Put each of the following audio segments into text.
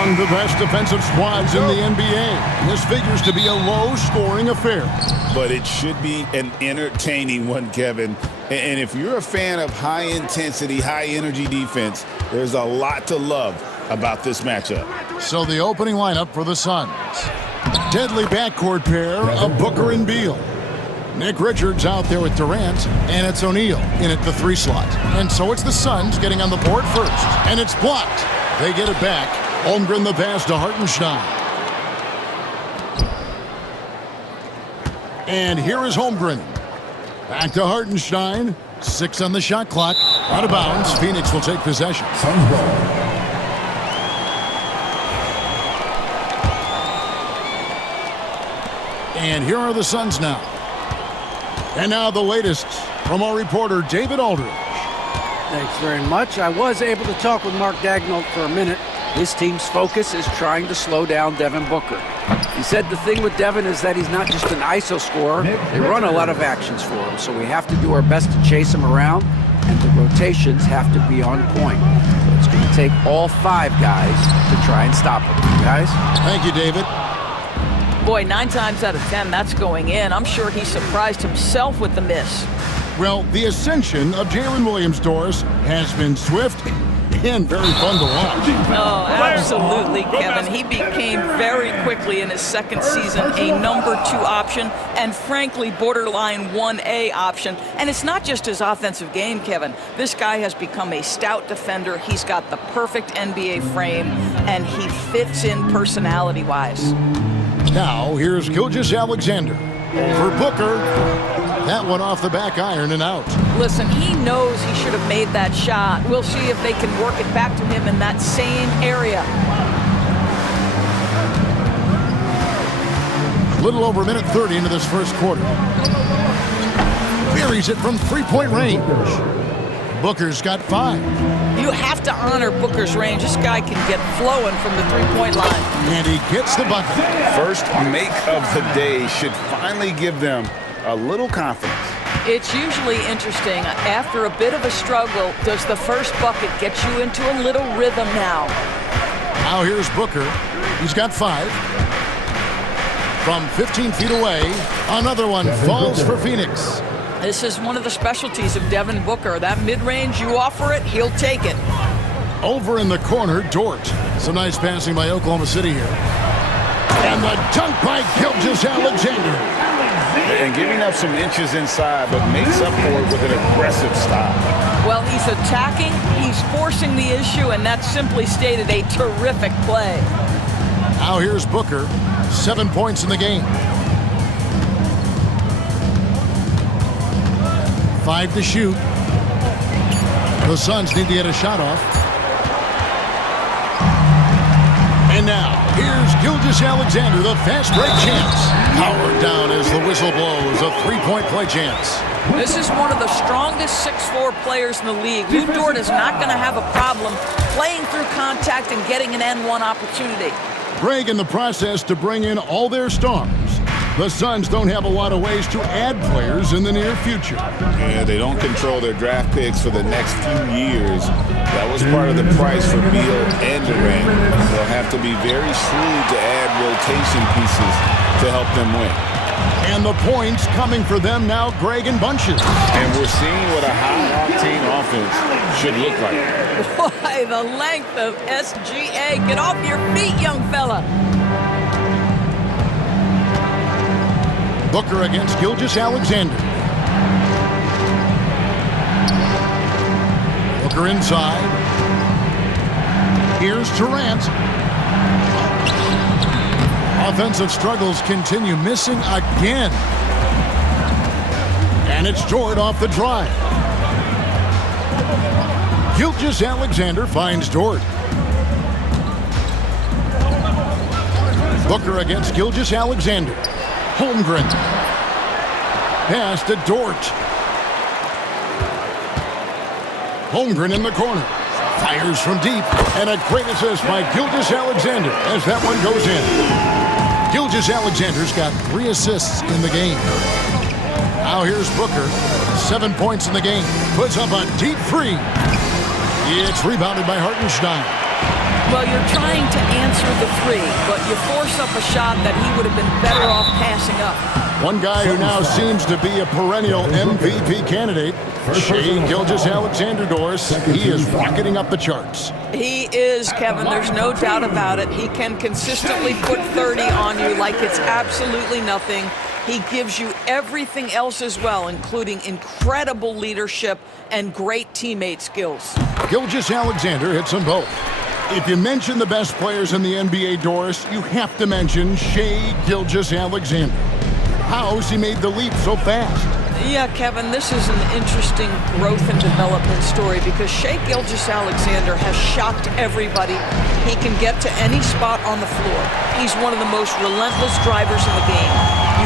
among the best defensive squads in the NBA. This figures to be a low-scoring affair. But it should be an entertaining one, Kevin. And if you're a fan of high-intensity, high-energy defense, there's a lot to love about this matchup. So the opening lineup for the Suns. Deadly backcourt pair of Booker and Beal. Nick Richards out there with Durant, and it's O'Neal in at the 3 slot. And so it's the Suns getting on the board first. And it's blocked. They get it back. Holmgren the pass to Hartenstein. And here is Holmgren. Back to Hartenstein. 6 on the shot clock. Out of bounds. Phoenix will take possession. And here are the Suns now. And now the latest from our reporter, David Aldridge. Thanks very much. I was able to talk with Mark Dagnall for a minute. His team's focus is trying to slow down Devin Booker. He said the thing with Devin is that he's not just an ISO scorer. They run a lot of actions for him, so we have to do our best to chase him around, and the rotations have to be on point. So it's going to take all 5 guys to try and stop him. Guys? Thank you, David. Boy, 9 times out of 10, that's going in. I'm sure he surprised himself with the miss. Well, the ascension of Jalen Williams-Doris has been swift and very fun to watch. Oh, absolutely, Kevin. He became very quickly in his second season a number 2 option and, frankly, borderline 1A option. And it's not just his offensive game, Kevin. This guy has become a stout defender. He's got the perfect NBA frame, and he fits in personality-wise. Now, here's Gilgeous-Alexander. For Booker, that one off the back iron and out. Listen, he knows he should have made that shot. We'll see if they can work it back to him in that same area. A little over a minute 30 into this first quarter. Buries it from 3-point range. Booker's got 5. You have to honor Booker's range. This guy can get flowing from the 3-point line. And he gets the bucket. First make of the day should finally give them a little confidence. It's usually interesting. After a bit of a struggle, does the first bucket get you into a little rhythm now? Now here's Booker. He's got 5. From 15 feet away, another one falls for Phoenix. This is one of the specialties of Devin Booker. That mid-range, you offer it, he'll take it. Over in the corner, Dort. Some nice passing by Oklahoma City here. And the dunk by Gilgeous-Alexander. And giving up some inches inside, but makes up for it with an aggressive stop. Well, he's attacking, he's forcing the issue, and that's simply stated a terrific play. Now here's Booker. 7 points in the game. 5 to shoot. The Suns need to get a shot off. And now, here's Gilgeous-Alexander, the fast break chance. Powered down as the whistle blows, a 3-point play chance. This is one of the strongest 6'4" players in the league. Lou Dort is not going to have a problem playing through contact and getting an N1 opportunity. Greg in the process to bring in all their stars. The Suns don't have a lot of ways to add players in the near future. Yeah, they don't control their draft picks for the next few years. That was part of the price for Beal and Durant. They'll have to be very shrewd to add rotation pieces to help them win. And the points coming for them now, Greg, in bunches. And we're seeing what a high-octane offense should look like. Why, the length of SGA. Get off your feet, young fella. Booker against Gilgeous-Alexander. Booker inside. Here's Durant. Offensive struggles continue, missing again. And it's Dort off the drive. Gilgeous-Alexander finds Dort. Booker against Gilgeous-Alexander. Holmgren. Pass to Dort. Holmgren in the corner. Fires from deep. And a great assist by Gilgeous-Alexander as that one goes in. Gilgeous-Alexander's got 3 assists in the game. Now here's Booker. 7 points in the game. Puts up a deep 3. It's rebounded by Hartenstein. Well, you're trying to answer the three, but you force up a shot that he would have been better off passing up. One guy who now seems to be a perennial MVP candidate, Shai Gilgeous-Alexander Doris. He is rocketing up the charts. He is, Kevin. There's no doubt about it. He can consistently put 30 on you like it's absolutely nothing. He gives you everything else as well, including incredible leadership and great teammate skills. Gilgeous-Alexander hits them both. If you mention the best players in the NBA, Doris, you have to mention Shai Gilgeous-Alexander. How's he made the leap so fast? Yeah, Kevin, this is an interesting growth and development story because Shai Gilgeous-Alexander has shocked everybody. He can get to any spot on the floor. He's one of the most relentless drivers in the game.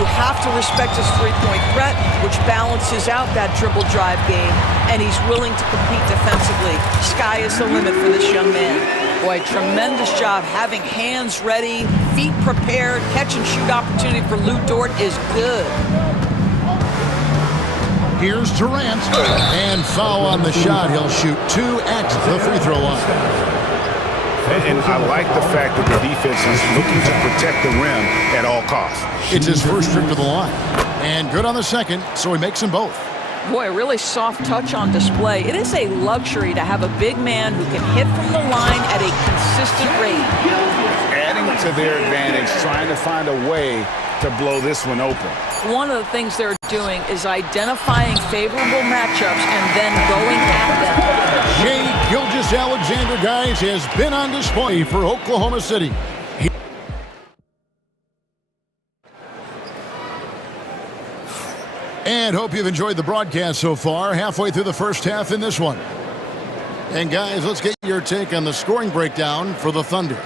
You have to respect his three-point threat, which balances out that dribble drive game, and he's willing to compete defensively. Sky is the limit for this young man. Boy, tremendous job having hands ready, feet prepared, catch and shoot opportunity for Lou Dort is good. Here's Durant, and foul on the shot. He'll shoot 2 at the free throw line. And I like the fact that the defense is looking to protect the rim at all costs. It's his first trip to the line. And good on the second, so he makes them both. Boy, really soft touch on display. It is a luxury to have a big man who can hit from the line at a consistent rate. Adding to their advantage, trying to find a way to blow this one open. One of the things they're doing is identifying favorable matchups and then going at them. Shai Gilgeous-Alexander, guys, has been on display for Oklahoma City. And hope you've enjoyed the broadcast so far. Halfway through the first half in this one. And guys, let's get your take on the scoring breakdown for the Thunder.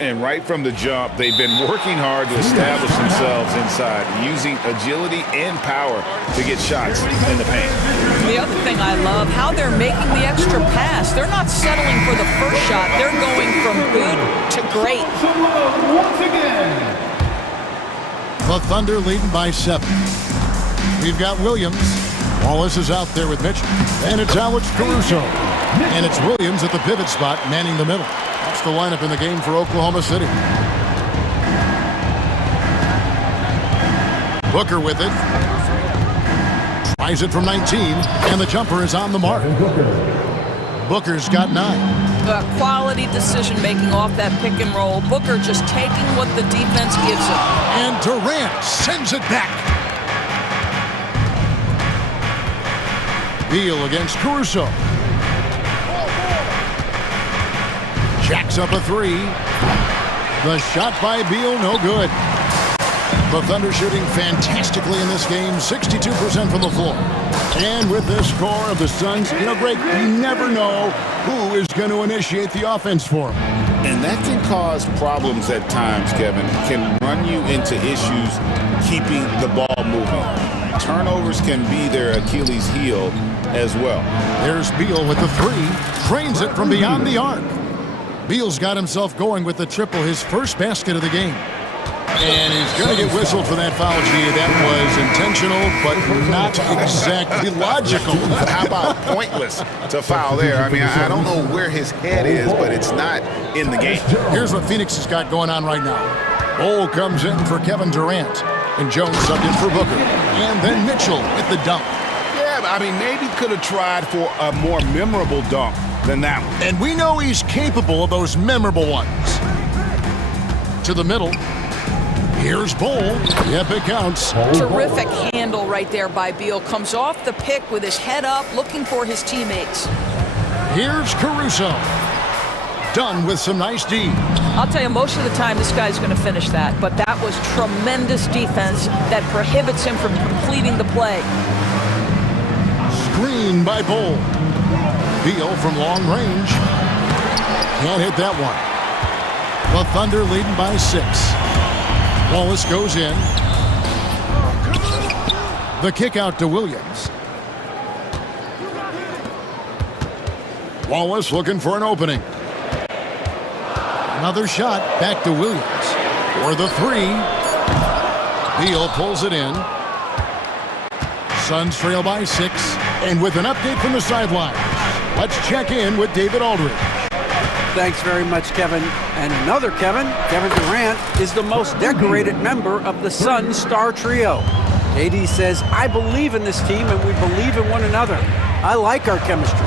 And right from the jump, they've been working hard to establish themselves inside, using agility and power to get shots in the paint. The other thing I love, how they're making the extra pass. They're not settling for the first shot. They're going from good to great. The Thunder leading by 7. We've got Williams. Wallace is out there with Mitchell. And it's Alex Caruso. And it's Williams at the pivot spot, manning the middle. That's the lineup in the game for Oklahoma City. Booker with it. Tries it from 19, and the jumper is on the mark. Booker's got 9. Quality decision-making off that pick and roll. Booker just taking what the defense gives him. And Durant sends it back. Beal against Caruso. Jacks up a 3. The shot by Beal, no good. The Thunder shooting fantastically in this game, 62% from the floor. And with this core of the Suns, Greg, you never know who is going to initiate the offense for them. And that can cause problems at times, Kevin. Can run you into issues keeping the ball moving. Turnovers can be their Achilles heel as well. There's Beal with the 3. Drains it from beyond the arc. Beal's got himself going with the triple, his first basket of the game. And he's going to get whistled for that foul, G. That was intentional, but not exactly logical. How about pointless to foul there? I mean, I don't know where his head is, but it's not in the game. Here's what Phoenix has got going on right now. Bol comes in for Kevin Durant, and Jones subbed in for Booker. And then Mitchell with the dunk. Yeah, I mean, maybe could have tried for a more memorable dunk than that one. And we know he's capable of those memorable ones. To the middle. Here's Bol. Yep, it counts. Terrific handle right there by Beal. Comes off the pick with his head up, looking for his teammates. Here's Caruso. Done with some nice D. I'll tell you, most of the time this guy's going to finish that, but that was tremendous defense that prohibits him from completing the play. Screen by Bol. Beal from long range. Can't hit that one. The Thunder leading by 6. Wallace goes in. The kick out to Williams. Wallace looking for an opening. Another shot back to Williams. For the 3. Beal pulls it in. Suns trail by 6. And with an update from the sideline, let's check in with David Aldridge. Thanks very much, Kevin. And another Kevin Durant, is the most decorated member of the Suns star trio. KD says, I believe in this team and we believe in one another. I like our chemistry.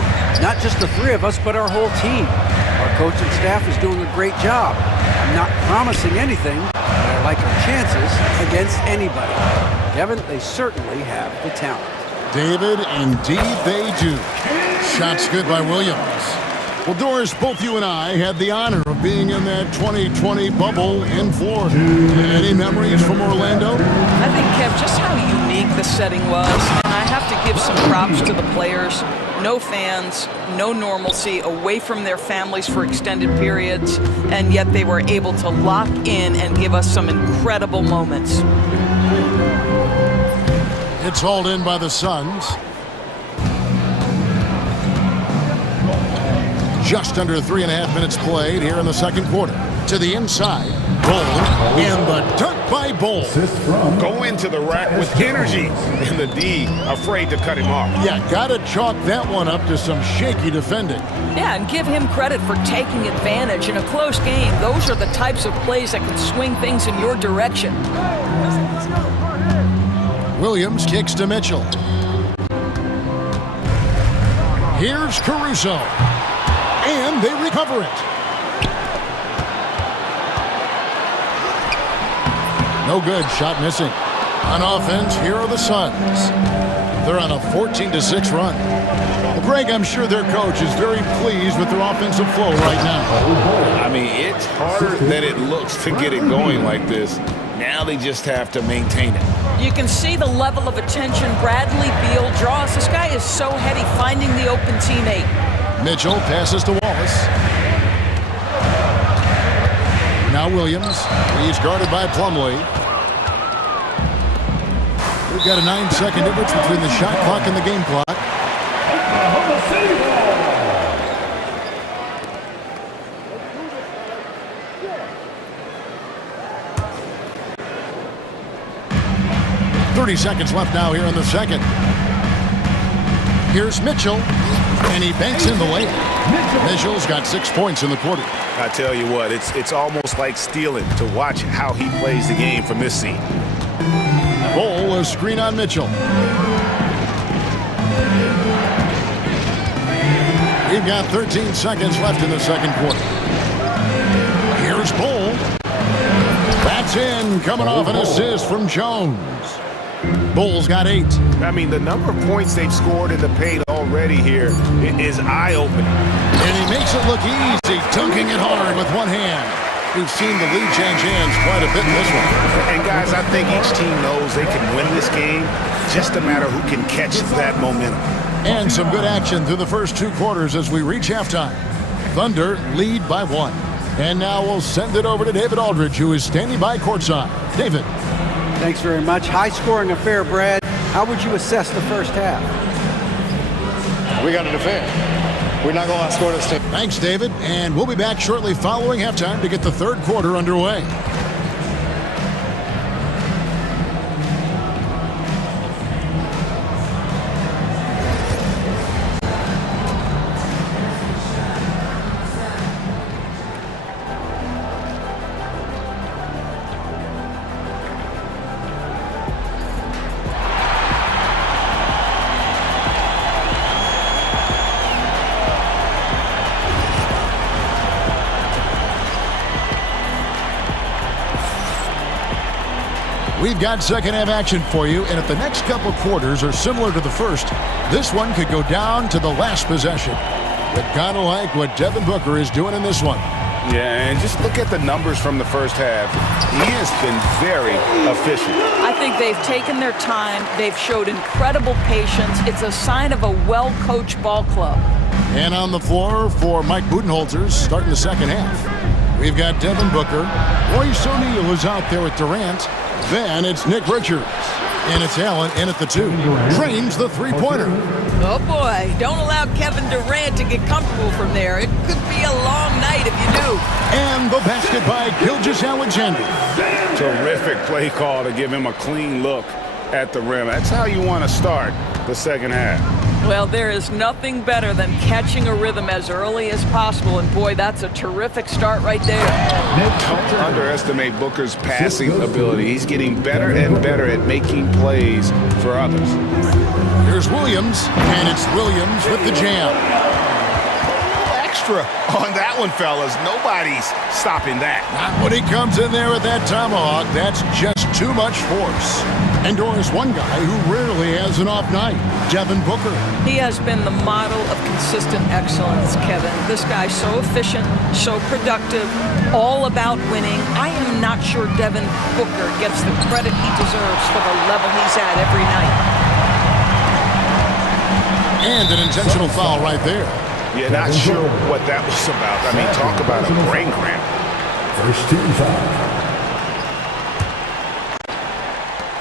Not just the three of us, but our whole team. Our coach and staff is doing a great job. I'm not promising anything, but I like our chances against anybody. Kevin, they certainly have the talent. David, indeed they do. Shots good by Williams. Well, Doris, both you and I had the honor of being in that 2020 bubble in Florida. Any memories from Orlando? I think, Kev, just how unique the setting was. And I have to give some props to the players. No fans, no normalcy, away from their families for extended periods, and yet they were able to lock in and give us some incredible moments. It's hauled in by the Suns. Just under 3.5 minutes played here in the second quarter. To the inside, Bull, and the dunk by Bull. Go into the rack with energy, and the D afraid to cut him off. Yeah, gotta chalk that one up to some shaky defending. Yeah, and give him credit for taking advantage in a close game. Those are the types of plays that can swing things in your direction. Williams kicks to Mitchell. Here's Caruso. And they recover it. No good, shot missing. On offense, here are the Suns. They're on a 14-6 run. Well, Greg, I'm sure their coach is very pleased with their offensive flow right now. I mean, it's harder than it looks to get it going like this. Now they just have to maintain it. You can see the level of attention Bradley Beal draws. This guy is so heady finding the open teammate. Mitchell passes to Wallace. Now Williams. He's guarded by Plumlee. We've got a 9-second difference between the shot clock and the game clock. 30 seconds left now here in the second. Here's Mitchell, and he banks in the layup. Mitchell's got 6 points in the quarter. I tell you what, it's almost like stealing to watch how he plays the game from this seat. Bull, a screen on Mitchell. We've got 13 seconds left in the second quarter. Here's Bull. That's in, coming off an assist from Jones. Bull's got 8. I mean, the number of points they've scored in the paint already here is eye-opening. And he makes it look easy, dunking it hard with one hand. We've seen the lead change hands quite a bit in this one. And guys, I think each team knows they can win this game, just a matter who can catch that momentum. And some good action through the first 2 quarters as we reach halftime. Thunder lead by 1. And now we'll send it over to David Aldridge, who is standing by courtside. David. Thanks very much. High-scoring affair, Brad. How would you assess the first half? We got to defend. We're not going to outscore this team. Thanks, David. And we'll be back shortly following halftime to get the third quarter underway. We've got second half action for you, and if the next couple quarters are similar to the first, this one could go down to the last possession. But gotta like what Devin Booker is doing in this one. Yeah, and just look at the numbers from the first half. He has been very efficient. I think they've taken their time. They've showed incredible patience. It's a sign of a well-coached ball club. And on the floor for Mike Budenholzer starting the second half. We've got Devin Booker. Royce O'Neal is out there with Durant. Then it's Nick Richards. And it's Allen in at the 2. Trains the three-pointer. Oh, boy. Don't allow Kevin Durant to get comfortable from there. It could be a long night if you do. And the basket by Gilgeous-Alexander. Terrific play call to give him a clean look. at the rim. That's how you want to start the second half. Well, there is nothing better than catching a rhythm as early as possible, and boy, that's a terrific start right there. Don't underestimate Booker's passing ability. He's getting better and better at making plays for others. Here's Williams, and it's Williams with the jam. Extra on that one, fellas. Nobody's stopping that. Not when he comes in there with that tomahawk. That's just too much force. And Doris, one guy who rarely has an off night, Devin Booker. He has been the model of consistent excellence, Kevin. This guy's so efficient, so productive, all about winning. I am not sure Devin Booker gets the credit he deserves for the level he's at every night. And an intentional foul right there. Yeah, not sure what that was about. I mean, talk about a brain cramp. First team foul.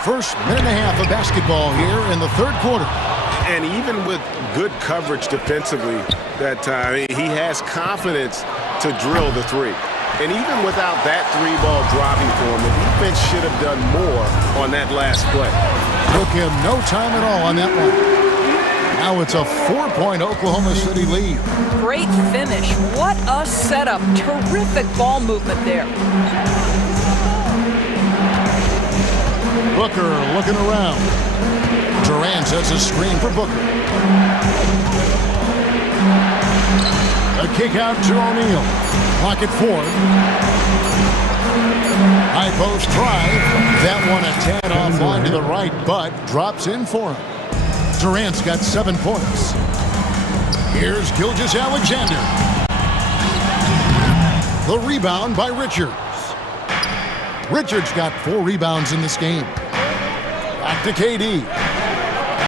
First minute and a half of basketball here in the third quarter. And even with good coverage defensively that time, he has confidence to drill the three. And even without that three ball dropping for him, the defense should have done more on that last play. Took him no time at all on that one. Now it's a 4-point Oklahoma City lead. Great finish. What a setup. Terrific ball movement there. Booker looking around. Durant sets a screen for Booker. A kick out to O'Neal. Clock at 4. High post try. That one a tad offline to the right, but drops in for him. Durant's got 7 points. Here's Gilgeous-Alexander. The rebound by Richards. Richards got 4 rebounds in this game. Back to KD.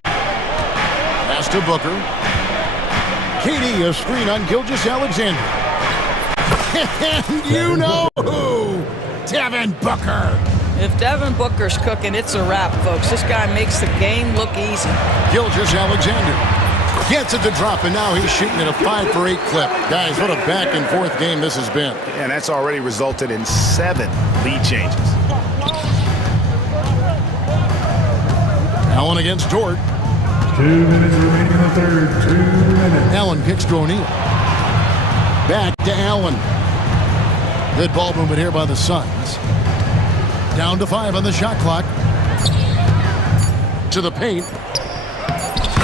Pass to Booker. KD, a screen on Gilgeous-Alexander. And you know who? Devin Booker. If Devin Booker's cooking, it's a wrap, folks. This guy makes the game look easy. Gilgeous-Alexander gets it to drop, and now he's shooting at a 5-for-8 clip. Guys, what a back-and-forth game this has been. And that's already resulted in 7 lead changes. Allen against Dort. 2 minutes remaining in the third. 2 minutes. Allen kicks to O'Neal. Back to Allen. Good ball movement here by the Suns. Down to 5 on the shot clock. To the paint.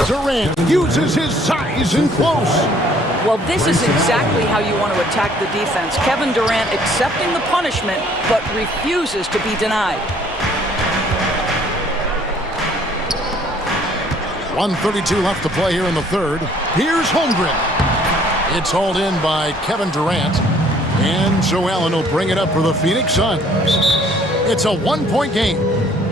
Durant uses his size and close. Well, this is exactly how you want to attack the defense. Kevin Durant accepting the punishment, but refuses to be denied. 1:32 left to play here in the third. Here's Holmgren. It's hauled in by Kevin Durant. And so Allen will bring it up for the Phoenix Suns. It's a 1-point game.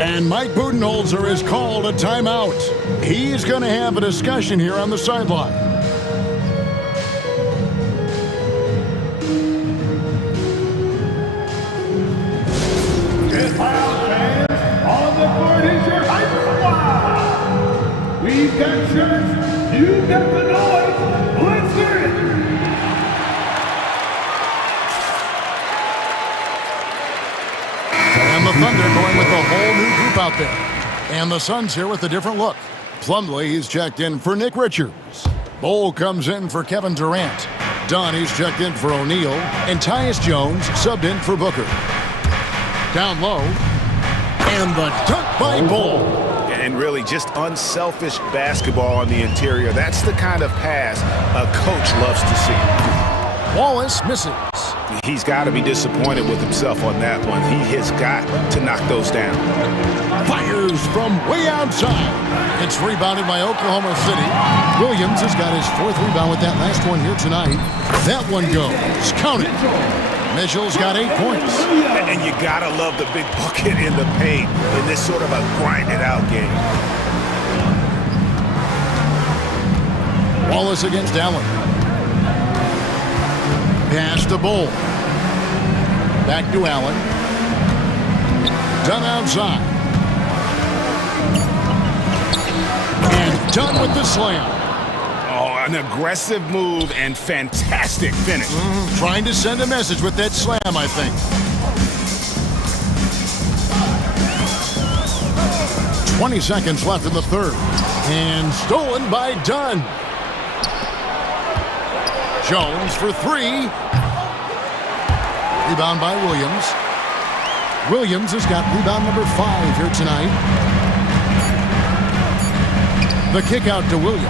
And Mike Budenholzer has called a timeout. He's going to have a discussion here on the sideline. On the court is your hyper squad. We've got shirts. You've got the noise. Let's hear it. And the Thunder going with a whole new group out there. And the Suns here with a different look. Plumlee, he's checked in for Nick Richards. Bol comes in for Kevin Durant. Dunn, he's checked in for O'Neal. And Tyus Jones subbed in for Booker. Down low. And the dunk by Bol. And really just unselfish basketball on the interior. That's the kind of pass a coach loves to see. Wallace misses. He's got to be disappointed with himself on that one. He has got to knock those down. Fires from way outside. It's rebounded by Oklahoma City. Williams has got his 4th rebound with that last one here tonight. That one goes. Count it. Mitchell's got 8 points. And you got to love the big bucket in the paint in this sort of a grinded-out game. Wallace against Allen. Pass to Bol. Back to Allen. Done outside. And done with the slam. Oh, an aggressive move and fantastic finish. Trying to send a message with that slam, I think. 20 seconds left in the third. And stolen by Dunn. Jones for three. Rebound by Williams. Williams has got rebound number 5 here tonight. The kick out to Williams.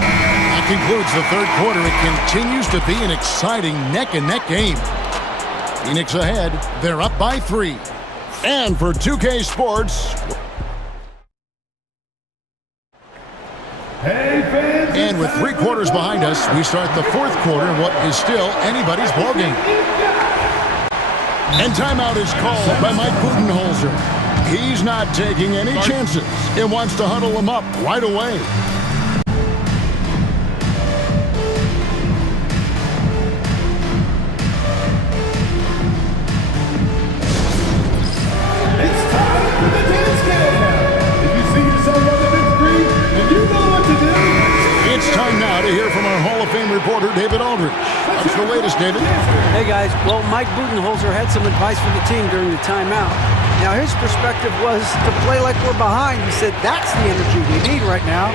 That concludes the third quarter. It continues to be an exciting neck-and-neck game. Phoenix ahead. They're up by 3. And for 2K Sports... And with 3 quarters behind us, we start the fourth quarter in what is still anybody's ballgame. And timeout is called by Mike Budenholzer. He's not taking any chances and wants to huddle them up right away. It's time for the dance countdown. If you see yourself on the big screen, then you know what to do. It's time now to hear from our Hall of Fame reporter, David Aldridge. What's the latest, David? Hey guys, well, Mike Budenholzer had some advice for the team during the timeout. Now his perspective was to play like we're behind. He said that's the energy we need right now.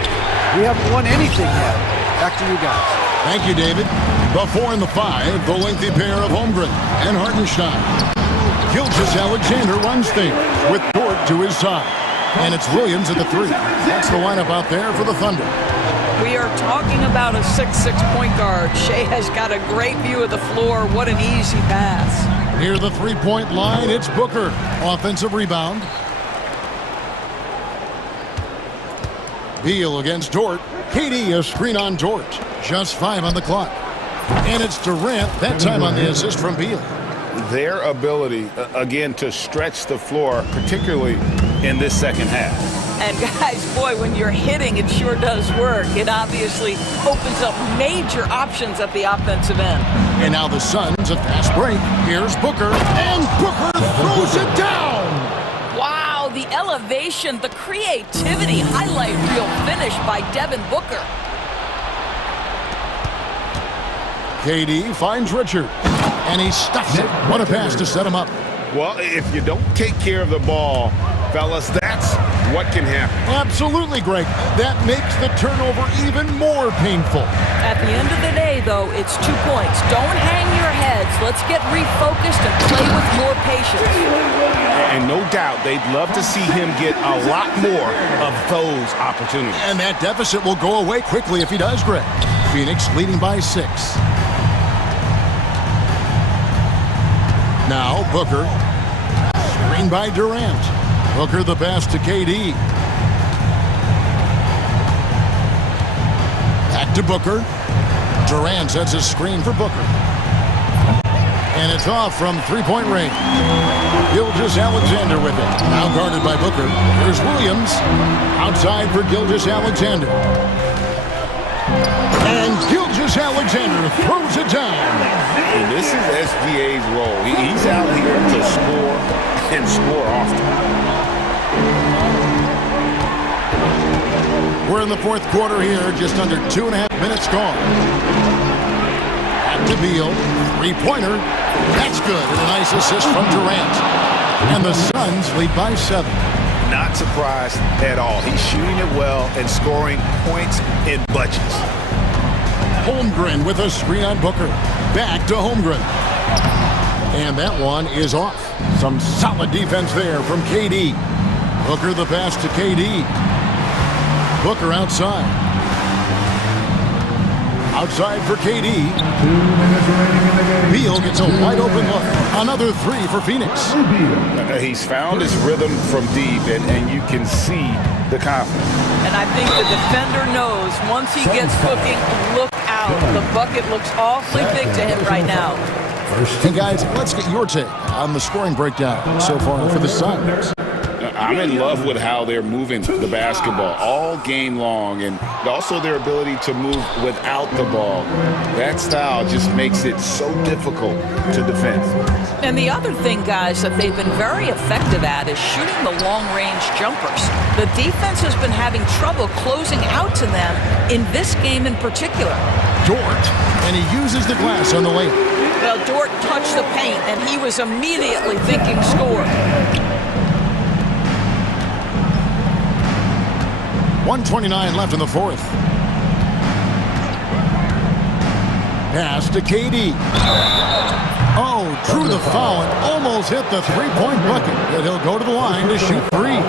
We haven't won anything yet. Back to you guys. Thank you, David. The 4 and the 5, the lengthy pair of Holmgren and Hartenstein. Gilgeous-Alexander runs things with Dort to his side. And it's Williams at the 3. That's the lineup out there for the Thunder. We are talking about a 6'6" point guard. Shea has got a great view of the floor. What an easy pass. Near the three-point line, it's Booker. Offensive rebound. Beal against Dort. KD a screen on Dort. Just 5 on the clock. And it's Durant, that time on the assist from Beal. Their ability, again, to stretch the floor, particularly in this second half. And guys, boy, when you're hitting, it sure does work. It obviously opens up major options at the offensive end. And now the Suns, a fast break. Here's Booker, and Booker throws it down! Wow, the elevation, the creativity, highlight reel finish by Devin Booker. KD finds Richard, and he stuffs it. What a pass to set him up. Well, if you don't take care of the ball, fellas, that's what can happen. Absolutely, Greg. That makes the turnover even more painful. At the end of the day, though, it's 2 points. Don't hang your heads. Let's get refocused and play with more patience. And no doubt, they'd love to see him get a lot more of those opportunities. And that deficit will go away quickly if he does, Greg. Phoenix leading by 6. Now Booker, screen by Durant. Booker the pass to KD. Back to Booker. Durant sets a screen for Booker. And it's off from three-point range. Gilgeous-Alexander with it. Now guarded by Booker. Here's Williams. Outside for Gilgeous-Alexander. And Gilgeous-Alexander throws it down. And this is SGA's role. He's out here to score and score often. We're in the fourth quarter here, just under 2.5 minutes gone. Back to Beal, three-pointer. That's good, and a nice assist from Durant. And the Suns lead by 7. Not surprised at all. He's shooting it well and scoring points in bunches. Holmgren with a screen on Booker. Back to Holmgren. And that one is off. Some solid defense there from KD. Booker the pass to KD. Booker outside. Outside for KD. 2 minutes remaining in the game. Beal gets a wide open look. Another 3 for Phoenix. He's found his rhythm from deep, and you can see the confidence. And I think the defender knows once he gets cooking, look out. The bucket looks awfully big to him right now. Hey guys, let's get your take on the scoring breakdown so far for the Suns. I'm in love with how they're moving the basketball all game long, and also their ability to move without the ball. That style just makes it so difficult to defend. And the other thing, guys, that they've been very effective at is shooting the long-range jumpers. The defense has been having trouble closing out to them in this game in particular. Dort, and he uses the glass on the layup. Well, Dort touched the paint, and he was immediately thinking score. 1:29 left in the fourth. Pass to KD. Oh, drew the foul and almost hit the three-point bucket. But he'll go to the line to shoot three.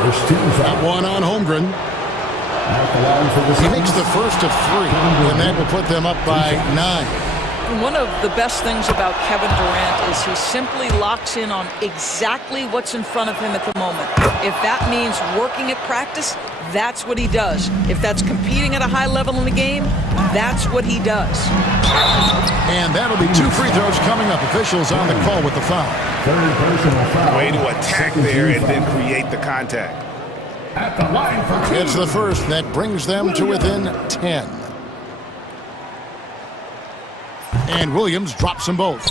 First team That foul. one on Holmgren. At the line for the He makes the first of three, and that will put them up by 9. One of the best things about Kevin Durant is he simply locks in on exactly what's in front of him at the moment. If that means working at practice, that's what he does. If that's competing at a high level in the game, that's what he does. And that'll be 2 free throws coming up. Officials on the call with the foul. third personal foul. Way to attack Second there team and then foul. create the contact. At the line for two. It's the first that brings them to within 10. And Williams drops them both.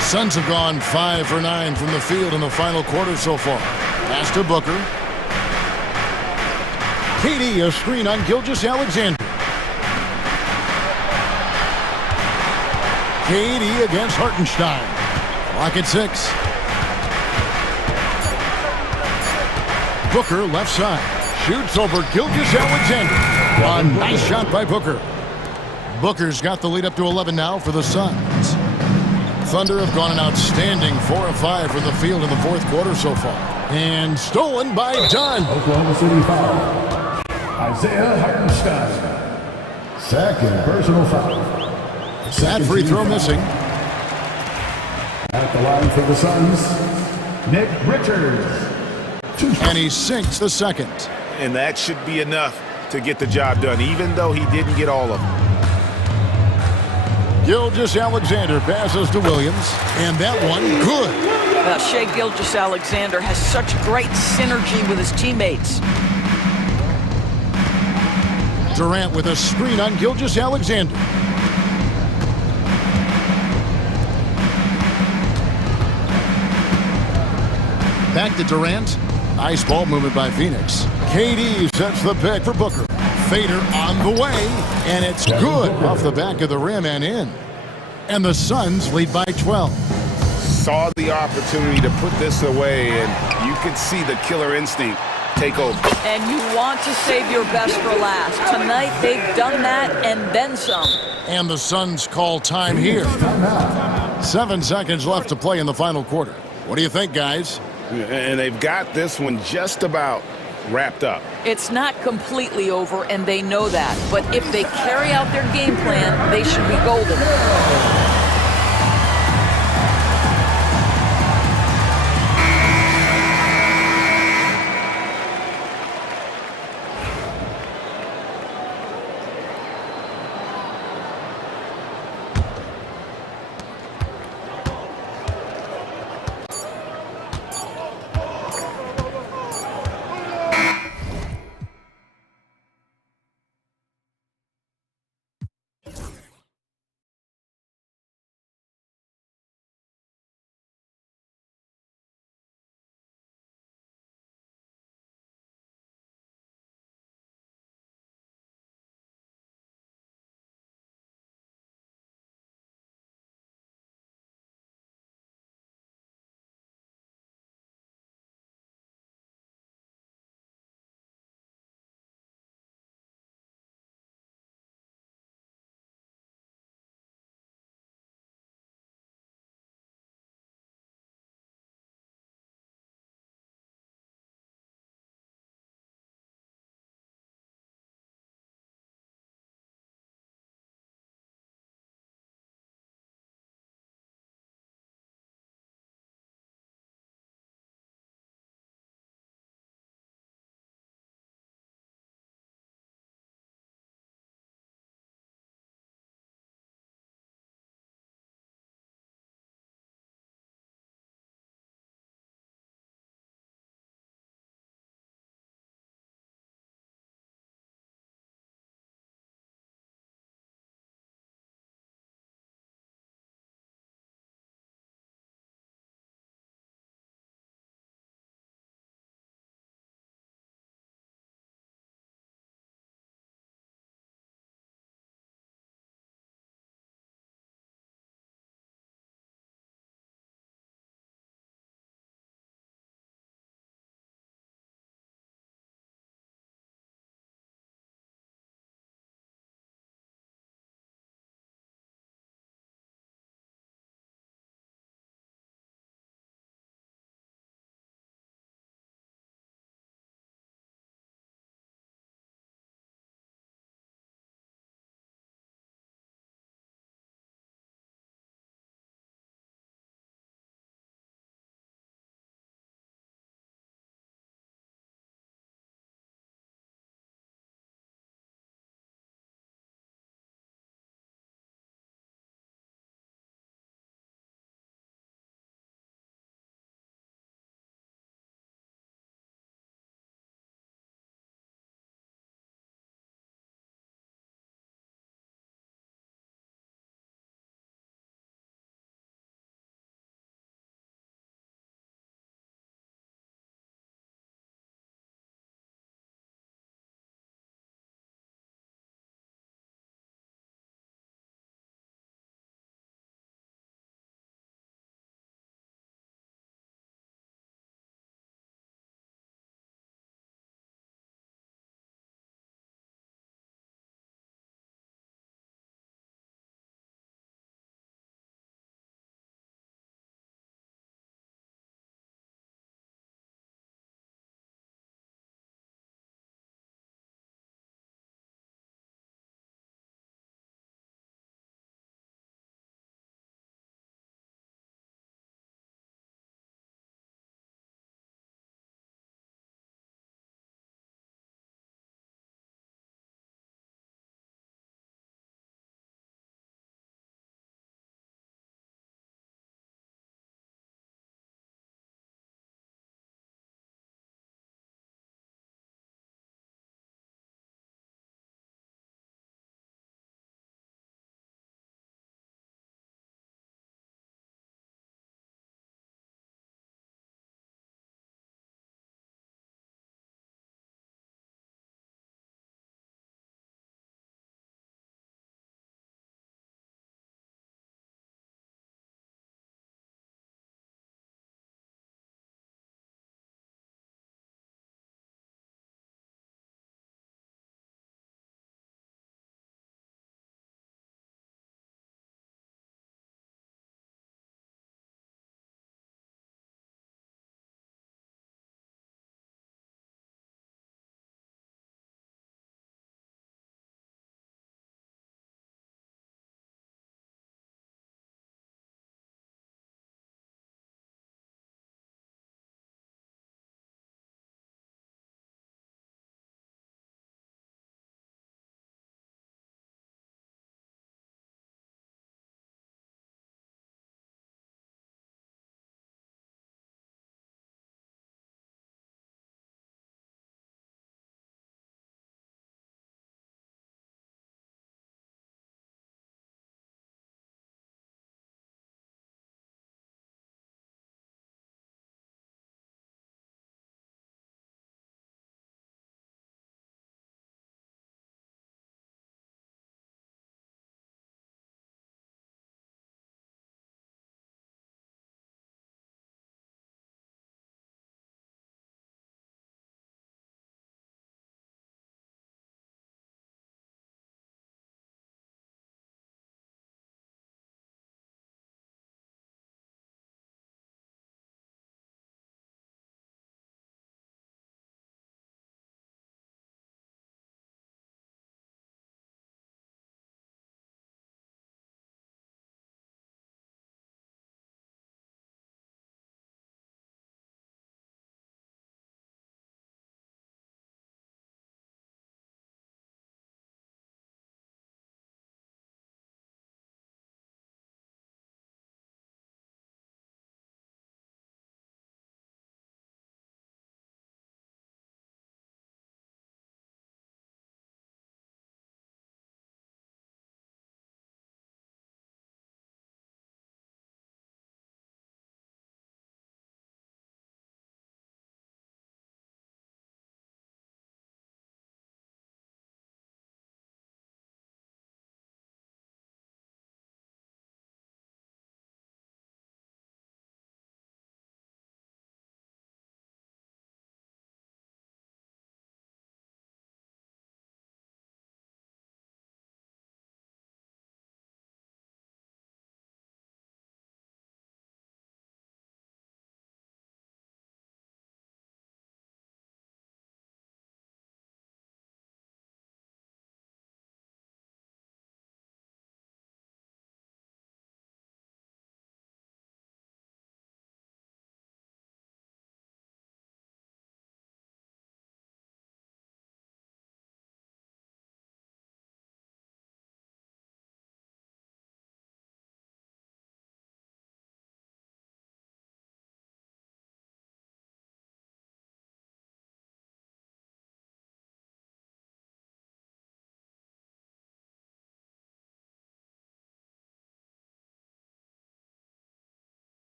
Suns have gone 5 for 9 from the field in the final quarter so far. Pass to Booker. KD, a screen on Gilgeous-Alexander. KD against Hartenstein. Clock at 6. Booker left side. Shoots over Gilgeous-Alexander. A nice shot by Booker. Booker's got the lead up to 11 now for the Suns. Thunder have gone an outstanding 4 of 5 from the field in the fourth quarter so far. And stolen by Dunn. Oklahoma City foul. Isaiah Hartenstein. Second personal foul. That Second free team throw foul. missing. At the line for the Suns, Nick Richards. And he sinks the second. And that should be enough to get the job done, even though he didn't get all of them. Gilgeous-Alexander passes to Williams. And that one, good. Shai Gilgeous-Alexander has such great synergy with his teammates. Durant with a screen on Gilgeous-Alexander. Back to Durant. Nice ball movement by Phoenix. KD sets the pick for Booker. Fader on the way, and it's good off the back of the rim and in. And the Suns lead by 12. Saw the opportunity to put this away, and you could see the killer instinct take over. And you want to save your best for last. Tonight, they've done that and then some. And the Suns call time here. 7 seconds left to play in the final quarter. What do you think, guys? And they've got this one just about wrapped up. It's not completely over, and they know that. But if they carry out their game plan, they should be golden.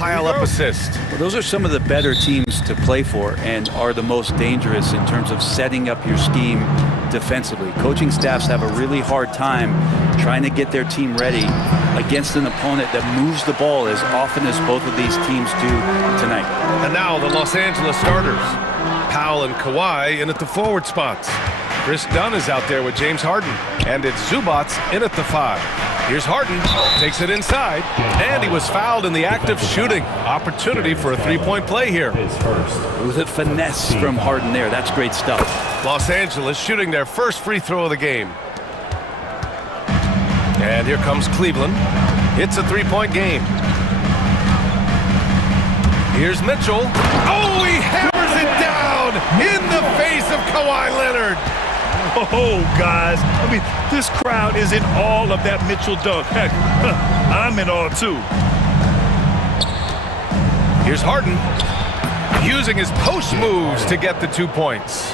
pile up assists. Well, those are some of the better teams to play for and are the most dangerous in terms of setting up your scheme defensively. Coaching staffs have a really hard time trying to get their team ready against an opponent that moves the ball as often as both of these teams do tonight. And now the Los Angeles starters. Powell and Kawhi in at the forward spots. Chris Dunn is out there with James Harden. And it's Zubats in at the 5. Here's Harden, takes it inside, and he was fouled in the act of shooting. Opportunity for a three-point play here. With a finesse from Harden there, that's great stuff. Los Angeles shooting their first free throw of the game. And here comes Cleveland. It's a three-point game. Here's Mitchell. Oh, he hammers it down in the face of Kawhi Leonard. Oh, guys, I mean, this crowd is in awe of that Mitchell dunk. Heck, I'm in awe, too. Here's Harden, using his post moves to get the 2 points.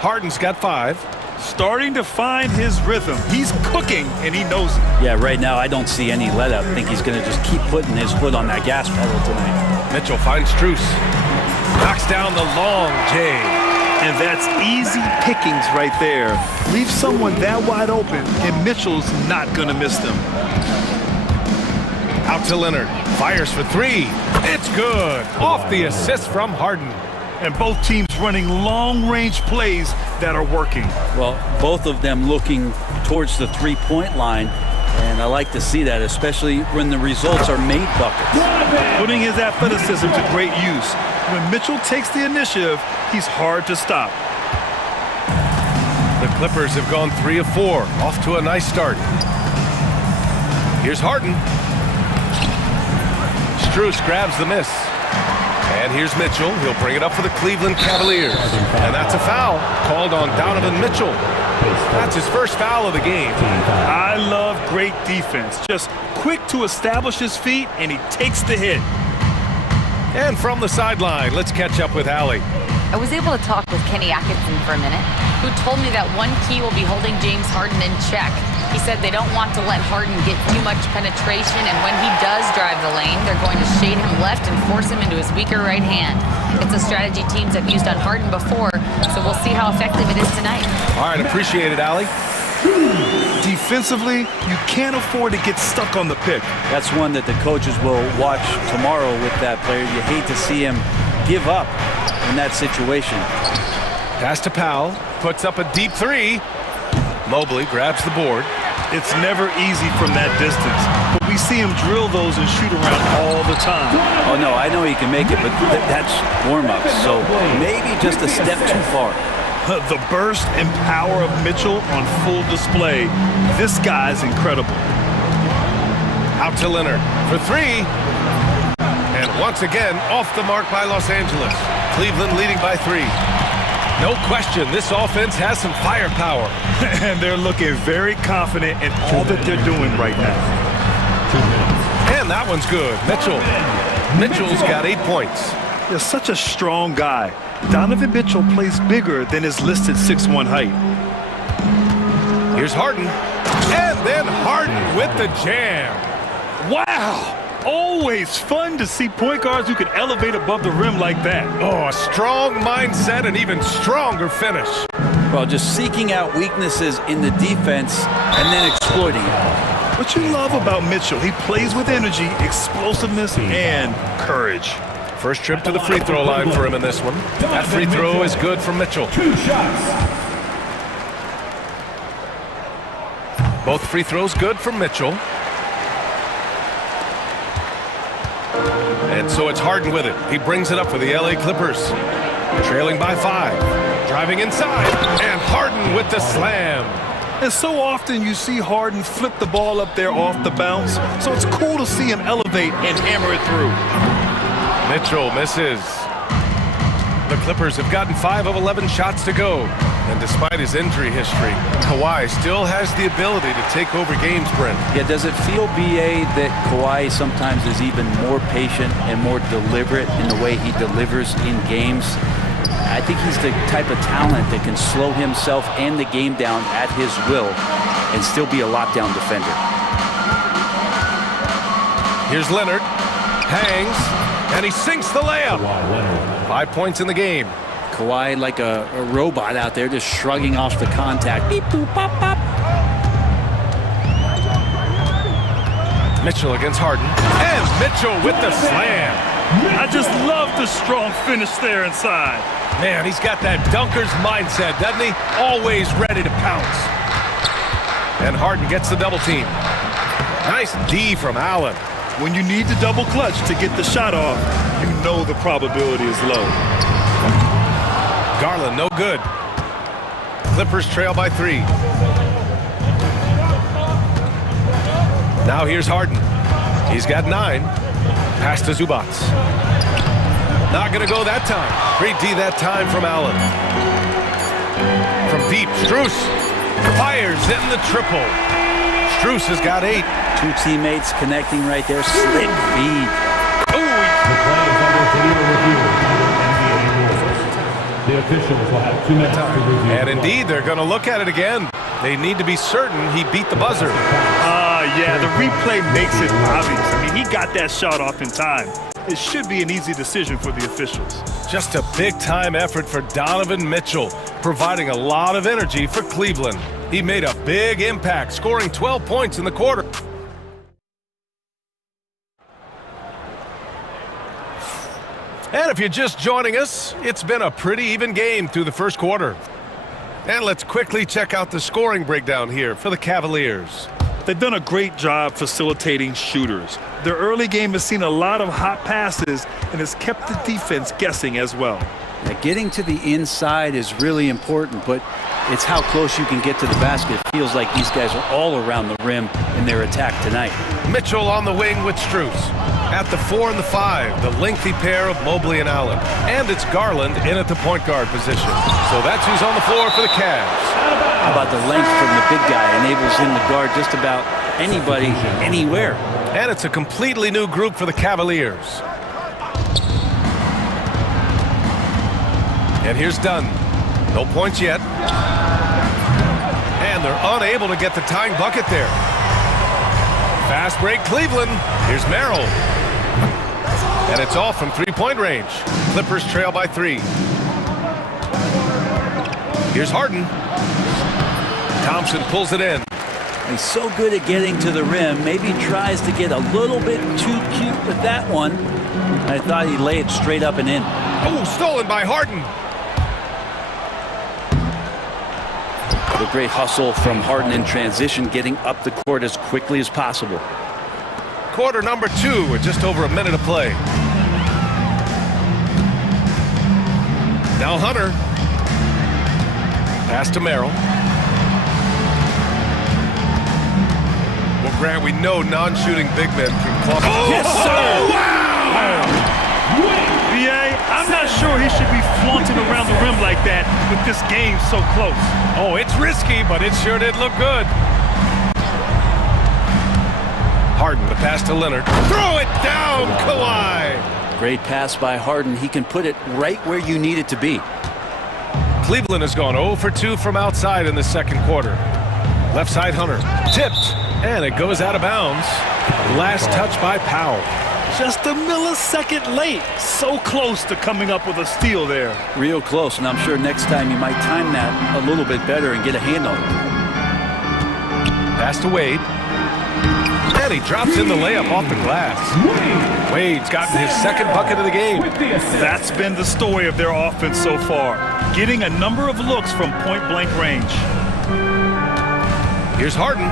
Harden's got 5. Starting to find his rhythm. He's cooking, and he knows it. Yeah, right now I don't see any let up. I think he's going to just keep putting his foot on that gas pedal tonight. Mitchell finds Strus. Knocks down the long J. And that's easy pickings right there. Leave someone that wide open, and Mitchell's not going to miss them. Out to Leonard. Fires for 3. It's good. Off the assist from Harden. And both teams running long-range plays that are working. Well, both of them looking towards the three-point line. And I like to see that, especially when the results are made buckets. Putting his athleticism to great use. When Mitchell takes the initiative, he's hard to stop. The Clippers have gone 3 of 4, off to a nice start. Here's Harden. Strus grabs the miss. And here's Mitchell. He'll bring it up for the Cleveland Cavaliers. And that's a foul called on Donovan Mitchell. That's his first foul of the game. I love great defense. Just quick to establish his feet, and he takes the hit. And from the sideline, let's catch up with Allie. I was able to talk with Kenny Atkinson for a minute, who told me that one key will be holding James Harden in check. He said they don't want to let Harden get too much penetration, and when he does drive the lane, they're going to shade him left and force him into his weaker right hand. It's a strategy teams have used on Harden before, so we'll see how effective it is tonight. All right, appreciate it, Allie. Defensively, you can't afford to get stuck on the pick. That's one that the coaches will watch tomorrow with that player. You hate to see him give up in that situation. Pass to Powell, puts up a deep 3. Mobley grabs the board. It's never easy from that distance, but we see him drill those and shoot around all the time. Oh, no, I know he can make it, but that's warm-up, so maybe just a step too far. The burst and power of Mitchell on full display. This guy's incredible. Out to Leonard for 3. And once again, off the mark by Los Angeles. Cleveland leading by 3. No question, this offense has some firepower. And they're looking very confident in all that they're doing right now. And that one's good. Mitchell's got 8 points. They're such a strong guy. Donovan Mitchell plays bigger than his listed 6'1" height. Here's Harden. And then Harden with the jam. Wow! Always fun to see point guards who can elevate above the rim like that. Oh, a strong mindset and even stronger finish. Well, just seeking out weaknesses in the defense and then exploiting it. What you love about Mitchell, he plays with energy, explosiveness, and courage. First trip to the free throw line for him in this one. That free throw is good from Mitchell. 2 shots. Both free throws good from Mitchell. And so it's Harden with it. He brings it up for the LA Clippers. Trailing by 5. Driving inside. And Harden with the slam. And so often you see Harden flip the ball up there off the bounce. So it's cool to see him elevate and hammer it through. Mitchell misses. The Clippers have gotten 5 of 11 shots to go. And despite his injury history, Kawhi still has the ability to take over games, Brent. Yeah, does it feel, B.A., that Kawhi sometimes is even more patient and more deliberate in the way he delivers in games? I think he's the type of talent that can slow himself and the game down at his will and still be a lockdown defender. Here's Leonard. Hangs. And he sinks the layup. 5 points in the game. Kawhi like a robot out there, just shrugging off the contact. Beep, boop, pop, pop. Mitchell against Harden. And Mitchell with the slam. I just love the strong finish there inside. Man, he's got that dunker's mindset, doesn't he? Always ready to pounce. And Harden gets the double team. Nice D from Allen. When you need to double clutch to get the shot off, you know the probability is low. Garland, no good. Clippers trail by 3. Now here's Harden. He's got 9. Pass to Zubac. Not going to go that time. Great D that time from Allen. From deep, Strus fires in the triple. Strus has got 8. 2 teammates connecting right there. Slick feed. The officials will have 2 minutes to review. And indeed, they're going to look at it again. They need to be certain he beat the buzzer. Yeah, the replay makes it obvious. I mean, he got that shot off in time. It should be an easy decision for the officials. Just a big-time effort for Donovan Mitchell, providing a lot of energy for Cleveland. He made a big impact, scoring 12 points in the quarter. And if you're just joining us, it's been a pretty even game through the first quarter. And let's quickly check out the scoring breakdown here for the Cavaliers. They've done a great job facilitating shooters. Their early game has seen a lot of hot passes and has kept the defense guessing as well. Now, getting to the inside is really important, but it's how close you can get to the basket. It feels like these guys are all around the rim in their attack tonight. Mitchell on the wing with Strus. At the 4 and the 5, the lengthy pair of Mobley and Allen. And it's Garland in at the point guard position. So that's who's on the floor for the Cavs. How about the length from the big guy enables him to guard just about anybody, anywhere. And it's a completely new group for the Cavaliers. And here's Dunn. No points yet. And they're unable to get the tying bucket there. Fast break Cleveland. Here's Merrill. And it's off from 3-point range. Clippers trail by 3. Here's Harden. Thompson pulls it in. He's so good at getting to the rim. Maybe tries to get a little bit too cute with that one. I thought he'd lay it straight up and in. Oh, stolen by Harden. The great hustle from Harden in transition, getting up the court as quickly as possible. Quarter number 2 with just over a minute of play. Now Hunter. Pass to Merrill. Well, Grant, we know non-shooting big men can club. Oh, yes, sir! Oh, wow! B.A., I'm not sure he should be flaunting around the rim like that with this game so close. Oh, it's risky, but it sure did look good. Harden, the pass to Leonard. Throw it down, Kawhi! Great pass by Harden. He can put it right where you need it to be. Cleveland has gone 0 for 2 from outside in the second quarter. Left side Hunter. Tipped. And it goes out of bounds. Last touch by Powell. Just a millisecond late. So close to coming up with a steal there. Real close, and I'm sure next time you might time that a little bit better and get a hand on it. Pass to Wade. And he drops in the layup off the glass. Wade's gotten his second bucket of the game. That's been the story of their offense so far. Getting a number of looks from point-blank range. Here's Harden.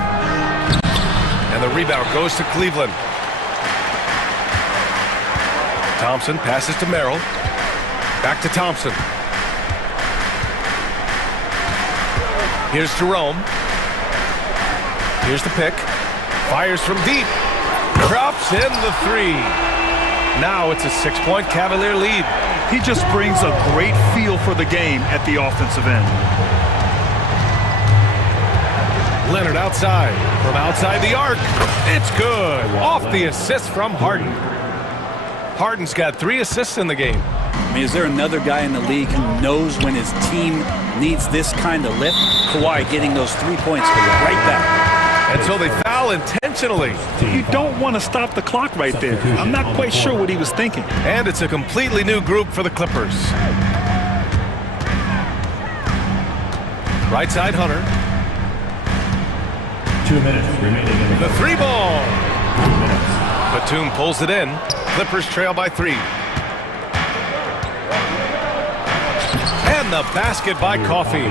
And the rebound goes to Cleveland. Thompson passes to Merrill. Back to Thompson. Here's Jerome. Here's the pick. Fires from deep. Drops in the 3. Now it's a 6-point Cavalier lead. He just brings a great feel for the game at the offensive end. Leonard outside. From outside the arc. It's good. Off the assist from Harden. Harden's got 3 assists in the game. I mean, is there another guy in the league who knows when his team needs this kind of lift? Kawhi getting those 3 points right back. And so they foul foul intentionally. You don't want to stop the clock right there. I'm not quite sure what he was thinking. And it's a completely new group for the Clippers. Right side, Hunter. 2 minutes remaining in The three ball. Batum pulls it in. Clippers trail by 3. And the basket by Coffee.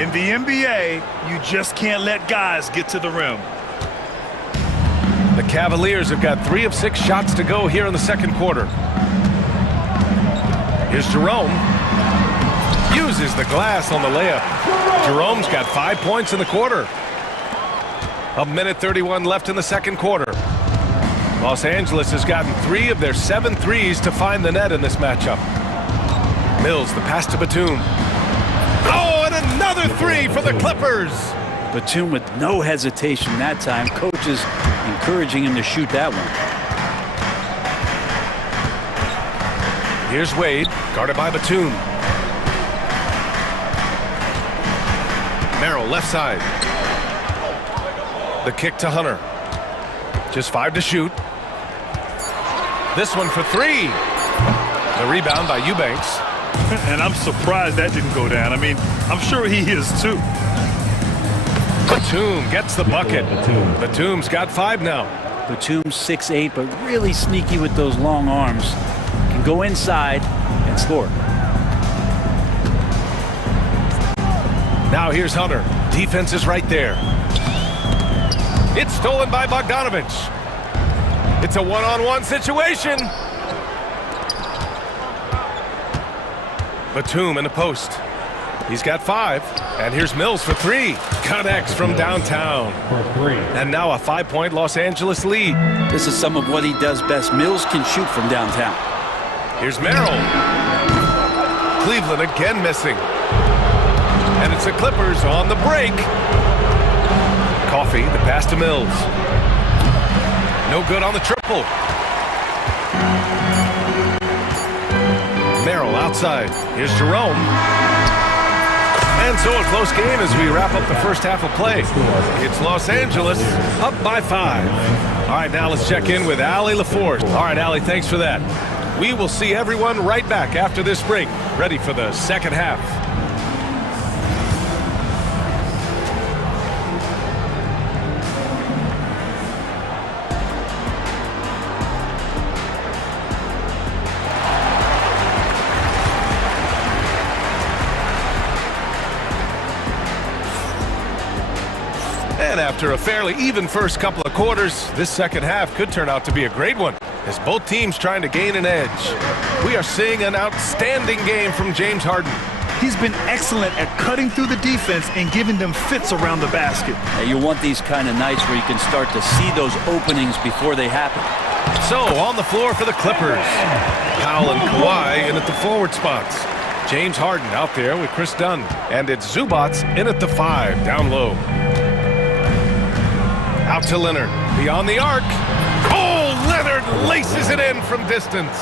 In the NBA, you just can't let guys get to the rim. The Cavaliers have got 3 of 6 shots to go here in the second quarter. Here's Jerome. Uses the glass on the layup. Jerome's got 5 points in the quarter. 1:31 left in the second quarter. Los Angeles has gotten 3 of their 7 threes to find the net in this matchup. Mills, the pass to Batum. Oh, and another 3 for the Clippers. Batum with no hesitation that time. Coaches encouraging him to shoot that one. Here's Wade, guarded by Batum. Merrill, left side. The kick to Hunter. Just 5 to shoot. This one for 3. The rebound by Eubanks. And I'm surprised that didn't go down. I mean, I'm sure he is too. Batum gets the bucket. Batum's got 5 now. Batum's 6'8", but really sneaky with those long arms. Can go inside and score. Now here's Hunter. Defense is right there. It's stolen by Bogdanovich. It's a one-on-one situation. Batum in the post. He's got 5. And here's Mills for 3. Connects from downtown. And now a 5-point Los Angeles lead. This is some of what he does best. Mills can shoot from downtown. Here's Merrill. Cleveland again missing. And it's the Clippers on the break. Coffee, the pass to Mills. No good on the triple. Merrill outside. Here's Jerome. And so a close game as we wrap up the first half of play. It's Los Angeles up by 5. All right, now let's check in with Allie LaForce. All right, Allie, thanks for that. We will see everyone right back after this break, ready for the second half. And after a fairly even first couple of quarters, this second half could turn out to be a great one, as both teams trying to gain an edge. We are seeing an outstanding game from James Harden. He's been excellent at cutting through the defense and giving them fits around the basket. Now, you want these kind of nights where you can start to see those openings before they happen. So, on the floor for the Clippers. Powell and Kawhi in at the forward spots. James Harden out there with Chris Dunn. And it's Zubats in at the 5, down low. Out to Leonard, beyond the arc. Oh, Leonard laces it in from distance.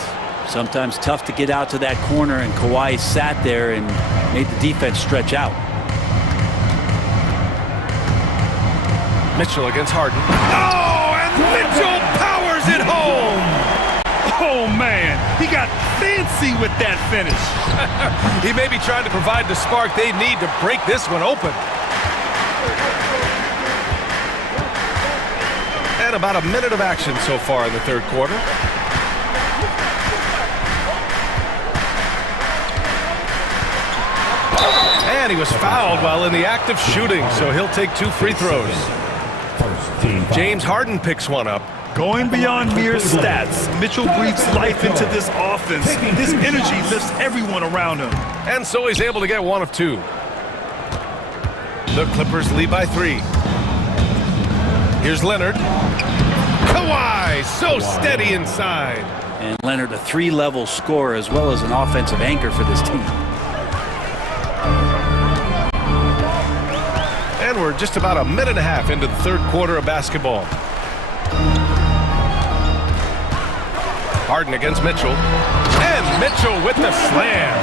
Sometimes tough to get out to that corner, and Kawhi sat there and made the defense stretch out. Mitchell against Harden. Oh, and Mitchell powers it home. Oh, man, he got fancy with that finish. He may be trying to provide the spark they need to break this one open. And about a minute of action so far in the third quarter. And he was fouled while in the act of shooting, so he'll take 2 free throws. James Harden picks one up. Going beyond mere stats, Mitchell breathes life into this offense. His energy lifts everyone around him. And so he's able to get 1 of 2. The Clippers lead by 3. Here's Leonard. Kawhi, so steady inside. And Leonard, a 3-level scorer as well as an offensive anchor for this team. And we're just about a minute and a half into the third quarter of basketball. Harden against Mitchell. And Mitchell with the slam.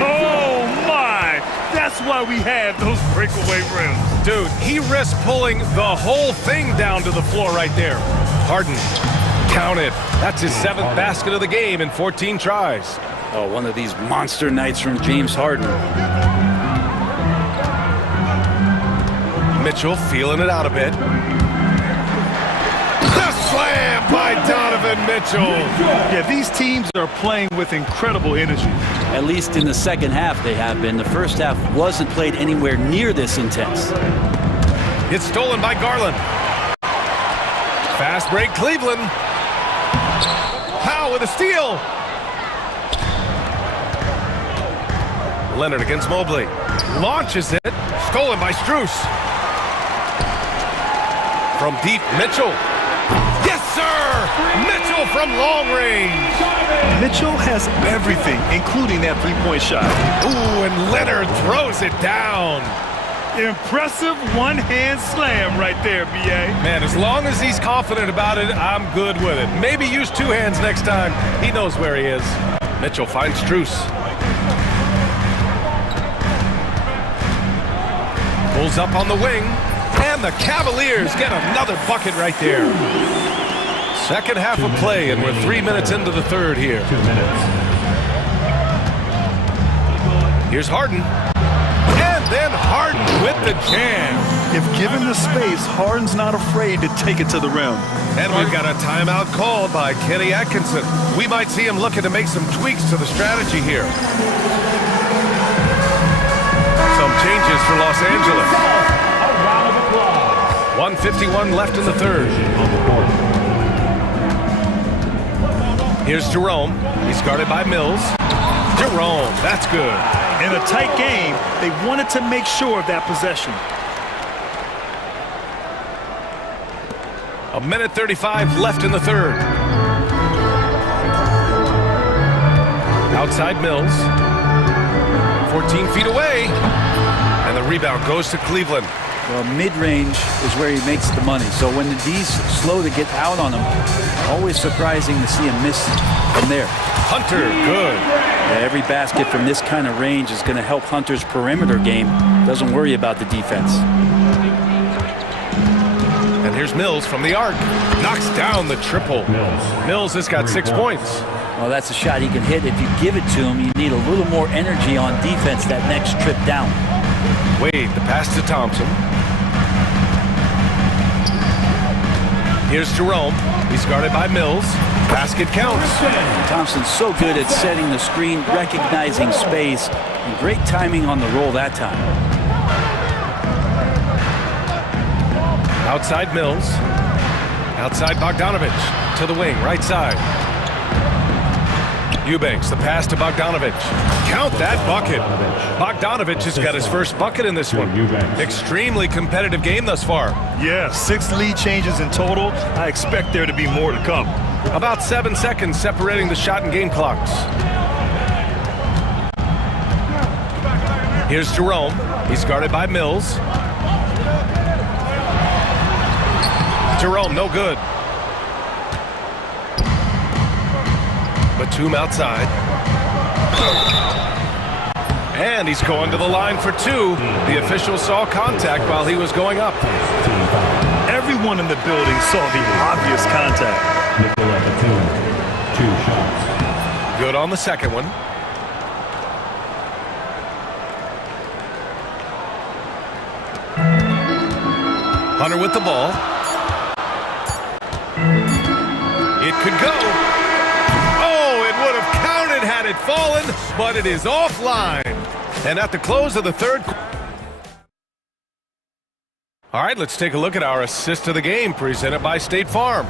Oh, my! That's That's why we have those breakaway rims. Dude, he risked pulling the whole thing down to the floor right there. Harden, count it. That's his 7th basket of the game in 14 tries. Oh, one of these monster nights from James Harden. Mitchell feeling it out a bit. The slam by Donovan Mitchell. Yeah, these teams are playing with incredible energy. At least in the second half they have been. The first half wasn't played anywhere near this intense. It's stolen by Garland. Fast break Cleveland. Howe with a steal. Leonard against Mobley. Launches it. Stolen by Strus. From deep, Mitchell. Yes, sir! Mitchell from long range. Mitchell has everything, including that three-point shot. Ooh, and Leonard throws it down. Impressive one-hand slam right there, B.A. Man, as long as he's confident about it, I'm good with it. Maybe use 2 hands next time. He knows where he is. Mitchell finds Strus. Pulls up on the wing. And the Cavaliers get another bucket right there. Second half of play, and we're 3 minutes into the third here. 2 minutes. Here's Harden. And then Harden with the jam. If given the space, Harden's not afraid to take it to the rim. And we've got a timeout called by Kenny Atkinson. We might see him looking to make some tweaks to the strategy here. Some changes for Los Angeles. 1:51 left in the third. Here's Jerome. He's guarded by Mills. Jerome, that's good. In a tight game, they wanted to make sure of that possession. 1:35 left in the third. Outside Mills. 14 feet away. And the rebound goes to Cleveland. Well, mid-range is where he makes the money. So when the D's slow to get out on him, always surprising to see him miss from there. Hunter, good. Yeah, every basket from this kind of range is going to help Hunter's perimeter game. Doesn't worry about the defense. And here's Mills from the arc. Knocks down the triple. Mills has got 6 points. Well, that's a shot he can hit. If you give it to him, you need a little more energy on defense that next trip down. Wade, the pass to Thompson. Here's Jerome. He's guarded by Mills. Basket counts. Thompson's so good at setting the screen, recognizing space, and great timing on the roll that time. Outside Mills. Outside Bogdanovich. To the wing, right side. Eubanks, the pass to Bogdanovich. Count that bucket. Bogdanovich has got his first bucket in this one. Extremely competitive game thus far. Yeah, 6 lead changes in total. I expect there to be more to come. About 7 seconds separating the shot and game clocks. Here's Jerome. He's guarded by Mills. Jerome, no good. Batum outside. And he's going to the line for 2. The official saw contact while he was going up. Everyone in the building saw the obvious contact. Nicola Batum, 2 shots. Good on the second one. Hunter with the ball. It could go. Oh, it would have counted had it fallen, but it is offline. And at the close of the third. All right, let's take a look at our assist of the game presented by State Farm.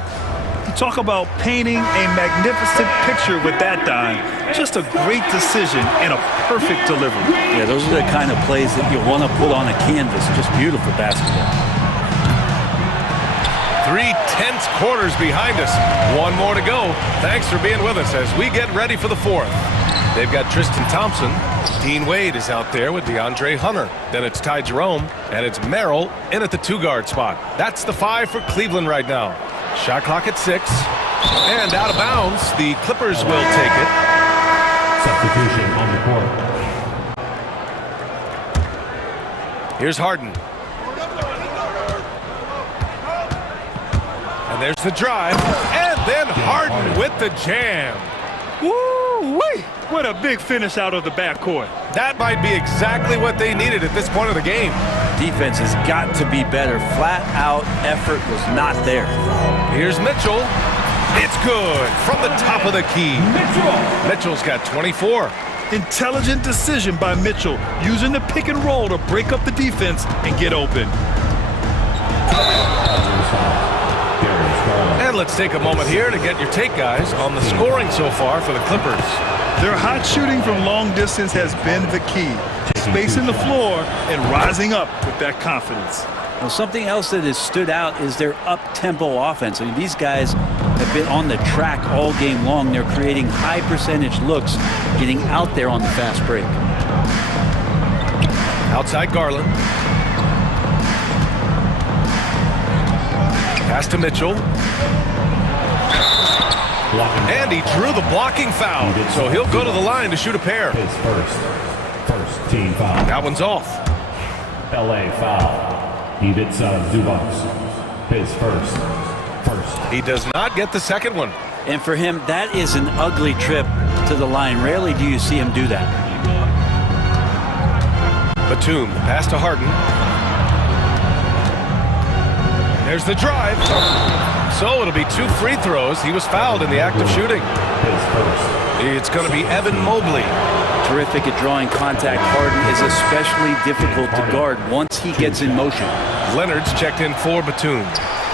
You talk about painting a magnificent picture with that dime. Just a great decision and a perfect delivery. Yeah, those are the kind of plays that you want to put on a canvas. Just beautiful basketball. 3 tense quarters behind us. 1 more to go. Thanks for being with us as we get ready for the 4th. They've got Tristan Thompson. Dean Wade is out there with DeAndre Hunter. Then it's Ty Jerome, and it's Merrill in at the 2-guard spot. That's the 5 for Cleveland right now. Shot clock at 6. And out of bounds, the Clippers will take it. Substitution on the court. Here's Harden. And there's the drive. And then Harden with the jam. Woo-wee! What a big finish out of the backcourt. That might be exactly what they needed at this point of the game. Defense has got to be better. Flat out effort was not there. Here's Mitchell. It's good from the top of the key. Mitchell's got 24. Intelligent decision by Mitchell, using the pick and roll to break up the defense and get open. And let's take a moment here to get your take, guys, on the scoring so far for the Clippers. Their hot shooting from long distance has been the key. Spacing the floor and rising up with that confidence. Well, something else that has stood out is their up-tempo offense. I mean, these guys have been on the track all game long. They're creating high-percentage looks, getting out there on the fast break. Outside Garland. Pass to Mitchell. And he drew the blocking foul, so he'll go to the line to shoot a pair. His first team foul. That one's off. LA foul. Ivica Zubac. His first. He does not get the second one. And for him, that is an ugly trip to the line. Rarely do you see him do that. Batum, pass to Harden. There's the drive. So it'll be 2 free throws. He was fouled in the act of shooting. It's going to be Evan Mobley. Terrific at drawing contact. Harden is especially difficult to guard once he gets in motion. Leonard's checked in for Batum.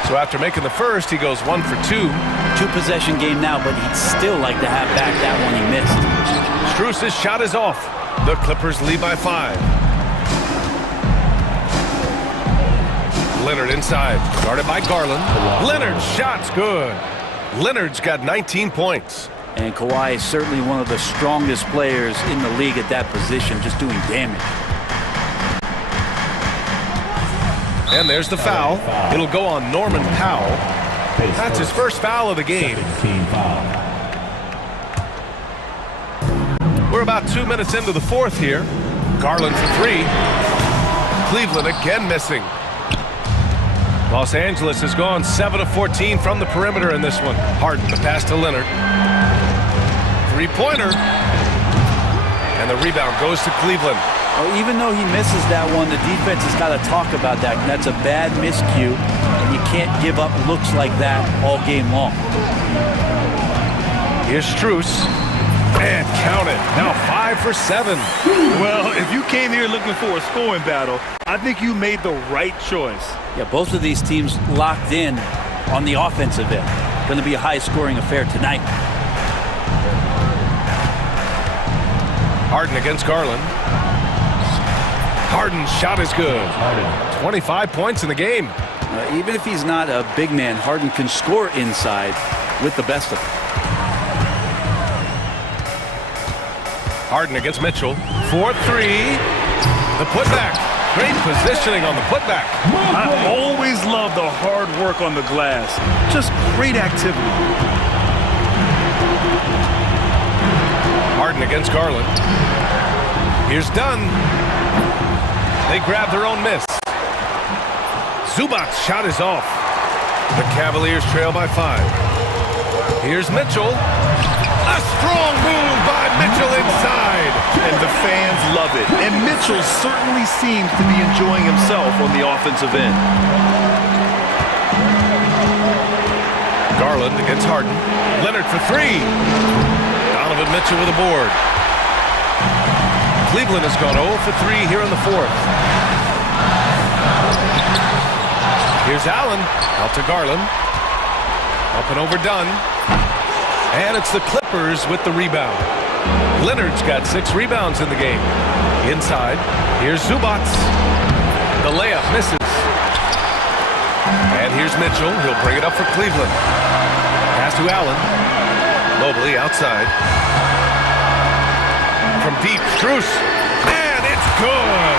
So after making the first, he goes 1 for 2. 2-possession game now, but he'd still like to have back that one he missed. Strus's shot is off. The Clippers lead by 5. Leonard inside, guarded by Garland. Leonard's shot's good. Leonard's got 19 points. And Kawhi is certainly one of the strongest players in the league at that position, just doing damage. And there's the foul. It'll go on Norman Powell. That's his first foul of the game. We're about 2 minutes into the fourth here. Garland for 3. Cleveland again missing. Los Angeles has gone 7 of 14 from the perimeter in this one. Harden, the pass to Leonard. Three-pointer. And the rebound goes to Cleveland. Oh, even though he misses that one, the defense has got to talk about that. That's a bad miscue, and you can't give up looks like that all game long. Here's Strus. And count it. Now 5 for 7. Well, if you came here looking for a scoring battle, I think you made the right choice. Yeah, both of these teams locked in on the offensive end. Going to be a high-scoring affair tonight. Harden against Garland. Harden's shot is good. 25 points in the game. Even if he's not a big man, Harden can score inside with the best of them. Harden against Mitchell. 4-3. The putback. Great positioning on the putback. I always love the hard work on the glass. Just great activity. Harden against Garland. Here's Dunn. They grab their own miss. Zubac's shot is off. The Cavaliers trail by 5. Here's Mitchell. A strong move by Mitchell inside. And the fans love it. And Mitchell certainly seems to be enjoying himself on the offensive end. Garland against Harden. Leonard for 3. Donovan Mitchell with a board. Cleveland has gone 0 for 3 here in the fourth. Here's Allen. Out to Garland. Up and over Dunn. And it's the Clippers with the rebound. Leonard's got 6 rebounds in the game. Inside, here's Zubac. The layup misses. And here's Mitchell. He'll bring it up for Cleveland. Pass to Allen. Mobley outside. From deep, Strus. And it's good.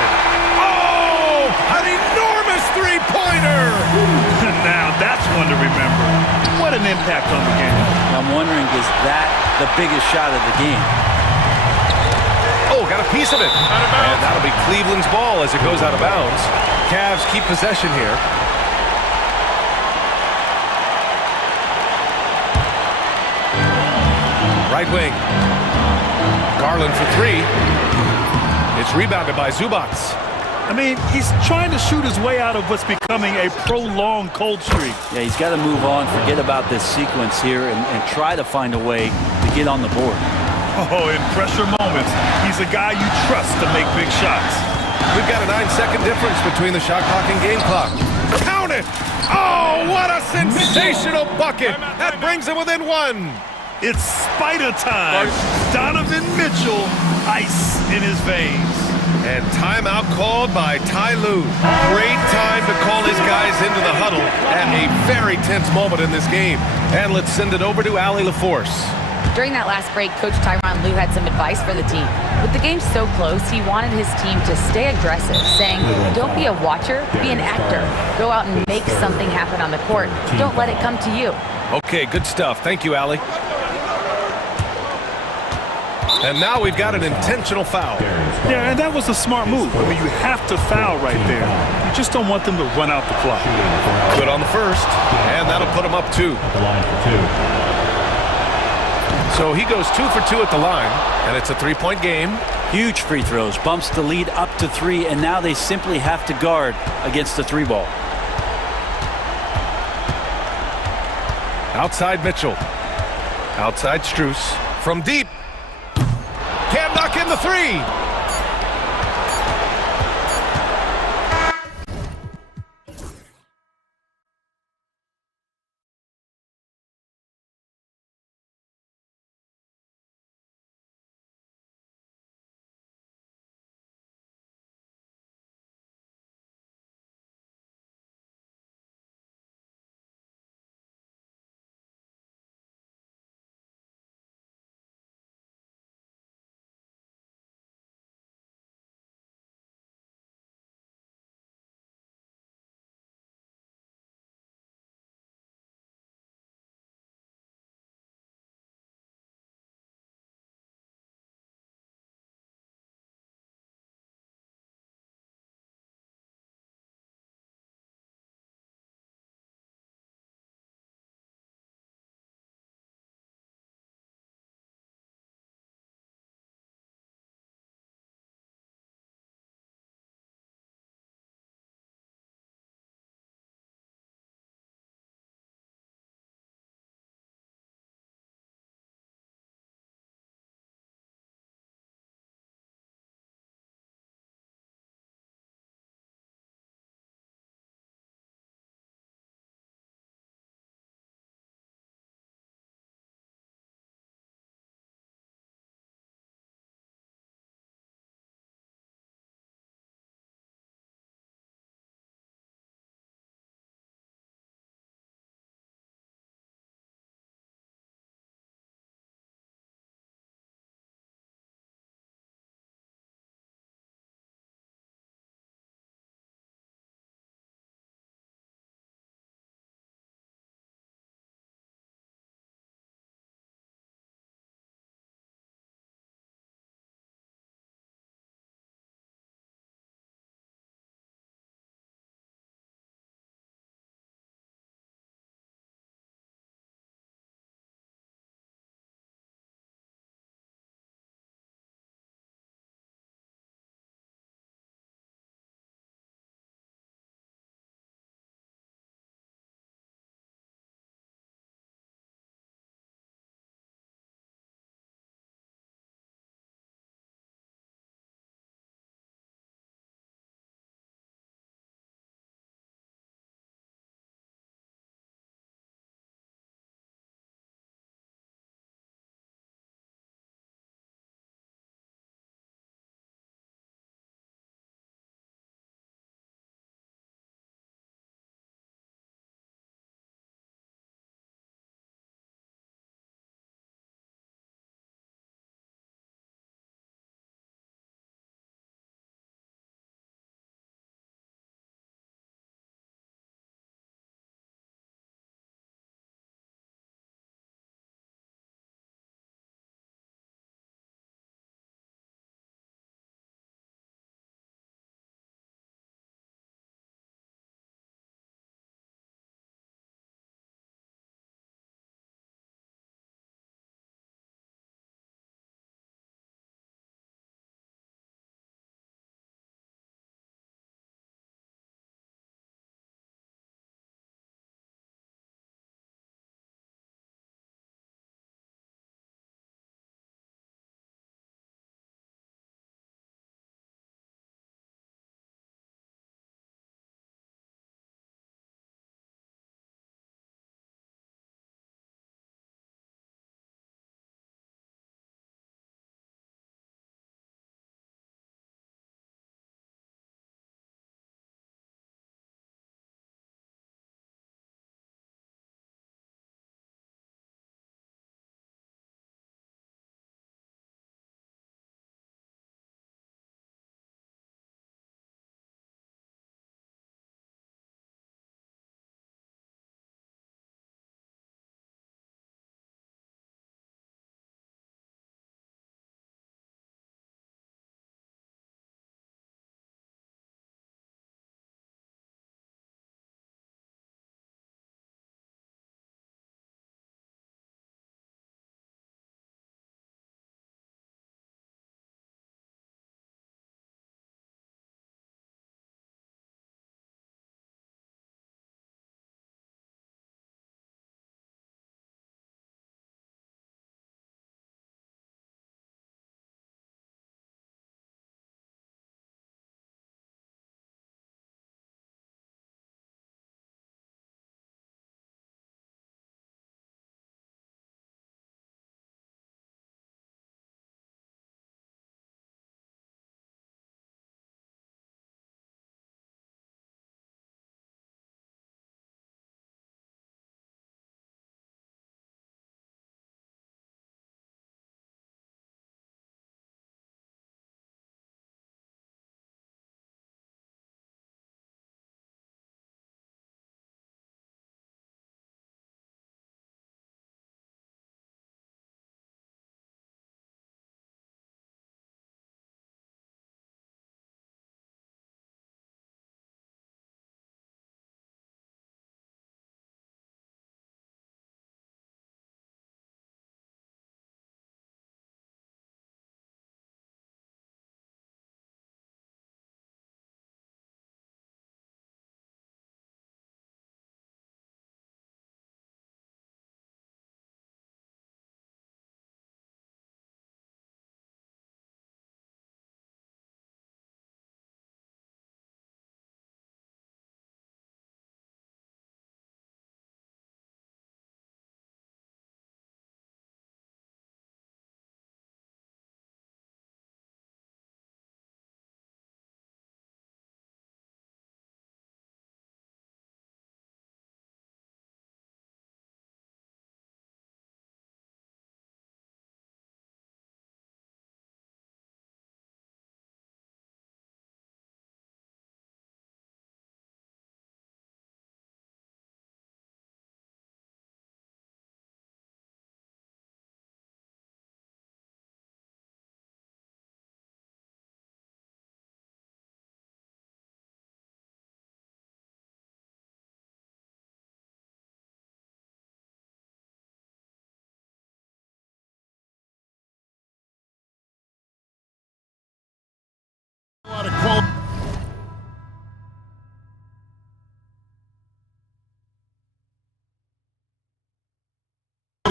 Oh, an enormous three-pointer. Now that's one to remember. What an impact on the game. I'm wondering, is that the biggest shot of the game? Oh, got a piece of it. And that'll be Cleveland's ball as it goes out of bounds. Cavs keep possession here. Right wing. Garland for three. It's rebounded by Zubats. I mean, he's trying to shoot his way out of what's becoming a prolonged cold streak. Yeah, he's got to move on, forget about this sequence here, and try to find a way to get on the board. Oh, in pressure moments, he's a guy you trust to make big shots. We've got a 9-second difference between the shot clock and game clock. Count it! Oh, what a sensational bucket! That brings him within one. It's Spider time. Donovan Mitchell, ice in his veins. And timeout called by Ty Lue. Great time to call his guys into the huddle at a very tense moment in this game. And let's send it over to Allie LaForce. During that last break, Coach Tyronn Lue had some advice for the team. With the game so close, he wanted his team to stay aggressive, saying, don't be a watcher, be an actor. Go out and make something happen on the court. Don't let it come to you. Okay, good stuff. Thank you, Allie. And now we've got an intentional foul. Yeah, and that was a smart move. I mean, you have to foul right there. You just don't want them to run out the clock. Good on the first, and that'll put him up 2. So he goes 2 for 2 at the line, and it's a 3-point game. Huge free throws, bumps the lead up to 3, and now they simply have to guard against the 3 ball. Outside Mitchell. Outside Strus. From deep. Can't knock in the 3.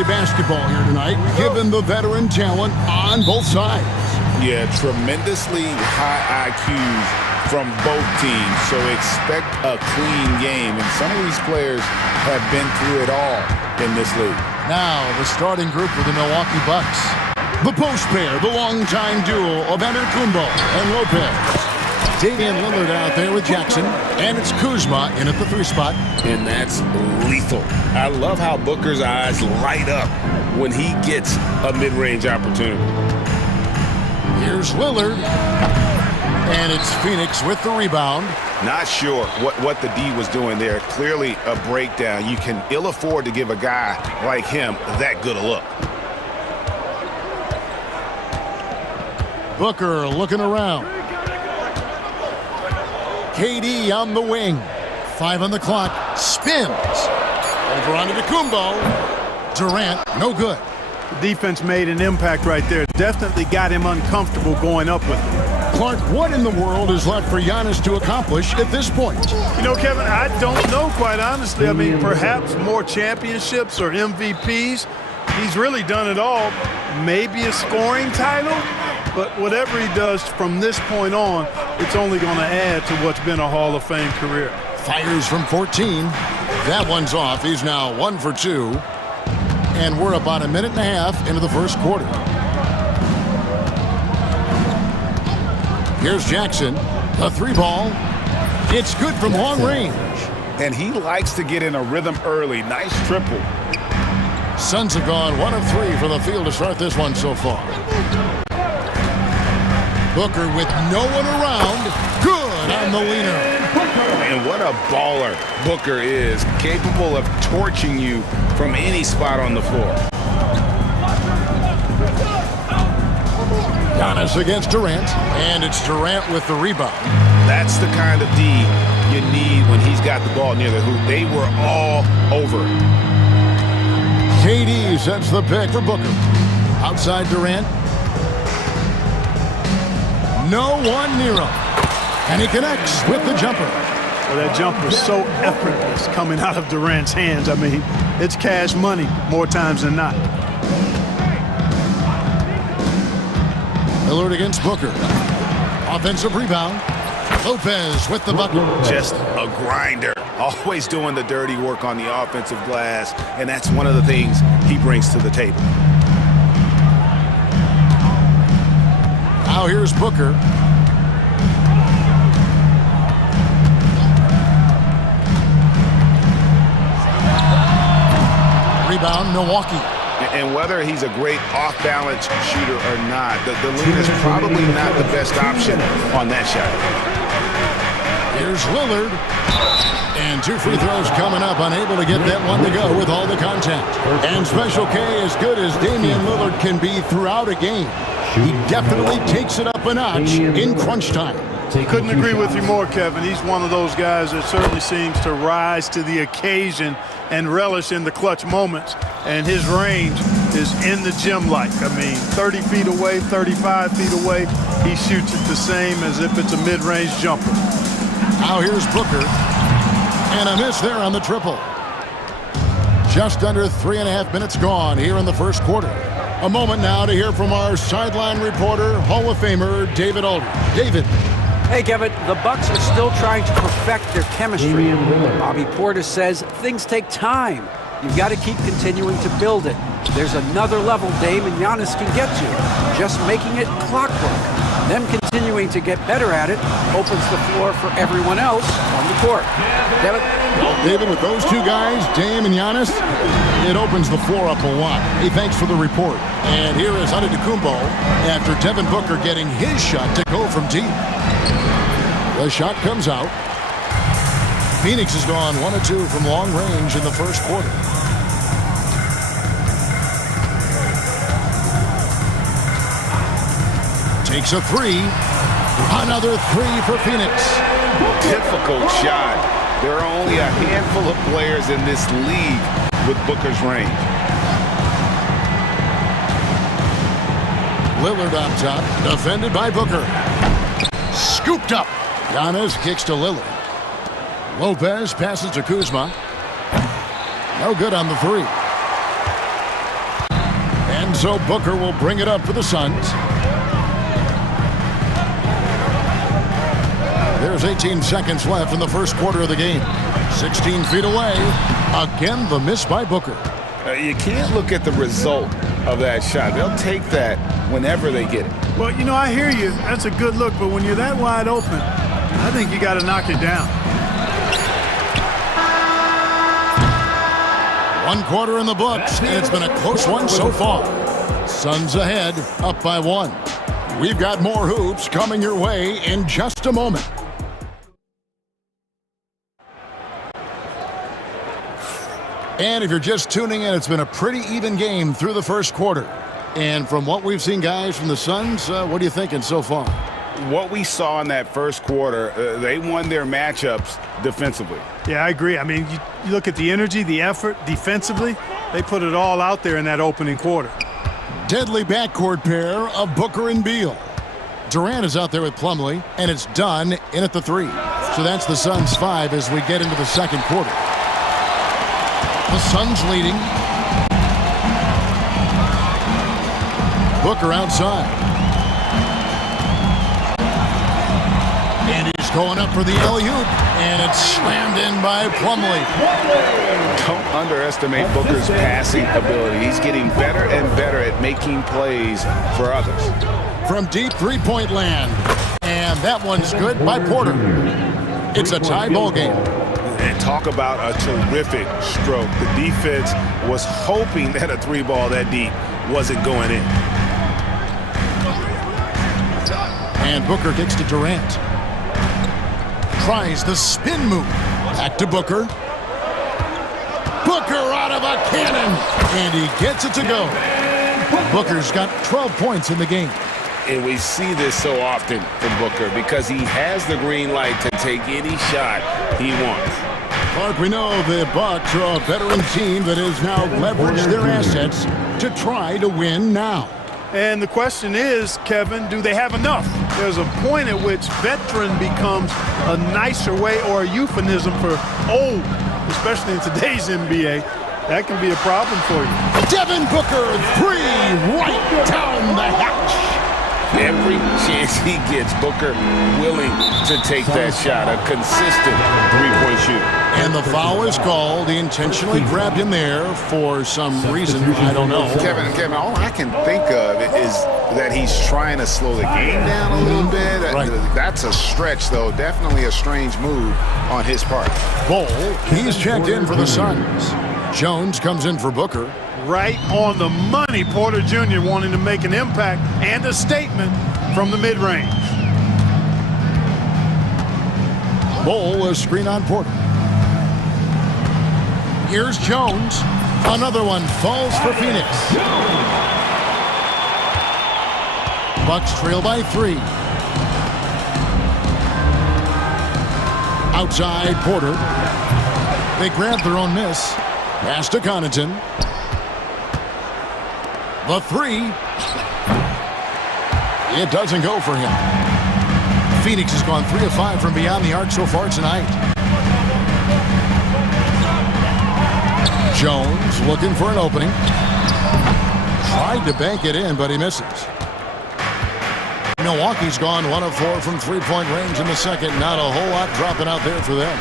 Basketball here tonight, given the veteran talent on both sides. Yeah, tremendously high IQs from both teams, so expect a clean game. And some of these players have been through it all in this league. Now, the starting group for the Milwaukee Bucks. The post pair, the longtime duo of Antetokounmpo and Lopez. Damian Lillard out there with Jackson, and it's Kuzma in at the 3 spot. And that's lethal. I love how Booker's eyes light up when he gets a mid-range opportunity. Here's Lillard, and it's Phoenix with the rebound. Not sure what the D was doing there. Clearly a breakdown. You can ill afford to give a guy like him that good a look. Booker looking around. KD on the wing. 5 on the clock. Spins. Over onto Antetokounmpo. Durant, no good. The defense made an impact right there. Definitely got him uncomfortable going up with it. Clark, what in the world is left for Giannis to accomplish at this point? You know, Kevin, I don't know, quite honestly. I mean, perhaps more championships or MVPs. He's really done it all. Maybe a scoring title, but whatever he does from this point on, it's only going to add to what's been a Hall of Fame career. Fires from 14. That one's off. He's now 1 for 2. And we're about a minute and a half into the first quarter. Here's Jackson. A 3-ball. It's good from long range. And he likes to get in a rhythm early. Nice triple. Suns have gone 1 of 3 from the field to start this one so far. Booker with no one around. Good on the leaner. And what a baller Booker is. Capable of torching you from any spot on the floor. Giannis against Durant. And it's Durant with the rebound. That's the kind of D you need when he's got the ball near the hoop. They were all over it. KD sets the pick for Booker. Outside Durant. No one near him. And he connects with the jumper. Well, that jumper is so effortless coming out of Durant's hands. I mean, it's cash money more times than not. Lillard against Booker. Offensive rebound. Lopez with the bucket. Just a grinder. Always doing the dirty work on the offensive glass, and that's one of the things he brings to the table. Now here's Booker. Rebound, Milwaukee. And whether he's a great off-balance shooter or not, the lead is probably not the best option on that shot. Here's Lillard. And 2 free throws coming up, unable to get that one to go with all the contact. And Special K, as good as Damian Lillard can be throughout a game, he definitely takes it up a notch in crunch time. Couldn't agree with you more, Kevin. He's one of those guys that certainly seems to rise to the occasion and relish in the clutch moments. And his range is in the gym-like. I mean, 30 feet away, 35 feet away, he shoots it the same as if it's a mid-range jumper. Now here's Booker. And a miss there on the triple. Just under 3.5 minutes gone here in the first quarter. A moment now to hear from our sideline reporter, Hall of Famer David Aldridge. David. Hey, Kevin, the Bucks are still trying to perfect their chemistry. Bobby Portis says things take time. You've got to keep continuing to build it. There's another level Dame and Giannis can get to. Just making it clockwork. Them continuing to get better at it opens the floor for everyone else on the court. David, with those two guys, Dame and Giannis, it opens the floor up a lot. Hey, thanks for the report. And here is Antetokounmpo after Devin Booker getting his shot to go from deep. The shot comes out. Phoenix has gone 1 of 2 from long range in the first quarter. Takes a 3. Another 3 for Phoenix. Difficult shot. There are only a handful of players in this league with Booker's range. Lillard on top, defended by Booker. Scooped up. Giannis kicks to Lillard. Lopez passes to Kuzma. No good on the 3. And so Booker will bring it up for the Suns. There's 18 seconds left in the first quarter of the game. 16 feet away. Again, the miss by Booker. You can't look at the result of that shot. They'll take that whenever they get it. Well, you know, I hear you. That's a good look, but when you're that wide open, I think you got to knock it down. 1 quarter in the books, and it's been a close one so far. Suns ahead, up by 1. We've got more hoops coming your way in just a moment. And if you're just tuning in, it's been a pretty even game through the first quarter. And from what we've seen, guys, from the Suns, what are you thinking so far? What we saw in that first quarter, they won their matchups defensively. Yeah, I agree. I mean, you look at the energy, the effort defensively, they put it all out there in that opening quarter. Deadly backcourt pair of Booker and Beal. Durant is out there with Plumlee, and it's done in at the 3. So that's the Suns' 5 as we get into the second quarter. The Suns leading. Booker outside. And he's going up for the alley-oop. And it's slammed in by Plumlee. Don't underestimate Booker's passing ability. He's getting better and better at making plays for others. From deep three-point land. And that one's good by Porter. It's a tie ball game. And talk about a terrific stroke. The defense was hoping that a 3-ball that deep wasn't going in. And Booker kicks to Durant. Tries the spin move. Back to Booker. Booker out of a cannon. And he gets it to go. Booker's got 12 points in the game. And we see this so often from Booker because he has the green light to take any shot he wants. Clark, we know the Bucks are a veteran team that has now leveraged their assets to try to win now. And the question is, Kevin, do they have enough? There's a point at which veteran becomes a nicer way or a euphemism for old, especially in today's NBA. That can be a problem for you. Devin Booker, 3 right down the hatch. Every chance he gets, Booker willing to take that shot, a consistent three-point shooter. And the foul is called. He intentionally grabbed him there for some reason. I don't know. Kevin, all I can think of is that he's trying to slow the game down a little bit. Right. That's a stretch, though. Definitely a strange move on his part. Bol, he's checked in for the Suns. Jones comes in for Booker. Right on the money, Porter Jr. wanting to make an impact and a statement from the mid-range. Bol, a screen on Porter. Here's Jones. Another one falls for Phoenix. Bucks trail by 3. Outside Porter. They grab their own miss. Pass to Connaughton. The 3. It doesn't go for him. Phoenix has gone 3 of 5 from beyond the arc so far tonight. Jones looking for an opening. Tried to bank it in, but he misses. Milwaukee's gone 1 of 4 from three-point range in the second. Not a whole lot dropping out there for them.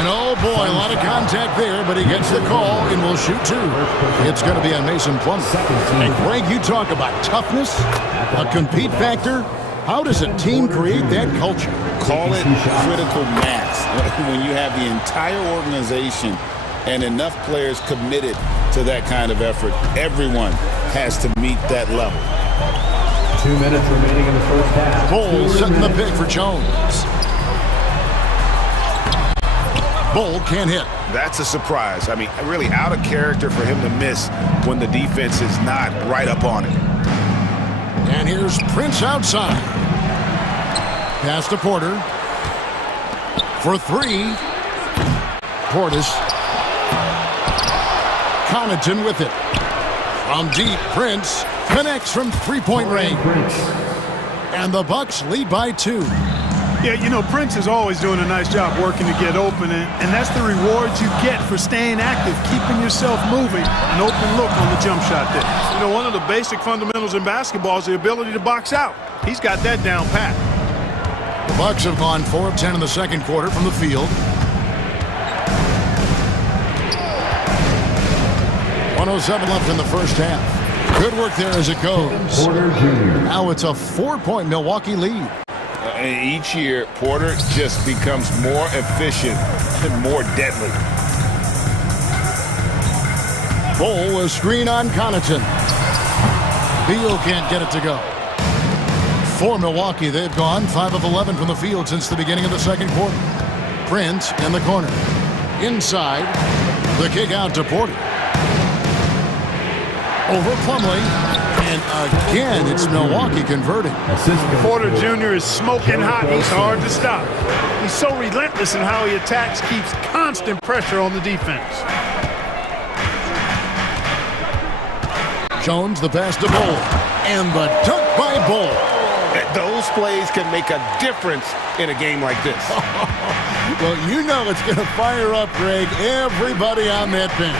And oh boy, a lot of contact there, but he gets the call and will shoot 2. It's going to be on Mason Plumlee. And Greg, you talk about toughness, a compete factor. How does a team create that culture? Call it critical mass. When you have the entire organization and enough players committed to that kind of effort, everyone has to meet that level. 2 minutes remaining in the first half. Bol setting the pick for Jones. Bol can't hit. That's a surprise. I mean, really out of character for him to miss when the defense is not right up on it. And here's Prince outside. Pass to Porter. For 3. Portis. Connaughton with it. From deep, Prince connects from three-point range. And the Bucks lead by 2. Yeah, you know, Prince is always doing a nice job working to get open, and that's the reward you get for staying active, keeping yourself moving, an open look on the jump shot there. You know, one of the basic fundamentals in basketball is the ability to box out. He's got that down pat. The Bucks have gone 4 of 10 in the second quarter from the field. 1:07 left in the first half. Good work there as it goes. Now it's a 4-point Milwaukee lead. Each year, Porter just becomes more efficient and more deadly. Bull, a screen on Connaughton. Beal can't get it to go. For Milwaukee, they've gone 5 of 11 from the field since the beginning of the second quarter. Prince in the corner. Inside, the kick out to Porter. Over Plumlee, and again, it's Milwaukee converting. Porter Jr. is smoking hot. He's hard to stop. He's so relentless in how he attacks, keeps constant pressure on the defense. Jones, the pass to Bull, and the dunk by Bull. Those plays can make a difference in a game like this. Well, you know it's going to fire up, Greg, everybody on that bench.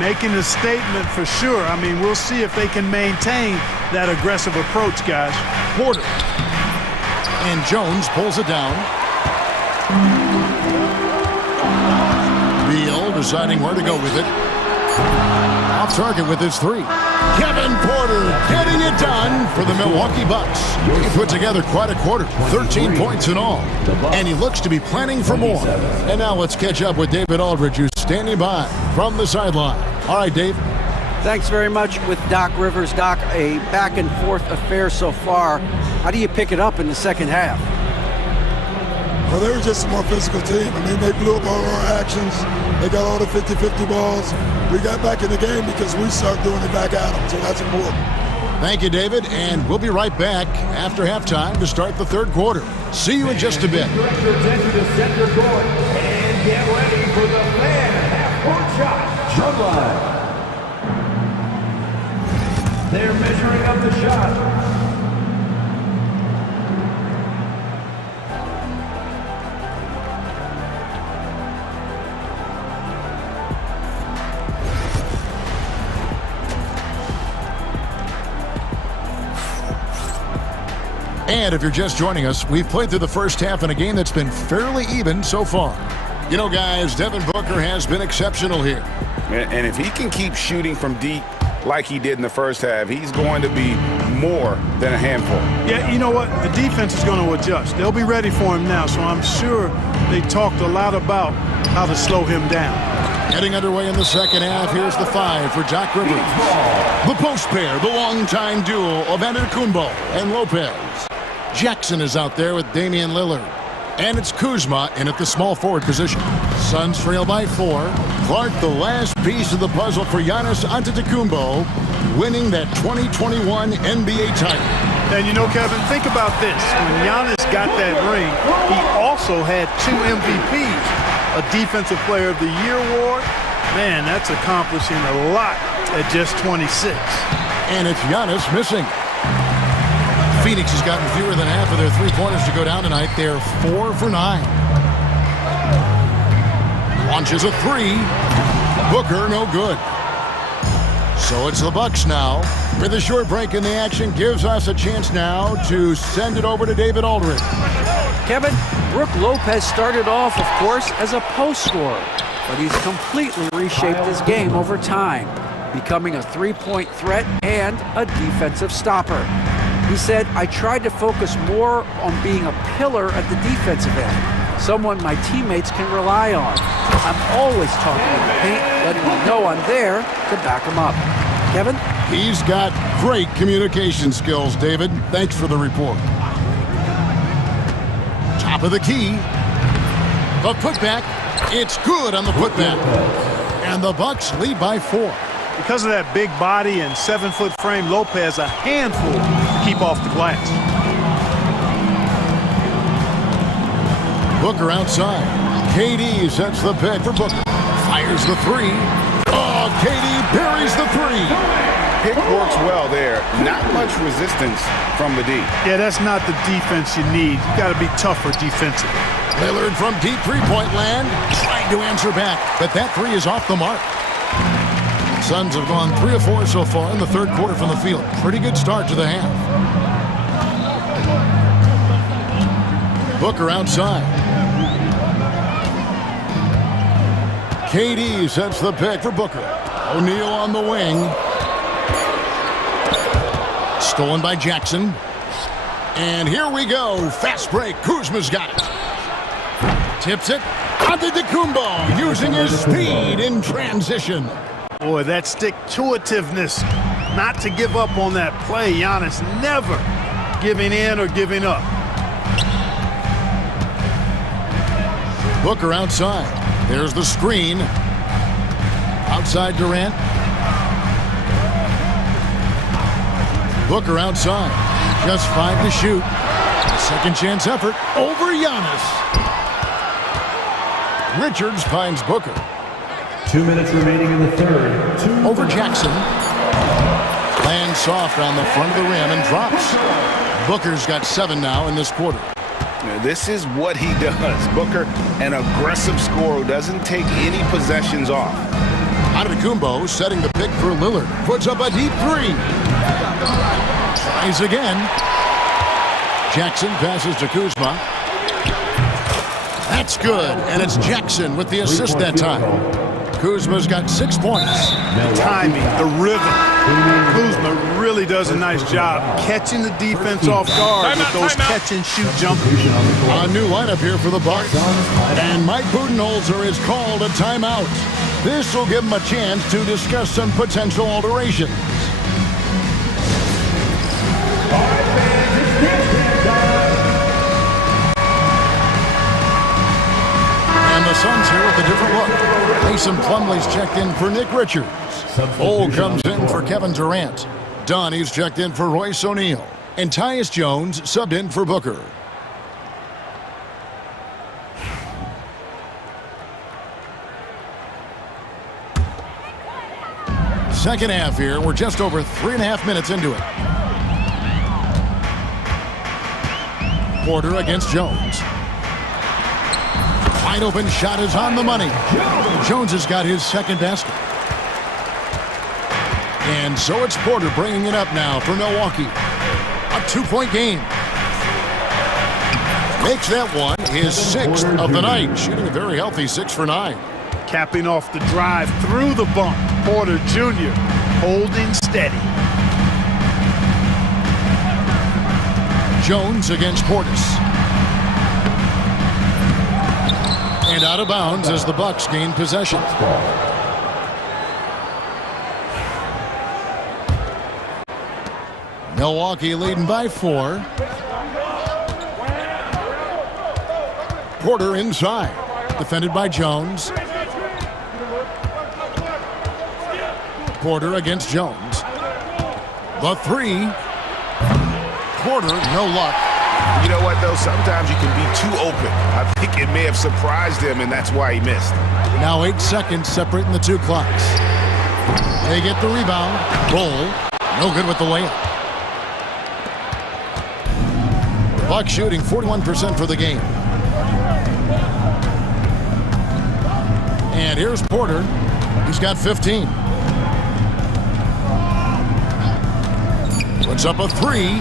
Making a statement for sure. I mean, we'll see if they can maintain that aggressive approach, guys. Porter. And Jones pulls it down. Beal deciding where to go with it. Off target with his 3. Kevin Porter getting it done for the Milwaukee Bucks. He put together quite a quarter, 13 points in all. And he looks to be planning for more. And now let's catch up with David Aldridge, who's standing by from the sideline. All right, Dave. Thanks very much with Doc Rivers. Doc, a back-and-forth affair so far. How do you pick it up in the second half? Well, they were just a more physical team. I mean, they blew up all our actions. They got all the 50-50 balls. We got back in the game because we started doing it back at them, so that's important. Thank you, David, and we'll be right back after halftime to start the third quarter. See you in just a bit. Center court and get ready for the fan half-court shot. Drum line. They're measuring up the shot. And if you're just joining us, we've played through the first half in a game that's been fairly even so far. You know, guys, Devin Booker has been exceptional here. And if he can keep shooting from deep like he did in the first half, he's going to be more than a handful. Yeah, you know what? The defense is going to adjust. They'll be ready for him now, so I'm sure they talked a lot about how to slow him down. Getting underway in the second half, here's the 5 for Doc Rivers. The post pair, the longtime duo of Antetokounmpo and Lopez. Jackson is out there with Damian Lillard. And it's Kuzma in at the small forward position. Suns trail by 4. Clark, the last piece of the puzzle for Giannis Antetokounmpo, winning that 2021 NBA title. And you know, Kevin, think about this. When Giannis got that ring, he also had 2 MVPs. A Defensive Player of the Year award. Man, that's accomplishing a lot at just 26. And it's Giannis missing. Phoenix has gotten fewer than half of their three-pointers to go down tonight. They're 4 for 9. Launches a 3. Booker, no good. So it's the Bucks now. With a short break in the action, gives us a chance now to send it over to David Aldridge. Kevin, Brook Lopez started off, of course, as a post scorer, but he's completely reshaped his game over time, becoming a three-point threat and a defensive stopper. He said, I tried to focus more on being a pillar at the defensive end, someone my teammates can rely on. I'm always talking in the paint, letting them know I'm there to back them up. Kevin? He's got great communication skills, David. Thanks for the report. Top of the key. The putback. It's good on the putback. And the Bucks lead by 4. Because of that big body and 7-foot frame, Lopez a handful to keep off the glass. Booker outside. KD sets the pick for Booker. Fires the 3. Oh, KD buries the 3. pick works well there. Not much resistance from the D. Yeah, that's not the defense you need. You got to be tougher defensively. Lillard from deep three-point land, trying to answer back, but that three is off the mark. Suns have gone 3 of 4 so far in the third quarter from the field. Pretty good start to the half. Booker outside. KD sets the pick for Booker. O'Neal on the wing. Stolen by Jackson. And here we go. Fast break. Kuzma's got it. Tips it. Antetokounmpo using his speed in transition. Boy, that stick-to-itiveness, not to give up on that play. Giannis never giving in or giving up. Booker outside. There's the screen. Outside Durant. Booker outside. Just 5 to shoot. Second chance effort over Giannis. Richards finds Booker. 2 minutes remaining in the third. Over Jackson. Lands soft on the front of the rim and drops. Booker's got 7 now in this quarter. Now, this is what he does. Booker, an aggressive scorer who doesn't take any possessions off. Antetokounmpo setting the pick for Lillard. Puts up a deep three. Tries again. Jackson passes to Kuzma. That's good, and it's Jackson with the assist that time. Kuzma's got 6 points. The timing, the rhythm. Kuzma really does a nice job catching the defense off guard with those catch-and-shoot jumpers. A new lineup here for the Bucks. And Mike Budenholzer is called a timeout. This will give him a chance to discuss some potential alterations. And the Suns here with a different look. Mason Plumlee's checked in for Nick Richards. Cole comes in for Kevin Durant. Donnie's checked in for Royce O'Neal. And Tyus Jones subbed in for Booker. Second half here. We're just over 3.5 minutes into it. Porter against Jones. Wide open shot is on the money. Jones has got his second basket. And so it's Porter bringing it up now for Milwaukee. A 2-point game. Makes that one his 6th of the night. Shooting a very healthy 6 for 9. Capping off the drive through the bump. Porter Jr. holding steady. Jones against Portis. And out of bounds as the Bucks gain possession. Milwaukee leading by 4. Porter inside. Defended by Jones. Porter against Jones. The 3. Porter, no luck. You know what, though? Sometimes you can be too open. I think it may have surprised him, and that's why he missed. Now 8 seconds separating the two clocks. They get the rebound. Roll. No good with the layup. Bucks shooting 41% for the game. And here's Porter. He's got 15. Puts up a 3.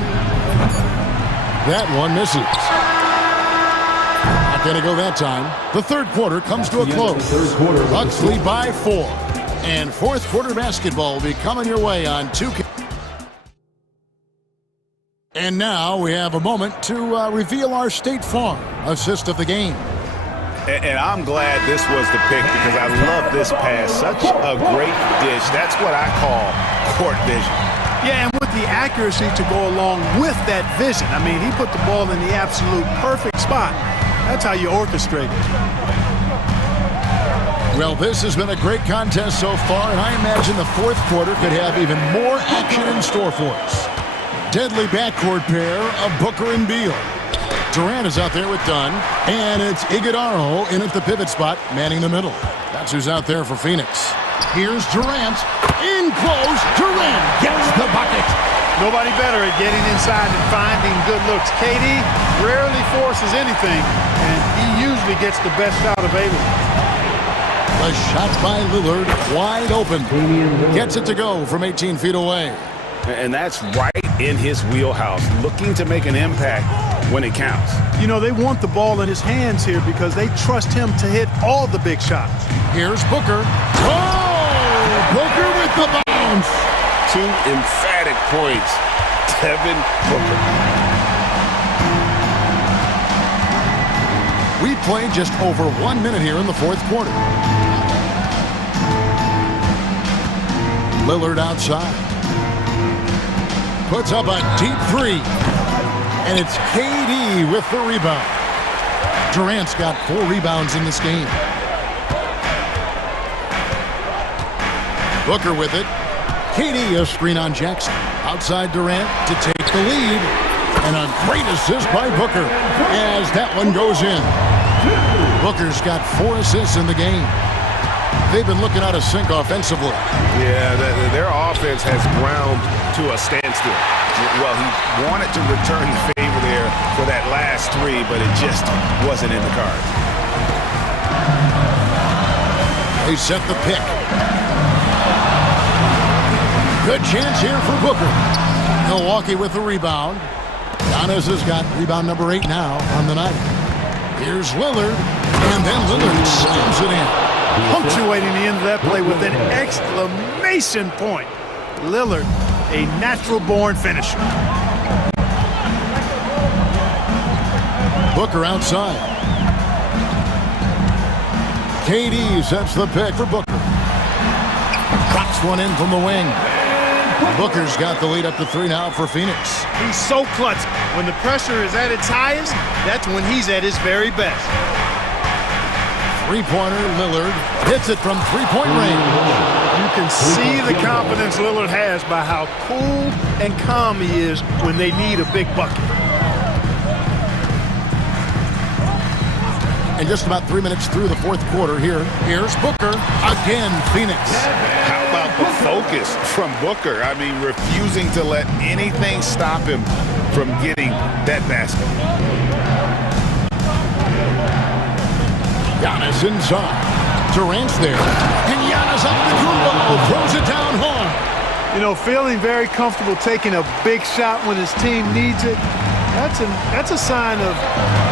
That one misses. Not going to go that time. The third quarter comes to a close. Bucks lead by 4. And fourth quarter basketball will be coming your way on 2K. And now we have a moment to reveal our State Farm assist of the game. And I'm glad this was the pick because I love this pass. Such a great dish. That's what I call court vision. Yeah, and with the accuracy to go along with that vision. I mean, he put the ball in the absolute perfect spot. That's how you orchestrate it. Well, this has been a great contest so far, and I imagine the fourth quarter could have even more action in store for us. Deadly backcourt pair of Booker and Beal. Durant is out there with Dunn, and it's Iguodala in at the pivot spot, manning the middle. That's who's out there for Phoenix. Here's Durant, In close, Durant gets the bucket. Nobody better at getting inside and finding good looks. KD rarely forces anything, and he usually gets the best shot available. The shot by Lillard, wide open. Gets it to go from 18 feet away. And that's right in his wheelhouse, looking to make an impact when it counts. You know, they want the ball in his hands here because they trust him to hit all the big shots. Here's Booker. Oh! Booker with the bounce. 2 emphatic points. Devin Booker. We played just over 1 minute here in the fourth quarter. Lillard outside. Puts up a deep three. And it's KD with the rebound. Durant's got 4 rebounds in this game. Booker with it. KD a screen on Jackson. Outside Durant to take the lead. And a great assist by Booker as that one goes in. Booker's got 4 assists in the game. They've been looking out of sync offensively. Yeah, their offense has ground to a standstill. Well, he wanted to return the favor there for that last 3, but it just wasn't in the cards. They set the pick. Good chance here for Booker. Milwaukee with the rebound. Giannis has got rebound number 8 now on the night. Here's Lillard, and then Lillard slams it in. Punctuating the end of that play with an exclamation point. Lillard, a natural-born finisher. Booker outside. KD sets the pick for Booker. Drops one in from the wing. Booker's got the lead up to 3 now for Phoenix. He's so clutch. When the pressure is at its highest, that's when he's at his very best. Three-pointer, Lillard hits it from three-point range. You can see the confidence Lillard has by how cool and calm he is when they need a big bucket. And just about 3 minutes through the fourth quarter here. Here's Booker. Again, Phoenix. How about the focus from Booker? I mean, refusing to let anything stop him from getting that basket. Giannis inside. Durant's there. And Giannis out the Kumbo throws it down hard. You know, feeling very comfortable taking a big shot when his team needs it. That's a sign of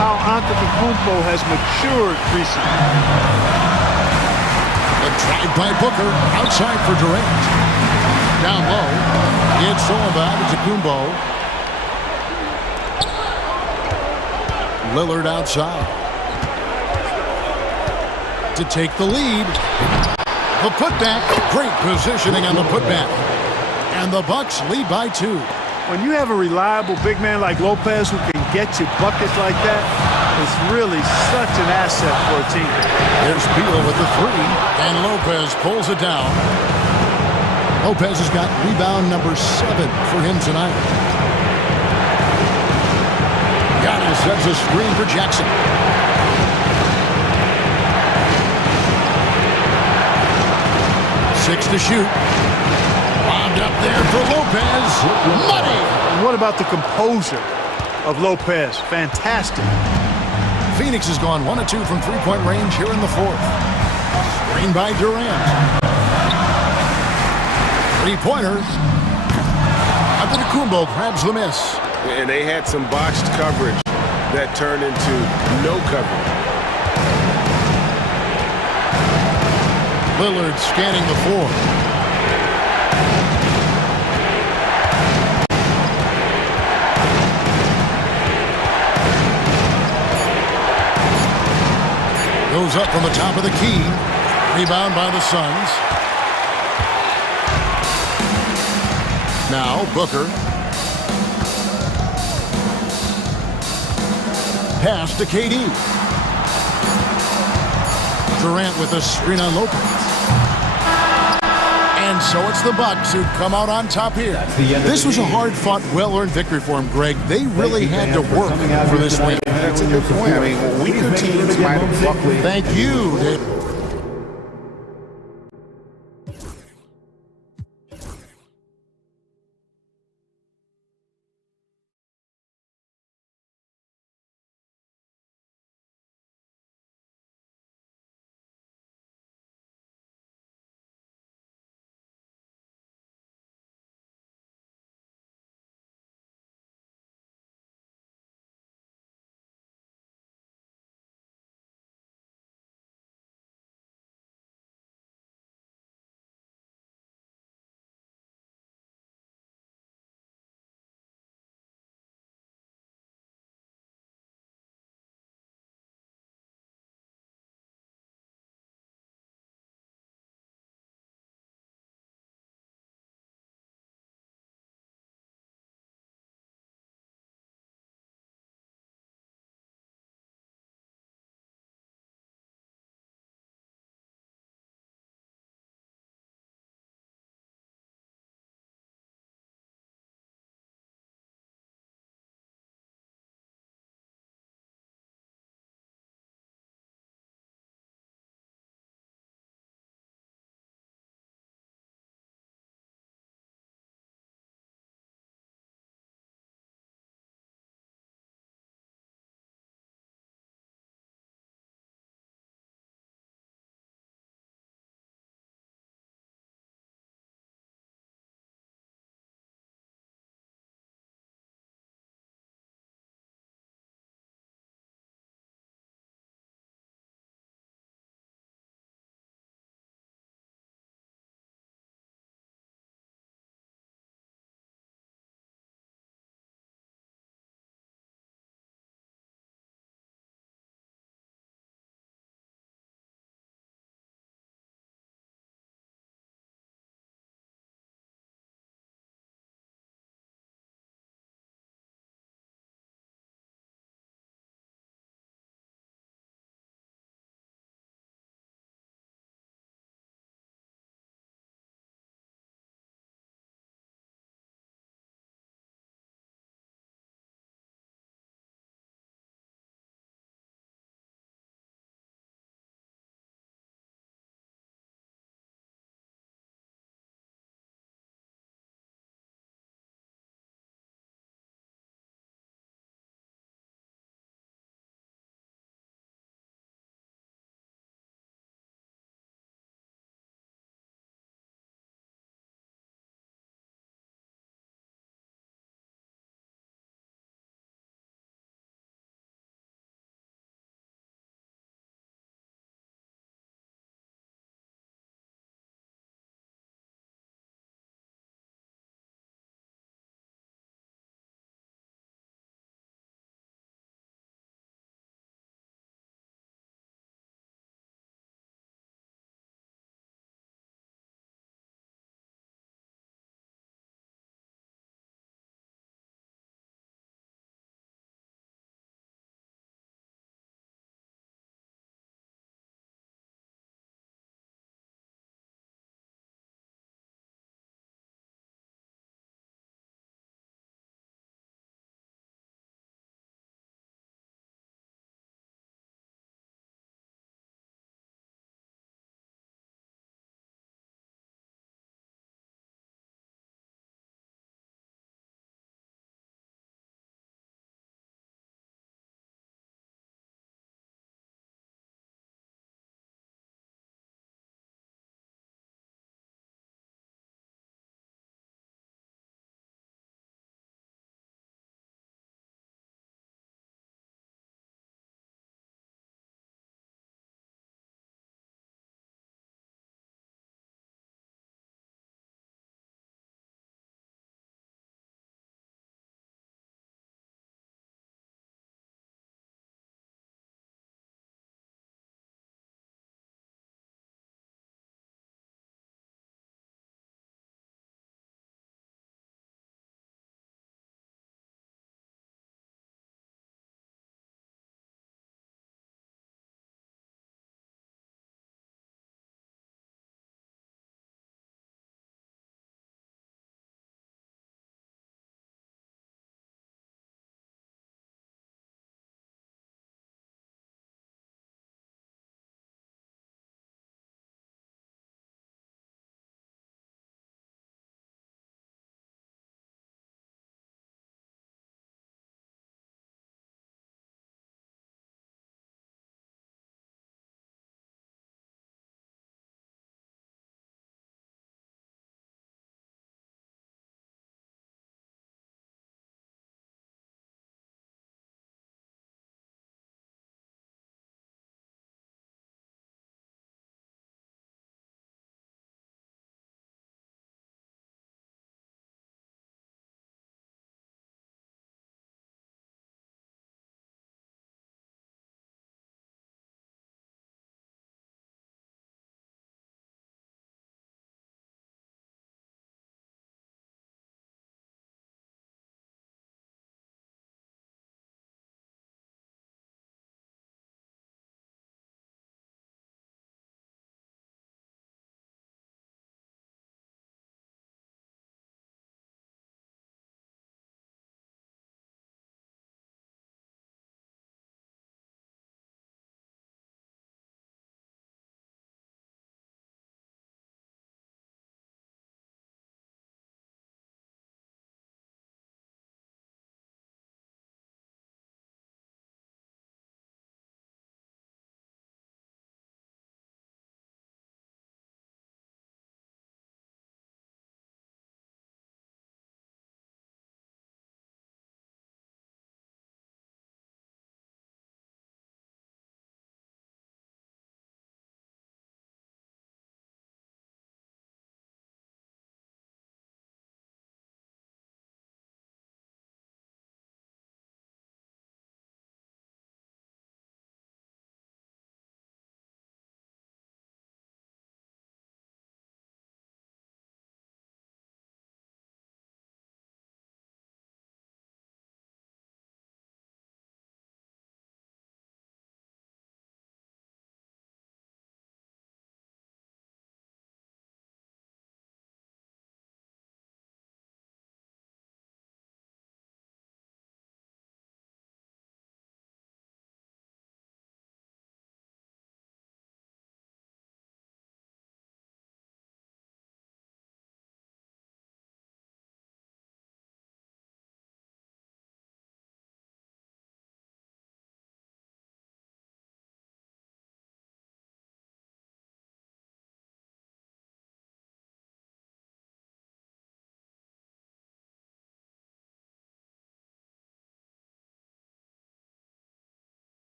how Antetokounmpo has matured recently. The drive by Booker outside for Durant. Down low. It's all about Antetokounmpo. Lillard outside. To take the lead. The putback. Great positioning on the putback. And the Bucks lead by 2. When you have a reliable big man like Lopez who can get you buckets like that, it's really such an asset for a team. There's Beal with the 3, and Lopez pulls it down. Lopez has got rebound number 7 for him tonight. Giannis sets a screen for Jackson. Six to shoot. Bombed up there for Lopez. Money! What about the composure of Lopez? Fantastic. Phoenix has gone 1 of 2 from three-point range here in the fourth. Screen by Durant. Three-pointer. Antetokounmpo grabs the miss. And they had some botched coverage that turned into no coverage. Lillard scanning the floor. Goes up from the top of the key. Rebound by the Suns. Now Booker. Pass to KD. Durant with a screen on Lopez. And so it's the Bucks who come out on top here. This was a hard-fought, well-earned victory for them, Greg. They really had to work for this win. That's a good point. I mean, weaker teams might have buckled. Thank you, Dave.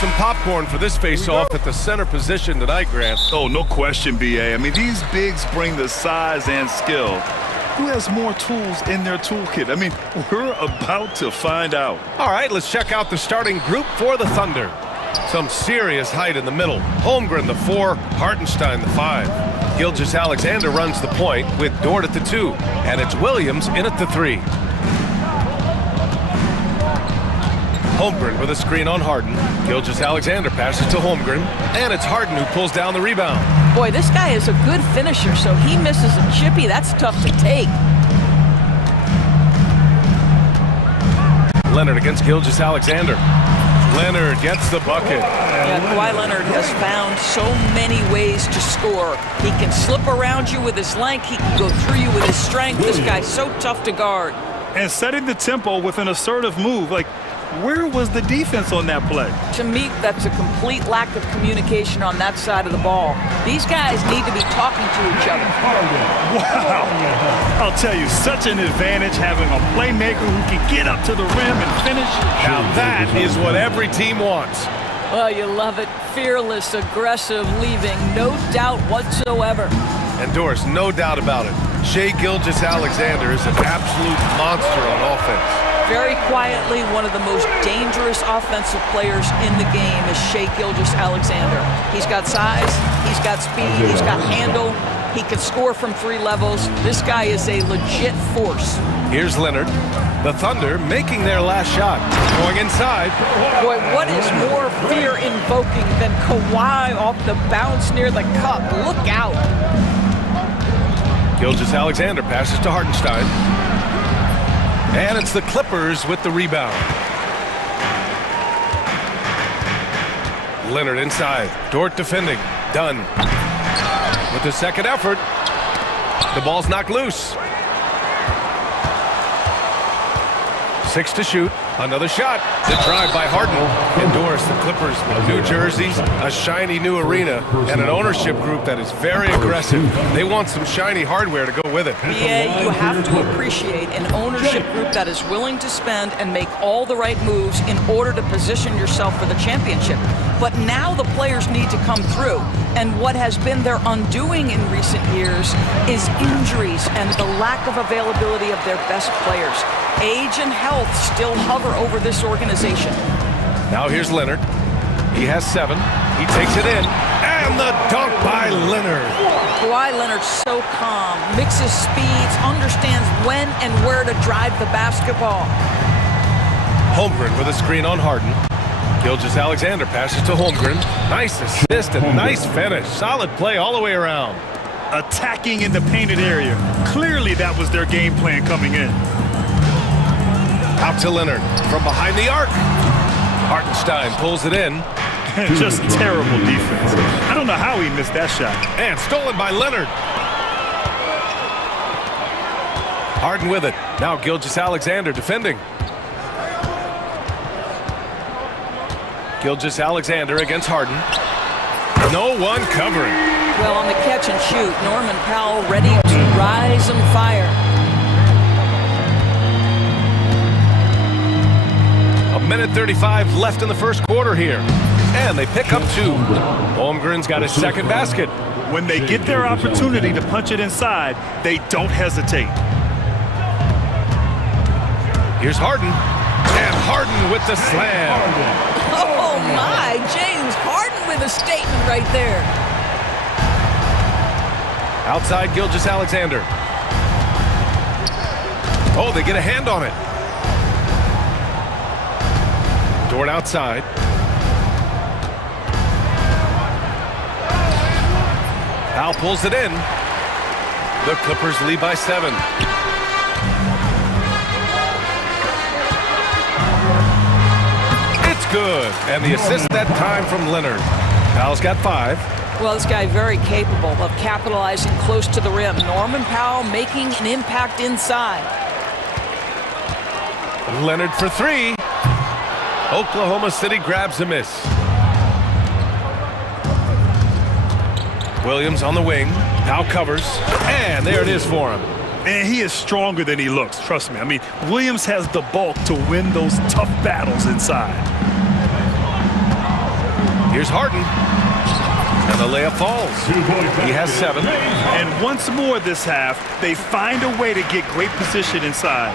some popcorn for this face-off at the center position tonight, Grant. Oh, no question, B.A. I mean, these bigs bring the size and skill. Who has more tools in their toolkit? I mean, we're about to find out. All right, let's check out the starting group for the Thunder. Some serious height in the middle. Holmgren, the 4, Hartenstein, the 5. Gilgeous-Alexander runs the point with Dort at the 2. And it's Williams in at the 3. Holmgren with a screen on Harden. Gilgeous-Alexander passes to Holmgren. And it's Harden who pulls down the rebound. Boy, this guy is a good finisher, so he misses a chippy. That's tough to take. Leonard against Gilgeous-Alexander. Leonard gets the bucket. Yeah, Kawhi Leonard has found so many ways to score. He can slip around you with his length. He can go through you with his strength. This guy's so tough to guard. And setting the tempo with an assertive move. Like, where was the defense on that play? To me, that's a complete lack of communication on that side of the ball. These guys need to be talking to each other. Wow. I'll tell you, such an advantage having a playmaker who can get up to the rim and finish. Now that is what every team wants. Well, you love it. Fearless, aggressive, leaving. No doubt whatsoever. And Doris, no doubt about it. Shai Gilgeous-Alexander is an absolute monster on offense. Very quietly, one of the most dangerous offensive players in the game is Shai Gilgeous-Alexander. He's got size, he's got speed, he's got handle, he can score from 3 levels. This guy is a legit force. Here's Leonard. The Thunder making their last shot. Going inside. Boy, what is more fear-invoking than Kawhi off the bounce near the cup? Look out. Gilgeous-Alexander passes to Hartenstein. And it's the Clippers with the rebound. Leonard inside. Dort defending. Dunn. With the second effort. The ball's knocked loose. 6 to shoot. Another shot. The drive by Harden. And Doris, the Clippers with new jerseys, a shiny new arena, and an ownership group that is very aggressive. They want some shiny hardware to go with it. Yeah, you have to appreciate an ownership group that is willing to spend and make all the right moves in order to position yourself for the championship. But now the players need to come through. And what has been their undoing in recent years is injuries and the lack of availability of their best players. Age and health still hover over this organization. Now here's Leonard. He has 7. He takes it in. And the dunk by Leonard. Kawhi Leonard's so calm, mixes speeds, understands when and where to drive the basketball. Holmgren with a screen on Harden. Gilgeous-Alexander passes to Holmgren. Nice assist and nice finish. Solid play all the way around. Attacking in the painted area. Clearly that was their game plan coming in. Out to Leonard from behind the arc. Hartenstein pulls it in. Just terrible defense. I don't know how he missed that shot. And stolen by Leonard. Harden with it. Now Gilgeous-Alexander defending. Gilgeous-Alexander against Harden. No one covering. Well, on the catch and shoot, Norman Powell ready to rise and fire. A minute 35 left in the first quarter here. And they pick up 2. Holmgren's got his second basket. When they get their opportunity to punch it inside, they don't hesitate. Here's Harden. And Harden with the slam. Oh my, James Harden with a statement right there. Outside Gilgeous-Alexander. Oh, they get a hand on it. Dort outside. Powell pulls it in. The Clippers lead by 7. It's good. And the assist that time from Leonard. Powell's got 5. Well, this guy very capable of capitalizing close to the rim. Norman Powell making an impact inside. Leonard for 3. Oklahoma City grabs a miss. Williams on the wing. Now covers. And there it is for him. And he is stronger than he looks, trust me. I mean, Williams has the bulk to win those tough battles inside. Here's Harden. And the layup falls. He has 7. And once more this half, they find a way to get great position inside.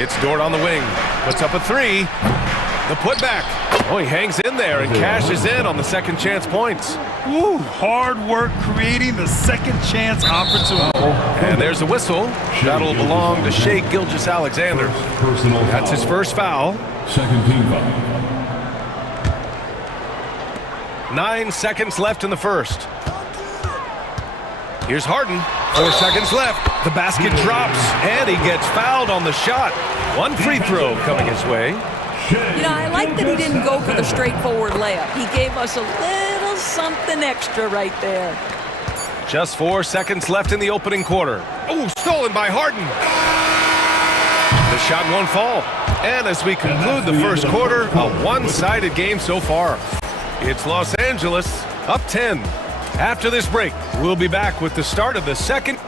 It's Dort on the wing. Puts up a 3. The putback. Oh, he hangs in there and cashes in on the second chance points. Woo, hard work creating the second chance opportunity. And there's the whistle. That'll belong to Shai Gilgeous-Alexander. That's his first foul. Second team foul. 9 seconds left in the first. Here's Harden. 4 seconds left. The basket drops, and he gets fouled on the shot. One free throw coming his way. You know, I like that he didn't go for the straightforward layup. He gave us a little something extra right there. Just 4 seconds left in the opening quarter. Oh, stolen by Harden. The shot won't fall. And as we conclude the first quarter, a one-sided game so far. It's Los Angeles up 10. After this break, we'll be back with the start of the second.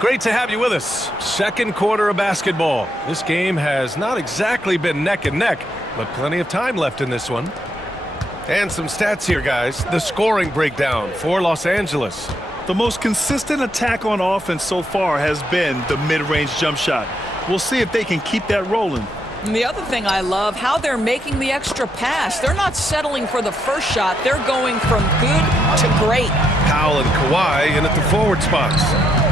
Great to have you with us. Second quarter of basketball. This game has not exactly been neck and neck, but plenty of time left in this one. And some stats here, guys. The scoring breakdown for Los Angeles. The most consistent attack on offense so far has been the mid-range jump shot. We'll see if they can keep that rolling. And the other thing I love, how they're making the extra pass. They're not settling for the first shot. They're going from good to great. Powell and Kawhi in at the forward spots.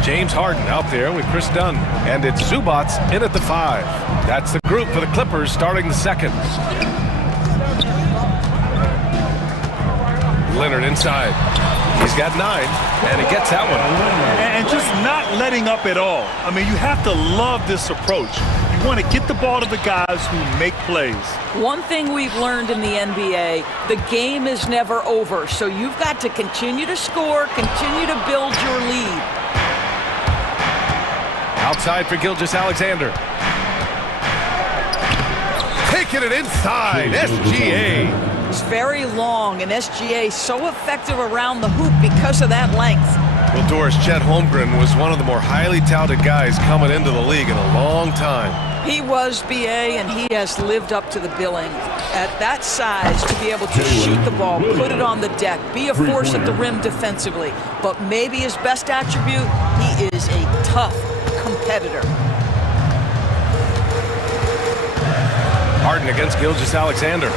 James Harden out there with Chris Dunn. And it's Zubac in at the 5. That's the group for the Clippers starting the second. Leonard inside. He's got 9, and he gets that one. And just not letting up at all. I mean, you have to love this approach. You want to get the ball to the guys who make plays. One thing we've learned in the NBA, the game is never over. So you've got to continue to score, continue to build your lead. Outside for Gilgeous-Alexander. Taking it inside, SGA. It's very long, and SGA so effective around the hoop because of that length. Well, Doris, Chet Holmgren was one of the more highly touted guys coming into the league in a long time. He was, BA, and he has lived up to the billing. At that size, to be able to shoot the ball, put it on the deck, be a force at the rim defensively. But maybe his best attribute, he is a tough competitor. Harden against Gilgeous-Alexander.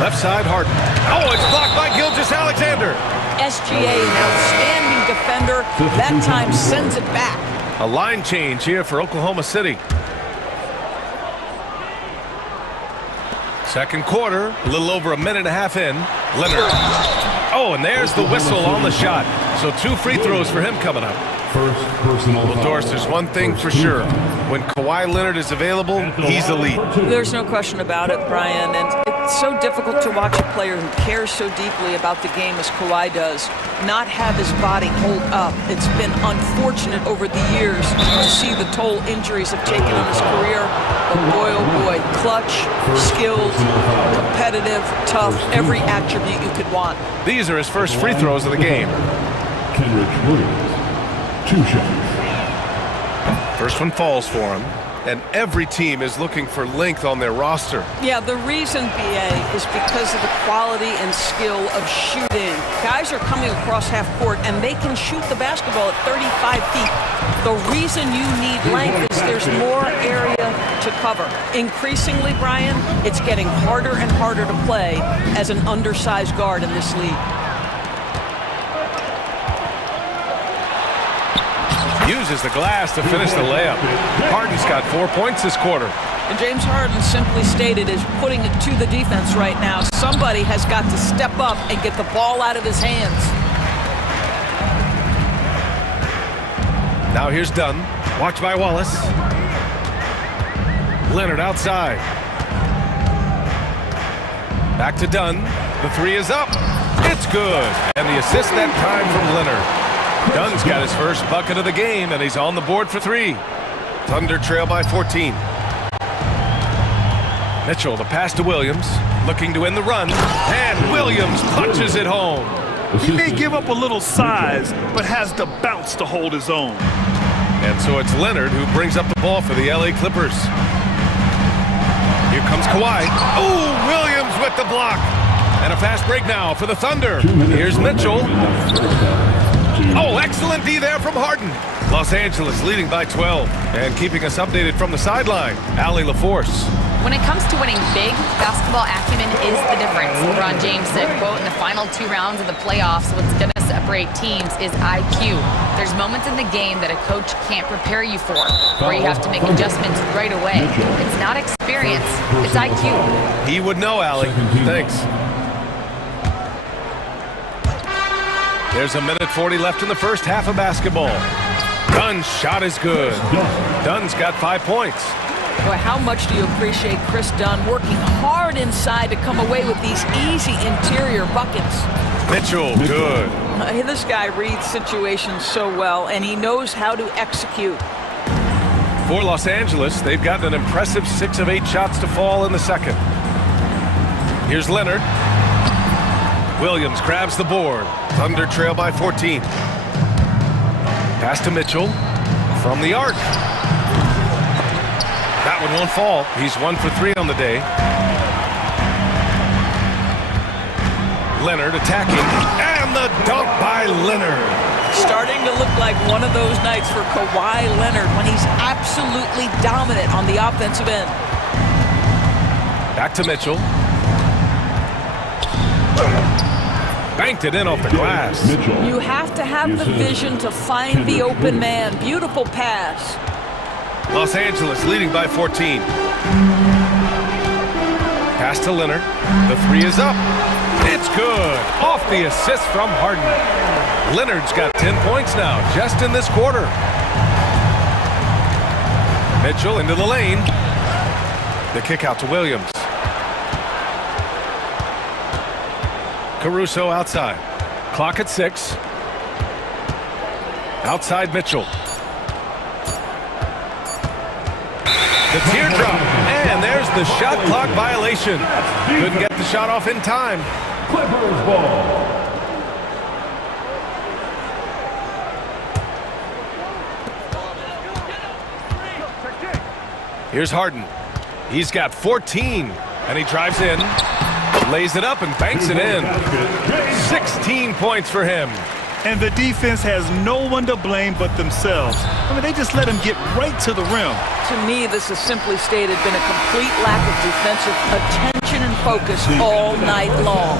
Left side, Harden. Oh, it's blocked by Gilgeous-Alexander. SGA, an outstanding defender, that time sends it back. A line change here for Oklahoma City. Second quarter, a little over a minute and a half in. Leonard. Oh, and there's the whistle on the shot. So 2 free throws for him coming up. First personal Well, Doris, there's one thing for sure. When Kawhi Leonard is available, he's elite. There's no question about it, Brian. And it's so difficult to watch a player who cares so deeply about the game as Kawhi does not have his body hold up. It's been unfortunate over the years to see the toll injuries have taken on his career. But boy, oh boy, clutch, skilled, competitive, tough, every attribute you could want. These are his first free throws of the game. Kenrich Williams. 2 shots. First one falls for him, and every team is looking for length on their roster. Yeah, the reason, BA, is because of the quality and skill of shooting. Guys are coming across half court, and they can shoot the basketball at 35 feet. The reason you need length is there's more area to cover. Increasingly, Brian, it's getting harder and harder to play as an undersized guard in this league. Uses the glass to finish the layup. Harden's got 4 points this quarter. And James Harden simply stated is putting it to the defense right now. Somebody has got to step up and get the ball out of his hands. Now here's Dunn. Watched by Wallace. Leonard outside. Back to Dunn. The 3 is up. It's good. And the assist that time from Leonard. Dunn's got his first bucket of the game, and he's on the board for 3. Thunder trail by 14. Mitchell, the pass to Williams, looking to end the run, and Williams punches it home. He may give up a little size, but has the bounce to hold his own. And so it's Leonard who brings up the ball for the LA Clippers. Here comes Kawhi. Oh, Williams with the block. And a fast break now for the Thunder. Here's Mitchell. Oh, excellent D there from Harden. Los Angeles leading by 12. And keeping us updated from the sideline, Allie LaForce. When it comes to winning big, basketball acumen is the difference. LeBron James said, quote, in the final 2 rounds of the playoffs, what's going to separate teams is IQ. There's moments in the game that a coach can't prepare you for, where you have to make adjustments right away. It's not experience, it's IQ. He would know, Allie. Thanks. There's a minute 40 left in the first half of basketball. Dunn's shot is good. Dunn's got 5 points. Boy, how much do you appreciate Chris Dunn working hard inside to come away with these easy interior buckets? Mitchell, good. This guy reads situations so well, and he knows how to execute. For Los Angeles, they've gotten an impressive 6 of 8 shots to fall in the second. Here's Leonard. Williams grabs the board. Thunder trail by 14. Pass to Mitchell from the arc. That one won't fall. He's 1 for 3 on the day. Leonard attacking, and the dunk by Leonard. Starting to look like one of those nights for Kawhi Leonard when he's absolutely dominant on the offensive end. Back to Mitchell. Banked it in off the glass. You have to have the vision to find the open man. Beautiful pass. Los Angeles leading by 14. Pass to Leonard. The 3 is up. It's good. Off the assist from Harden. Leonard's got 10 points now, just in this quarter. Mitchell into the lane. The kick out to Williams. Caruso outside. Clock at 6. Outside Mitchell. The teardrop, and there's the shot clock violation. Couldn't get the shot off in time. Clippers ball. Here's Harden. He's got 14, and he drives in, lays it up, and banks it in. 16 points for him. And the defense has no one to blame but themselves. I mean, they just let him get right to the rim. To me, this has simply stated been a complete lack of defensive attention and focus all night long.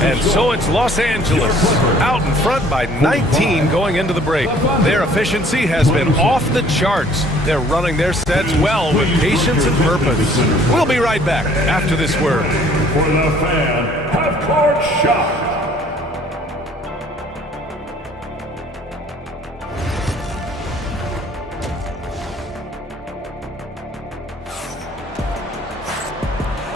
And so it's Los Angeles out in front by 19 going into the break. Their efficiency has been off the charts. They're running their sets well with patience and purpose. We'll be right back after this word. For the fan, half-court shot.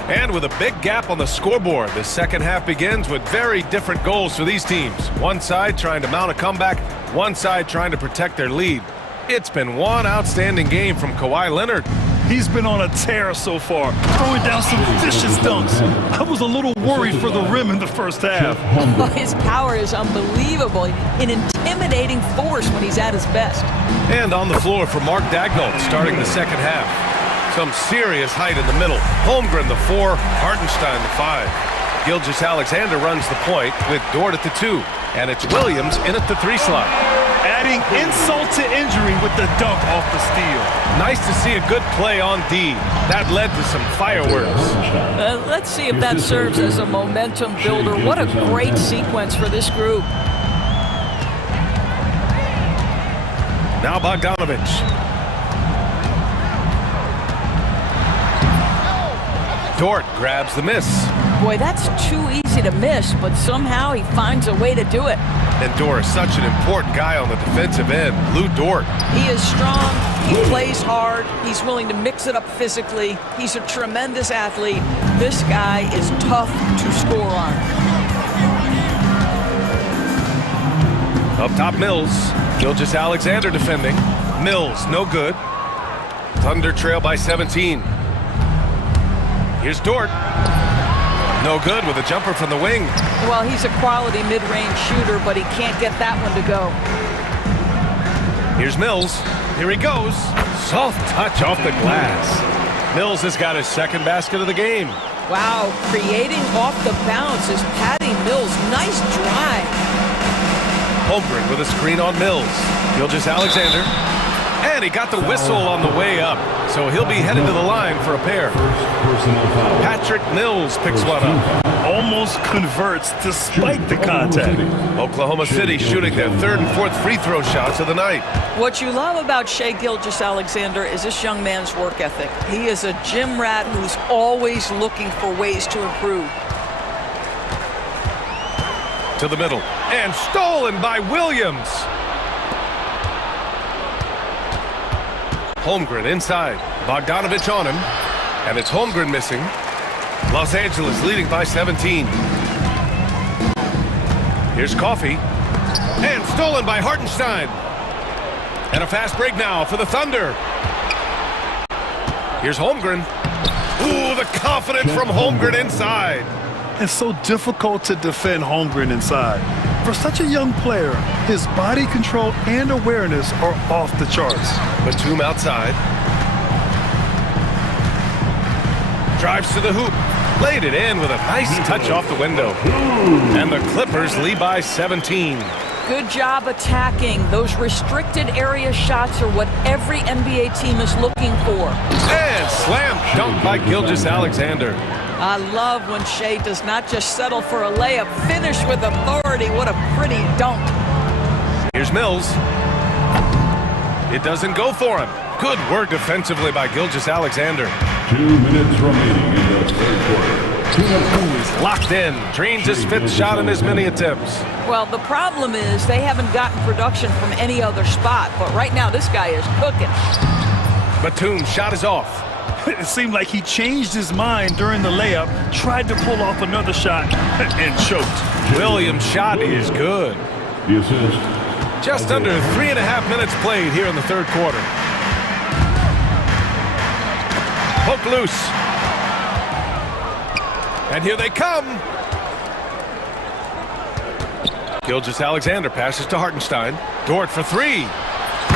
And with a big gap on the scoreboard, the second half begins with very different goals for these teams. One side trying to mount a comeback, one side trying to protect their lead. It's been one outstanding game from Kawhi Leonard. He's been on a tear so far, throwing down some vicious dunks. I was a little worried for the rim in the first half. His power is unbelievable, an intimidating force when he's at his best. And on the floor for Mark Daigneault starting the second half. Some serious height in the middle. Holmgren the 4, Hartenstein the 5. Gilgeous-Alexander runs the point with Dort at the 2. And it's Williams in at the 3 slot. Adding insult to injury with the dunk off the steal. Nice to see a good play on D. That led to some fireworks. Let's see if that serves as a momentum builder. What a great sequence for this group. Now Bogdanovich. Dort grabs the miss. Boy, that's too easy to miss, but somehow he finds a way to do it. And Dort is such an important guy on the defensive end. Lou Dort. He is strong. He plays hard. He's willing to mix it up physically. He's a tremendous athlete. This guy is tough to score on. Up top, Mills. Gilgeous-Alexander defending. Mills, no good. Thunder trail by 17. Here's Dort. No good with a jumper from the wing. Well, he's a quality mid-range shooter, but he can't get that one to go. Here's Mills. Here he goes. Soft touch off the glass. Mills has got his second basket of the game. Wow, creating off the bounce is Patty Mills. Nice drive. Holmgren with a screen on Mills. Gilgeous-Alexander. And he got the whistle on the way up. So he'll be headed to the line for a pair. Patrick Mills picks one up. Almost converts despite the contact. Oklahoma City shooting their third and fourth free throw shots of the night. What you love about Shai Gilgeous-Alexander is this young man's work ethic. He is a gym rat who's always looking for ways to improve. To the middle. And stolen by Williams. Holmgren inside. Bogdanovich on him. And it's Holmgren missing. Los Angeles leading by 17. Here's Coffey. And stolen by Hartenstein. And a fast break now for the Thunder. Here's Holmgren. Ooh, the confidence from Holmgren inside. It's so difficult to defend Holmgren inside. For such a young player, his body control and awareness are off the charts. Batum outside. Drives to the hoop. Laid it in with a nice touch off the window. And the Clippers lead by 17. Good job attacking. Those restricted area shots are what every NBA team is looking for. And slam dunk by Gilgeous-Alexander. I love when Shai does not just settle for a layup, finish with authority. What a pretty dunk. Here's Mills. It doesn't go for him. Good work defensively by Gilgeous-Alexander. 2 minutes remaining in the third quarter. He's locked in. Dreams his fifth shot in as many attempts. Well, the problem is they haven't gotten production from any other spot. But right now, this guy is cooking. Batum's shot is off. It seemed like he changed his mind during the layup, tried to pull off another shot, and choked. Williams' shot is good. The assist. Just under 3.5 minutes played here in the third quarter. Poke loose. And here they come. Gilgeous-Alexander passes to Hartenstein. Dort for three.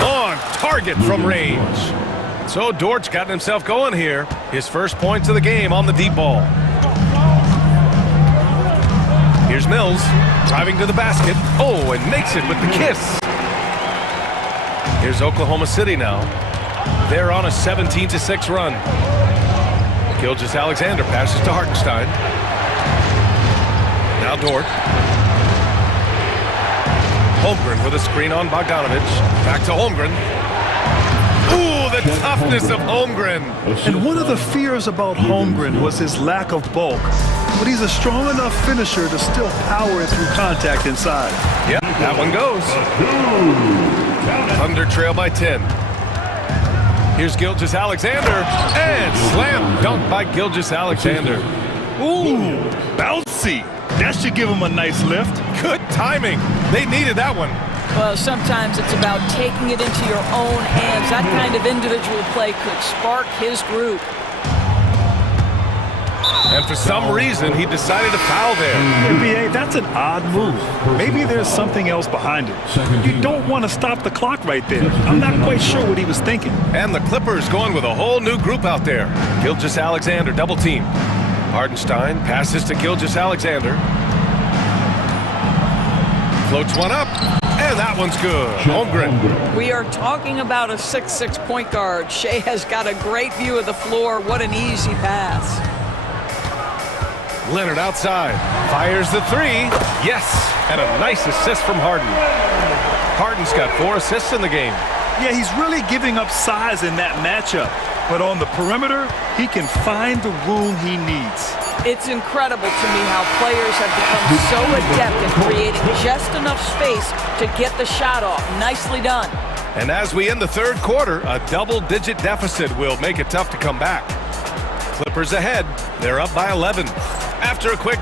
On target from range. So Dort's gotten himself going here. His first points of the game on the deep ball. Here's Mills, driving to the basket. Oh, and makes it with the kiss. Here's Oklahoma City now. They're on a 17-6 run. Gilgeous-Alexander passes to Hartenstein. Now Dort. Holmgren with a screen on Bogdanovich. Back to Holmgren. Ooh, the toughness of Holmgren. And one of the fears about Holmgren was his lack of bulk. But he's a strong enough finisher to still power it through contact inside. Yep, that one goes. Thunder trail by 10. Here's Gilgeous-Alexander. And slam dunk by Gilgeous-Alexander. Ooh, bouncy. That should give him a nice lift. Good timing. They needed that one. Well, sometimes it's about taking it into your own hands. That kind of individual play could spark his group. And for some reason, he decided to foul there. NBA, that's an odd move. Maybe there's something else behind it. You don't want to stop the clock right there. I'm not quite sure what he was thinking. And the Clippers going with a whole new group out there. Gilgeous-Alexander double team. Hartenstein passes to Gilgeous-Alexander. Floats one up. And that one's good. Holmgren. We are talking about a 6'6" point guard. Shai has got a great view of the floor. What an easy pass. Leonard outside. Fires the three. Yes. And a nice assist from Harden. Harden's got 4 assists in the game. Yeah, he's really giving up size in that matchup. But on the perimeter, he can find the room he needs. It's incredible to me how players have become so adept at creating just enough space to get the shot off. Nicely done. And as we end the third quarter, a double-digit deficit will make it tough to come back. Clippers ahead. They're up by 11. After a quick...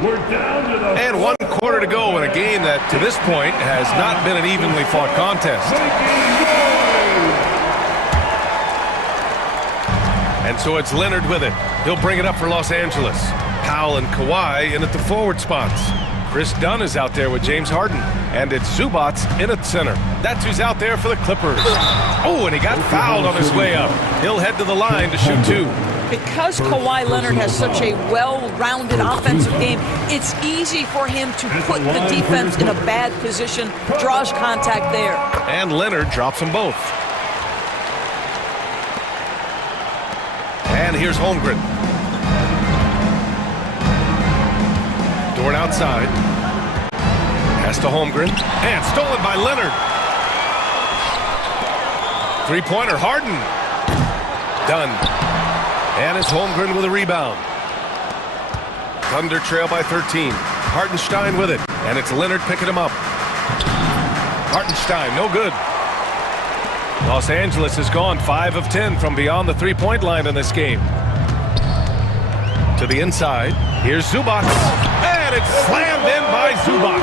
We're down to the... And 1 quarter to go in a game that, to this point, has not been an evenly fought contest. And so it's Leonard with it. He'll bring it up for Los Angeles. Powell and Kawhi in at the forward spots. Chris Dunn is out there with James Harden. And it's Zubac in at center. That's who's out there for the Clippers. Oh, and he got fouled on his way up. He'll head to the line to shoot 2. Because Kawhi Leonard has such a well-rounded offensive game, it's easy for him to put the defense in a bad position, draws contact there. And Leonard drops them both. And here's Holmgren. Dort outside. Pass to Holmgren. And stolen by Leonard. Three-pointer, Harden. Done. And it's Holmgren with a rebound. Thunder trail by 13. Hartenstein with it. And it's Leonard picking him up. Hartenstein, no good. Los Angeles has gone 5 of 10 from beyond the three-point line in this game. To the inside. Here's Zubac. And it's slammed in by Zubac.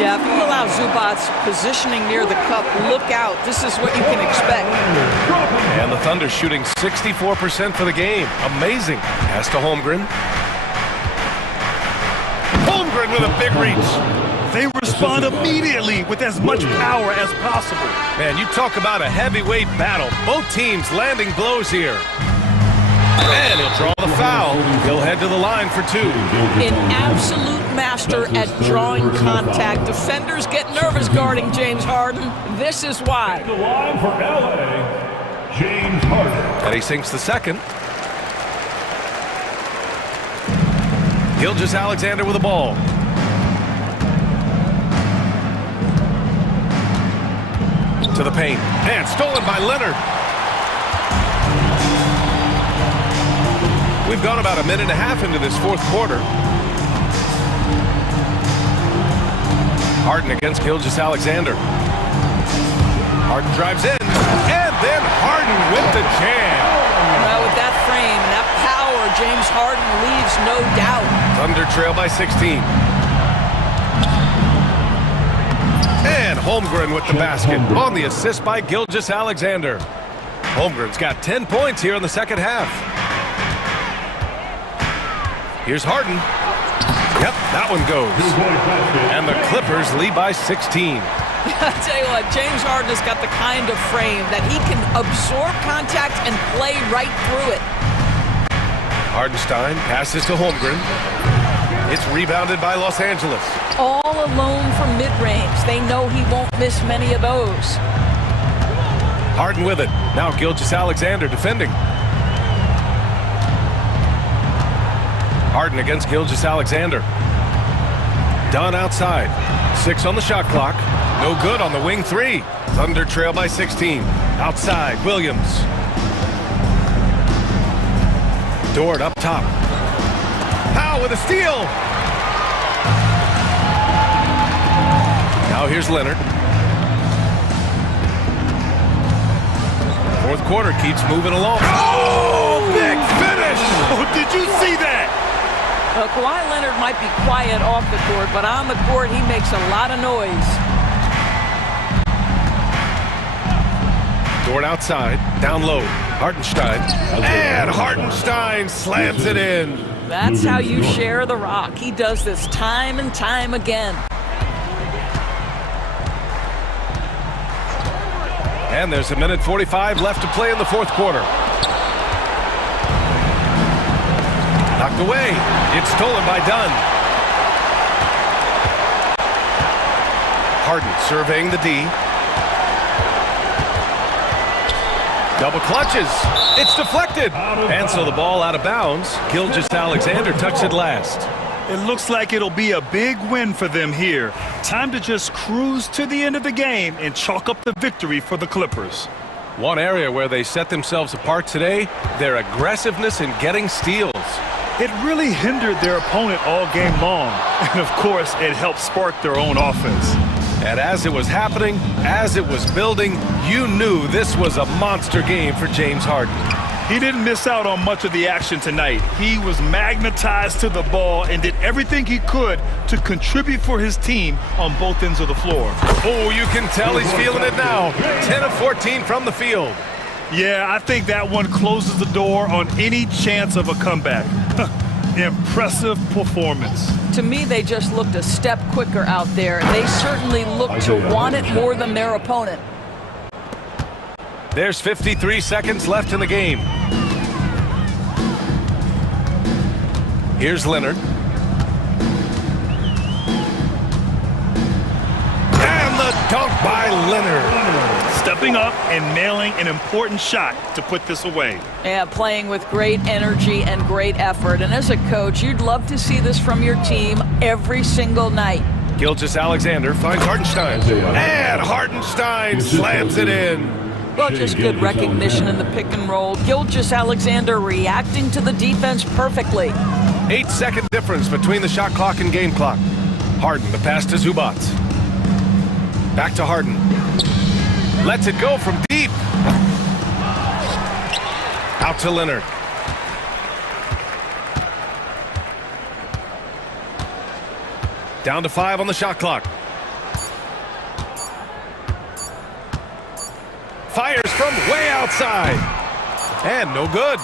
Yeah, if you allow Zubac positioning near the cup, look out. This is what you can expect. And the Thunder shooting 64% for the game. Amazing. Pass to Holmgren. Holmgren with a big reach. They respond immediately with as much power as possible. Man, you talk about a heavyweight battle. Both teams landing blows here. And he'll draw the foul. He'll head to the line for 2. An absolute master at drawing contact. Defenders get nervous guarding James Harden. This is why. The line for LA, James Harden. And he sinks the second. Gilgeous-Alexander with the ball. To the paint. And stolen by Leonard. We've gone about a minute and a half into this fourth quarter. Harden against Gilgeous-Alexander. Harden drives in. And then Harden with the jam. Well, with that frame, that power, James Harden leaves no doubt. Thunder trail by 16. And Holmgren with the basket on the assist by Gilgeous-Alexander. Holmgren's got 10 points here in the second half. Here's Harden. Yep, that one goes. And the Clippers lead by 16. I tell you what, James Harden has got the kind of frame that he can absorb contact and play right through it. Hardenstein passes to Holmgren. It's rebounded by Los Angeles. All alone from mid-range. They know he won't miss many of those. Harden with it. Now Gilgeous-Alexander defending. Harden against Gilgeous-Alexander. Dunn outside. 6 on the shot clock. No good on the wing 3. Thunder trail by 16. Outside, Williams. Dort up top. Powell with a steal. Now here's Leonard. Fourth quarter keeps moving along. Oh, big finish! Oh, did you see that? Kawhi Leonard might be quiet off the court, but on the court, he makes a lot of noise. Dort outside, down low. Hartenstein. And Hartenstein slams it in. That's how you share the rock. He does this time and time again. And there's a minute 45 left to play in the fourth quarter. Knocked away. It's stolen by Dunn. Harden surveying the D. Double clutches. It's deflected. And so the ball out of bounds. Gilgeous-Alexander touched it last. It looks like it'll be a big win for them here. Time to just cruise to the end of the game and chalk up the victory for the Clippers. One area where they set themselves apart today, their aggressiveness in getting steals. It really hindered their opponent all game long. And of course, it helped spark their own offense. And as it was happening, as it was building, you knew this was a monster game for James Harden. He didn't miss out on much of the action tonight. He was magnetized to the ball and did everything he could to contribute for his team on both ends of the floor. Oh, you can tell he's feeling it now. 10 of 14 from the field. Yeah, I think that one closes the door on any chance of a comeback. Impressive performance. To me, they just looked a step quicker out there. They certainly looked to want it more than their opponent. There's 53 seconds left in the game. Here's Leonard. And the dunk by Leonard. Stepping up and nailing an important shot to put this away. Yeah, playing with great energy and great effort. And as a coach, you'd love to see this from your team every single night. Gilgeous-Alexander finds Hartenstein. And Hartenstein slams it in. Well, just good recognition in the pick and roll. Gilgeous-Alexander reacting to the defense perfectly. 8-second difference between the shot clock and game clock. Harden, the pass to Zubac. Back to Harden. Lets it go from deep. Out to Leonard. Down to 5 on the shot clock. Fires from way outside. And no good.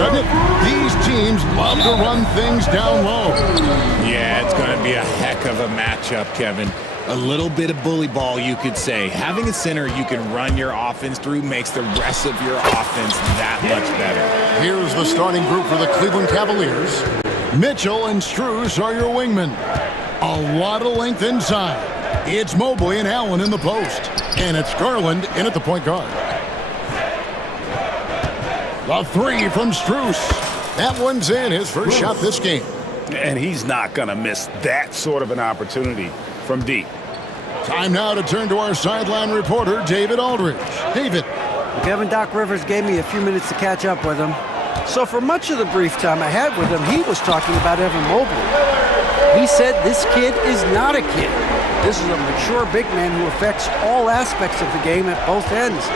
doesn't it? These teams love to run things down low. Yeah, it's going to be a heck of a matchup, Kevin. A little bit of bully ball, you could say. Having a center you can run your offense through makes the rest of your offense that much better. Here's the starting group for the Cleveland Cavaliers. Mitchell and Strus are your wingmen. A lot of length inside. It's Mobley and Allen in the post. And it's Garland in at the point guard. The three from Strus. That one's in, his first shot this game. And he's not going to miss that sort of an opportunity from deep. Time now to turn to our sideline reporter, David Aldridge. David. Kevin, Doc Rivers gave me a few minutes to catch up with him. So for much of the brief time I had with him, he was talking about Evan Mobley. He said this kid is not a kid. This is a mature big man who affects all aspects of the game at both ends.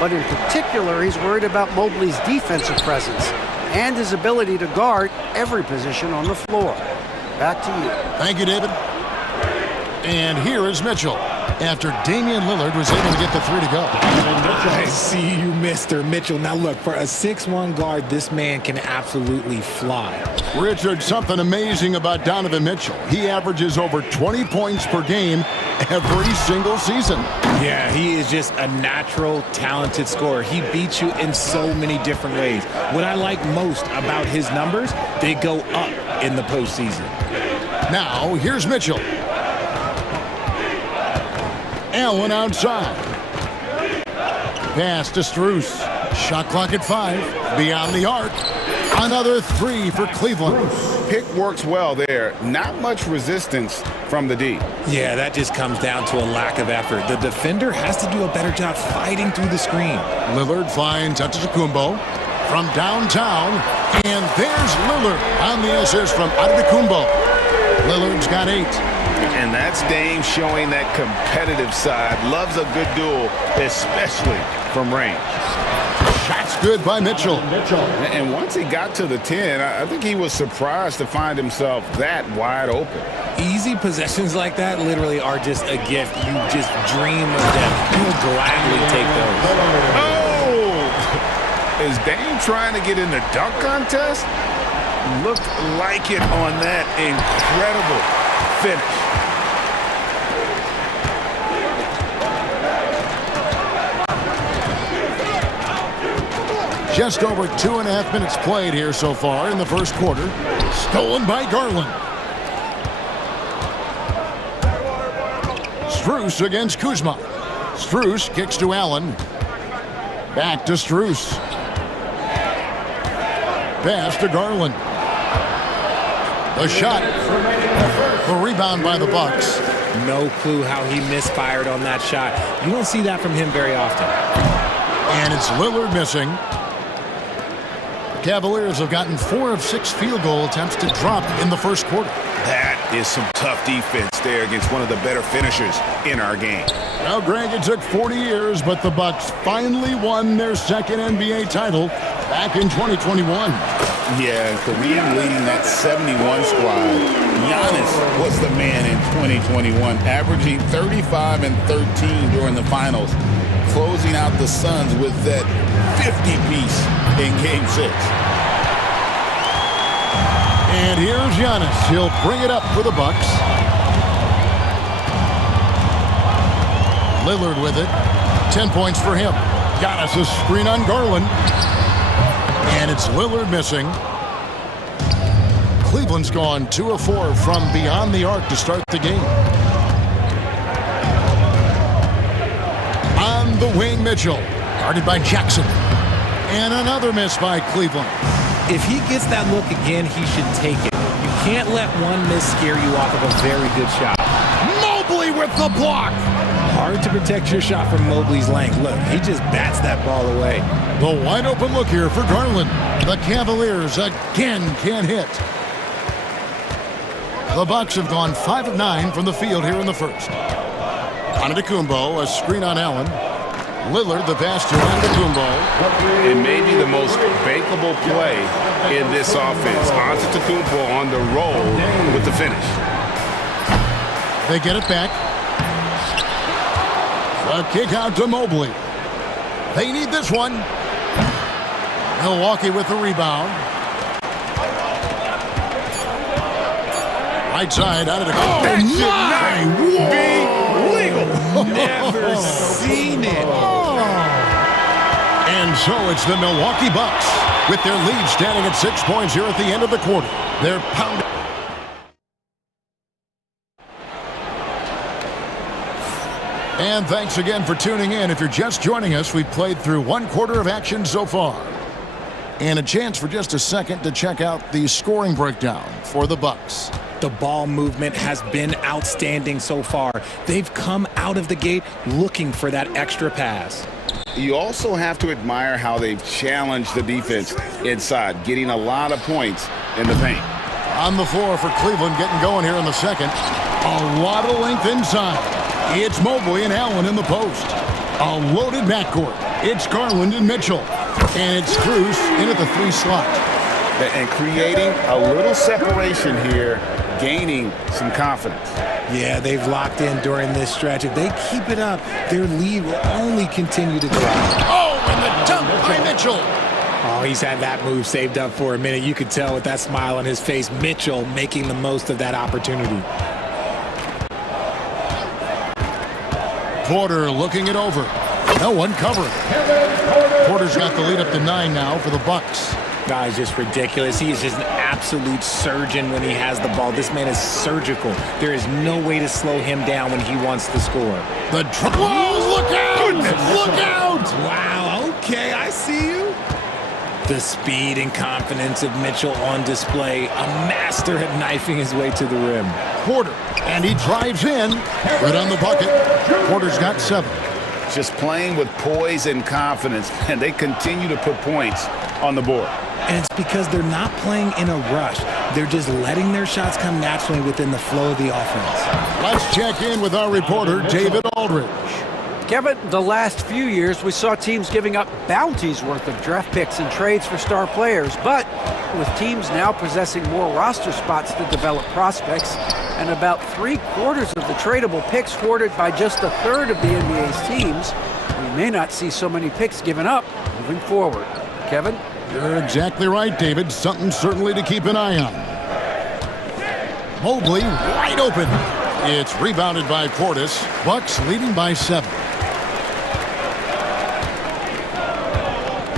But in particular, he's worried about Mobley's defensive presence and his ability to guard every position on the floor. Back to you. Thank you, David. And here is Mitchell after Damian Lillard was able to get the three to go. I see you, Mr. Mitchell. Now look, for a 6'1" guard, this man can absolutely fly. Richard, something amazing about Donovan Mitchell. He averages over 20 points per game every single season. Yeah, he is just a natural, talented scorer. He beats you in so many different ways. What I like most about his numbers, they go up in the postseason. Now, here's Mitchell. Allen outside. Pass to Strus. Shot clock at 5. Beyond the arc. Another three for Cleveland. Pick works well there. Not much resistance from the D. Yeah, that just comes down to a lack of effort. The defender has to do a better job fighting through the screen. Lillard finds Antetokounmpo from downtown. And there's Lillard on the assist from Antetokounmpo. Lillard's got 8. And that's Dame showing that competitive side. Loves a good duel, especially from range. Shots good by Mitchell. And once he got to the 10, I think he was surprised to find himself that wide open. Easy possessions like that literally are just a gift. You just dream of them. You will gladly take those. Oh! Is Dame trying to get in the dunk contest? Looked like it on that incredible finish. Just over 2.5 minutes played here so far in the first quarter. Stolen by Garland. Strus against Kuzma. Strus kicks to Allen. Back to Strus. Pass to Garland. The shot. The rebound by the Bucks. No clue how he misfired on that shot. You don't see that from him very often. And it's Lillard missing. Cavaliers have gotten 4 of 6 field goal attempts to drop in the first quarter. That is some tough defense there against one of the better finishers in our game. Well, Greg, it took 40 years, but the Bucks finally won their second NBA title back in 2021. Yeah, Kareem leading that 71 squad. Giannis was the man in 2021, averaging 35 and 13 during the finals, closing out the Suns with that 50-piece in Game 6. And here's Giannis. He'll bring it up for the Bucks. Lillard with it. 10 points for him. Giannis a screen on Garland. And it's Lillard missing. Cleveland's gone 2 of 4 from beyond the arc to start the game. On the wing, Mitchell. Guarded by Jackson. And another miss by Cleveland. If he gets that look again, he should take it. You can't let one miss scare you off of a very good shot. Mobley with the block. Hard to protect your shot from Mobley's length. Look, he just bats that ball away. The wide open look here for Garland. The Cavaliers again can't hit. The Bucks have gone 5 of 9 from the field here in the first. Antetokounmpo, a screen on Allen. Lillard, the pass to Antetokounmpo. It may be the most bankable play in this offense. Antetokounmpo on the roll with the finish. They get it back. A kick out to Mobley. They need this one. Milwaukee with the rebound. Right side, out of the corner. That should not be legal. Never seen it. And so it's the Milwaukee Bucks with their lead standing at 6 points here at the end of the quarter. They're pounding. And thanks again for tuning in. If you're just joining us, we've played through 1 quarter of action so far. And a chance for just a second to check out the scoring breakdown for the Bucks. The ball movement has been outstanding so far. They've come out of the gate looking for that extra pass. You also have to admire how they've challenged the defense inside, getting a lot of points in the paint. On the floor for Cleveland, getting going here in the second. A lot of length inside. It's Mobley and Allen in the post. A loaded backcourt. It's Garland and Mitchell. And it's Cruz in at the 3 slot. And creating a little separation here, gaining some confidence. Yeah, they've locked in during this stretch. If they keep it up, their lead will only continue to grow. Oh, and the dunk by Mitchell. Oh, he's had that move saved up for a minute. You could tell with that smile on his face, Mitchell making the most of that opportunity. Porter looking it over. No one covering. Porter's got the lead up to 9 now for the Bucks. Guy's just ridiculous. He is just an absolute surgeon when he has the ball. This man is surgical. There is no way to slow him down when he wants to score. The Whoa, look out! Look out! Wow, okay, I see you. The speed and confidence of Mitchell on display. A master at knifing his way to the rim. Porter, and he drives in. Right on the bucket. Porter's got 7. Just playing with poise and confidence, and they continue to put points on the board. And it's because they're not playing in a rush. They're just letting their shots come naturally within the flow of the offense. Let's check in with our reporter, David Aldridge. Kevin, the last few years, we saw teams giving up bounties worth of draft picks and trades for star players. But with teams now possessing more roster spots to develop prospects, and about 3/4 of the tradable picks hoarded by just 1/3 of the NBA's teams, we may not see so many picks given up moving forward. Kevin? You're exactly right, David. Something certainly to keep an eye on. Mobley wide open. It's rebounded by Portis. Bucks leading by 7.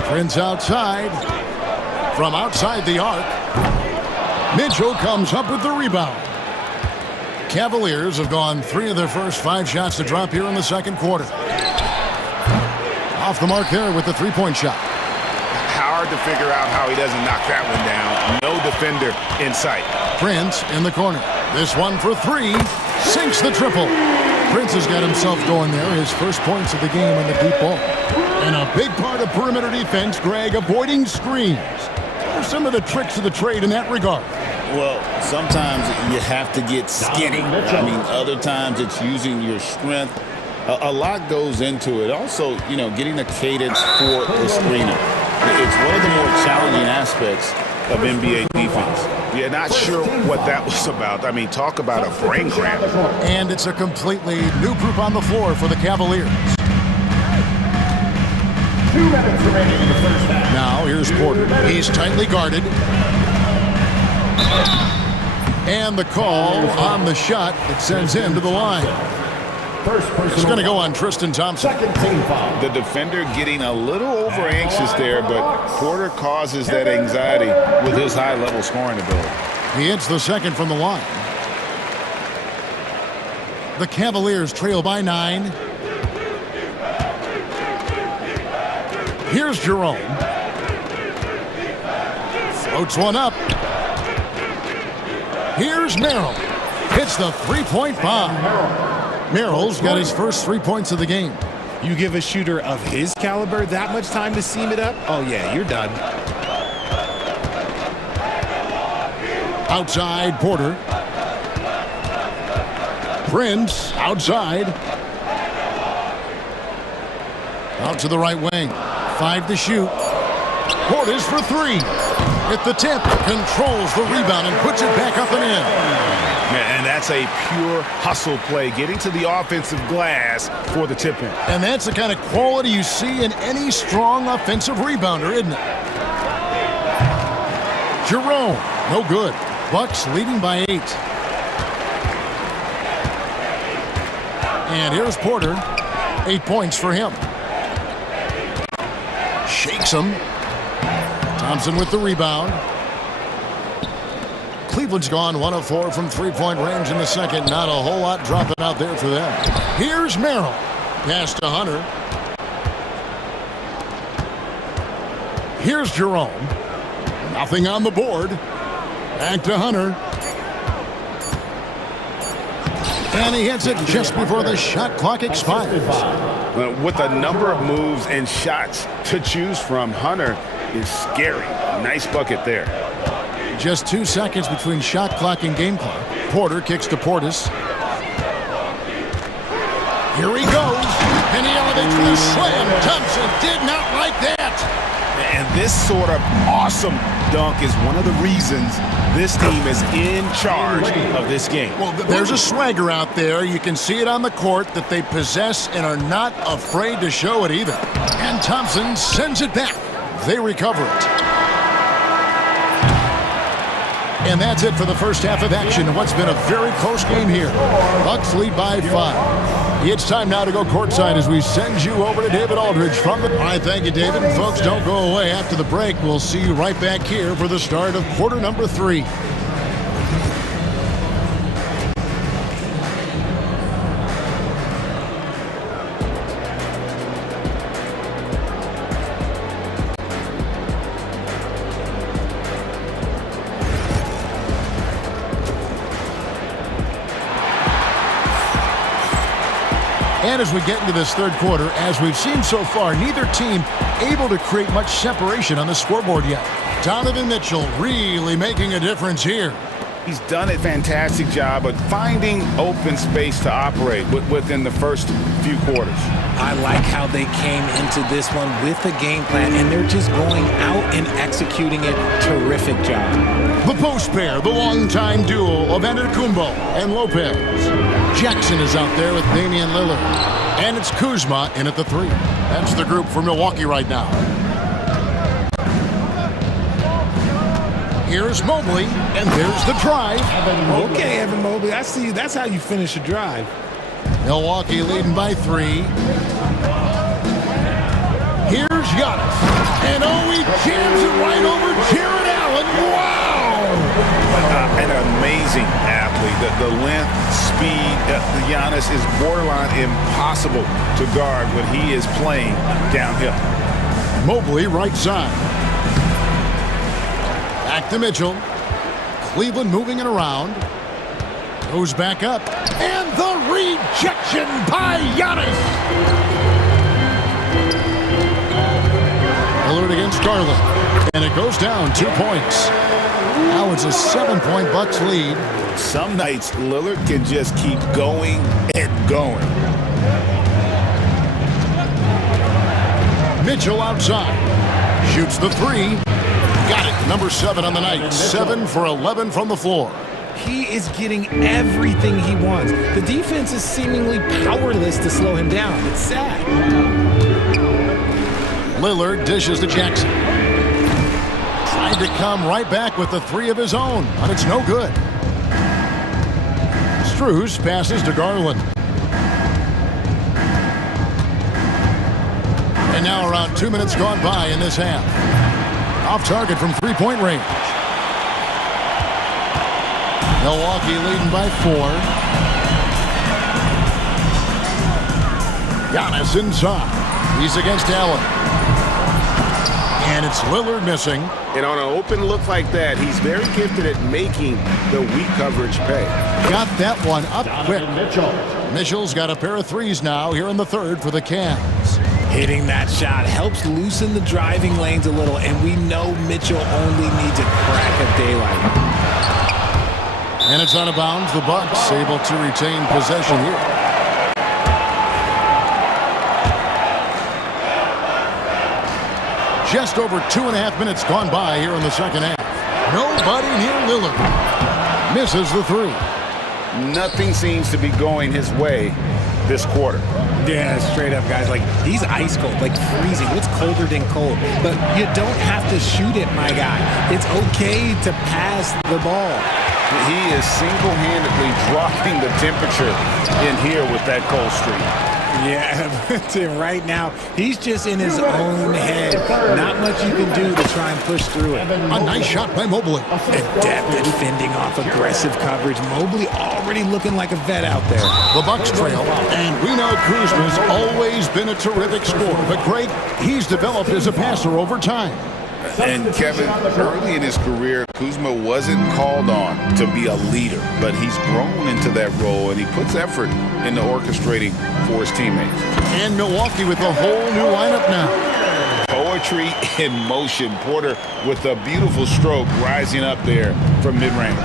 Prince outside. From outside the arc. Mitchell comes up with the rebound. Cavaliers have gone 3 of their first 5 shots to drop here in the second quarter. Off the mark there with the 3-point shot. Hard to figure out how he doesn't knock that one down. No defender in sight. Prince in the corner. This one for 3. Sinks the triple. Prince has got himself going there. His first points of the game on the deep ball. And a big part of perimeter defense, Greg, avoiding screens. What are some of the tricks of the trade in that regard? Well, sometimes you have to get skinny. I mean, other times it's using your strength. A lot goes into it. Also, you know, getting a cadence for the screener. It's one of the more challenging aspects of NBA defense. You're not sure what that was about. I mean, talk about a brain cramp. And it's a completely new group on the floor for the Cavaliers. 2 minutes remaining in the first half. Now, here's Porter. He's tightly guarded. And the call on the shot that sends him to the line. It's going to go on Tristan Thompson. The defender getting a little over anxious there, but Porter causes that anxiety with his high-level scoring ability. He hits the second from the line. The Cavaliers trail by 9. Here's Jerome. Floats one up. Here's Merrill. Hits the 3-point bomb. Merrill's got his first 3 points of the game. You give a shooter of his caliber that much time to seam it up? Oh, yeah, you're done. Outside, Porter. Prince, outside. Out to the right wing. 5 to shoot. Portis for 3. At the tip, controls the rebound and puts it back up and in. And that's a pure hustle play, getting to the offensive glass for the tip-in. And that's the kind of quality you see in any strong offensive rebounder, isn't it? Jerome, no good. Bucks leading by 8. And here's Porter. 8 points for him. Shakes him. Thompson with the rebound. Cleveland's gone 1 of 4 from three-point range in the second. Not a whole lot dropping out there for them. Here's Merrill. Pass to Hunter. Here's Jerome. Nothing on the board. Back to Hunter. And he hits it just before the shot clock expires. With a number of moves and shots to choose from, Hunter is scary. Nice bucket there. Just 2 seconds between shot clock and game clock. Porter kicks to Portis. Here he goes. And he elevates for the slam. Thompson did not like that. And this sort of awesome dunk is one of the reasons this team is in charge of this game. Well, there's a swagger out there. You can see it on the court that they possess and are not afraid to show it either. And Thompson sends it back. They recover it. And that's it for the first half of action in what's been a very close game here. Bucks lead by 5. It's time now to go courtside as we send you over to David Aldridge from the... All right, thank you, David. And folks, don't go away. After the break, we'll see you right back here for the start of quarter number 3. And as we get into this third quarter, as we've seen so far, neither team able to create much separation on the scoreboard yet. Donovan Mitchell really making a difference here. He's done a fantastic job of finding open space to operate within the first few quarters. I like how they came into this one with a game plan, and they're just going out and executing it. Terrific job. The post pair, the longtime duo of Antetokounmpo and Lopez. Jackson is out there with Damian Lillard. And it's Kuzma in at the 3. That's the group for Milwaukee right now. Here's Mobley, and there's the drive. Okay, Evan Mobley, I see you. That's how you finish a drive. Milwaukee leading by 3. Here's Giannis. And oh, he jams it right over Jared Allen. Wow! An amazing athlete. The length, speed, Giannis is borderline impossible to guard when he is playing downhill. Mobley right side. Back to Mitchell. Cleveland moving it around. Goes back up. And the rejection by Giannis. Lillard against Garland. And it goes down 2 points. Now it's a 7-point Bucks lead. Some nights, Lillard can just keep going and going. Mitchell outside. Shoots the 3. Got it. Number 7 on the night. 7 for 11 from the floor. He is getting everything he wants. The defense is seemingly powerless to slow him down. It's sad. Lillard dishes to Jackson. Trying to come right back with the 3 of his own, but it's no good. Strus passes to Garland. And now around 2 minutes gone by in this half. Off target from three-point range. Milwaukee leading by 4. Giannis inside. He's against Allen. And it's Lillard missing. And on an open look like that, he's very gifted at making the weak coverage pay. Got that one up quick. Mitchell's got a pair of 3s now here in the third for the Cavs. Hitting that shot helps loosen the driving lanes a little, and we know Mitchell only needs a crack of daylight. And it's out of bounds. The Bucks able to retain possession here. Just over 2.5 minutes gone by here in the second half. Nobody near Lillard. Misses the 3. Nothing seems to be going his way. this quarter. Yeah, straight up, guys. Like, he's ice cold, like freezing. What's colder than cold? But you don't have to shoot it, my guy. It's okay to pass the ball. He is single-handedly dropping the temperature in here with that cold streak. Yeah, right now, he's just in his own head. Not much you can do to try and push through it. A nice shot by Mobley. Adept at fending off aggressive coverage. Mobley already looking like a vet out there. The Bucks trail, and we know Kuzma's always been a terrific scorer, but Greg, he's developed as a passer over time. And Kevin, early in his career, Kuzma wasn't called on to be a leader, but he's grown into that role, and he puts effort into orchestrating for his teammates. And Milwaukee with a whole new lineup now. Poetry in motion. Porter with a beautiful stroke rising up there from mid-range.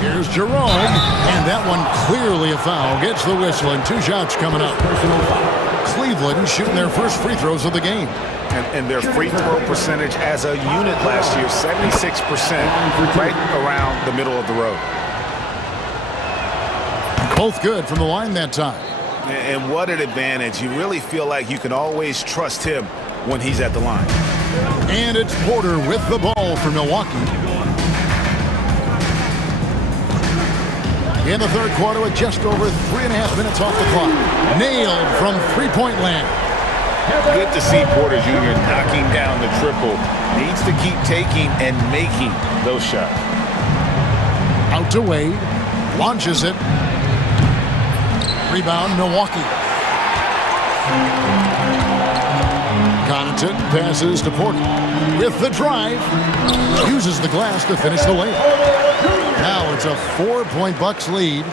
Here's Jerome, and that one clearly a foul. Gets the whistle, and 2 shots coming up. Cleveland shooting their first free throws of the game. And their free throw percentage as a unit last year, 76%, right around the middle of the road. Both good from the line that time. And what an advantage. You really feel like you can always trust him when he's at the line. And it's Porter with the ball for Milwaukee. In the third quarter with just over 3.5 minutes off the clock. Nailed from three-point land. Good to see Porter Jr. knocking down the triple. Needs to keep taking and making those shots. Out to Wade. Launches it. Rebound, Milwaukee. Connaughton passes to Porter. With the drive. Uses the glass to finish the layup. Now it's a 4-point Bucks lead.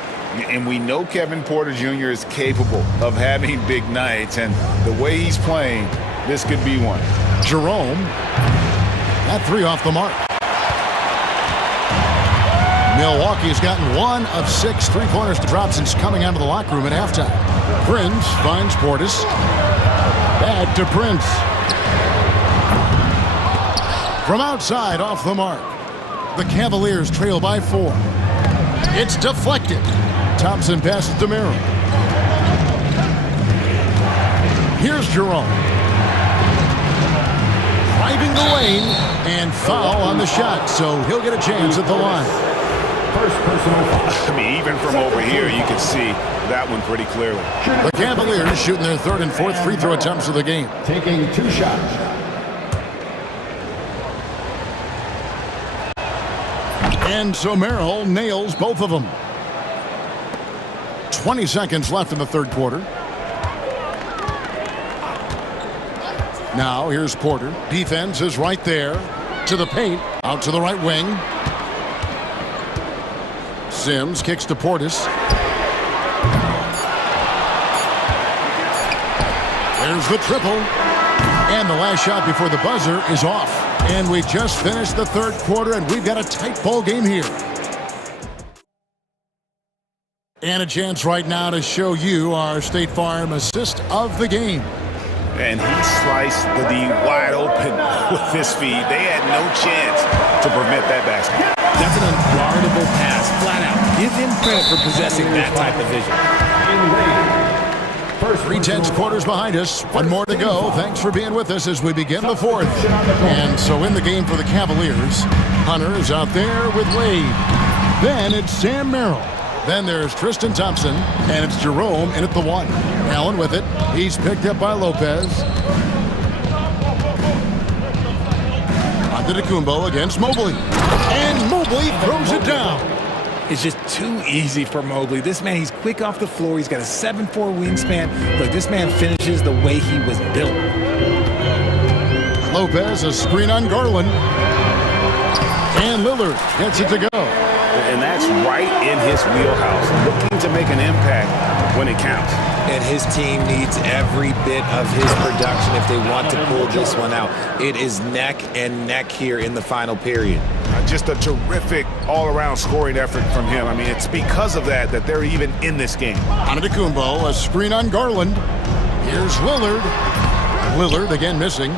And we know Kevin Porter Jr. is capable of having big nights, and the way he's playing, this could be one. Jerome, that 3 off the mark. Milwaukee's gotten 1 of 6 3-pointers to drop since coming out of the locker room at halftime. Prince finds Portis. Back to Prince. From outside, off the mark. The Cavaliers trail by 4. It's deflected. Thompson passes to Merrill. Here's Jerome. Driving the lane and foul on the shot, so he'll get a chance at the line. First personal foul. I mean, even from over here, you can see that one pretty clearly. The Cavaliers shooting their 3rd and 4th free throw attempts of the game. Taking 2 shots. And so Merrill nails both of them. 20 seconds left in the third quarter. Now here's Porter. Defense is right there. To the paint. Out to the right wing. Sims kicks to Portis. There's the triple. And the last shot before the buzzer is off. And we just finished the third quarter, and we've got a tight ball game here. And a chance right now to show you our State Farm assist of the game. And he sliced the D wide open with his feed. They had no chance to prevent that basket. That's an unguardable pass, flat out. Give him credit for possessing that type of vision. 3/10 quarters behind us. 1 more to go. Thanks for being with us as we begin the 4th. And so in the game for the Cavaliers, Hunter is out there with Wade. Then it's Sam Merrill. Then there's Tristan Thompson, and it's Jerome in at the 1. Allen with it. He's picked up by Lopez. Antetokounmpo against Mobley. And Mobley throws it down. It's just too easy for Mobley. This man, he's quick off the floor. He's got a 7'4" wingspan. Look, this man finishes the way he was built. Lopez, a screen on Garland. And Lillard gets it to go. And that's right in his wheelhouse. Looking to make an impact when it counts. And his team needs every bit of his production if they want to pull this one out. It is neck and neck here in the final period. Just a terrific all-around scoring effort from him. I mean, it's because of that they're even in this game. Antetokounmpo, a screen on Garland. Here's Lillard. Lillard again missing.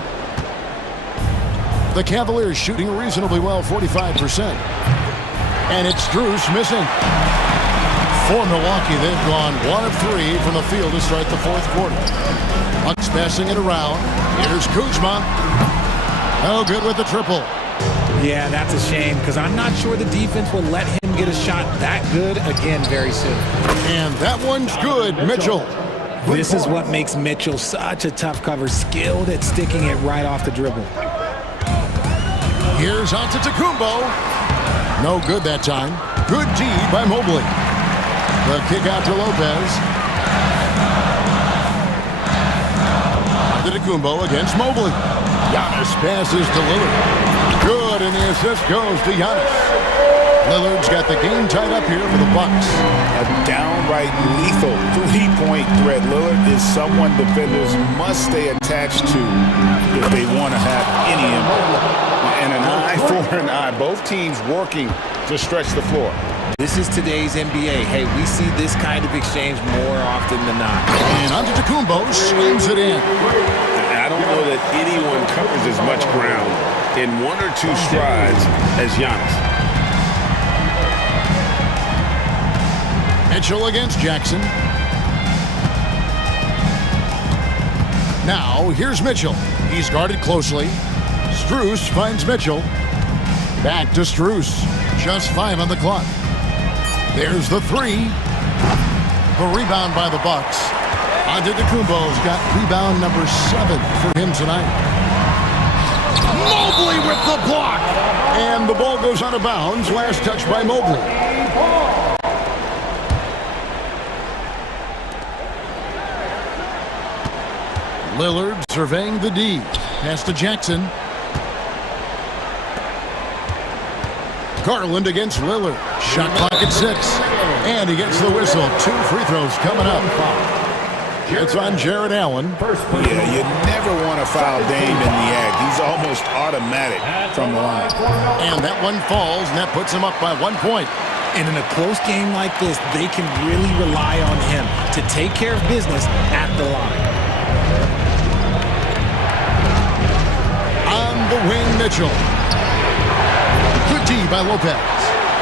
The Cavaliers shooting reasonably well, 45%. And it's Strus missing. For Milwaukee, they've gone 1 of 3 from the field to start the fourth quarter. Bucks passing it around. Here's Kuzma. No good with the triple. Yeah, that's a shame because I'm not sure the defense will let him get a shot that good again very soon. And that one's good, Mitchell. This is what makes Mitchell such a tough cover, skilled at sticking it right off the dribble. Here's Antetokounmpo. No good that time. Good D by Mobley. The kick out to Lopez. Antetokounmpo against Mobley. Giannis passes to Lillard. Good, and the assist goes to Giannis. Lillard's got the game tied up here for the Bucks. A downright lethal three-point threat. Lillard is someone defenders must stay attached to if they want to have any impact. And an eye for an eye. Both teams working to stretch the floor. This is today's NBA. Hey, we see this kind of exchange more often than not. And Antetokounmpo slams it in. I don't know that anyone covers as much ground in 1 or 2 strides as Giannis. Mitchell against Jackson. Now, here's Mitchell. He's guarded closely. Strus finds Mitchell. Back to Strus. Just 5 on the clock. There's the 3. The rebound by the Bucks. Antetokounmpo's got rebound number 7 for him tonight. Mobley with the block. And the ball goes out of bounds. Last touch by Mobley. Lillard surveying the D. Pass to Jackson. Garland against Lillard. Shot clock at 6. And he gets the whistle. 2 free throws coming up. It's on Jared Allen. Yeah, you never want to foul Dame in the act. He's almost automatic from the line. And that one falls, and that puts him up by 1 point. And in a close game like this, they can really rely on him to take care of business at the line. On the wing, Mitchell. Good D by Lopez.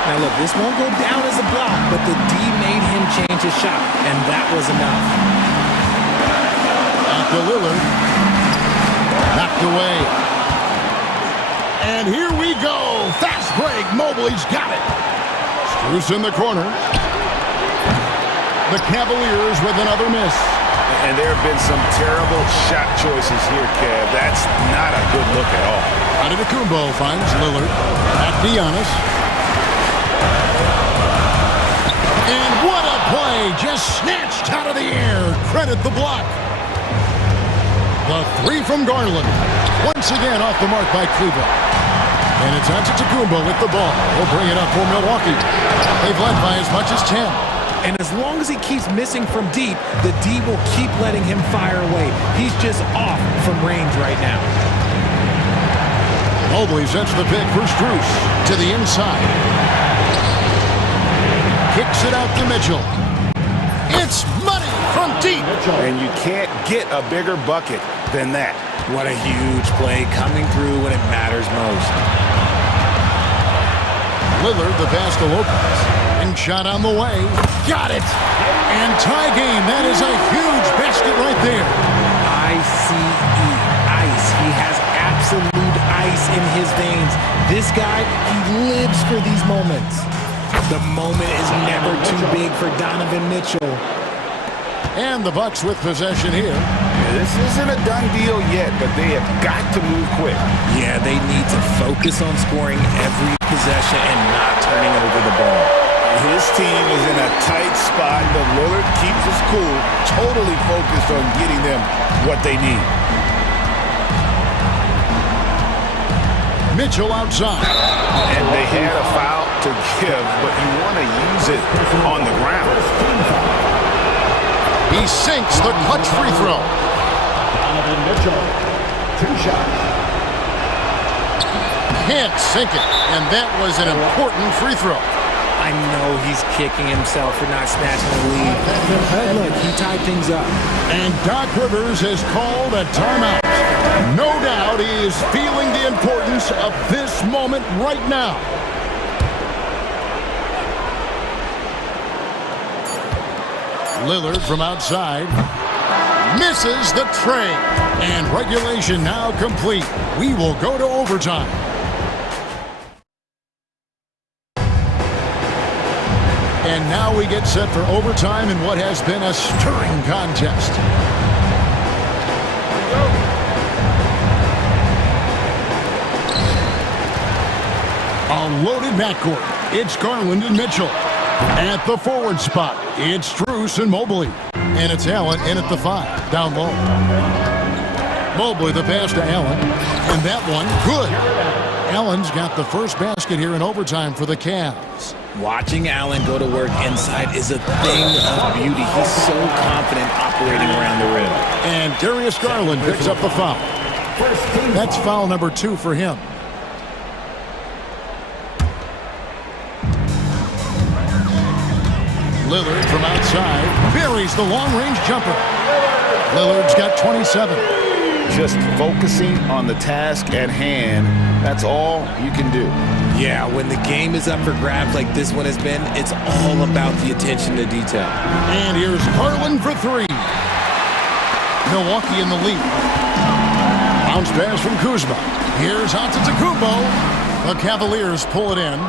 Now look, this won't go down as a block, but the D made him change his shot, and that was enough. Out to Lillard. Knocked away. And here we go. Fast break. Mobley's got it. Strus in the corner. The Cavaliers with another miss. And there have been some terrible shot choices here, Kev. That's not a good look at all. Antetokounmpo finds Lillard. Back to Giannis. And what a play! Just snatched out of the air. Credit the block. The 3 from Garland. Once again off the mark by Cleveland. And it's Antetokounmpo with the ball. He'll bring it up for Milwaukee. They've led by as much as 10. And as long as he keeps missing from deep, the D will keep letting him fire away. He's just off from range right now. Mobley sets the pick for Strus to the inside. Kicks it out to Mitchell. It's money from deep. And you can't get a bigger bucket than that. What a huge play coming through when it matters most. Lillard, the pass to Lopez. And shot on the way. Got it. And tie game. That is a huge basket right there. I-C-E. Ice. He has absolute ice in his veins. This guy, he lives for these moments. The moment is never too big for Donovan Mitchell. And the Bucks with possession here. This isn't a done deal yet, but they have got to move quick. Yeah, they need to focus on scoring every possession and not turning over the ball. His team is in a tight spot, but Lillard keeps his cool, totally focused on getting them what they need. Mitchell outside. And they had a foul to give, but you want to use it on the ground. He sinks the clutch free throw. Donovan Mitchell, 2 shots. Can't sink it, and that was an important free throw. I know he's kicking himself for not snatching the lead. But look, he tied things up. And Doc Rivers has called a timeout. No doubt he is feeling the importance of this moment right now. Lillard from outside. Misses the tray. And regulation now complete. We will go to overtime. And now we get set for overtime in what has been a stirring contest. A loaded backcourt. It's Garland and Mitchell. At the forward spot, it's Strus and Mobley. And it's Allen in at the 5, down low. Mobley the pass to Allen. And that one, good. Allen's got the first basket here in overtime for the Cavs. Watching Allen go to work inside is a thing of beauty. He's so confident operating around the rim. And Darius Garland picks up the foul. That's foul number 2 for him. Lillard from outside buries the long-range jumper. Lillard's got 27. Just focusing on the task at hand, that's all you can do. Yeah, when the game is up for grabs like this one has been, it's all about the attention to detail. And here's Garland for 3. Milwaukee in the lead. Bounce pass from Kuzma. Here's Antetokounmpo. The Cavaliers pull it in.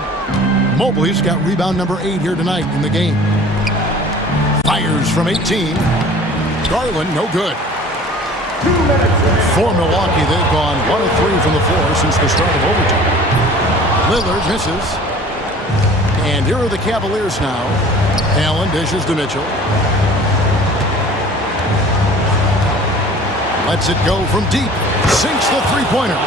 Mobley's got rebound number 8 here tonight in the game. Fires from 18. Garland, no good. For Milwaukee, they've gone 1 of 3 from the floor since the start of overtime. Lillard misses. And here are the Cavaliers now. Allen dishes to Mitchell. Lets it go from deep. Sinks the three-pointer.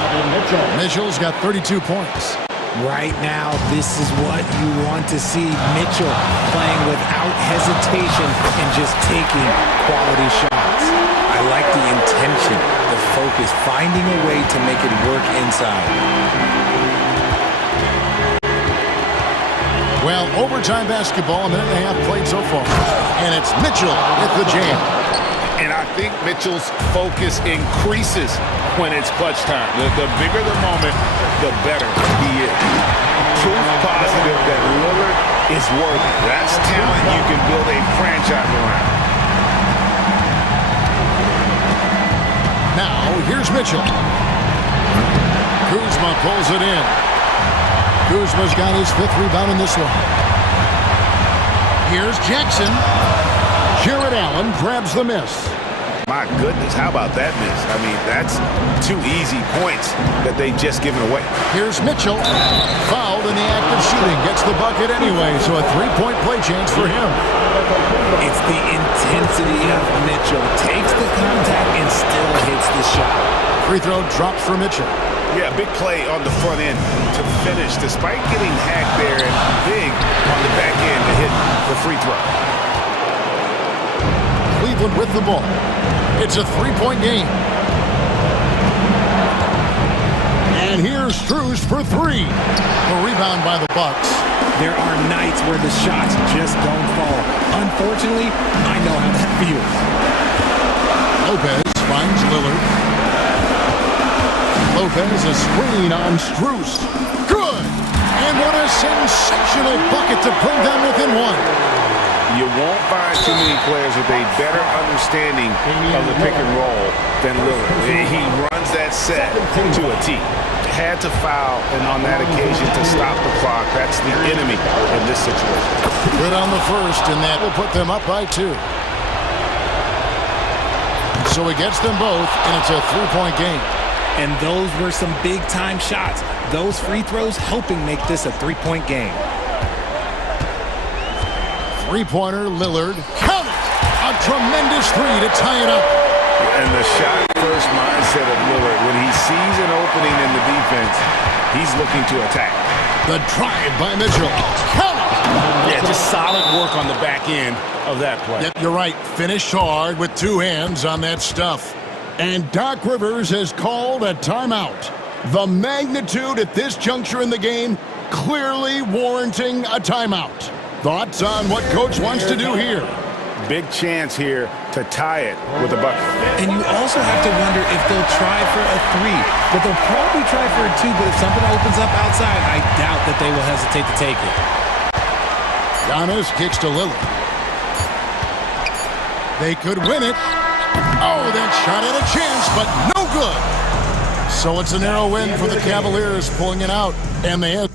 Mitchell's got 32 points. Right now, this is what you want to see. Mitchell playing without hesitation and just taking quality shots. I like the intention, the focus, finding a way to make it work inside. Well, overtime basketball, a minute and a half played so far. And it's Mitchell with the jam. And I think Mitchell's focus increases when it's clutch time. The bigger the moment, the better he is. Proof positive that Lillard is worthy. That's talent you can build a franchise around. Now, here's Mitchell. Kuzma pulls it in. Kuzma's got his 5th rebound in this one. Here's Jackson. Jared Allen grabs the miss. My goodness, how about that miss? I mean, that's 2 easy points that they just given away. Here's Mitchell. Fouled in the act of shooting. Gets the bucket anyway, so a 3-point play chance for him. It's the intensity of Mitchell. Takes the contact and still hits the shot. Free throw drops for Mitchell. Yeah, big play on the front end to finish, despite getting hacked there, and big on the back end to hit the free throw. Cleveland with the ball. It's a 3-point game. And here's Strus for 3. A rebound by the Bucks. There are nights where the shots just don't fall. Unfortunately, I know how that feels. Lopez finds Lillard. Lopez a screen on Strus. Good! And what a sensational bucket to bring them within 1. You won't find too many players with a better understanding of the pick and roll than Lillard. He runs that set to a T. Had to foul, and on that occasion to stop the clock. That's the enemy in this situation. Good on the first, and that will put them up by 2. So he gets them both, and it's a 3-point game. And those were some big-time shots. Those free throws helping make this a 3-point game. Three-pointer, Lillard. Count it! A tremendous 3 to tie it up. And the shot-first mindset of Lillard, when he sees an opening in the defense, he's looking to attack. The drive by Mitchell. Count it! Yeah, just solid work on the back end of that play. Yep, you're right. Finished hard with 2 hands on that stuff. And Doc Rivers has called a timeout. The magnitude at this juncture in the game clearly warranting a timeout. Thoughts on what Coach wants to do here? Big chance here to tie it with a bucket. And you also have to wonder if they'll try for a 3. But they'll probably try for a 2, but if something opens up outside, I doubt that they will hesitate to take it. Giannis kicks to Lillard. They could win it. Oh, that shot had a chance, but no good. So it's a narrow win for the Cavaliers, pulling it out, and they have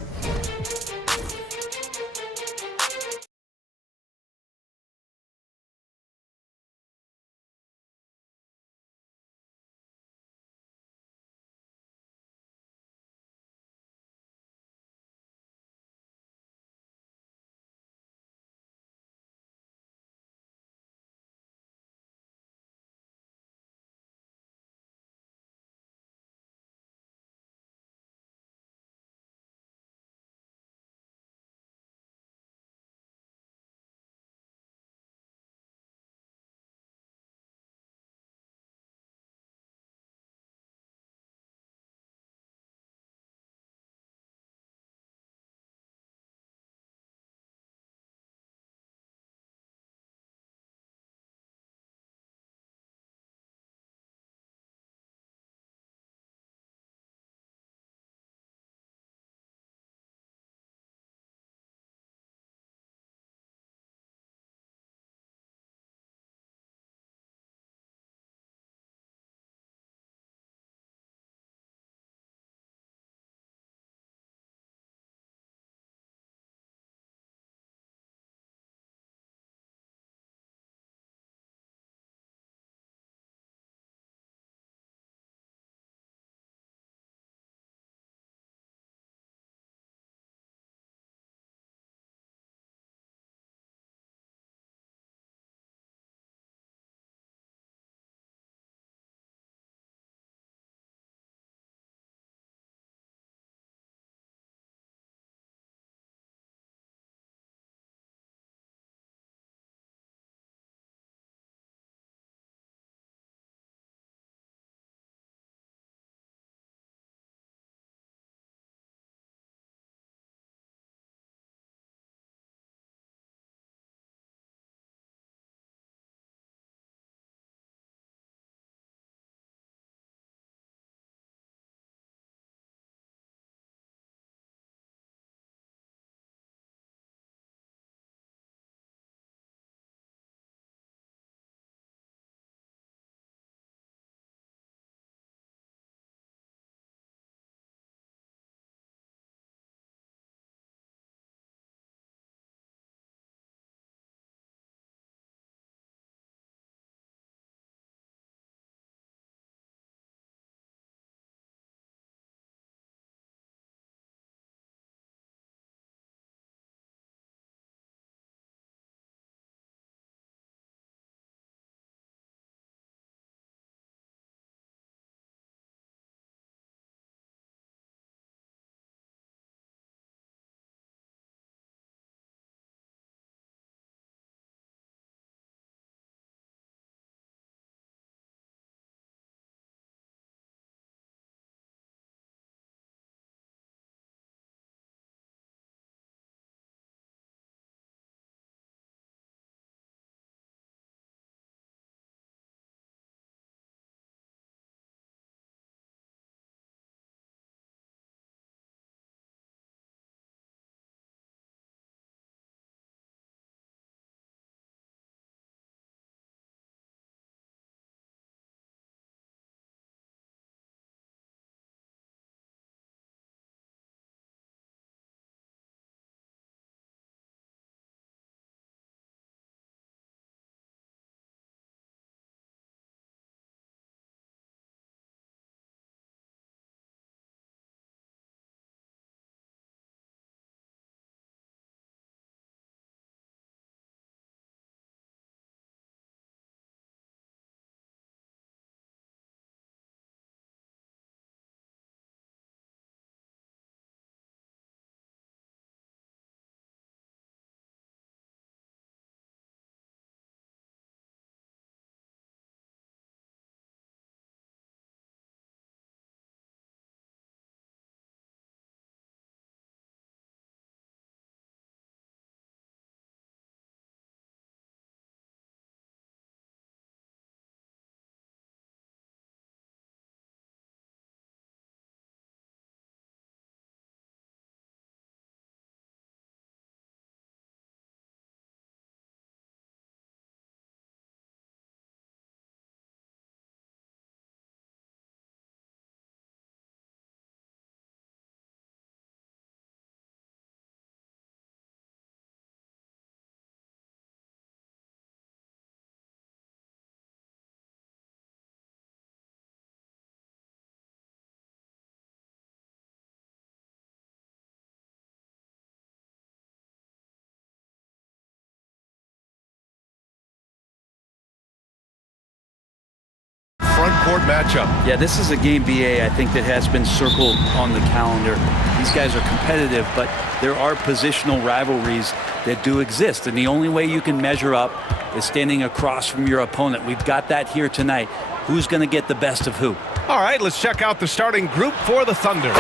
court matchup. Yeah, this is a game, BA, I think that has been circled on the calendar. These guys are competitive, but there are positional rivalries that do exist. And the only way you can measure up is standing across from your opponent. We've got that here tonight. Who's going to get the best of who? All right, let's check out the starting group for the Thunder.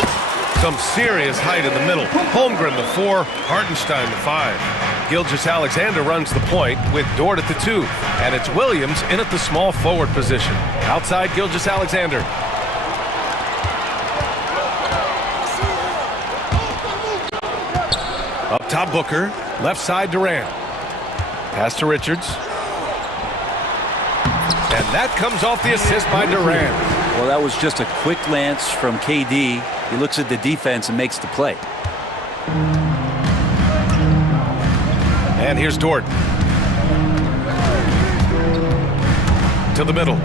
Some serious height in the middle. Holmgren, the 4, Hartenstein, the 5. Gilgeous-Alexander runs the point with Dort at the 2. And it's Williams in at the small forward position. Outside Gilgeous-Alexander. Up top, Booker. Left side, Durant. Pass to Richards. And that comes off the assist by Durant. Well, that was just a quick glance from KD. He looks at the defense and makes the play. And here's Dort. To the middle.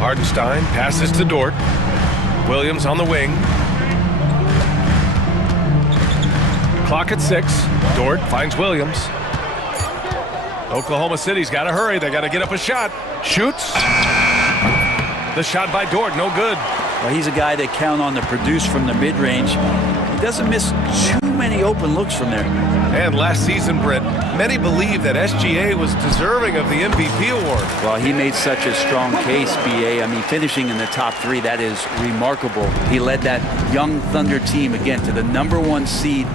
Hartenstein passes to Dort. Williams on the wing. Clock at 6. Dort finds Williams. Oklahoma City's got to hurry. They got to get up a shot. Shoots. The shot by Dort, no good. Well, he's a guy that count on to produce from the mid-range. He doesn't miss too many open looks from there. And last season, Britt, many believe that SGA was deserving of the MVP award. Well, he made such a strong case, BA. I mean, finishing in the top 3, that is remarkable. He led that young Thunder team, again, to the #1 seed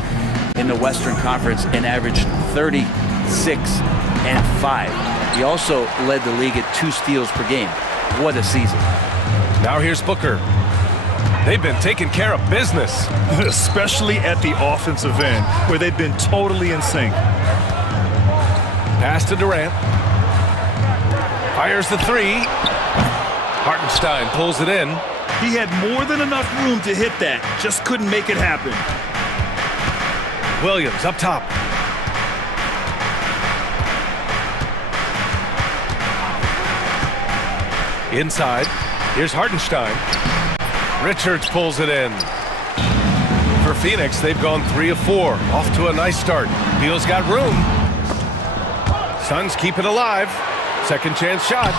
in the Western Conference and averaged 36 and 5. He also led the league at 2 steals per game. What a season. Now here's Booker. They've been taking care of business. Especially at the offensive end, where they've been totally in sync. Pass to Durant. Fires the 3. Hartenstein pulls it in. He had more than enough room to hit that. Just couldn't make it happen. Williams up top. Inside. Here's Hartenstein. Richards pulls it in. For Phoenix, they've gone 3 of 4. Off to a nice start. Beal's got room. Suns keep it alive. Second chance shot.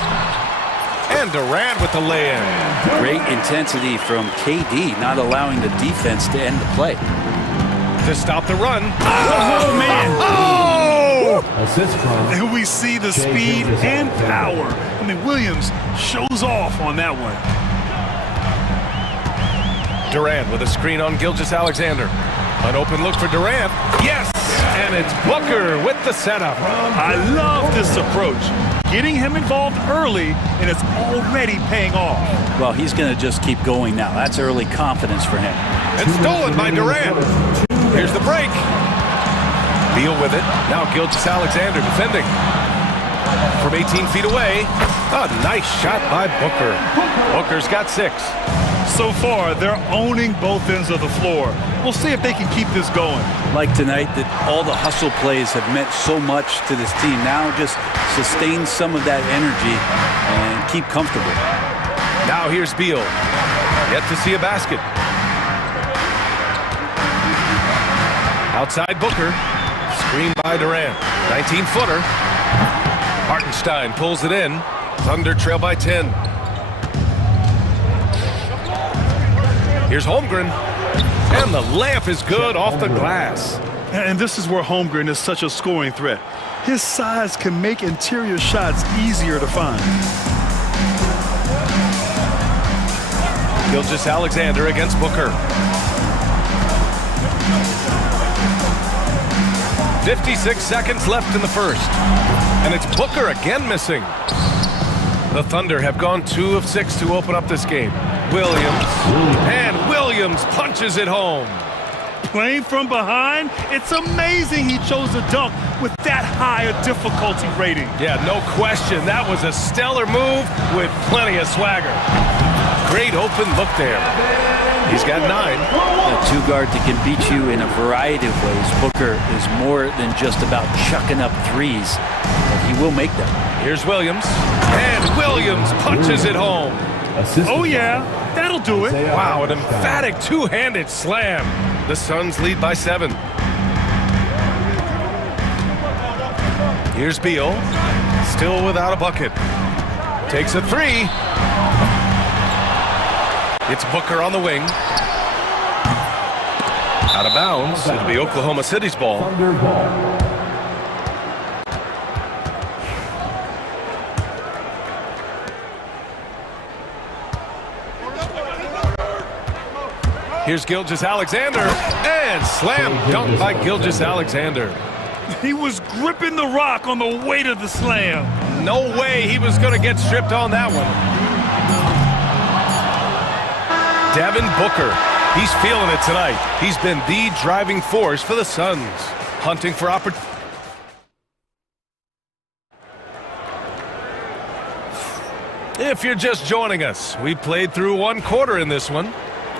And Durant with the lay-in. Great intensity from KD, not allowing the defense to end the play. To stop the run. Oh, man. Oh! Assist from. And we see the speed and power. I mean, Williams shows off on that one. Durant with a screen on Gilgeous-Alexander. An open look for Durant. Yes! And it's Booker with the setup. I love this approach. Getting him involved early, and it's already paying off. Well, he's going to just keep going now. That's early confidence for him. And stolen by Durant. Here's the break. Beal with it. Now Gilgeous-Alexander defending. From 18 feet away. A nice shot by Booker. Booker's got 6. So far, they're owning both ends of the floor. We'll see if they can keep this going. Like tonight, that all the hustle plays have meant so much to this team. Now just sustain some of that energy and keep comfortable. Now here's Beal. Yet to see a basket. Outside Booker. Screen by Durant. 19-footer. Hartenstein pulls it in. Thunder trail by 10. Here's Holmgren. And the layup is good off the glass. And this is where Holmgren is such a scoring threat. His size can make interior shots easier to find. Gilgeous-Alexander against Booker. 56 seconds left in the first. And it's Booker again missing. The Thunder have gone 2 of 6 to open up this game. Williams. And Williams punches it home. Playing from behind, it's amazing he chose a dunk with that high a difficulty rating. Yeah, no question. That was a stellar move with plenty of swagger. Great open look there. He's got 9. A 2-guard that can beat you in a variety of ways. Booker is more than just about chucking up threes, but he will make them. Here's Williams. And Williams punches it home. Oh, yeah. That'll do it. Wow, an emphatic 2-handed slam. The Suns lead by 7. Here's Beal. Still without a bucket. takes a three. It's Booker on the wing. Out of bounds. It'll be Oklahoma City's ball. Here's Gilgeous-Alexander, and slam dunk by Gilgeous-Alexander. He was gripping the rock on the weight of the slam. No way he was going to get stripped on that one. Devin Booker, he's feeling it tonight. He's been the driving force for the Suns, hunting for opportunity. If you're just joining us, we played through one quarter in this one.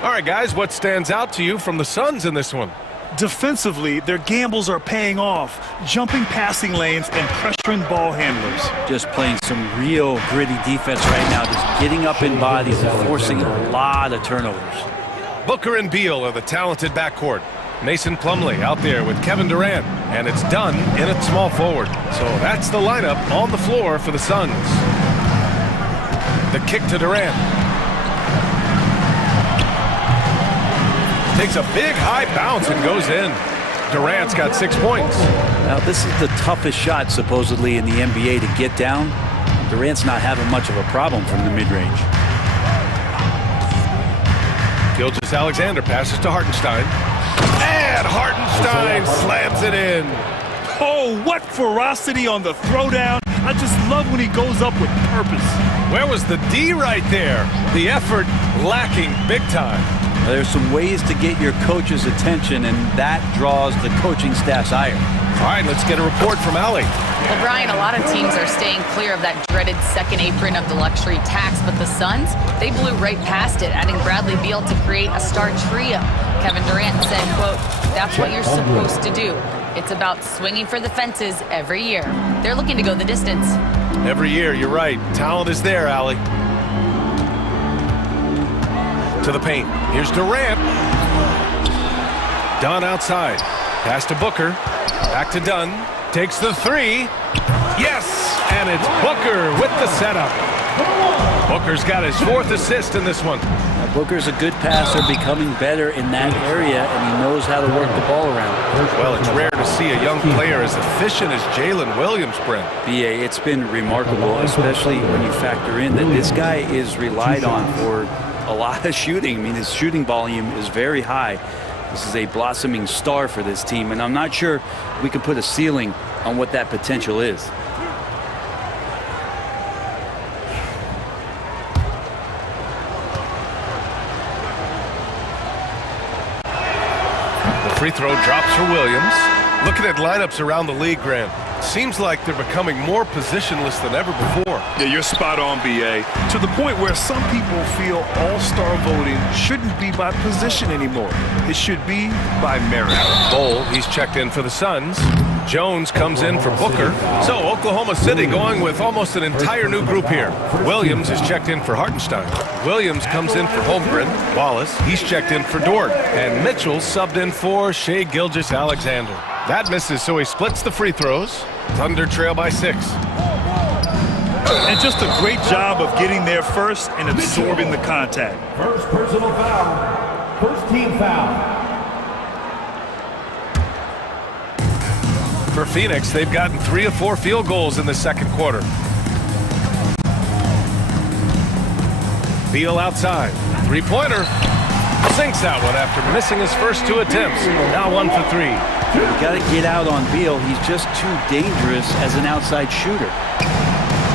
All right, guys, what stands out to you from the Suns in this one? Defensively, their gambles are paying off, jumping passing lanes and pressuring ball handlers. Just playing some real gritty defense right now, just getting up in bodies and forcing a lot of turnovers. Booker and Beal are the talented backcourt. Mason Plumlee out there with Kevin Durant, and it's done in at small forward. So that's the lineup on the floor for the Suns. The kick to Durant. Takes a big high bounce and goes in. Durant's got 6 points. Now, this is the toughest shot, supposedly, in the NBA to get down. Durant's not having much of a problem from the mid-range. Gilgeous-Alexander passes to Hartenstein. And Hartenstein slams it in. Oh, what ferocity on the throwdown. I just love when he goes up with purpose. Where was the D right there? The effort lacking big time. There's some ways to get your coach's attention, and that draws the coaching staff's ire. All right, let's get a report from Allie. Well, Brian, a lot of teams are staying clear of that dreaded second apron of the luxury tax, but the Suns, they blew right past it, adding Bradley Beal to create a star trio. Kevin Durant said, quote, "That's what you're supposed to do. It's about swinging for the fences every year." They're looking to go the distance. Every year, you're right. Talent is there, Allie. To the paint. Here's Durant. Dunn outside. Pass to Booker. Back to Dunn. Takes the three. Yes! And it's Booker with the setup. Booker's got his 4th assist in this one. Now, Booker's a good passer, becoming better in that area, and he knows how to work the ball around. Well, it's rare to see a young player as efficient as Jalen Williams, Brent. BA, it's been remarkable, especially when you factor in that this guy is relied on for a lot of shooting. I mean, his shooting volume is very high. This is a blossoming star for this team, and I'm not sure we can put a ceiling on what that potential is. The free throw drops for Williams. Looking at lineups around the league, Grant, seems like they're becoming more positionless than ever before. Yeah, you're spot on, BA. To the point where some people feel all-star voting shouldn't be by position anymore. It should be by merit. Bol, he's checked in for the Suns. Jones comes in for Booker. So Oklahoma City going with almost an entire new group here. Williams is checked in for Hartenstein. Williams comes in for Holmgren. Wallace, he's checked in for Dort. And Mitchell subbed in for Shai Gilgeous-Alexander. That misses, so he splits the free throws. Thunder trail by 6. And just a great job of getting there first and absorbing the contact. First personal foul. First team foul. For Phoenix, they've gotten 3 of 4 field goals in the second quarter. Beal outside. Three-pointer. Sinks that one after missing his first 2 attempts. Now 1 for 3. You got to get out on Beal. He's just too dangerous as an outside shooter.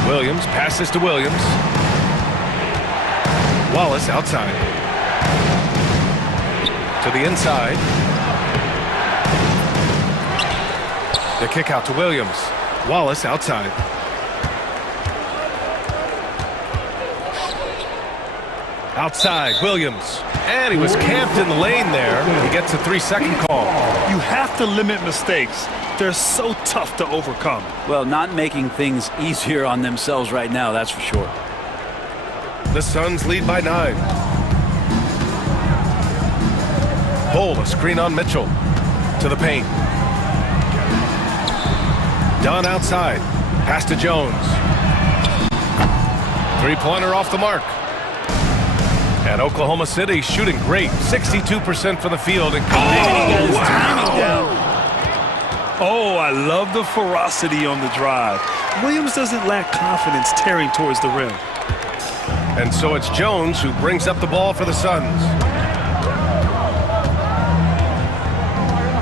Williams passes to Williams. Wallace outside. To the inside. The kick out to Williams. Wallace outside. Outside, Williams. And he was camped in the lane there. He gets a 3-second call. You have to limit mistakes. They're so tough to overcome. Well, not making things easier on themselves right now, that's for sure. The Suns lead by 9. Bol, a screen on Mitchell. To the paint. Dunn outside. Pass to Jones. Three-pointer off the mark. And Oklahoma City shooting great. 62% from the field. And timing down. Oh, I love the ferocity on the drive. Williams doesn't lack confidence tearing towards the rim. And so it's Jones who brings up the ball for the Suns.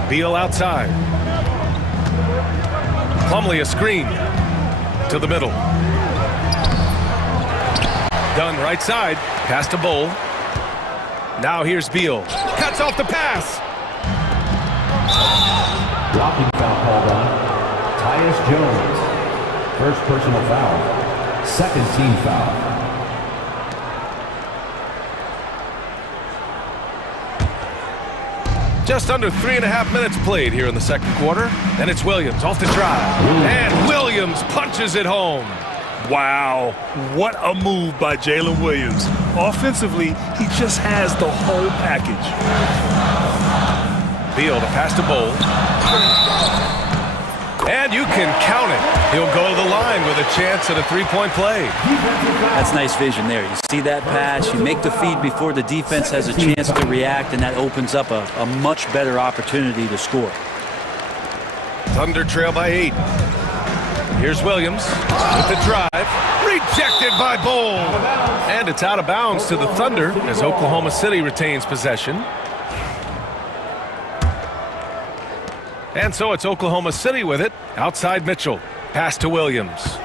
Beal outside. Plumlee a screen to the middle. Dunn right side. Pass to Bull. Now here's Beal. Cuts off the pass. Blocking foul called on Tyus Jones. First personal foul. Second team foul. Just under 3.5 minutes played here in the second quarter. And it's Williams off the drive. And Williams punches it home. Wow, what a move by Jalen Williams. Offensively, he just has the whole package. Beal to pass to Bull. And you can count it. He'll go to the line with a chance at a three-point play. That's nice vision there. You see that pass, you make the feed before the defense has a chance to react, and that opens up a much better opportunity to score. Thunder trail by 8. Here's Williams with the drive. Rejected by Bull. And it's out of bounds to the Thunder as Oklahoma City retains possession. And so it's Oklahoma City with it. Outside Mitchell. Pass to Williams.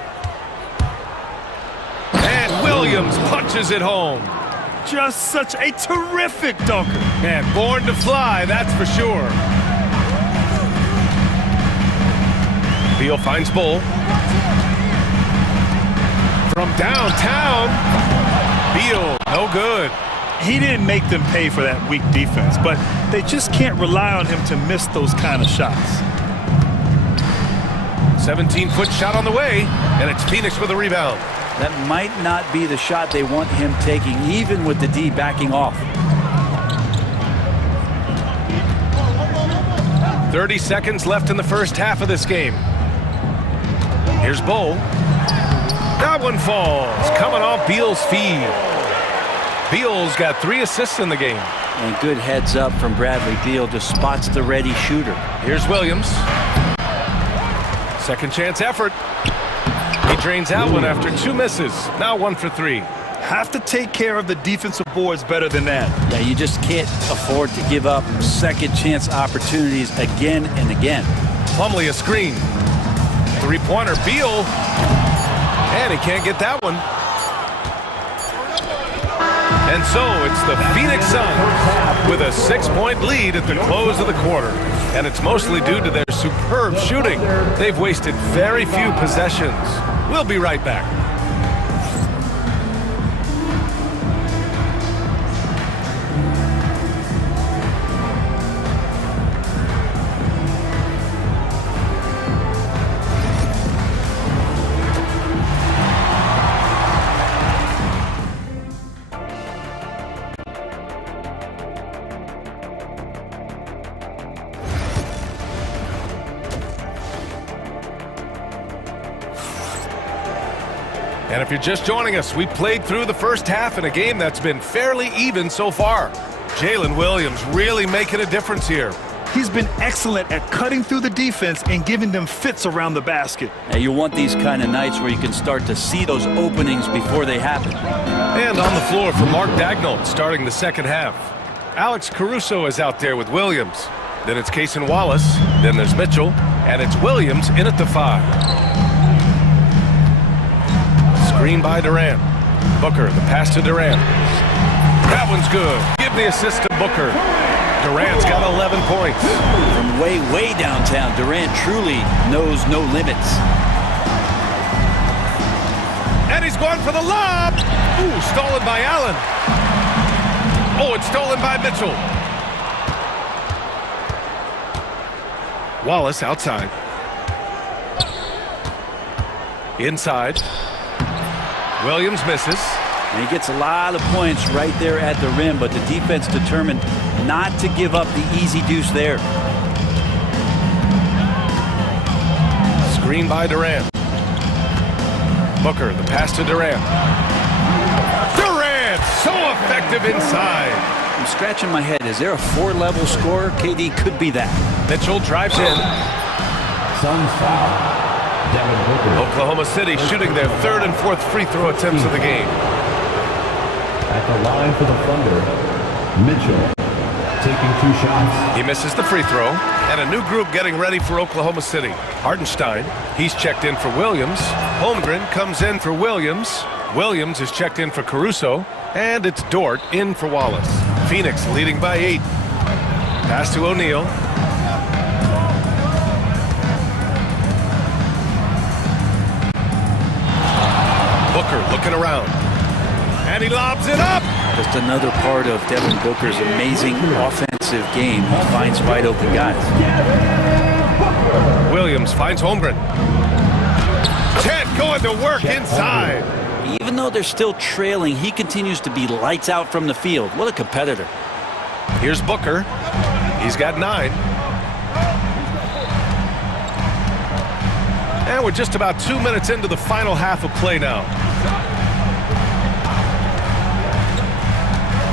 And Williams punches it home. Just such a terrific dunker. And born to fly, that's for sure. Beal finds Bull. From downtown. Beal, no good. He didn't make them pay for that weak defense, but they just can't rely on him to miss those kind of shots. 17-foot shot on the way, and it's Phoenix with a rebound. That might not be the shot they want him taking, even with the D backing off. 30 seconds left in the first half of this game. Here's Bull. That one falls, coming off Beal's feed. Beal's got 3 assists in the game. And good heads up from Bradley Beal, just spots the ready shooter. Here's Williams. Second chance effort. He drains that one after 2 misses. Now 1 for 3. Have to take care of the defensive boards better than that. Yeah, you just can't afford to give up second chance opportunities again and again. Plumlee a screen. Three-pointer, Beal. And he can't get that one. And so it's the Phoenix Suns with a 6-point lead at the close of the quarter. And it's mostly due to their superb shooting. They've wasted very few possessions. We'll be right back. And if you're just joining us, we played through the first half in a game that's been fairly even so far. Jalen Williams really making a difference here. He's been excellent at cutting through the defense and giving them fits around the basket. Now you want these kind of nights where you can start to see those openings before they happen. And on the floor for Mark Daigneault starting the second half. Alex Caruso is out there with Williams. Then it's Cason Wallace. Then there's Mitchell. And it's Williams in at the 5. Screen by Durant. Booker, the pass to Durant. That one's good. Give the assist to Booker. Durant's got 11 points. From way downtown, Durant truly knows no limits. And he's going for the lob. Ooh, stolen by Allen. Oh, it's stolen by Mitchell. Wallace outside. Inside. Williams misses. And he gets a lot of points right there at the rim, but the defense determined not to give up the easy deuce there. Screen by Durant. Booker, the pass to Durant. effective inside. I'm scratching my head. Is there a 4-level scorer? KD could be that. Mitchell drives in. Suns foul. Devin Booker. Oklahoma City shooting their 3rd and 4th free throw attempts of the game. At the line for the Thunder, Mitchell taking 2 shots. He misses the free throw. And a new group getting ready for Oklahoma City. Hartenstein, he's checked in for Williams. Holmgren comes in for Williams. Williams is checked in for Caruso. And it's Dort in for Wallace. Phoenix leading by 8. Pass to O'Neal. Booker looking around. And he lobs it up. Just another part of Devin Booker's amazing offensive game. He finds wide open guys. Williams finds Holmgren. Chet going to work inside. Even though they're still trailing, he continues to be lights out from the field. What a competitor. Here's Booker. He's got 9. And we're just about 2 minutes into the final half of play now.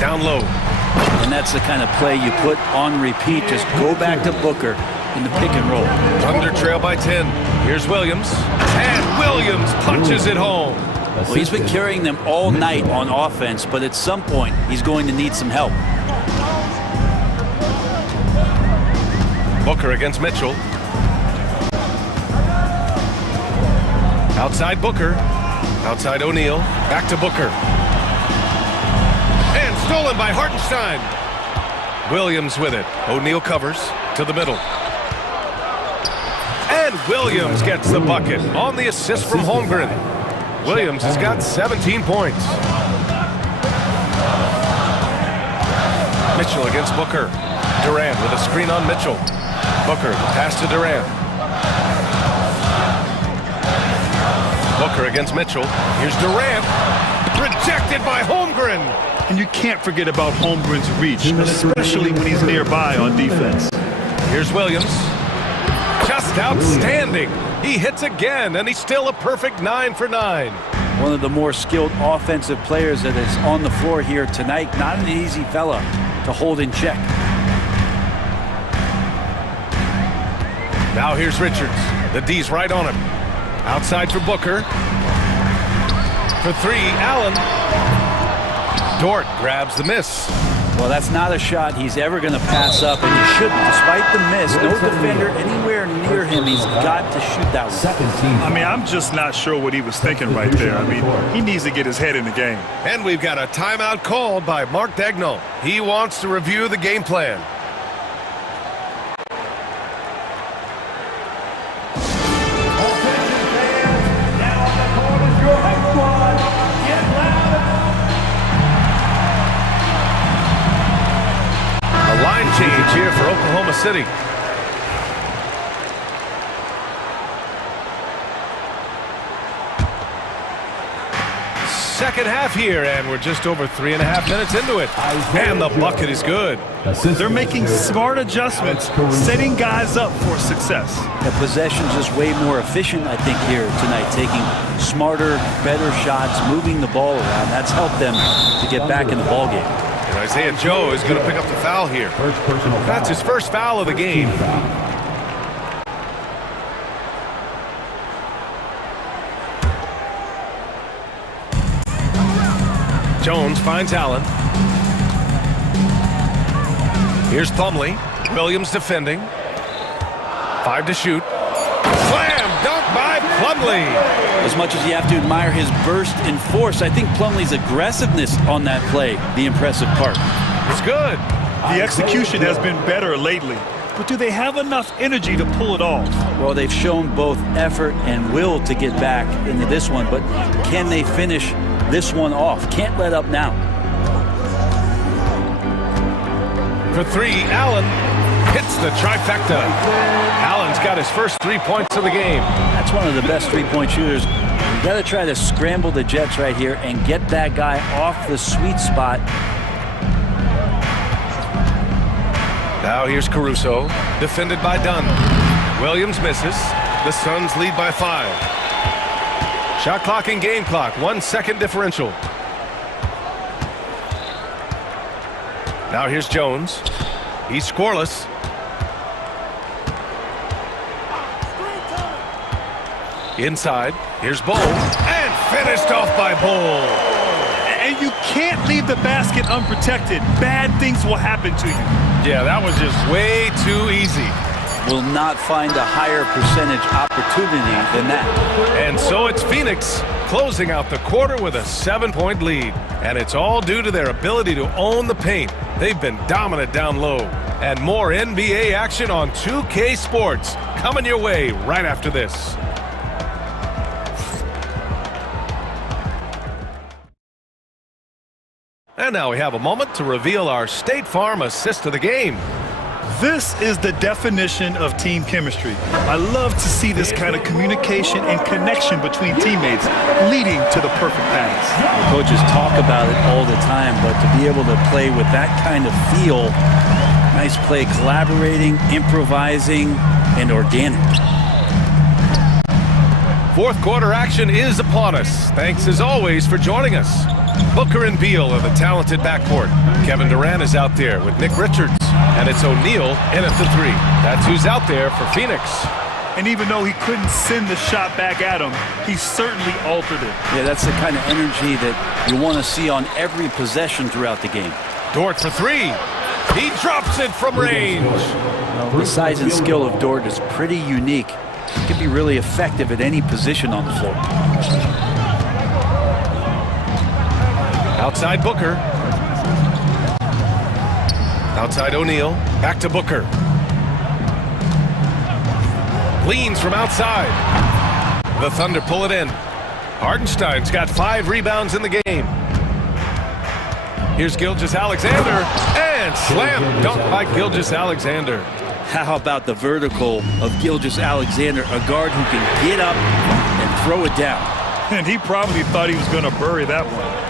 Down low. And that's the kind of play you put on repeat. Just go back to Booker in the pick and roll. Thunder trail by 10. Here's Williams. And Williams punches it home. Well, he's been carrying them all night on offense, but at some point, he's going to need some help. Booker against Mitchell. Outside Booker. Outside O'Neal. Back to Booker. And stolen by Hartenstein. Williams with it. O'Neal covers to the middle. And Williams gets the bucket on the assist from Holmgren. Williams has got 17 points. Mitchell against Booker. Durant with a screen on Mitchell. Booker, pass to Durant. Booker against Mitchell. Here's Durant. Rejected by Holmgren. And you can't forget about Holmgren's reach, especially when he's nearby on defense. Here's Williams. Just outstanding. He hits again, and he's still a perfect 9 for 9. One of the more skilled offensive players that is on the floor here tonight. Not an easy fella to hold in check. Now here's Richards. The D's right on him. Outside for Booker. For 3, Allen. Dort grabs the miss. Well, that's not a shot he's ever going to pass up, and he shouldn't. Despite the miss, no defender anywhere near him. He's got to shoot that one. I mean, I'm just not sure what he was thinking right there. I mean, he needs to get his head in the game. And we've got a timeout called by Mark Daigneault. He wants to review the game plan. Change here for Oklahoma City. Second half here, and we're just over 3.5 minutes into it. And the bucket is good. They're making smart adjustments, setting guys up for success. The possession's just way more efficient, I think, here tonight. Taking smarter, better shots, moving the ball around. That's helped them to get back in the ballgame. And Isaiah Joe is going to pick up the foul here. That's his first foul of the game. Jones finds Allen. Here's Plumlee. Williams defending. 5 to shoot. Slam dunk by Plumlee. As much as you have to admire his burst and force, I think Plumlee's aggressiveness on that play, the impressive part. It's good. The execution has been better lately, but do they have enough energy to pull it off? Well, they've shown both effort and will to get back into this one, but can they finish this one off? Can't let up now. For 3, Allen hits the trifecta. Allen's got his first 3 points of the game. That's one of the best three-point shooters. You got to try to scramble the Jets right here and get that guy off the sweet spot. Now here's Caruso, defended by Dunn. Williams misses. The Suns lead by 5. Shot clock and game clock, 1 second differential. Now here's Jones. He's scoreless. Inside, here's Bull, and finished off by Bull. And you can't leave the basket unprotected. Bad things will happen to you. Yeah, that was just way too easy. Will not find a higher percentage opportunity than that. And so it's Phoenix closing out the quarter with a 7-point lead. And it's all due to their ability to own the paint. They've been dominant down low. And more NBA action on 2K Sports coming your way right after this. And now we have a moment to reveal our State Farm assist of the game. This is the definition of team chemistry. I love to see this kind of communication and connection between teammates leading to the perfect pass. Coaches talk about it all the time, but to be able to play with that kind of feel, nice play, collaborating, improvising, and organic. Fourth quarter action is upon us. Thanks as always for joining us. Booker and Beal are the talented backcourt. Kevin Durant is out there with Nick Richards. And it's O'Neal in at the three. That's who's out there for Phoenix. And even though he couldn't send the shot back at him, he certainly altered it. Yeah, that's the kind of energy that you want to see on every possession throughout the game. Dort for three. He drops it from range. The size and skill of Dort is pretty unique. He can be really effective at any position on the floor. Outside Booker. Outside O'Neal. Back to Booker. Leans from outside. The Thunder pull it in. Hardenstein's got 5 rebounds in the game. Here's Gilgeous-Alexander. And slam dunk by Gilgeous-Alexander. How about the vertical of Gilgeous-Alexander, a guard who can get up and throw it down. And he probably thought he was going to bury that one.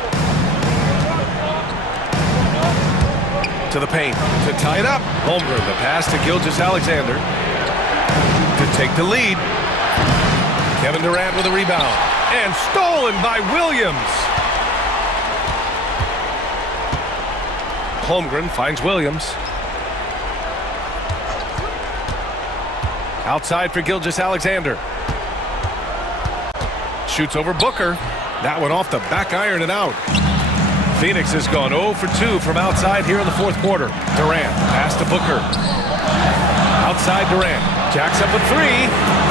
To the paint to tie it up. Holmgren, the pass to Gilgeous-Alexander to take the lead. Kevin Durant with a rebound. And stolen by Williams. Holmgren finds Williams. Outside for Gilgeous-Alexander. Shoots over Booker. That one off the back iron and out. Phoenix has gone 0 for 2 from outside here in the fourth quarter. Durant, pass to Booker. Outside Durant, jacks up a three.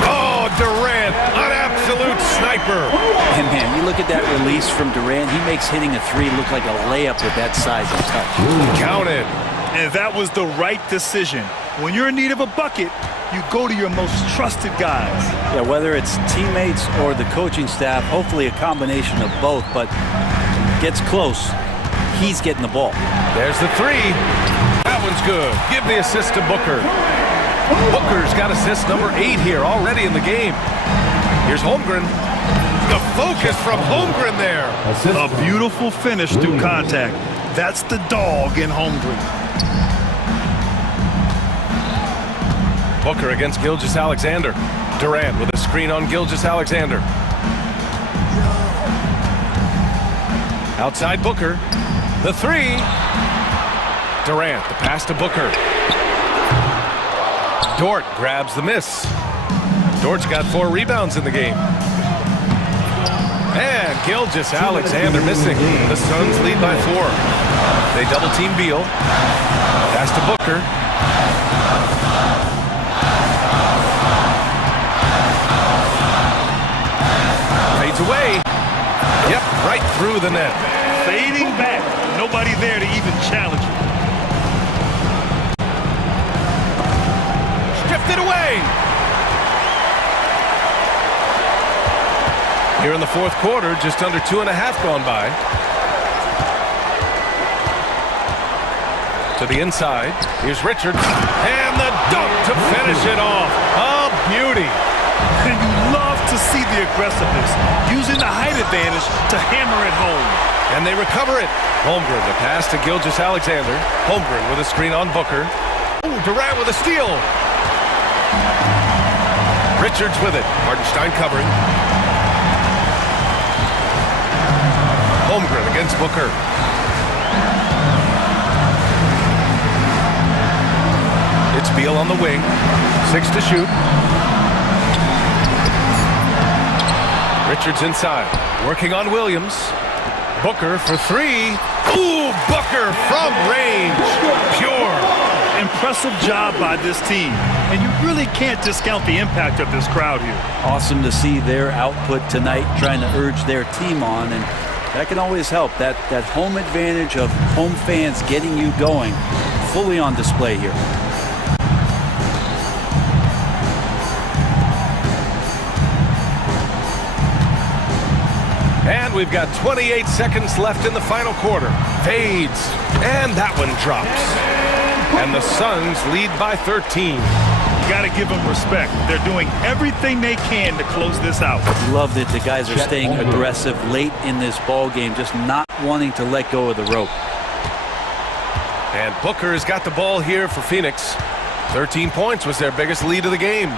Oh, Durant, an absolute sniper. And man, you look at that release from Durant, he makes hitting a three look like a layup with that size and touch. Counted. And that was the right decision. When you're in need of a bucket, you go to your most trusted guys. Yeah, whether it's teammates or the coaching staff, hopefully a combination of both, but gets close, he's getting the ball. There's the three. That one's good. Give the assist to Booker. Booker's got assist number 8 here already in the game. Here's Holmgren. The focus from Holmgren there. A beautiful finish through contact. That's the dog in Holmgren. Booker against Gilgeous-Alexander. Durant with a screen on Gilgeous-Alexander. Outside Booker. The three. Durant, the pass to Booker. Dort grabs the miss. Dort's got 4 rebounds in the game. And Gilgeous-Alexander missing. The Suns lead by 4. They double team Beal. Pass to Booker. Fades away. Yep, right through the net. Fading back. Nobody there to even challenge it. Stripped it away. Here in the fourth quarter, just under 2.5 gone by. To the inside. Here's Richards. And the dunk to finish it off. A beauty. And you love to see the aggressiveness, using the height advantage to hammer it home. And they recover it. Holmgren, the pass to Gilgeous-Alexander. Holmgren with a screen on Booker. Ooh, Durant with a steal. Richards with it. Hardenstein covering. Holmgren against Booker. Beal on the wing. 6 to shoot. Richards inside. Working on Williams. Booker for 3. Ooh, Booker from range. Pure. Impressive job by this team. And you really can't discount the impact of this crowd here. Awesome to see their output tonight, trying to urge their team on, and that can always help. That home advantage of home fans getting you going, fully on display here. And we've got 28 seconds left in the final quarter. Fades, and that one drops. And the Suns lead by 13. Got to give them respect. They're doing everything they can to close this out. Love that the guys are staying aggressive late in this ball game, just not wanting to let go of the rope. And Booker's got the ball here for Phoenix. 13 points was their biggest lead of the game.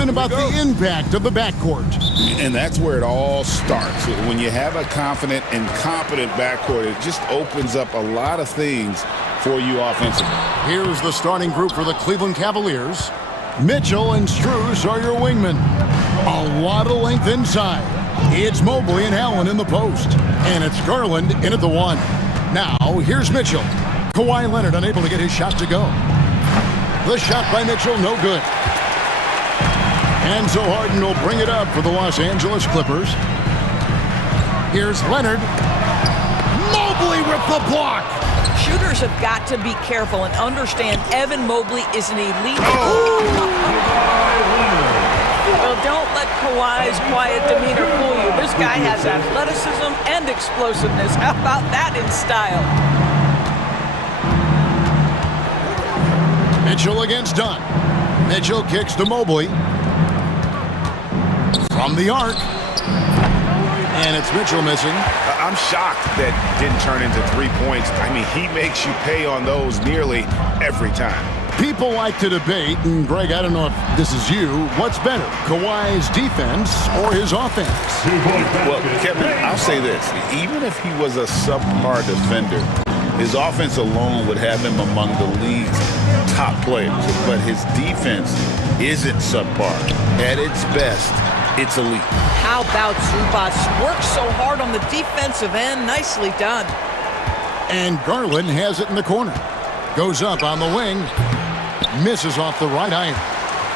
been about the impact of the backcourt. And that's where it all starts. When you have a confident and competent backcourt, it just opens up a lot of things for you offensively. Here's the starting group for the Cleveland Cavaliers. Mitchell and Strus are your wingmen. A lot of length inside. It's Mobley and Allen in the post. And it's Garland in at the one. Now, here's Mitchell. Kawhi Leonard unable to get his shot to go. The shot by Mitchell, no good. And so Harden will bring it up for the Los Angeles Clippers. Here's Leonard. Mobley with the block. Shooters have got to be careful and understand Evan Mobley is an elite. Well, don't let Kawhi's quiet demeanor fool you. This guy has athleticism and explosiveness. How about that in style? Mitchell against Dunn. Mitchell kicks to Mobley. From the arc. And it's Mitchell missing. I'm shocked that didn't turn into 3 points. I mean, he makes you pay on those nearly every time. People like to debate, and Greg, I don't know if this is you, what's better, Kawhi's defense or his offense? Well, Kevin, I'll say this. Even if he was a subpar defender, his offense alone would have him among the league's top players. But his defense isn't subpar. At its best, it's elite. How about Zubac? Works so hard on the defensive end. Nicely done. And Garland has it in the corner. Goes up on the wing. Misses off the right iron.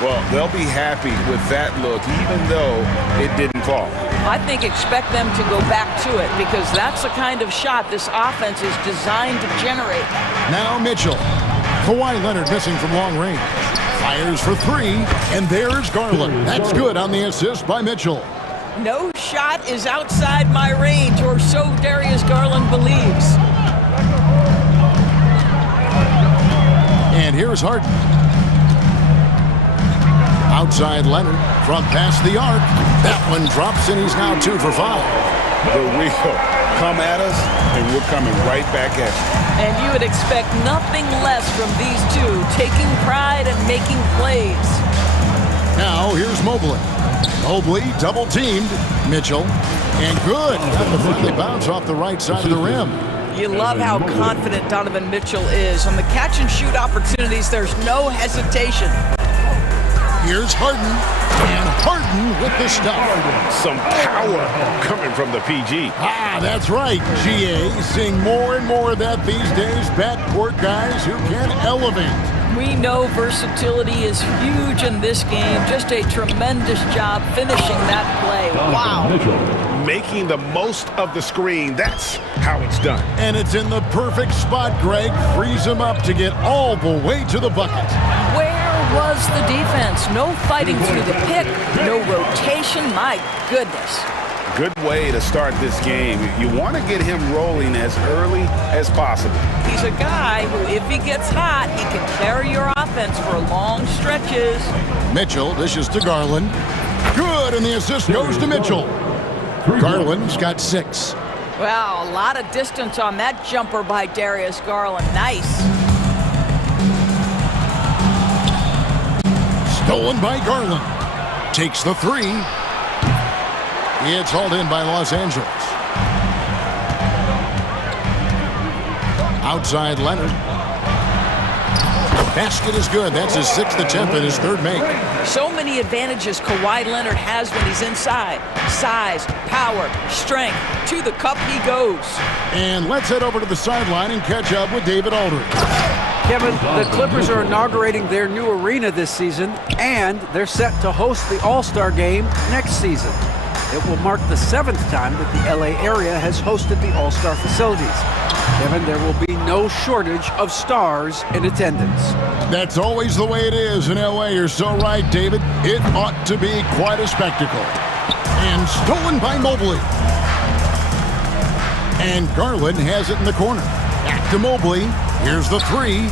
Well, they'll be happy with that look, even though it didn't fall. I think expect them to go back to it because that's the kind of shot this offense is designed to generate. Now Mitchell. Kawhi Leonard missing from long range. Fires for three, and there's Garland. That's good on the assist by Mitchell. No shot is outside my range, or so Darius Garland believes. And here's Harden. Outside Leonard from past the arc. That one drops, and he's now 2 for 5. The real come at us, and we're coming right back at you. And you would expect nothing less from these two, taking pride and making plays. Now here's Mobley. Mobley double-teamed Mitchell. And good. Got to finally bounce off the right side of the rim. You love how confident Donovan Mitchell is. On the catch-and-shoot opportunities, there's no hesitation. Here's Harden, and Harden with the stuff. Some power coming from the PG. Ah, that's right, GA. Seeing more and more of that these days. Backcourt guys who can elevate. We know versatility is huge in this game. Just a tremendous job finishing that play. Wow. Making the most of the screen. That's how it's done. And it's in the perfect spot, Greg. Frees him up to get all the way to the bucket. Where was the defense? No fighting through the pick, no rotation. My goodness. Good way to start this game. You want to get him rolling as early as possible. He's a guy who, if he gets hot, he can carry your offense for long stretches. Mitchell dishes to Garland. Good, and the assist goes to Mitchell. Garland's got 6. Wow, a lot of distance on that jumper by Darius Garland. Nice. Stolen by Garland. Takes the 3. It's hauled in by Los Angeles. Outside Leonard. Basket is good. That's his 6th attempt and his 3rd make. So many advantages Kawhi Leonard has when he's inside. Size, power, strength. To the cup he goes. And let's head over to the sideline and catch up with David Aldridge. Kevin, the Clippers are inaugurating their new arena this season, and they're set to host the All-Star Game next season. It will mark the 7th time that the LA area has hosted the All-Star facilities. Kevin, there will be no shortage of stars in attendance. That's always the way it is in LA. You're so right, David. It ought to be quite a spectacle. And stolen by Mobley. And Garland has it in the corner. Back to Mobley. Here's the 3.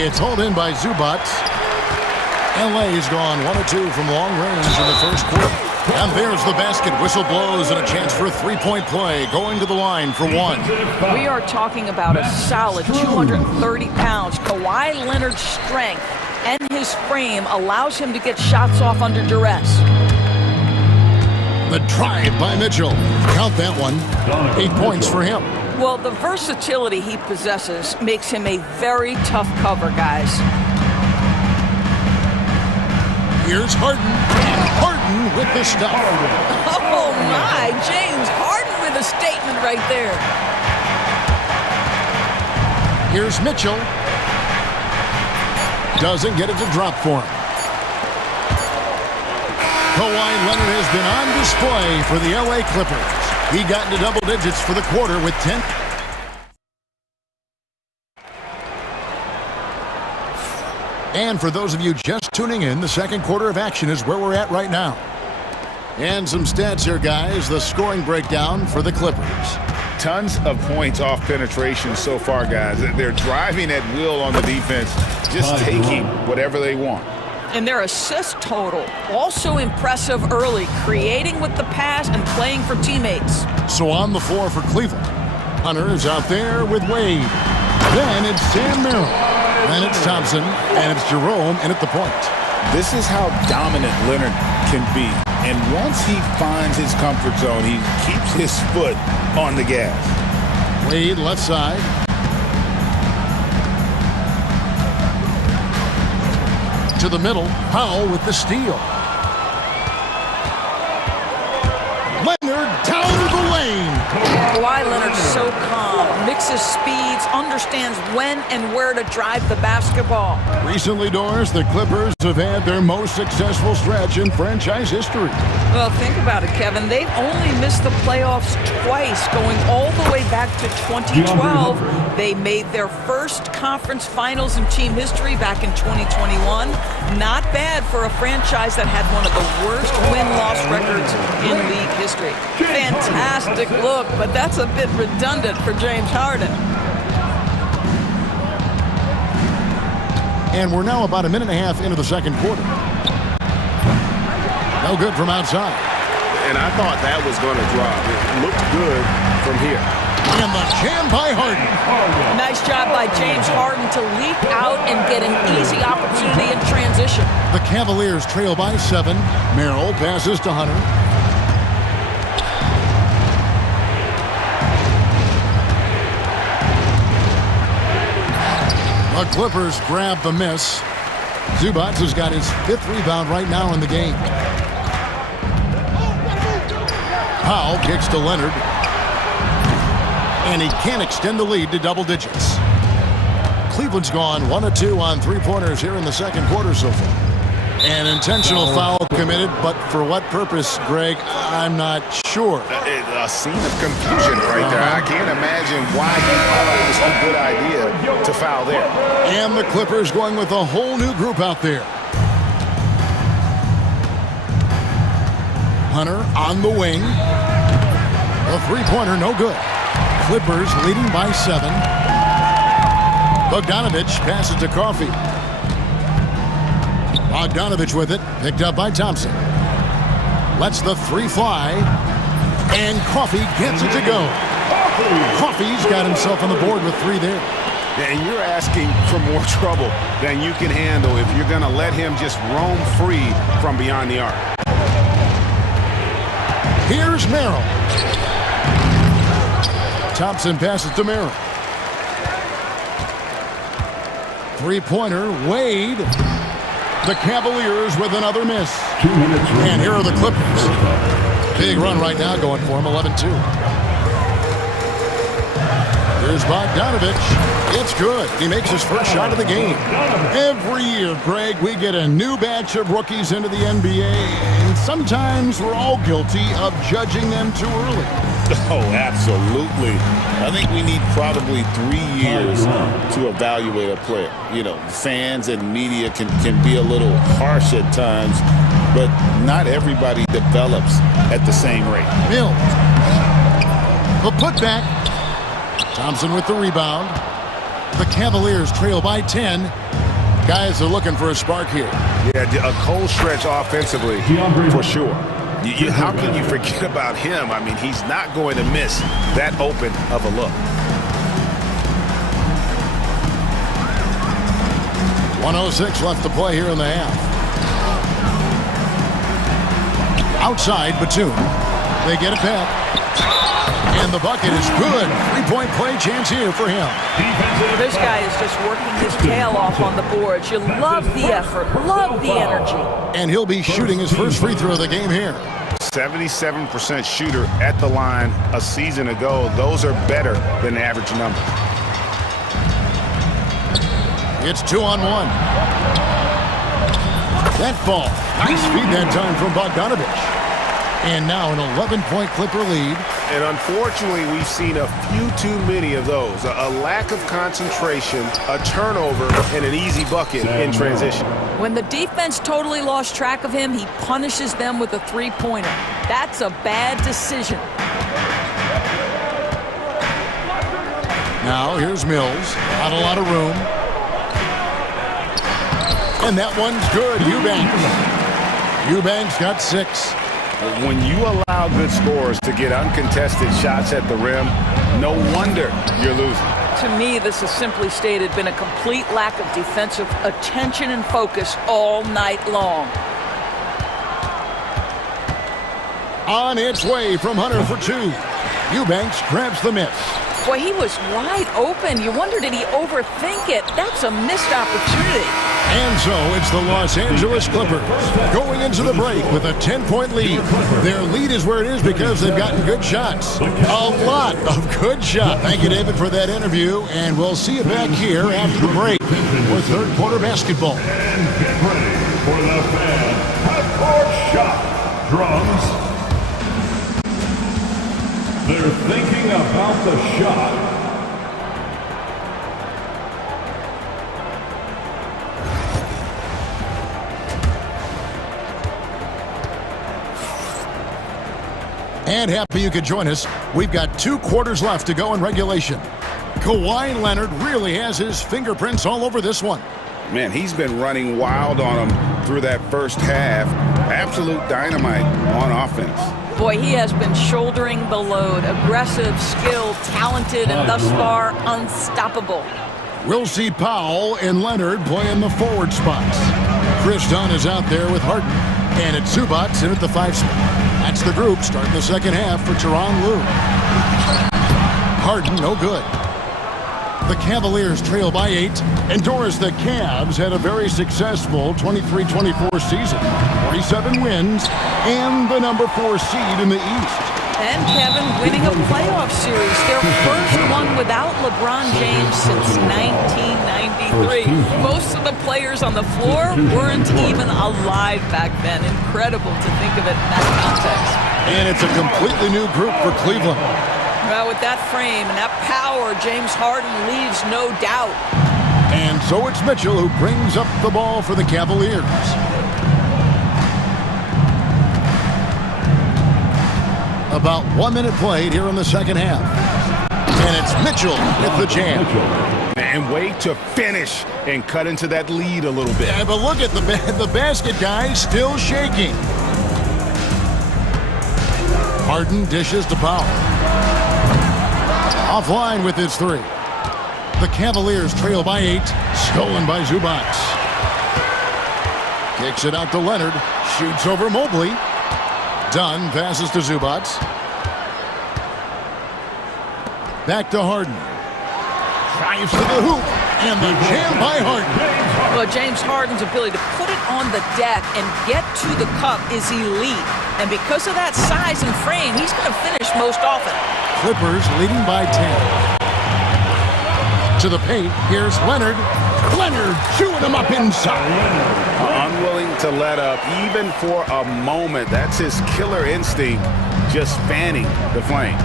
It's hauled in by Zubac. LA's gone 1 of 2 from long range in the first quarter. And there's the basket. Whistle blows and a chance for a 3-point play. Going to the line for 1. We are talking about a solid 230 pounds. Kawhi Leonard's strength and his frame allows him to get shots off under duress. The drive by Mitchell. Count that one. 8 points for him. Well, the versatility he possesses makes him a very tough cover, guys. Here's Harden. And Harden with the stuff. Oh, my. James Harden with a statement right there. Here's Mitchell. Doesn't get it to drop for him. Kawhi Leonard has been on display for the LA Clippers. He got into double digits for the quarter with 10. And for those of you just tuning in, the second quarter of action is where we're at right now. And some stats here, guys. The scoring breakdown for the Clippers. Tons of points off penetration so far, guys. They're driving at will on the defense, just taking whatever they want. And their assist total, also impressive early, creating with the pass and playing for teammates. So on the floor for Cleveland, Hunter is out there with Wade. Then it's Sam Merrill. Then it's Thompson, and it's Jerome in at the point. This is how dominant Leonard can be. And once he finds his comfort zone, he keeps his foot on the gas. Wade left side. To the middle, Powell with the steal. Leonard down the lane. Kawhi Leonard's so calm, mixes speeds, understands when and where to drive the basketball. Recently, Doris, the Clippers have had their most successful stretch in franchise history. Well, think about it, Kevin. They've only missed the playoffs twice, going all the way back to 2012. They made their first conference finals in team history back in 2021. Not bad for a franchise that had one of the worst win-loss records in league history. Fantastic look, but that's a bit redundant for James Harden. And we're now about a minute and a half into the second quarter. No good from outside. And I thought that was going to drop. It looked good from here. And the jam by Harden. Nice job by James Harden to leak out and get an easy opportunity in transition. The Cavaliers trail by 7. Merrill passes to Hunter. The Clippers grab the miss. Zubac has got his 5th rebound right now in the game. Powell kicks to Leonard. And he can't extend the lead to double digits. Cleveland's gone 1 of 2 on 3-pointers here in the second quarter so far. An intentional foul committed, but for what purpose, Greg, I'm not sure. A scene of confusion right there. I can't imagine why he thought it was a good idea to foul there. And the Clippers going with a whole new group out there. Hunter on the wing. A 3-pointer, no good. Clippers leading by 7. Bogdanovich passes to Coffey. Bogdanovich with it, picked up by Thompson. Lets the 3 fly, and Coffey gets it to go. Coffey's got himself on the board with 3 there. And you're asking for more trouble than you can handle if you're going to let him just roam free from beyond the arc. Here's Merrill. Thompson passes to Merrill. 3-pointer, Wade. The Cavaliers with another miss. And here are the Clippers. Big run right now going for him, 11-2. Here's Bogdanovich. It's good. He makes his first shot of the game. Every year, Greg, we get a new batch of rookies into the NBA, and sometimes we're all guilty of judging them too early. Oh, absolutely. I think we need probably 3 years to evaluate a player. You know, fans and media can be a little harsh at times, but not everybody develops at the same rate. Mills. The putback. Thompson with the rebound. The Cavaliers trail by 10. Guys are looking for a spark here. Yeah, a cold stretch offensively for sure. How can you forget about him? I mean, he's not going to miss that open of a look. 1:06 left to play here in the half. Outside, Batum. They get it back. And the bucket is good. Three-point play chance here for him. This guy is just working his tail off on the boards. You love the effort, love the energy. And he'll be shooting his first free throw of the game here. 77% shooter at the line a season ago. Those are better than the average number. It's 2-on-1. That ball. Nice feed that time from Bogdanovich. And now an 11-point Clipper lead. And unfortunately, we've seen a few too many of those. A lack of concentration, a turnover, and an easy bucket in transition. When the defense totally lost track of him, he punishes them with a three-pointer. That's a bad decision. Now here's Mills. Not a lot of room. And that one's good. Eubanks got 6. When you allow good scorers to get uncontested shots at the rim, no wonder you're losing. To me, this has simply stated been a complete lack of defensive attention and focus all night long. On its way from Hunter for 2. Eubanks grabs the miss. Boy, he was wide open. You wonder, did he overthink it? That's a missed opportunity. And so it's the Los Angeles Clippers going into the break with a 10-point lead. Their lead is where it is because they've gotten good shots. A lot of good shots. Thank you, David, for that interview. And we'll see you back here after the break for third quarter basketball. And get ready for the fan half-court shot. Drums. They're thinking about the shot. And happy you could join us. We've got 2 quarters left to go in regulation. Kawhi Leonard really has his fingerprints all over this one. Man, he's been running wild on him through that first half. Absolute dynamite on offense. Boy, he has been shouldering the load. Aggressive, skilled, talented, and thus far unstoppable. We'll see Powell and Leonard playing the forward spots. Chris Dunn is out there with Harden. And it's Zubac in at the 5 spot. That's the group starting the second half for Tyronn Lue. Harden, no good. The Cavaliers trail by 8. And Doris, the Cavs had a very successful 23-24 season. 47 wins and the number 4 seed in the East. And Kevin winning a playoff series, their first one without LeBron James since 1993. Most of the players on the floor weren't even alive back then. Incredible to think of it in that context. And it's a completely new group for Cleveland. Well, with that frame and that power, James Harden leaves no doubt. And so it's Mitchell who brings up the ball for the Cavaliers. About 1 minute played here in the second half. And it's Mitchell with the jam. And way to finish and cut into that lead a little bit. Yeah, but look at the basket guy still shaking. Harden dishes to Powell. Offline with his 3. The Cavaliers trail by 8. Stolen by Zubac. Kicks it out to Leonard. Shoots over Mobley. Dunn passes to Zubac. Back to Harden. Drives to the hoop. And the jam by Harden. Well, James Harden's ability to put it on the deck and get to the cup is elite. And because of that size and frame, he's going to finish most often. Clippers leading by 10. To the paint. Here's Leonard. Leonard chewing him up inside. Unwilling to let up even for a moment. That's his killer instinct, just fanning the flames.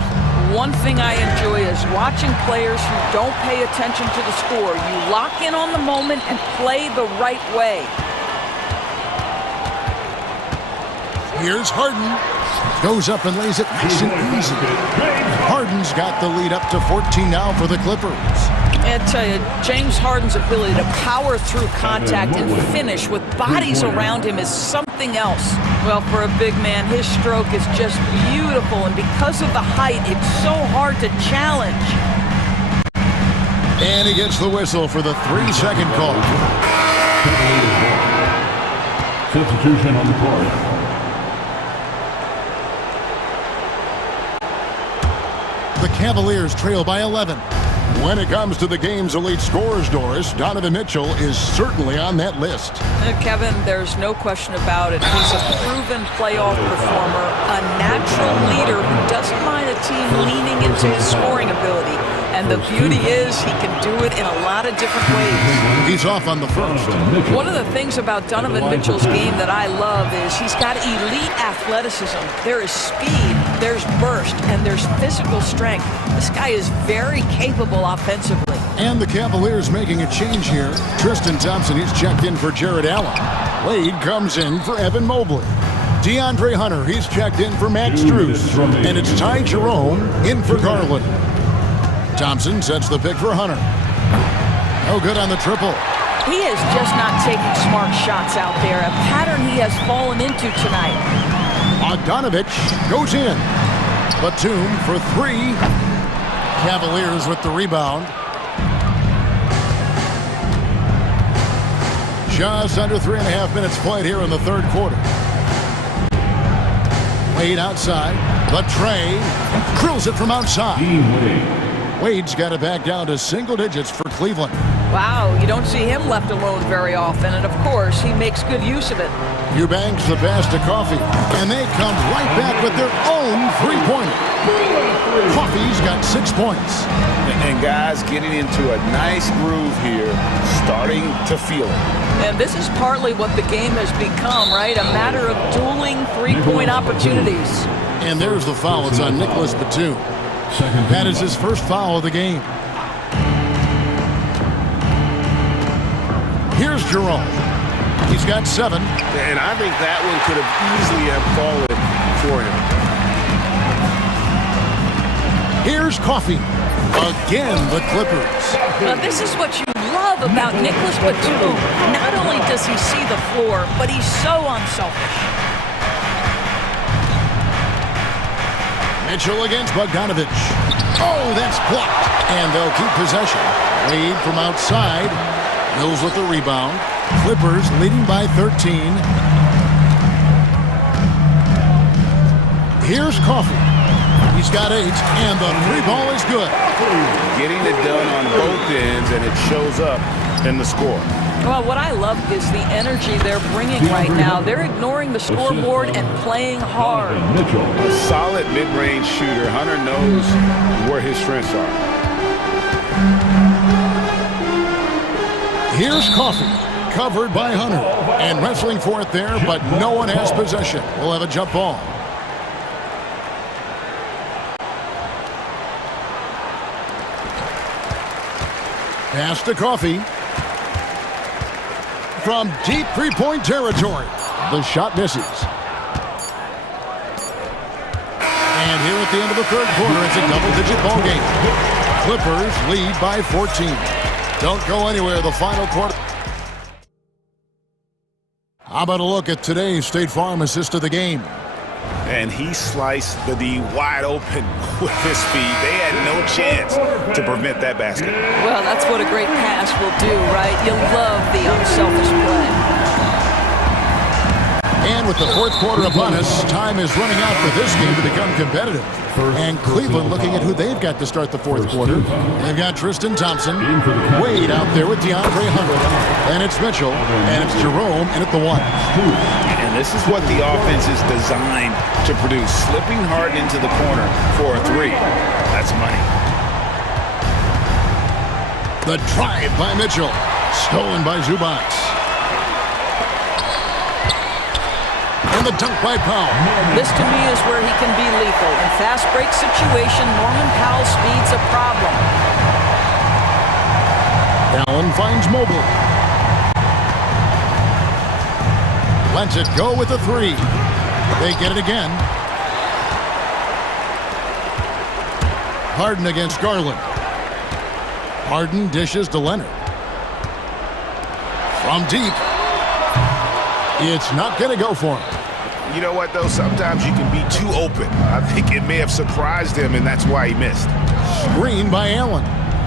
One thing I enjoy is watching players who don't pay attention to the score. You lock in on the moment and play the right way. Here's Harden. Goes up and lays it nice and easy. Harden's got the lead up to 14 now for the Clippers. And I tell you, James Harden's ability to power through contact and finish with bodies around him is something else. Well, for a big man, his stroke is just beautiful, and because of the height, it's so hard to challenge. And he gets the whistle for the 3-second call. Substitution on the court. The Cavaliers trail by 11. When it comes to the game's elite scorers, Doris, Donovan Mitchell is certainly on that list. Kevin, there's no question about it. He's a proven playoff performer, a natural leader who doesn't mind a team leaning into his scoring ability. And the beauty is he can do it in a lot of different ways. He's off on the first. One of the things about Donovan Mitchell's game that I love is he's got elite athleticism. There is speed, there's burst, and there's physical strength. This guy is very capable offensively. And the Cavaliers making a change here. Tristan Thompson, he's checked in for Jared Allen. Wade comes in for Evan Mobley. DeAndre Hunter, he's checked in for Max Strus. And it's Ty Jerome in for Garland. Thompson sets the pick for Hunter. No good on the triple. He is just not taking smart shots out there, a pattern he has fallen into tonight. Bogdanovich goes in. Batum for three. Cavaliers with the rebound. Just under 3.5 minutes played here in the third quarter. Wade outside. The tray. Drills it from outside. Wade's got it back down to single digits for Cleveland. Wow, you don't see him left alone very often, and of course, he makes good use of it. Eubanks the pass to Coffey, and they come right back with their own three-pointer. Coffey's got 6 points. And guys getting into a nice groove here, starting to feel it. And this is partly what the game has become, right? A matter of dueling three-point opportunities. And there's the foul. It's on Nicholas Batum. That is his first foul of the game. Here's Jerome. He's got 7. And I think that one could have easily have fallen for him. Here's Coffey. Again, the Clippers. Now, this is what you love about Nicholas Batum. Not only does he see the floor, but he's so unselfish. Mitchell against Bogdanovich. Oh, that's blocked. And they'll keep possession. Wade from outside. Mills with the rebound. Clippers leading by 13. Here's Coffey. He's got 8, and the three ball is good. Getting it done on both ends, and it shows up in the score. Well, what I love is the energy they're bringing right now. They're ignoring the scoreboard and playing hard. A solid mid-range shooter. Hunter knows where his strengths are. Here's Coffey, covered by Hunter, and wrestling for it there, but no one has possession. We'll have a jump ball. Pass to Coffey. From deep three-point territory. The shot misses. And here at the end of the third quarter, it's a double-digit ball game. Clippers lead by 14. Don't go anywhere, the final quarter. How about a look at today's State Farm assist of the game? And he sliced the D wide open with his feet. They had no chance to prevent that basket. Well, that's what a great pass will do, right? You'll love the unselfish play. And with the fourth quarter upon us, time is running out for this game to become competitive. And Cleveland looking at who they've got to start the fourth quarter. They've got Tristan Thompson, Wade out there with DeAndre Hunter, and it's Mitchell, and it's Jerome in at the 1. And this is what the offense is designed to produce. Slipping hard into the corner for a 3. That's money. The drive by Mitchell, stolen by Zubac. And the dunk by Powell. This to me is where he can be lethal. In fast break situation, Norman Powell's speed's a problem. Allen finds Mobley. Lets it go with a 3. They get it again. Harden against Garland. Harden dishes to Leonard. From deep. It's not going to go for him. You know what, though? Sometimes you can be too open. I think it may have surprised him, and that's why he missed. Screen by Allen.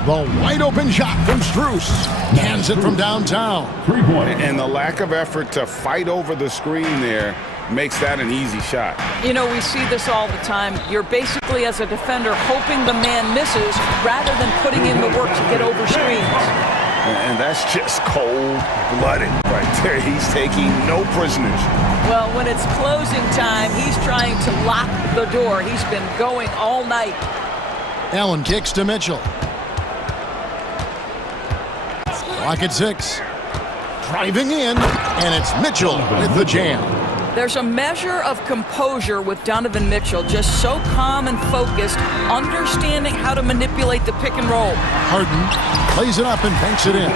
The wide open shot from Strus. Hands it from downtown. 3 points. And the lack of effort to fight over the screen there makes that an easy shot. You know, we see this all the time. You're basically, as a defender, hoping the man misses rather than putting in the work to get over screens. And that's just cold-blooded right there. He's taking no prisoners. Well, when it's closing time, he's trying to lock the door. He's been going all night. Allen kicks to Mitchell. Clock at 6. Driving in, and it's Mitchell with the jam. There's a measure of composure with Donovan Mitchell, just so calm and focused, understanding how to manipulate the pick and roll. Harden plays it up and banks it in.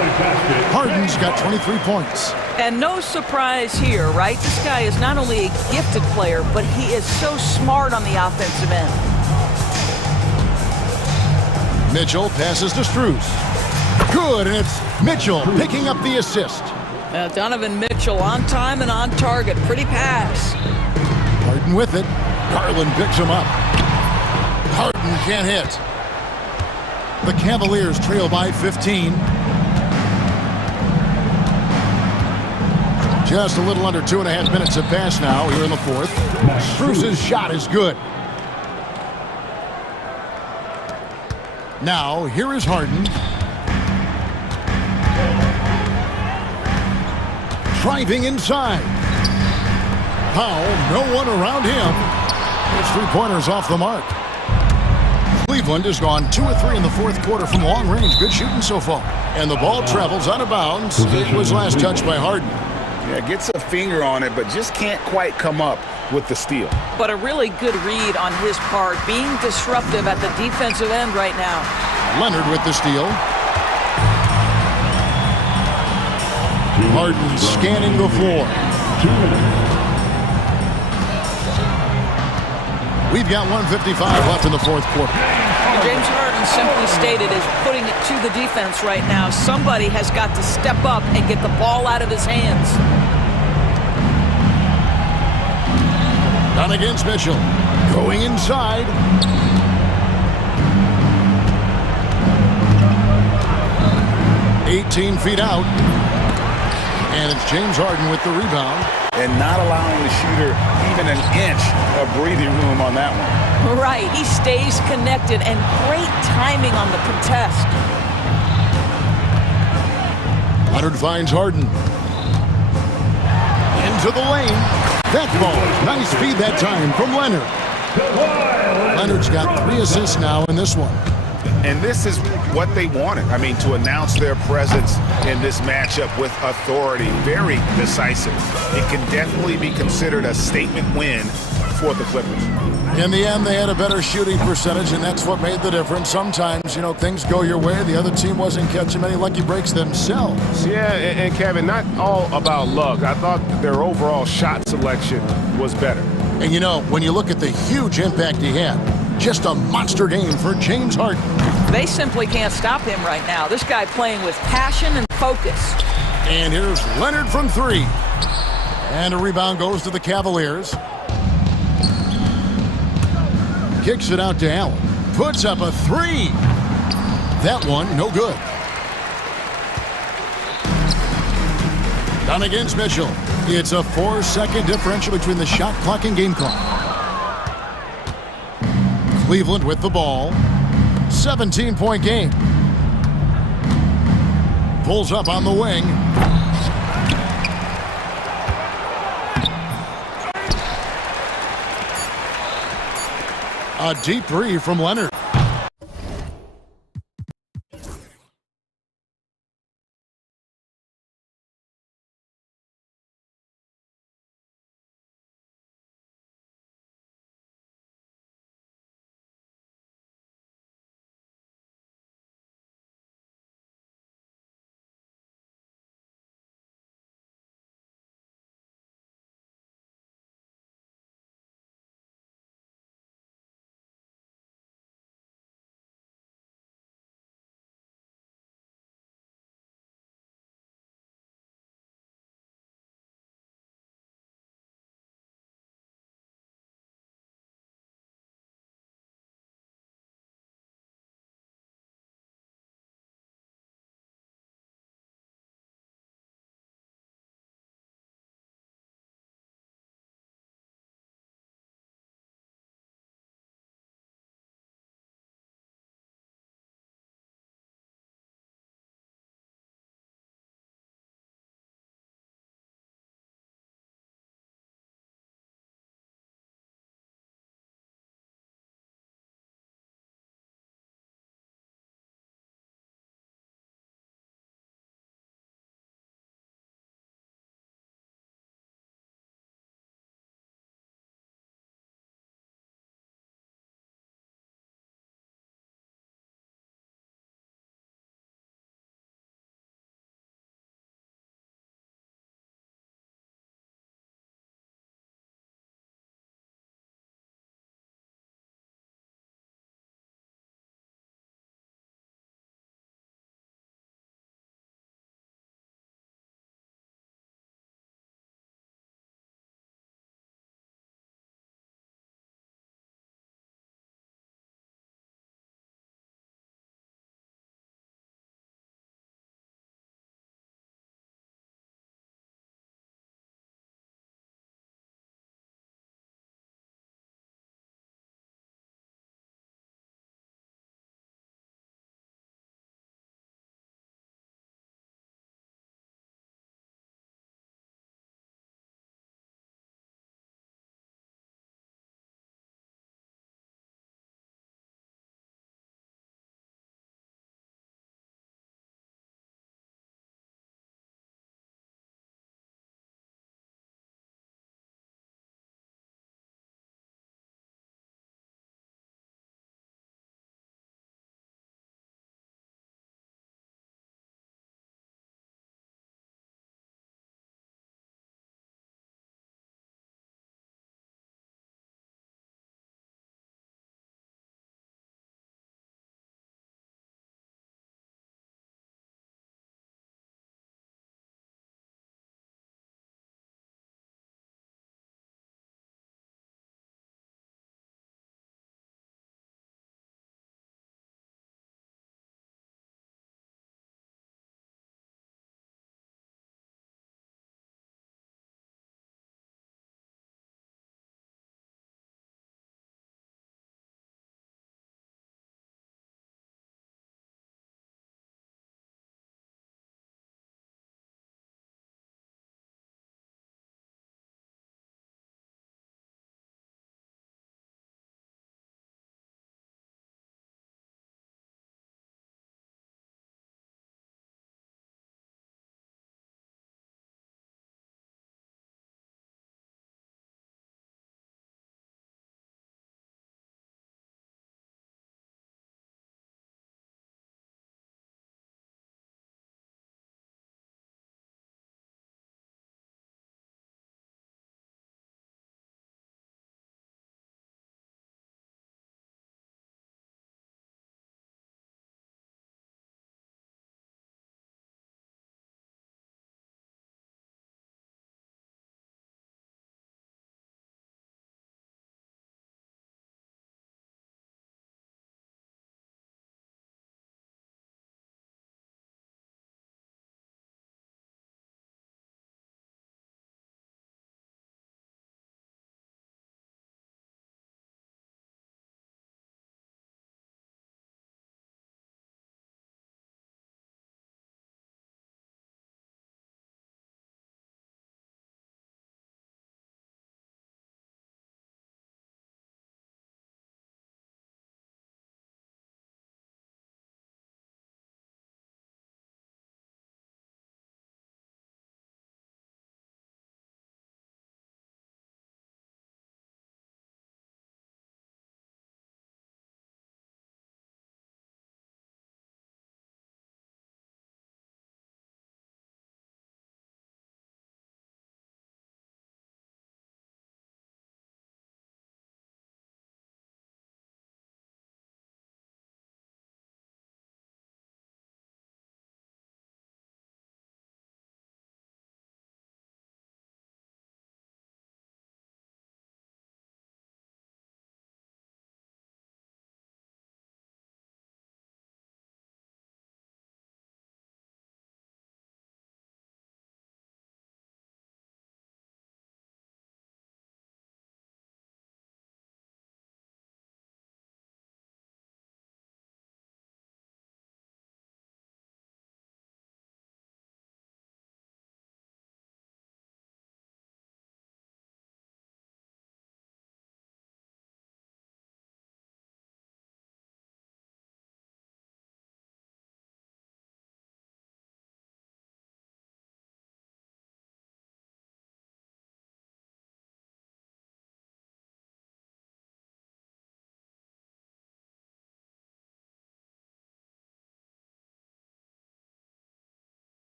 Harden's got 23 points. And no surprise here, right? This guy is not only a gifted player, but he is so smart on the offensive end. Mitchell passes to Strus. Good, and it's Mitchell picking up the assist. Donovan Mitchell on time and on target. Pretty pass. Harden with it. Garland picks him up. Harden can't hit. The Cavaliers trail by 15. Just a little under 2.5 minutes have passed now here in the fourth. Strus's shot is good. Now, here is Harden. Driving inside. Powell, no one around him. His three-pointers off the mark. Cleveland has gone 2 of 3 in the fourth quarter from long range. Good shooting so far. And the ball travels out of bounds. It was last touched by Harden. Yeah, gets a finger on it, but just can't quite come up with the steal. But a really good read on his part, being disruptive at the defensive end right now. Leonard with the steal. Harden scanning the floor. 2 minutes. We've got 1:55 left in the fourth quarter. James Harden simply stated is putting it to the defense right now. Somebody has got to step up and get the ball out of his hands. Down against Mitchell. Going inside. "18 feet out. And it's James Harden with the rebound. And not allowing the shooter even an inch of breathing room on that one. Right, he stays connected, and great timing on the contest. Leonard finds Harden. Into the lane. That ball. Nice feed that time from Leonard. Leonard's got 3 assists now in this one. And this is what they wanted. I mean, to announce their presence in this matchup with authority. Very decisive. It can definitely be considered a statement win for the Clippers. In the end, they had a better shooting percentage, and that's what made the difference. Sometimes, you know, things go your way. The other team wasn't catching many lucky breaks themselves. Yeah, and Kevin, not all about luck. I thought their overall shot selection was better. And, you know, when you look at the huge impact he had, just a monster game for James Harden. They simply can't stop him right now. This guy playing with passion and focus. And here's Leonard from 3. And a rebound goes to the Cavaliers. Kicks it out to Allen. Puts up a 3. That one, no good. Down against Mitchell. It's a 4-second differential between the shot clock and game clock. Cleveland with the ball. 17-point game. Pulls up on the wing. A deep 3 from Leonard.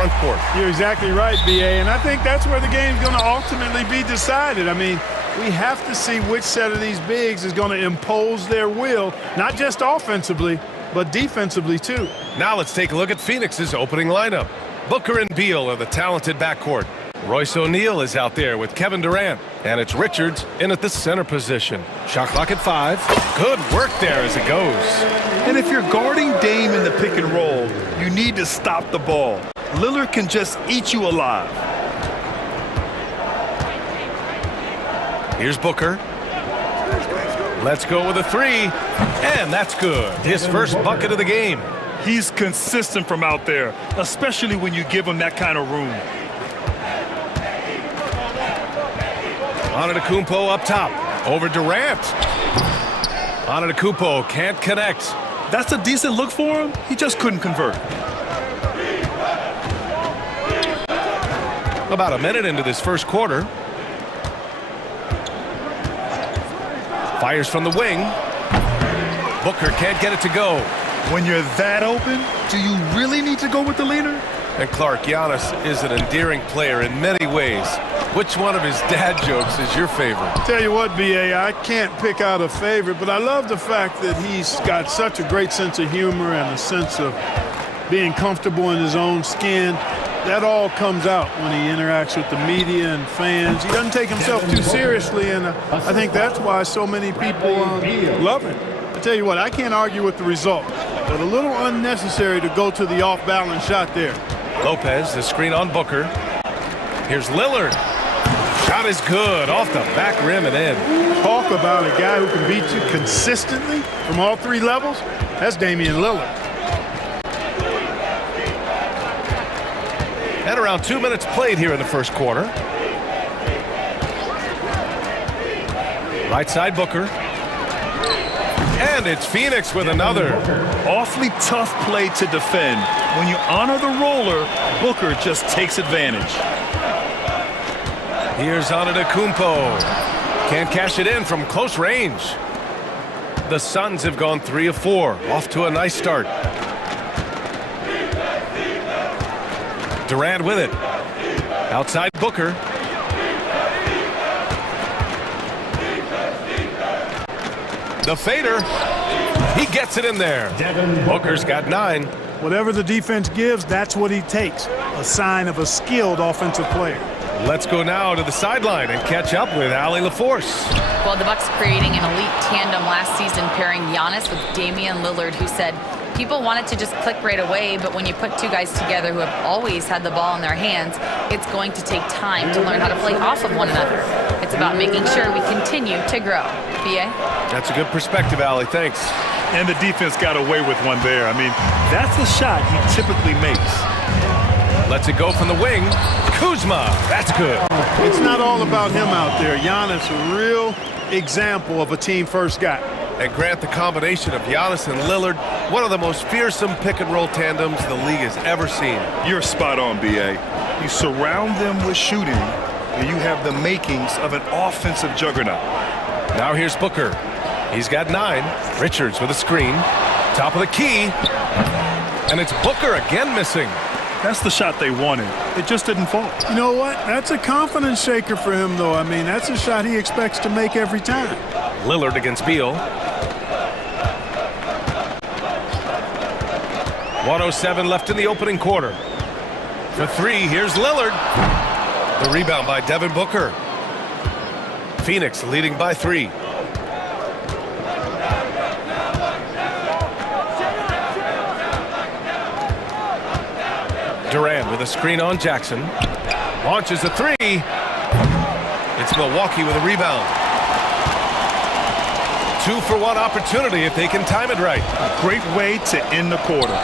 front court. You're exactly right, B.A., and I think that's where the game's going to ultimately be decided. I mean, we have to see which set of these bigs is going to impose their will, not just offensively, but defensively too. Now let's take a look at Phoenix's opening lineup. Booker and Beal are the talented backcourt. Royce O'Neal is out there with Kevin Durant, and it's Richards in at the center position. Shot clock at 5. Good work there as it goes. And if you're guarding Dame in the pick and roll, you need to stop the ball. Lillard can just eat you alive. Here's Booker. Let's go with a 3, and that's good. His first bucket of the game. He's consistent from out there, especially when you give him that kind of room. Antetokounmpo up top, over Durant. Antetokounmpo can't connect. That's a decent look for him. He just couldn't convert. About a minute into this first quarter. Fires from the wing. Booker can't get it to go. When you're that open, do you really need to go with the leader? And Clark, Giannis is an endearing player in many ways. Which one of his dad jokes is your favorite? Tell you what, B.A., I can't pick out a favorite, but I love the fact that he's got such a great sense of humor and a sense of being comfortable in his own skin. That all comes out when he interacts with the media and fans. He doesn't take himself too seriously, and I think that's why so many people love him. I tell you what, I can't argue with the result, but a little unnecessary to go to the off-balance shot there. Lopez, the screen on Booker. Here's Lillard. Shot is good, off the back rim and in. Talk about a guy who can beat you consistently from all 3 levels. That's Damian Lillard. And around 2 minutes played here in the first quarter. Right side Booker. And it's Phoenix with another. Awfully tough play to defend. When you honor the roller, Booker just takes advantage. Here's Antetokounmpo. Can't cash it in from close range. The Suns have gone 3 of 4. Off to a nice start. Durant with it. Outside Booker. The fader. He gets it in there. Booker's got 9. Whatever the defense gives, that's what he takes. A sign of a skilled offensive player. Let's go now to the sideline and catch up with Allie LaForce. Well, the Bucks creating an elite tandem last season, pairing Giannis with Damian Lillard, who said people want it to just click right away, but when you put 2 guys together who have always had the ball in their hands, it's going to take time to learn how to play off of one another. It's about making sure we continue to grow. B.A.? That's a good perspective, Allie. Thanks. And the defense got away with one there. I mean, that's the shot he typically makes. Lets it go from the wing. Kuzma, that's good. It's not all about him out there. Giannis, a real example of a team-first guy. And Grant, the combination of Giannis and Lillard, one of the most fearsome pick-and-roll tandems the league has ever seen. You're spot on, B.A. You surround them with shooting, and you have the makings of an offensive juggernaut. Now here's Booker. He's got 9. Richards with a screen. Top of the key. And it's Booker again missing. That's the shot they wanted. It just didn't fall. You know what? That's a confidence shaker for him, though. I mean, that's a shot he expects to make every time. Lillard against Beal. 1:07 left in the opening quarter. For 3, here's Lillard. The rebound by Devin Booker. Phoenix leading by 3. Durant with a screen on Jackson. Launches a 3. It's Milwaukee with a rebound. 2-for-1 opportunity if they can time it right. A great way to end the quarter.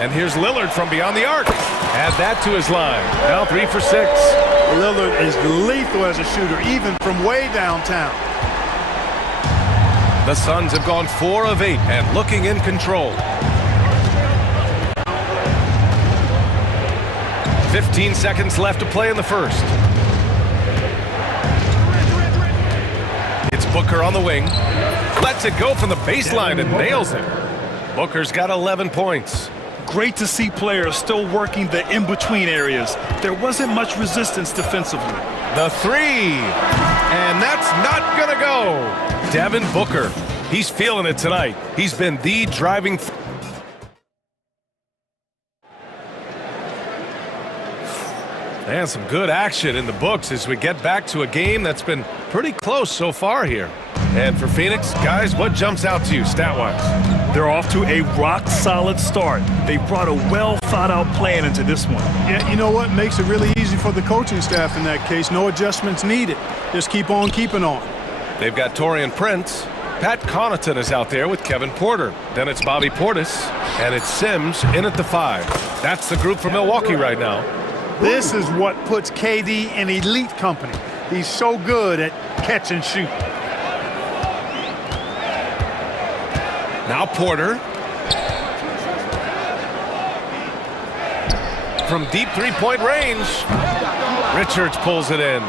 And here's Lillard from beyond the arc. Add that to his line. Now 3 for 6. Lillard is lethal as a shooter, even from way downtown. The Suns have gone 4 of 8 and looking in control. 15 seconds left to play in the first. It's Booker on the wing. Lets it go from the baseline and nails it. Booker's got 11 points. Great to see players still working the in-between areas. There wasn't much resistance defensively. The three, and that's not gonna go. Devin Booker, he's feeling it tonight. He's been the driving. And some good action in the books as we get back to a game that's been pretty close so far here. And for Phoenix, guys, what jumps out to you stat-wise? They're off to a rock-solid start. They brought a well-thought-out plan into this one. Yeah, you know what? Makes it really easy for the coaching staff in that case. No adjustments needed. Just keep on keeping on. They've got Taurean Prince. Pat Connaughton is out there with Kevin Porter. Then it's Bobby Portis, and it's Sims in at the 5. That's the group for Milwaukee right now. This is what puts KD in elite company. He's so good at catch and shoot. Now Porter. From deep three-point range. Richards pulls it in.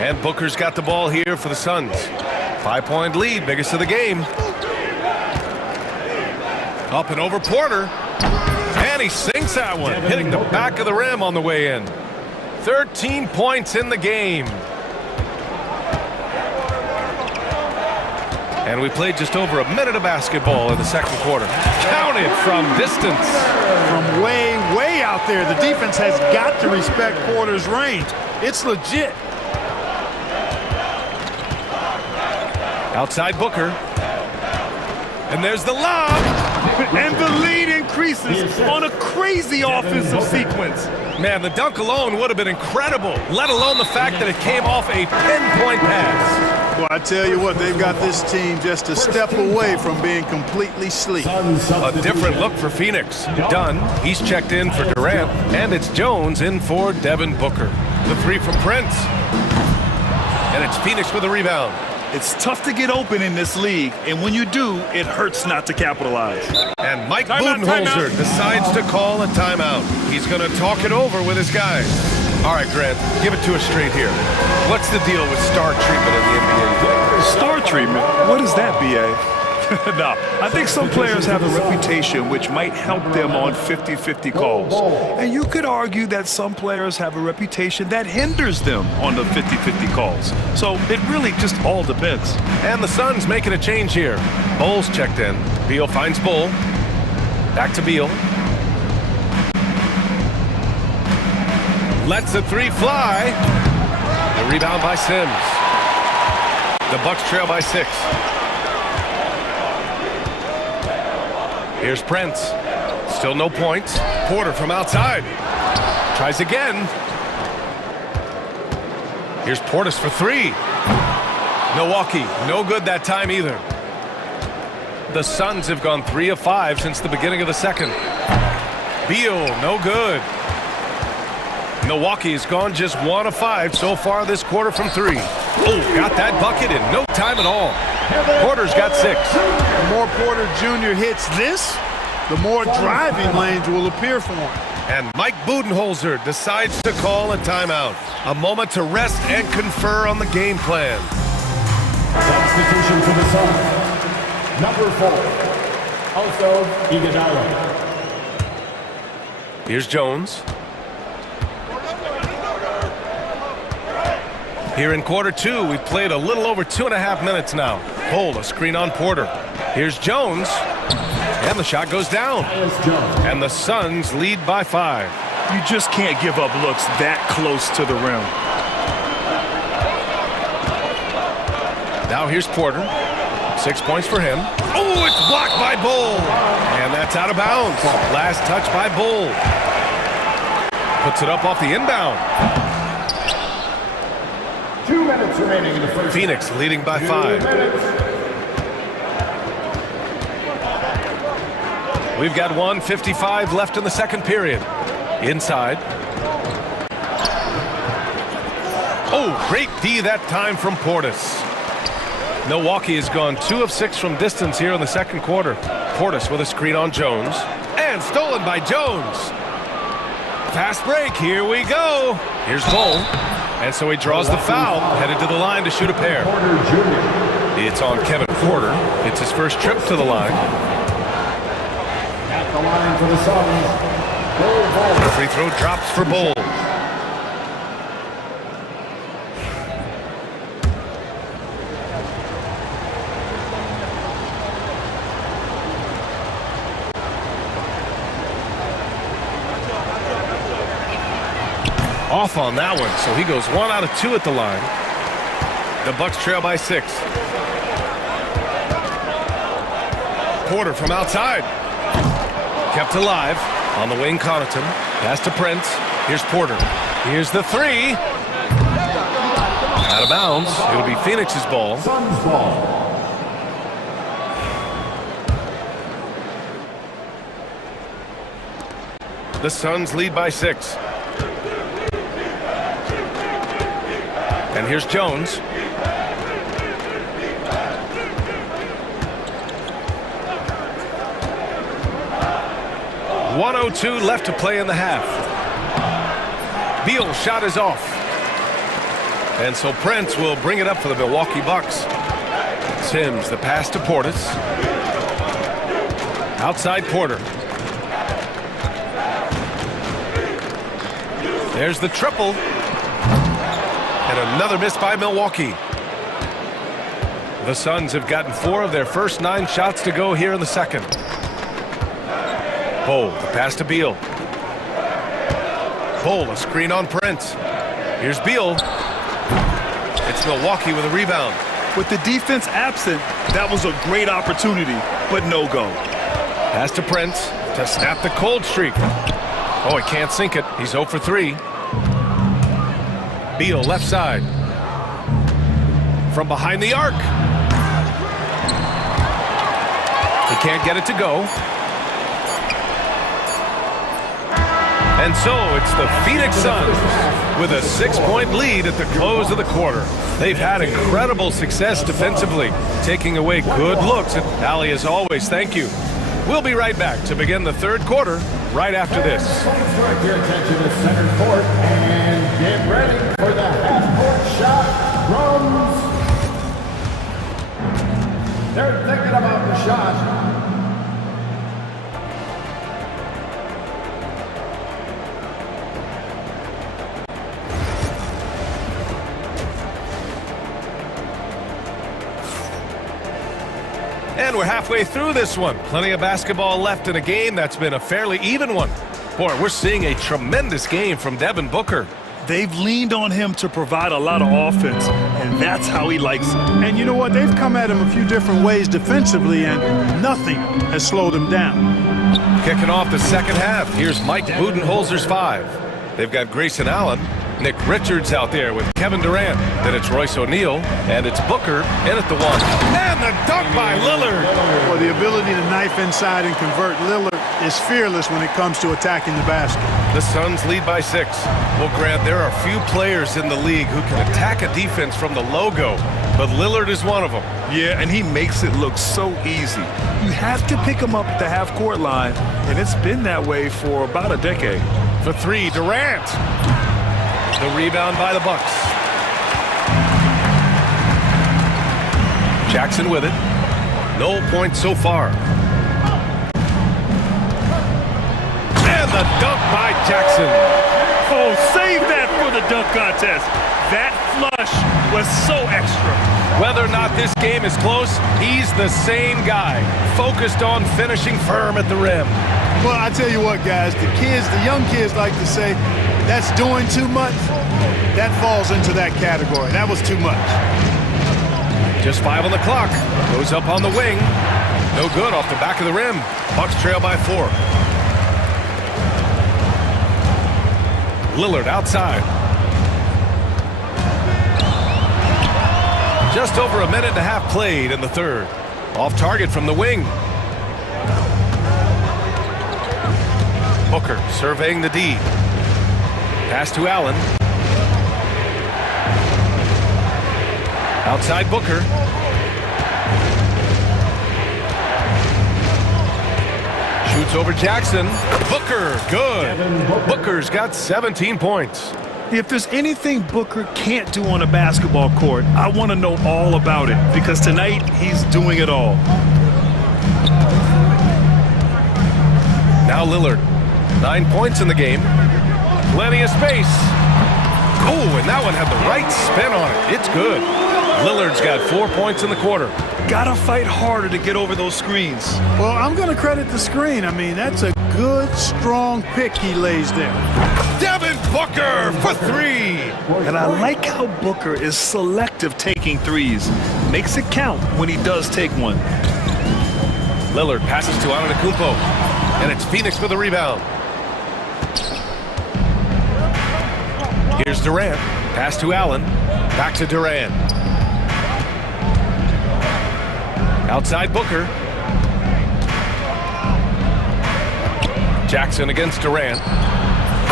And Booker's got the ball here for the Suns. 5-point lead, biggest of the game. Up and over Porter. And he sinks that one, hitting the back of the rim on the way in. 13 points in the game. And we played just over a minute of basketball in the second quarter. Counted from distance. From way, way out there. The defense has got to respect Porter's range. It's legit. Outside Booker. And there's the lob. And the lead increases on a crazy offensive sequence. Man, the dunk alone would have been incredible, let alone the fact that it came off a pinpoint pass. Well, I tell you what, they've got this team just a step away from being completely sleep. A different look for Phoenix. Dunn, he's checked in for Durant, and it's Jones in for Devin Booker. The three from Prince. And it's Phoenix with a rebound. It's tough to get open in this league, and when you do, it hurts not to capitalize. And Mike Budenholzer decides to call a timeout. He's going to talk it over with his guys. All right, Grant, give it to us straight here. What's the deal with star treatment in the NBA? Star treatment? What is that, B.A.? No, I think some players have a reputation which might help them on 50-50 calls. And you could argue that some players have a reputation that hinders them on the 50-50 calls. So it really just all depends. And the Suns making a change here. Bull's checked in. Beal finds Bull. Back to Beal. Lets the three fly. The rebound by Sims. The Bucks trail by 6. Here's Prince. Still no points. Porter from outside. Tries again. Here's Portis for 3. Milwaukee, no good that time either. The Suns have gone 3 of 5 since the beginning of the second. Beal, no good. Milwaukee's gone just 1 of 5 so far this quarter from 3. Oh, got that bucket in no time at all. Porter's got 6. The more Porter Jr. hits this, the more driving lanes will appear for him. And Mike Budenholzer decides to call a timeout. A moment to rest and confer on the game plan. Substitution for the Suns. Number 4, also Iguodala. Here's Jones. Here in quarter 2, we've played a little over 2.5 minutes now. Hold a screen on Porter. Here's Jones. And the shot goes down. And the Suns lead by 5. You just can't give up looks that close to the rim. Now here's Porter. 6 points for him. Oh, it's blocked by Bull. And that's out of bounds. Last touch by Bull. Puts it up off the inbound. 2 minutes remaining in the first. Phoenix leading by 5. We've got 1:55 left in the second period. Inside. Oh, great D that time from Portis. Milwaukee has gone 2 of 6 from distance here in the second quarter. Portis with a screen on Jones. And stolen by Jones. Fast break, here we go. Here's Bull. And so he draws the foul, headed to the line to shoot a pair. It's on Kevin Porter. It's his first trip to the line. At the line for the Suns, The free throw drops for Bol. Off on that one, so he goes 1 out of 2 at the line. The Bucks trail by 6. Porter from outside. Kept alive. On the wing, Connaughton. Pass to Prince. Here's Porter. Here's the 3. Out of bounds. It'll be Phoenix's ball. Suns ball. The Suns lead by 6. And here's Jones. .102 left to play in the half. Beal's shot is off. And so Prince will bring it up for the Milwaukee Bucks. Sims, the pass to Portis. Outside Porter. There's the triple. And another miss by Milwaukee. The Suns have gotten 4 of their first 9 shots to go here in the second. Bol, the pass to Beal. Bol, a screen on Prince. Here's Beal. It's Milwaukee with a rebound. With the defense absent, that was a great opportunity, but no go. Pass to Prince to snap the cold streak. Oh, he can't sink it. He's 0 for 3. Beal left side. From behind the arc. He can't get it to go. And so it's the Phoenix Suns with a 6-point lead at the close of the quarter. They've had incredible success defensively, taking away good looks. And Ali, as always, thank you. We'll be right back to begin the third quarter right after this. Direct your attention to center court and get ready for the half-court shot from... They're thinking about the shot. And we're halfway through this one. Plenty of basketball left in a game that's been a fairly even one. Boy, we're seeing a tremendous game from Devin Booker. They've leaned on him to provide a lot of offense, and that's how he likes it. And you know what? They've come at him a few different ways defensively, and nothing has slowed him down. Kicking off the second half, here's Mike Budenholzer's 5. They've got Grayson Allen, Nick Richards out there with Kevin Durant. Then it's Royce O'Neal, and it's Booker in at the 1. And the dunk by Lillard. Well, the ability to knife inside and convert. Lillard is fearless when it comes to attacking the basket. The Suns lead by 6. Well, Grant, there are few players in the league who can attack a defense from the logo, but Lillard is one of them. Yeah, and he makes it look so easy. You have to pick him up at the half-court line, and it's been that way for about a decade. For 3, Durant. The rebound by the Bucks. Jackson with it. No points so far. And the dunk by Jackson. Oh, save that for the dunk contest. That flush was so extra. Whether or not this game is close, he's the same guy, focused on finishing firm at the rim. Well, I tell you what, guys, the young kids like to say, that's doing too much. That falls into that category. That was too much. Just 5 on the clock. Goes up on the wing. No good off the back of the rim. Bucks trail by 4. Lillard outside. Just over a minute and a half played in the third. Off target from the wing. Booker surveying the D. Pass to Allen. Outside Booker. Shoots over Jackson. Booker, good. Booker's got 17 points. If there's anything Booker can't do on a basketball court, I want to know all about it, because tonight he's doing it all. Now Lillard, 9 points in the game. Plenty of space. Oh, and that one had the right spin on it. It's good. Lillard's got 4 points in the quarter. Gotta fight harder to get over those screens. Well, I'm going to credit the screen. I mean, that's a good, strong pick he lays there. Devin Booker for three. And I like how Booker is selective taking threes. Makes it count when he does take one. Lillard passes to Antetokounmpo, and it's Phoenix for the rebound. Here's Durant. Pass to Allen. Back to Durant. Outside Booker. Jackson against Durant.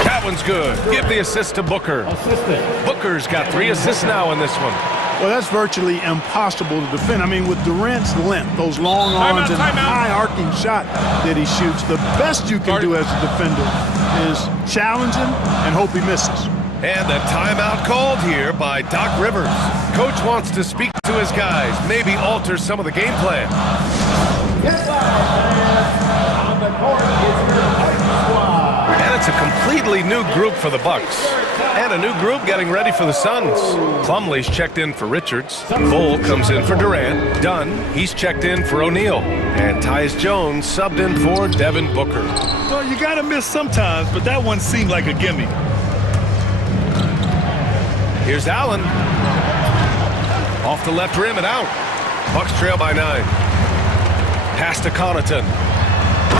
That one's good. Give the assist to Booker. Booker's got 3 assists now in this one. Well, that's virtually impossible to defend. I mean, with Durant's length, those long arms, and the high arcing shot that he shoots, the best you can do as a defender is challenge him and hope he misses. And a timeout called here by Doc Rivers. Coach wants to speak to his guys, maybe alter some of the game plan. And it's a completely new group for the Bucks. And a new group getting ready for the Suns. Plumlee's checked in for Richards. Vole comes in for Durant. Dunn, he's checked in for O'Neal. And Tyus Jones subbed in for Devin Booker. Well, you gotta miss sometimes, but that one seemed like a gimme. Here's Allen. Off the left rim and out. Bucks trail by 9. Pass to Connaughton.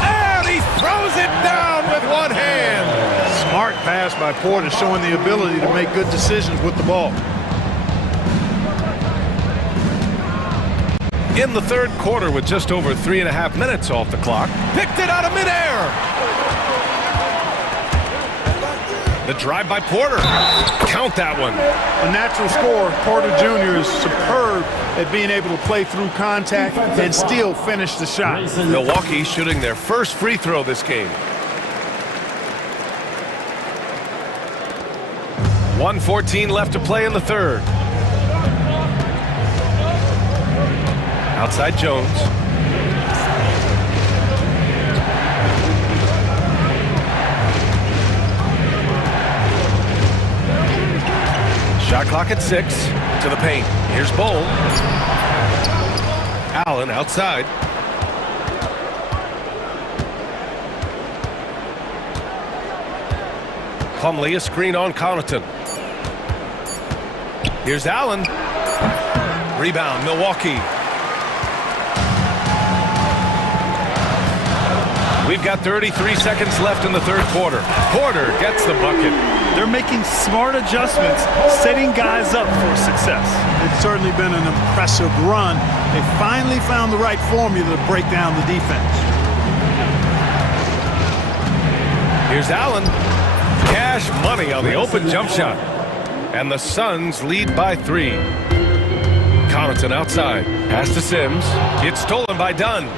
And he throws it down with one hand. Smart pass by Porter, showing the ability to make good decisions with the ball. In the third quarter with just over 3.5 minutes off the clock. Picked it out of midair. The drive by Porter. Count that one. A natural scorer, Porter Jr. is superb at being able to play through contact and still finish the shot. Milwaukee shooting their first free throw this game. 1:14 left to play in the third. Outside Jones. Shot clock at 6. To the paint. Here's Bowl. Allen outside. Plumlee, a screen on Connaughton. Here's Allen. Rebound, Milwaukee. We've got 33 seconds left in the third quarter. Porter gets the bucket. They're making smart adjustments, setting guys up for success. It's certainly been an impressive run. They finally found the right formula to break down the defense. Here's Allen. Cash money on the open jump shot. And the Suns lead by 3. Connaughton outside. Pass to Sims. It's stolen by Dunn.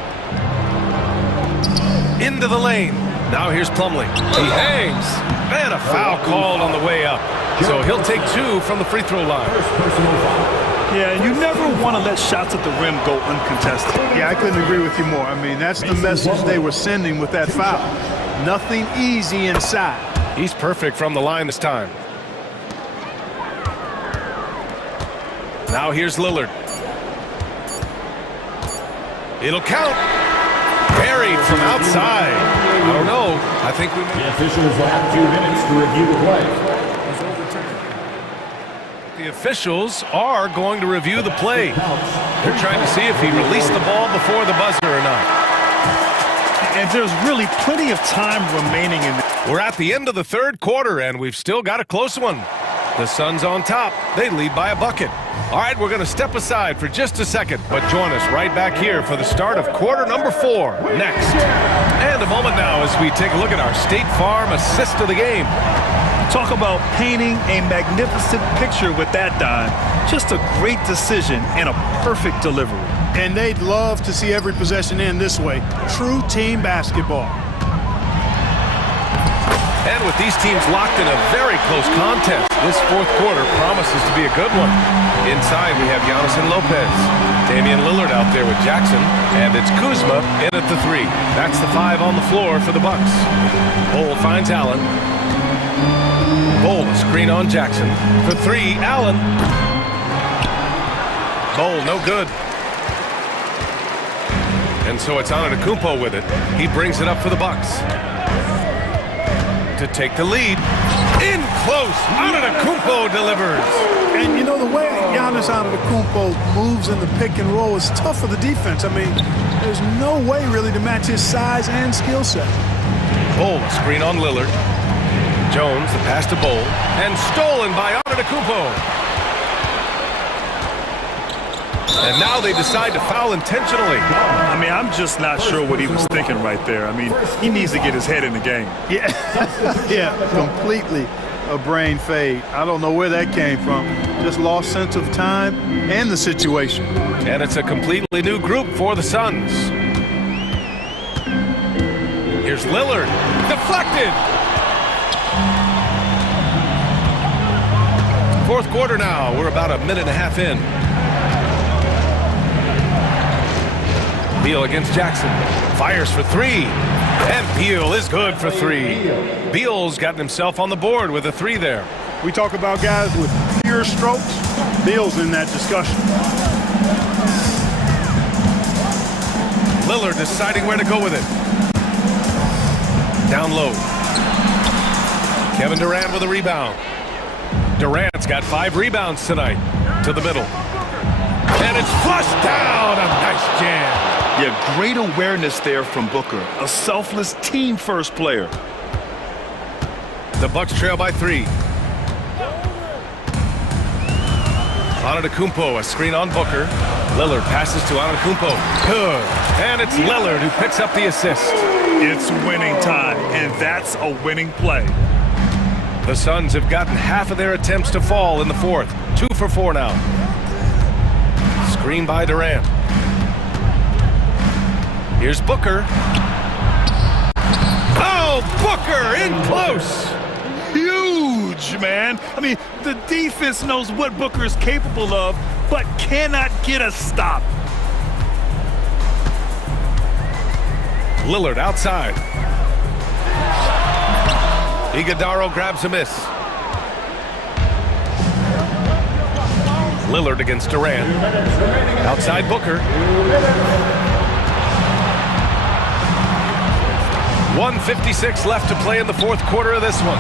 Into the lane. Now here's Plumlee. He hangs. Man, a foul called on the way up. So he'll take 2 from the free throw line. Yeah, you never want to let shots at the rim go uncontested. Yeah, I couldn't agree with you more. I mean, that's the message they were sending with that foul. Nothing easy inside. He's perfect from the line this time. Now here's Lillard. It'll count. Buried from outside. I don't know. I think we... The officials will have 2 minutes to review the play. The officials are going to review the play. They're trying to see if he released the ball before the buzzer or not. And there's really plenty of time remaining in the... We're at the end of the third quarter, and we've still got a close one. The Suns on top. They lead by a bucket. All right, we're going to step aside for just a second, but join us right back here for the start of quarter number 4 next. And a moment now as we take a look at our State Farm assist of the game. Talk about painting a magnificent picture with that dime. Just a great decision and a perfect delivery. And they'd love to see every possession end this way. True team basketball. And with these teams locked in a very close contest, this fourth quarter promises to be a good one. Inside, we have Giannis and Lopez. Damian Lillard out there with Jackson, and it's Kuzma in at the 3. That's the 5 on the floor for the Bucks. Bol finds Allen. Bol, screen on Jackson. For 3, Allen. Bol, no good. And so it's Antetokounmpo with it. He brings it up for the Bucks. To take the lead. In close. Antetokounmpo delivers. And you know, the way Giannis Antetokounmpo moves in the pick and roll is tough for the defense. I mean, there's no way really to match his size and skill set. Bol, screen on Lillard. Jones, the pass to Bol. And stolen by Antetokounmpo. And now they decide to foul intentionally. I mean, I'm just not sure what he was thinking right there. I mean, he needs to get his head in the game. Yeah, yeah, completely a brain fade. I don't know where that came from. Just lost sense of time and the situation. And it's a completely new group for the Suns. Here's Lillard. Deflected. Fourth quarter now. We're about a minute and a half in. Beal against Jackson. Fires for 3. And Beal is good for 3. Beal's gotten himself on the board with a 3 there. We talk about guys with pure strokes. Beal's in that discussion. Lillard deciding where to go with it. Down low. Kevin Durant with a rebound. Durant's got 5 rebounds tonight. To the middle. And it's flushed down. A nice jam. Yeah, great awareness there from Booker. A selfless team-first player. The Bucks trail by 3. Antetokounmpo, a screen on Booker. Lillard passes to Antetokounmpo. Good. And it's Lillard who picks up the assist. It's winning time, and that's a winning play. The Suns have gotten half of their attempts to fall in the fourth. 2 for 4 now. Screen by Durant. Here's Booker. Oh, Booker in close. Huge, man. I mean, the defense knows what Booker is capable of, but cannot get a stop. Lillard outside. Iguodala grabs a miss. Lillard against Durant. Outside Booker. 1:56 left to play in the fourth quarter of this one.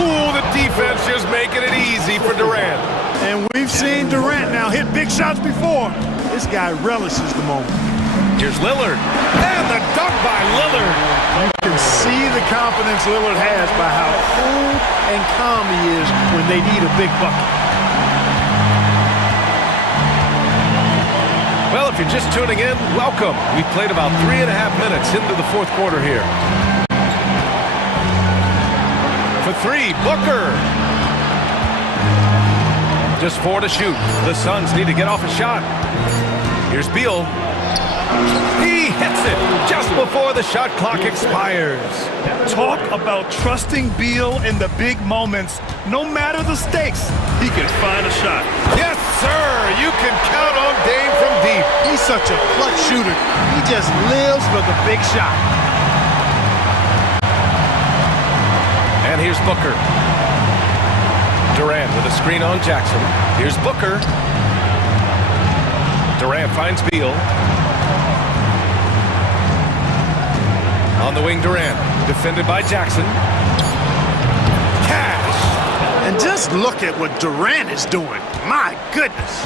Ooh, the defense just making it easy for Durant. And we've seen Durant now hit big shots before. This guy relishes the moment. Here's Lillard. And the dunk by Lillard. You can see the confidence Lillard has by how cool and calm he is when they need a big bucket. Well, if you're just tuning in, welcome. We've played about 3.5 minutes into the fourth quarter here. For 3, Booker. Just 4 to shoot. The Suns need to get off a shot. Here's Beal. He hits it just before the shot clock expires. Talk about trusting Beal in the big moments. No matter the stakes, he can find a shot. Yes, sir. You can count on Dame from deep. He's such a clutch shooter. He just lives for the big shot. And here's Booker. Durant with a screen on Jackson. Here's Booker. Durant finds Beal. On the wing, Durant. Defended by Jackson. Cash. And just look at what Durant is doing. My goodness.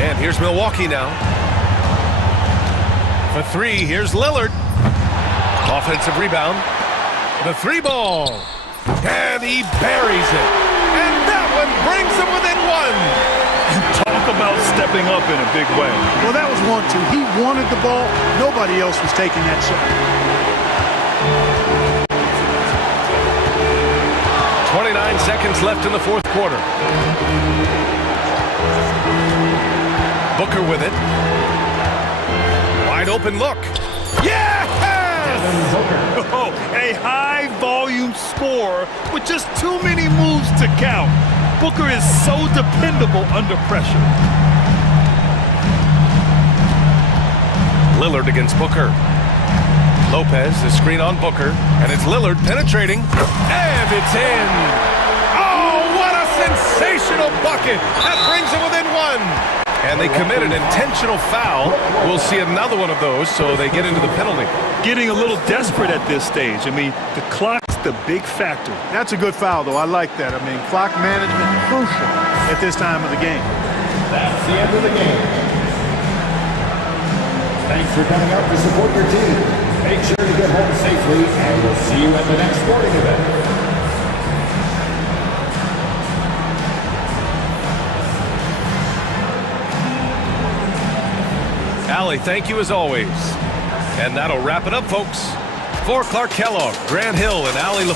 And here's Milwaukee now. For 3, here's Lillard. Offensive rebound. The 3 ball. And he buries it. And that one brings him within 1. Talk about stepping up in a big way. Well, that was 1-2. He wanted the ball. Nobody else was taking that shot. 29 seconds left in the fourth quarter. Booker with it. Wide open look. Yes! Oh, a high volume volume scorer with just too many moves to count. Booker is so dependable under pressure. Lillard against Booker. Lopez, the screen on Booker, and it's Lillard penetrating, and it's in. Oh, what a sensational bucket! That brings them within one. And they commit an intentional foul. We'll see another one of those, so they get into the penalty. Getting a little desperate at this stage. I mean, the clock's the big factor. That's a good foul, though. I like that. I mean, clock management crucial at this time of the game. That's the end of the game. Thanks for coming out to support your team. Make sure to get home safely, and we'll see you at the next sporting event. Allie, thank you as always. And that'll wrap it up, folks. For Clark Kellogg, Grant Hill, and Allie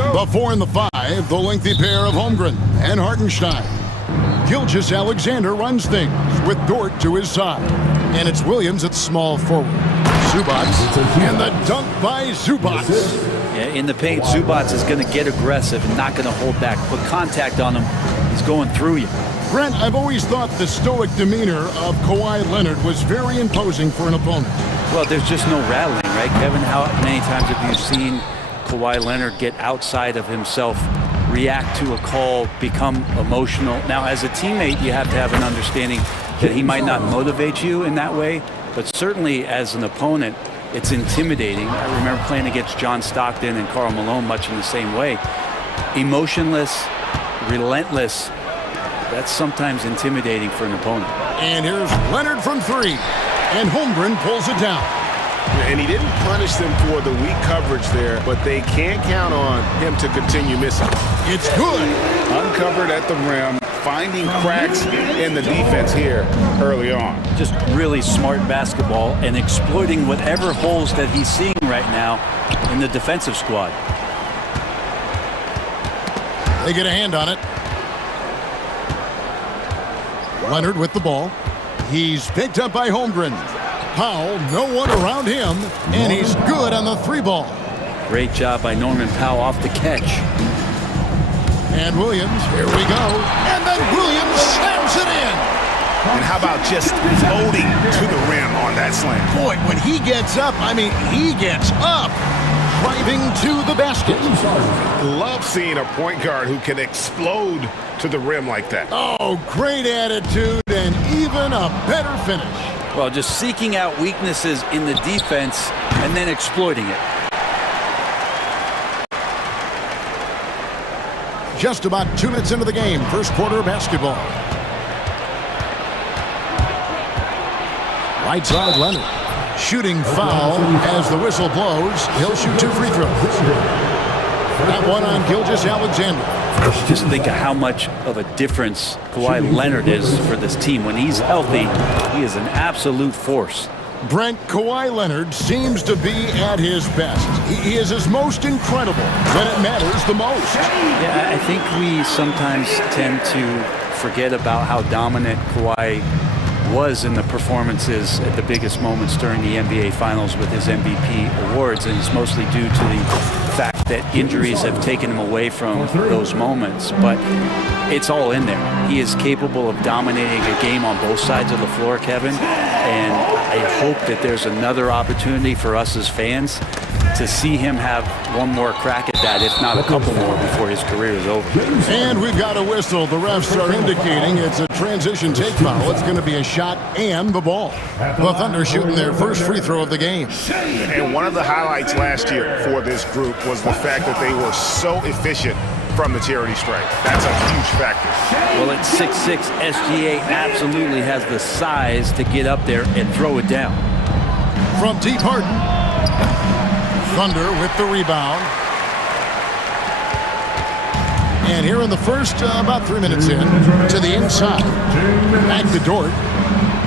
The 4 and the 5, the lengthy pair of Holmgren and Hartenstein. Gilgeous-Alexander runs things with Dort to his side. And it's Williams at small forward. Zubats, and the dunk by Zubats. Yeah, in the paint, Zubats is going to get aggressive and not going to hold back. Put contact on him. He's going through you. Brent, I've always thought the stoic demeanor of Kawhi Leonard was very imposing for an opponent. Well, there's just no rattling, right, Kevin? How many times have you seen Kawhi Leonard get outside of himself, react to a call, become emotional? Now, as a teammate, you have to have an understanding that he might not motivate you in that way, but certainly as an opponent, it's intimidating. I remember playing against John Stockton and Karl Malone much in the same way. Emotionless, relentless, that's sometimes intimidating for an opponent. And here's Leonard from 3, and Holmgren pulls it down. And he didn't punish them for the weak coverage there, but they can't count on him to continue missing. It's good. Uncovered at the rim, finding cracks in the defense here early on. Just really smart basketball and exploiting whatever holes that he's seeing right now in the defensive squad. They get a hand on it. Leonard with the ball. He's picked up by Holmgren. Powell, no one around him, and he's good on the 3 ball. Great job by Norman Powell off the catch. And Williams, here we go. And then Williams slams it in. And how about just floating to the rim on that slam? Boy, when he gets up, I mean, he gets up. Driving to the basket. Love seeing a point guard who can explode to the rim like that. Oh, great attitude and even a better finish. Well, just seeking out weaknesses in the defense and then exploiting it. Just about 2 minutes into the game, first quarter of basketball. Right side, Leonard. Shooting foul as the whistle blows. He'll shoot 2 free throws. That one on Gilgeous-Alexander. Just think of how much of a difference Kawhi Leonard is for this team. When he's healthy, he is an absolute force. Brent, Kawhi Leonard seems to be at his best. He is his most incredible when it matters the most. Yeah, I think we sometimes tend to forget about how dominant Kawhi was in the performances at the biggest moments during the NBA Finals with his MVP awards, and it's mostly due to the fact that injuries have taken him away from those moments. But it's all in there. He is capable of dominating a game on both sides of the floor, Kevin, and I hope that there's another opportunity for us as fans to see him have one more crack at that, if not a couple more, before his career is over. And we've got a whistle. The refs are indicating it's a transition take foul. It's going to be a shot and the ball. The Thunder shooting their first free throw of the game. And one of the highlights last year for this group was the fact that they were so efficient from the charity stripe. That's a huge factor. Well, at 6'6", SGA absolutely has the size to get up there and throw it down. From deep, Harden. Thunder with the rebound. And here in the first, about 3 minutes in, to the inside. Back to Dort.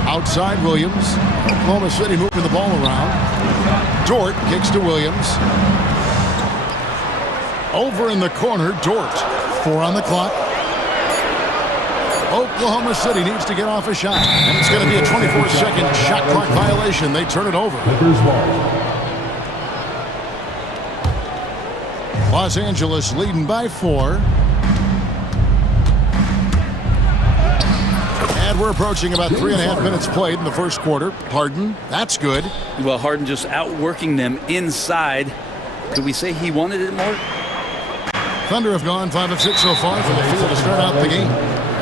Outside Williams. Oklahoma City moving the ball around. Dort kicks to Williams. Over in the corner, Dort. 4 on the clock. Oklahoma City needs to get off a shot. And it's going to be a 24-second shot clock violation. They turn it over. Los Angeles leading by 4. And we're approaching about 3.5 minutes played in the first quarter. Harden, that's good. Well, Harden just outworking them inside. Could we say he wanted it more? Thunder have gone 5 of 6 so far from the field to start out the game.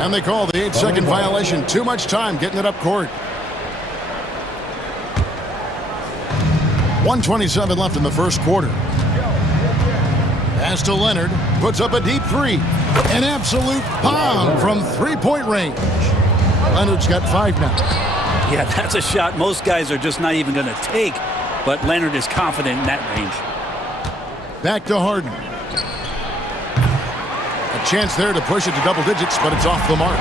And they call the 8-second violation. Too much time getting it up court. 1:27 left in the first quarter. Pass to Leonard. Puts up a deep 3. An absolute bomb from 3-point range. Leonard's got 5 now. Yeah, that's a shot most guys are just not even going to take. But Leonard is confident in that range. Back to Harden. A chance there to push it to double digits, but it's off the mark.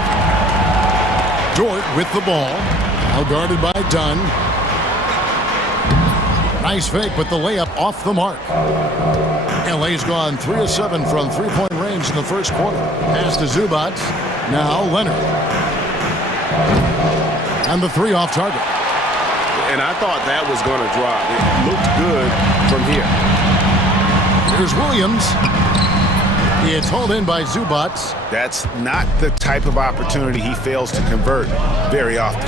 Dort with the ball. Now guarded by Dunn. Nice fake, but the layup off the mark. LA's gone 3 of 7 from three-point range in the first quarter. Pass to Zubac. Now Leonard. And the three off target. And I thought that was going to drop. It looked good from here. Here's Williams. It's hauled in by Zubac. That's not the type of opportunity he fails to convert very often.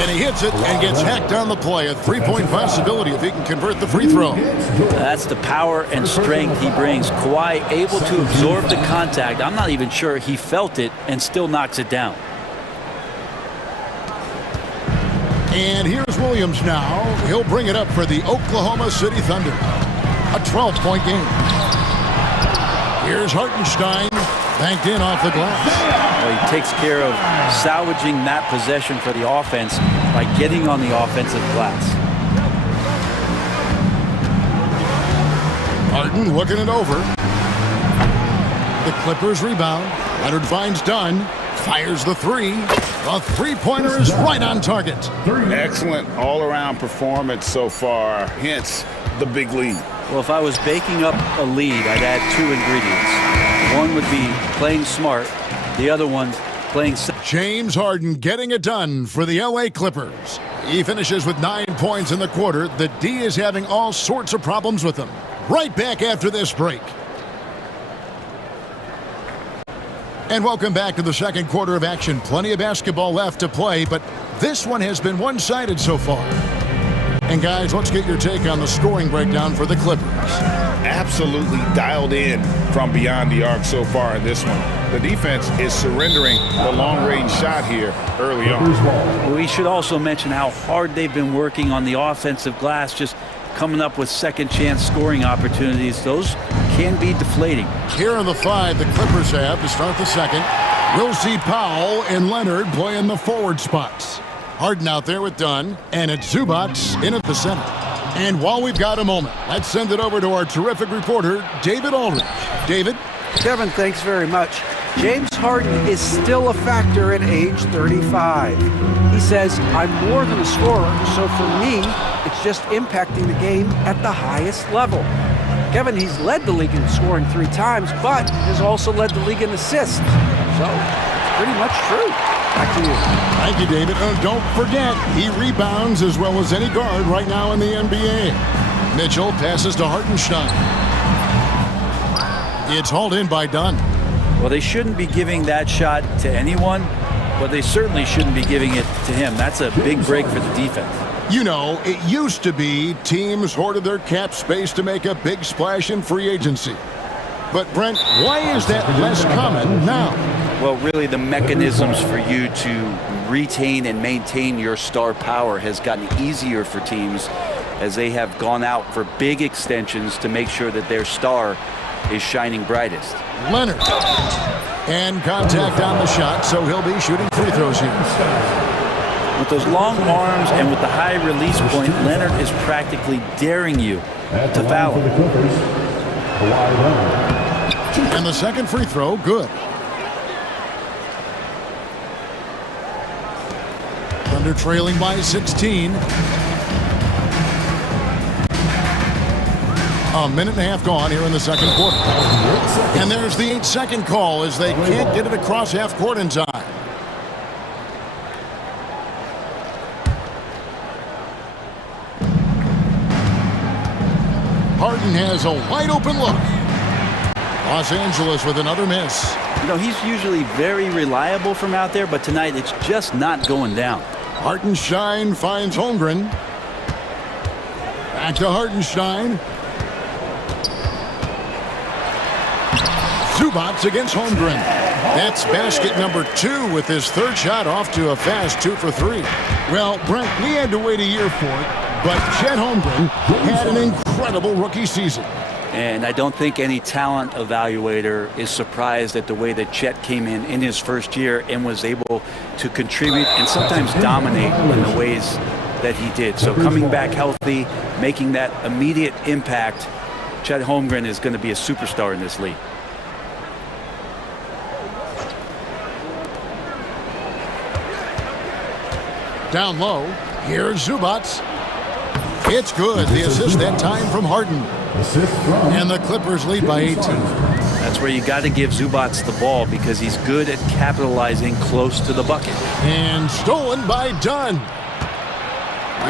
And he hits it and gets hacked on the play. A three-point possibility if he can convert the free throw. That's the power and strength he brings. Kawhi able to absorb the contact. I'm not even sure he felt it and still knocks it down. And here's Williams now. He'll bring it up for the Oklahoma City Thunder. A 12-point game. Here's Hartenstein, banked in off the glass. Well, he takes care of salvaging that possession for the offense by getting on the offensive glass. Harden looking it over. The Clippers rebound. Leonard finds Dunn. Fires the three. The three-pointer is right on target. Excellent all-around performance so far, hence the big lead. Well, if I was baking up a lead, I'd add two ingredients. One would be playing smart. The other one, playing... James Harden getting it done for the LA Clippers. He finishes with 9 points in the quarter. The D is having all sorts of problems with him. Right back after this break. And welcome back to the second quarter of action. Plenty of basketball left to play, but this one has been one-sided so far. And guys, let's get your take on the scoring breakdown for the Clippers. Absolutely dialed in from beyond the arc so far in this one. The defense is surrendering the long-range shot here early on. We should also mention how hard they've been working on the offensive glass, just coming up with second-chance scoring opportunities. Those can be deflating. Here are the 5 the Clippers have to start the second. We'll see Powell and Leonard playing the forward spots. Harden out there with Dunn, and it's Zubac in at the center. And while we've got a moment, let's send it over to our terrific reporter, David Aldridge. David? Kevin, thanks very much. James Harden is still a factor at age 35. He says, I'm more than a scorer, so for me, it's just impacting the game at the highest level. Kevin, he's led the league in scoring 3 times, but has also led the league in assists. So, pretty much true. Back to you. Thank you, David. Don't forget, he rebounds as well as any guard right now in the NBA. Mitchell passes to Hartenstein. It's hauled in by Dunn. Well, they shouldn't be giving that shot to anyone, but they certainly shouldn't be giving it to him. That's a big break for the defense. You know, it used to be teams hoarded their cap space to make a big splash in free agency. But, Brent, why is that less common now? Well, really, the mechanisms for you to retain and maintain your star power has gotten easier for teams as they have gone out for big extensions to make sure that their star is shining brightest. Leonard. And contact on the shot, so he'll be shooting free throws here. With those long arms and with the high release point, Leonard is practically daring you to foul him. And the second free throw, good. Thunder trailing by 16. A minute and a half gone here in the second quarter. And there's the 8-second call as they can't get it across half court in time. Harden has a wide open look. Los Angeles with another miss. You know, he's usually very reliable from out there, but tonight it's just not going down. Hartenstein finds Holmgren. Back to Hartenstein. Zubac against Holmgren. That's basket number 2 with his third shot off to a fast 2 for 3. Well, Brent, we had to wait a year for it, but Chet Holmgren had an incredible rookie season. And I don't think any talent evaluator is surprised at the way that Chet came in his first year and was able to contribute and sometimes dominate in the ways that he did. So coming back healthy, making that immediate impact, Chet Holmgren is going to be a superstar in this league. Down low, here's Zubac. It's good. The assist that time from Harden. And the Clippers lead by 18. That's where you got to give Zubac the ball because he's good at capitalizing close to the bucket. And stolen by Dunn.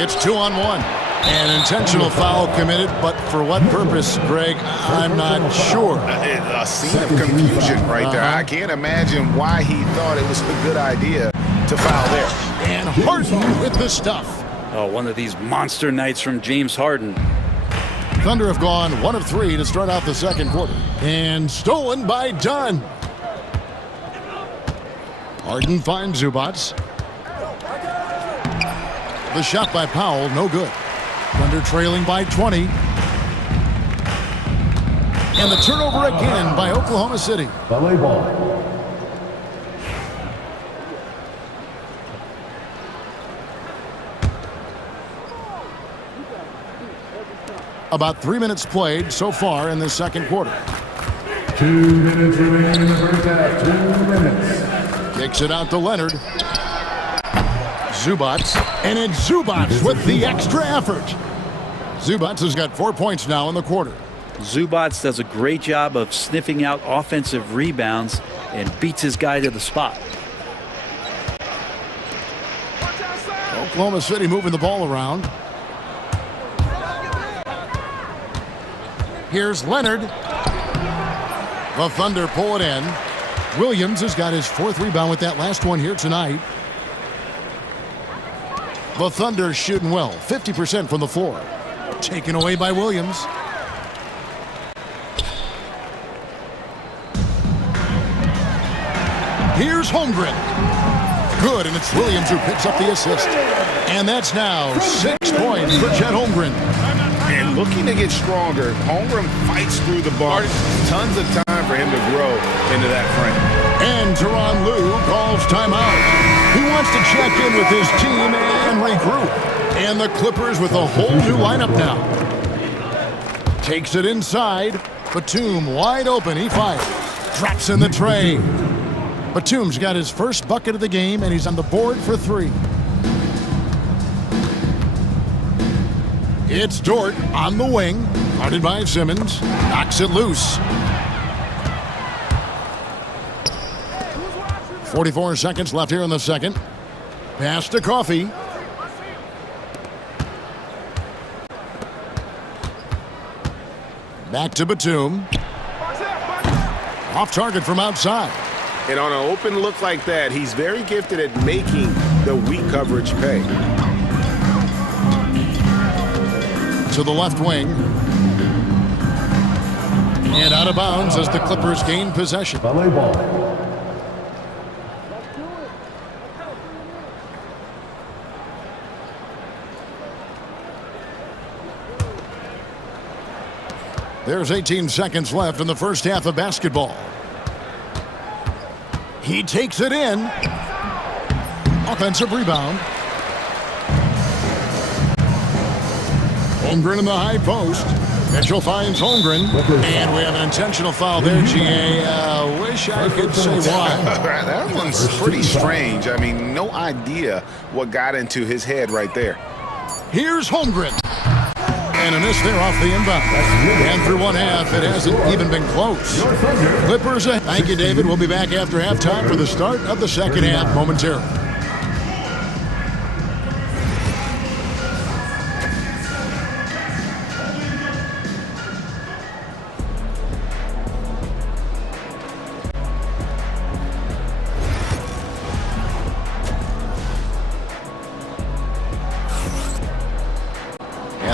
It's 2-on-1. An intentional foul committed, but for what purpose, Greg, I'm not sure. A scene of confusion right there. I can't imagine why he thought it was a good idea to foul there. And Harden with the stuff. Oh, one of these monster nights from James Harden. Thunder have gone 1 of 3 to start out the second quarter. And stolen by Dunn. Harden finds Zubac. The shot by Powell, no good. Thunder trailing by 20. And the turnover again by Oklahoma City. Volleyball. About 3 minutes played so far in the second quarter. 2 minutes remaining in the first half. 2 minutes. Kicks it out to Leonard. Zubac. And it's Zubac with the extra effort. Zubac has got 4 points now in the quarter. Zubac does a great job of sniffing out offensive rebounds and beats his guy to the spot. Oklahoma City moving the ball around. Here's Leonard. The Thunder pull it in. Williams has got his 4th rebound with that last one here tonight. The Thunder shooting well, 50% from the floor. Taken away by Williams. Here's Holmgren. Good, and it's Williams who picks up the assist. And that's now 6 points for Chet Holmgren. And looking to get stronger, Holmgren fights through the bar. Tons of time for him to grow into that frame. And Tyronn Lue calls timeout. He wants to check in with his team and regroup. And the Clippers with a whole new lineup now. Takes it inside. Batum wide open. He fires. Drops in the tray. Batum's got his first bucket of the game, and he's on the board for 3. It's Dort on the wing. Guarded by Simmons. Knocks it loose. 44 seconds left here in the second. Pass to Coffey. Back to Batum. Off target from outside. And on an open look like that, he's very gifted at making the weak coverage pay. To the left wing. And out of bounds as the Clippers gain possession. Volleyball. There's 18 seconds left in the first half of basketball. He takes it in. Offensive rebound. Holmgren in the high post. Mitchell finds Holmgren. And we have an intentional foul there, GA. Wish I could say why. That one's pretty strange. I mean, no idea what got into his head right there. Here's Holmgren. And a miss there off the inbound. And through one half, it hasn't even been close. Clippers, thank you, David. We'll be back after halftime for the start of the second half momentarily.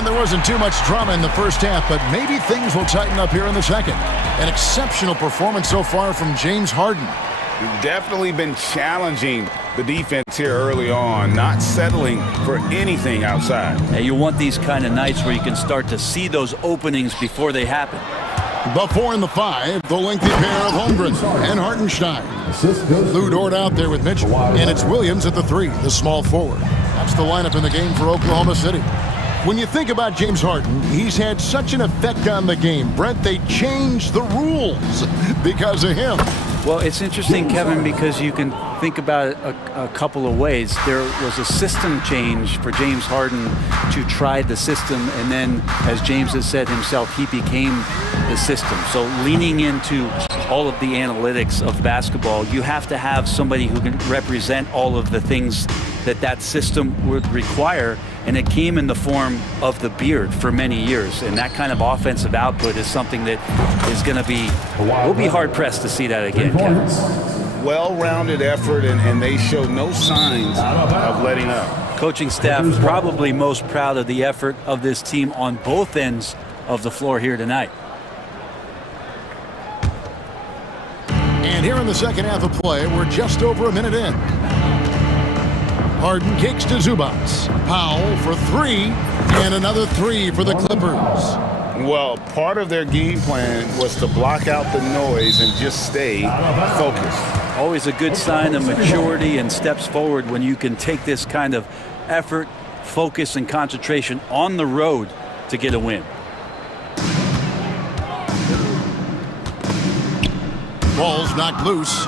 There wasn't too much drama in the first half, but maybe things will tighten up here in the second. An exceptional performance so far from James Harden. Definitely been challenging the defense here early on, not settling for anything outside. Hey, you want these kind of nights where you can start to see those openings before they happen. The 4 and the 5, the lengthy pair of Holmgren and Hartenstein. Lou Dort out there with Mitchell, and it's Williams at the 3, the small forward. That's the lineup in the game for Oklahoma City. When you think about James Harden, he's had such an effect on the game. Brent, they changed the rules because of him. Well, it's interesting, Kevin, because you can think about it a couple of ways. There was a system change for James Harden to try the system, and then, as James has said himself, he became the system. So leaning into all of the analytics of basketball, you have to have somebody who can represent all of the things that system would require, and it came in the form of the beard for many years, and that kind of offensive output is something that is going to be, we'll be hard-pressed to see that again, Kevin. Well-rounded effort, and they show no signs of letting up. Coaching staff probably most proud of the effort of this team on both ends of the floor here tonight. And here in the second half of play, we're just over a minute in. Harden kicks to Zubac. Powell for three, and another three for the Clippers. Well, part of their game plan was to block out the noise and just stay focused. Always a good sign of maturity and steps forward when you can take this kind of effort, focus, and concentration on the road to get a win. Ball's knocked loose.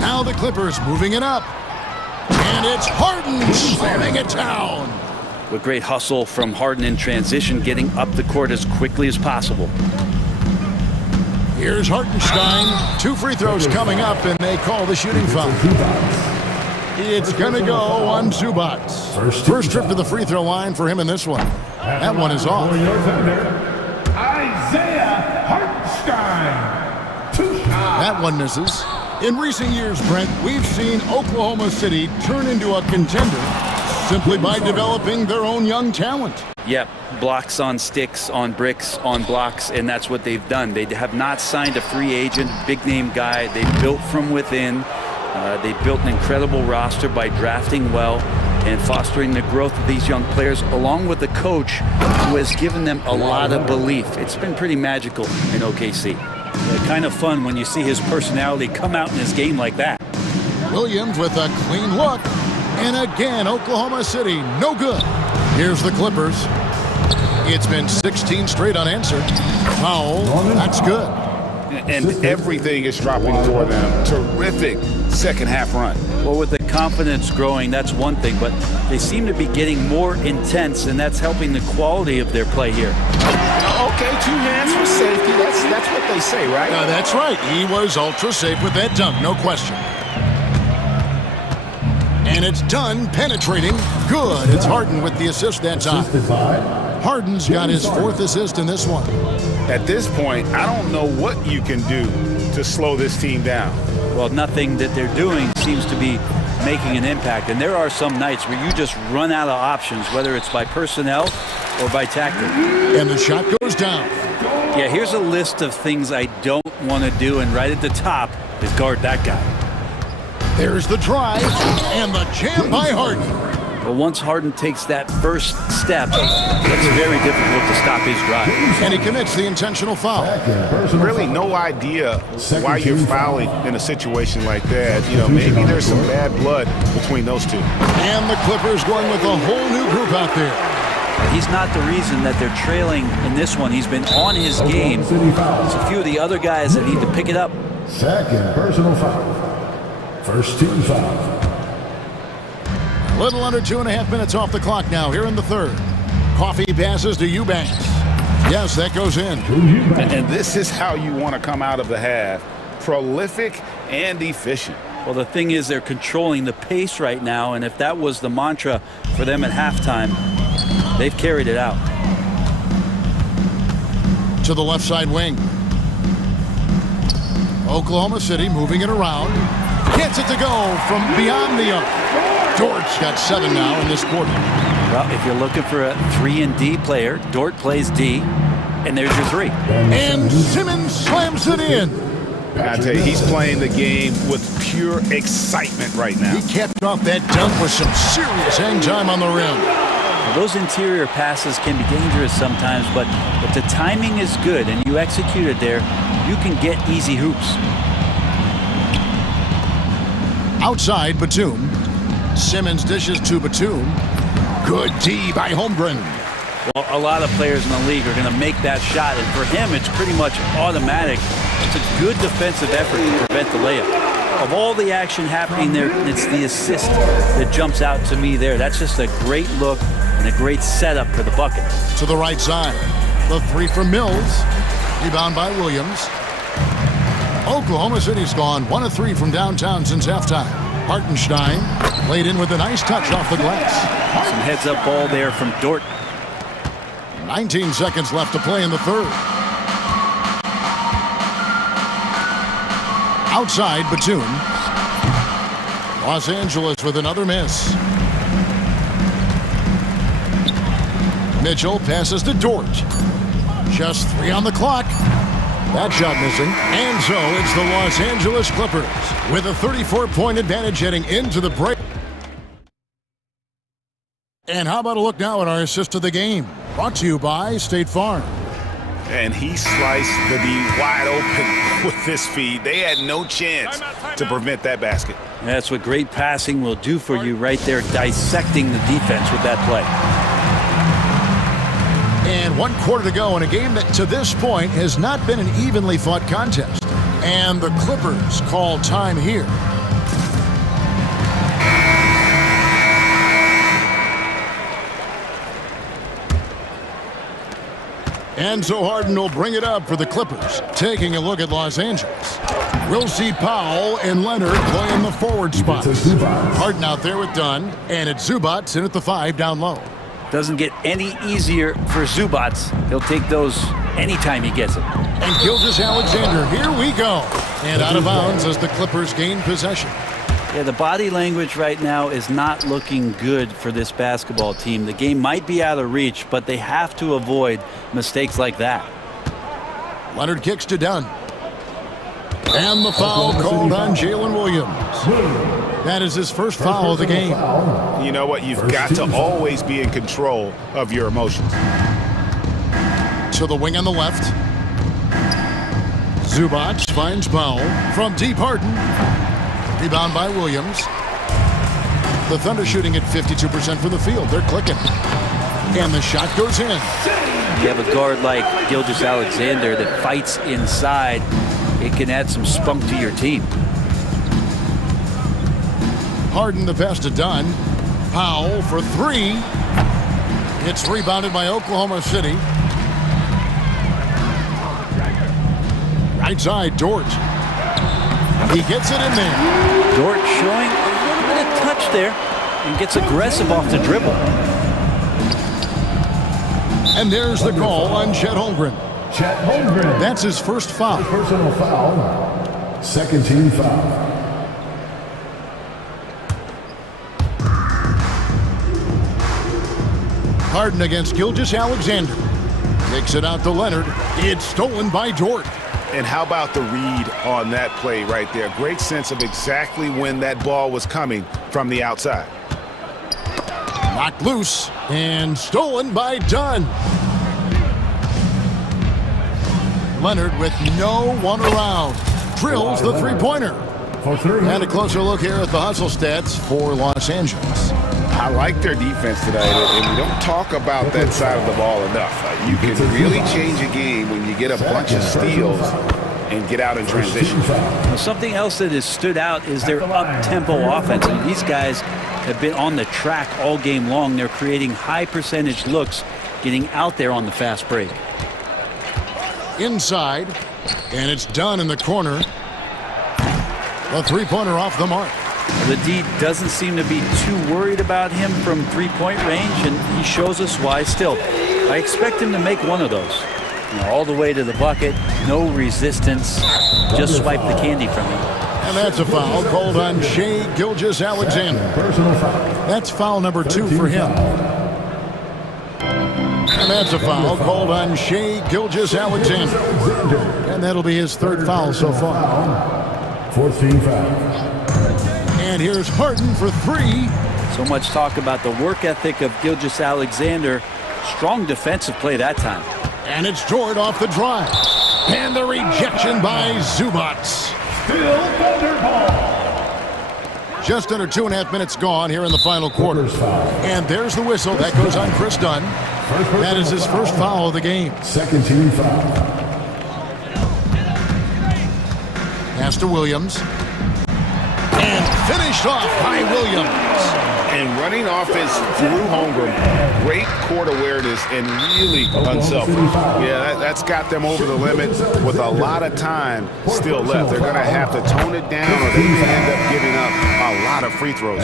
Now the Clippers moving it up. And it's Harden slamming it down. With great hustle from Harden in transition, getting up the court as quickly as possible. Here's Hartenstein. 2 free throws coming up, and they call the shooting foul. It's going to go on Zubac. First trip to the free throw line for him in this one. That one is off. Isaiah Hartenstein. That one misses. In recent years, Brent, we've seen Oklahoma City turn into a contender simply by developing their own young talent. Yep, blocks on sticks, on bricks, on blocks, and that's what they've done. They have not signed a free agent, big-name guy. They built from within. They built an incredible roster by drafting well and fostering the growth of these young players, along with the coach who has given them a lot of belief. It's been pretty magical in OKC. Kind of fun when you see his personality come out in his game like that. Williams with a clean look. And again, Oklahoma City, no good. Here's the Clippers. It's been 16 straight unanswered. Foul, that's good. And everything is dropping for them. Terrific second half run. Well, with the confidence growing, that's one thing, but they seem to be getting more intense, and that's helping the quality of their play here. Okay, 2 hands for safety. That's what they say, right? That's right. He was ultra safe with that dunk, no question. And it's done, penetrating. Good. It's Harden with the assist that time. Harden's got his 4th assist in this one. At this point, I don't know what you can do to slow this team down. Well, nothing that they're doing seems to be making an impact. And there are some nights where you just run out of options, whether it's by personnel or by tactic. And the shot goes down. Yeah, here's a list of things I don't want to do, and right at the top is guard that guy. There's the drive and the jam by Harden. But once Harden takes that first step, it's very difficult to stop his drive. And he commits the intentional foul. Really no idea why you're fouling in a situation like that. You know, maybe there's some bad blood between those two. And the Clippers going with a whole new group out there. He's not the reason that they're trailing in this one. He's been on his game. There's a few of the other guys that need to pick it up. Second personal foul. First team foul. A little under 2.5 minutes off the clock now here in the third. Coffee passes to Eubanks. Yes, that goes in. And this is how you want to come out of the half. Prolific and efficient. Well, the thing is they're controlling the pace right now, and if that was the mantra for them at halftime, they've carried it out. To the left side wing. Oklahoma City moving it around. Gets it to go from beyond the arc. Dort's got 7 now in this quarter. Well, if you're looking for a 3 and D player, Dort plays D, and there's your 3. And Simmons slams it in. I tell you, he's playing the game with pure excitement right now. He kept off that dunk with some serious hang time on the rim. Well, those interior passes can be dangerous sometimes, but if the timing is good and you execute it there, you can get easy hoops. Outside, Batum. Simmons dishes to Batum. Good D by Holmgren. Well, a lot of players in the league are going to make that shot, and for him, it's pretty much automatic. It's a good defensive effort to prevent the layup. Of all the action happening there, it's the assist that jumps out to me there. That's just a great look and a great setup for the bucket. To the right side. The three from Mills. Rebound by Williams. Oklahoma City's gone 1 of 3 from downtown since halftime. Hartenstein laid in with a nice touch off the glass. Some heads-up ball there from Dort. 19 seconds left to play in the third. Outside, Batum. Los Angeles with another miss. Mitchell passes to Dort. Just 3 on the clock. That shot missing. And so it's the Los Angeles Clippers with a 34-point advantage heading into the break. And how about a look now at our assist of the game? Brought to you by State Farm. And he sliced the D wide open with this feed. They had no chance to prevent that basket. That's what great passing will do for you right there, dissecting the defense with that play. And 1 quarter to go in a game that to this point has not been an evenly fought contest. And the Clippers call time here. And so Harden will bring it up for the Clippers. Taking a look at Los Angeles. We'll see Powell and Leonard playing the forward spots. Harden out there with Dunn. And it's Zubac in at the 5 down low. Doesn't get any easier for Zubac. He'll take those anytime he gets them. And Gilgeous-Alexander, here we go. And out of bounds as the Clippers gain possession. Yeah, the body language right now is not looking good for this basketball team. The game might be out of reach, but they have to avoid mistakes like that. Leonard kicks to Dunn. And the foul called on Jalen Williams. That is his first foul of the game. You know what? You've got to always be in control of your emotions. To the wing on the left. Zubac finds Powell from deep. Harden. Rebound by Williams. The Thunder shooting at 52% from the field. They're clicking. And the shot goes in. You have a guard like Gilgeous-Alexander that fights inside. It can add some spunk to your team. Harden the pass to Dunn. Powell for 3. It's rebounded by Oklahoma City. Right side, Dort. He gets it in there. Dort showing a little bit of touch there and gets aggressive off the dribble. And there's the call on Chet Holmgren. Chet Holmgren. That's his first foul. Personal foul. Second team foul. Harden against Gilgeous-Alexander. Kicks it out to Leonard. It's stolen by Dort. And how about the read on that play right there? Great sense of exactly when that ball was coming from the outside. Knocked loose and stolen by Dunn. Leonard with no one around. Drills the three-pointer. And a closer look here at the hustle stats for Los Angeles. I like their defense today, and we don't talk about that side of the ball enough. You can really change a game when you get a bunch of steals and get out in transition. Well, something else that has stood out is their up-tempo offense. I mean, these guys have been on the track all game long. They're creating high-percentage looks, getting out there on the fast break. Inside, and it's done in the corner. The three-pointer off the mark. The D doesn't seem to be too worried about him from three-point range, and he shows us why still. I expect him to make one of those. You know, all the way to the bucket, no resistance, just swipe the candy from him. And that's a foul called on Shai Gilgeous-Alexander. That's foul number 2 for him. And that's a foul called on Shai Gilgeous-Alexander. And that'll be his 3rd foul so far. 4th team foul. And here's Harden for 3. So much talk about the work ethic of Gilgeous-Alexander. Strong defensive play that time. And it's Dort off the drive. And the rejection by Zubac. Still Thunder ball. Just under 2.5 minutes gone here in the final quarter. And there's the whistle. That goes on Chris Dunn. That is his first foul of the game. Second team foul. Pass to Williams. And finished off by Williams. And running offense through Holmgren, great court awareness and really unselfish. Yeah, that's got them over the limit with a lot of time still left. They're going to have to tone it down or they may end up giving up a lot of free throws.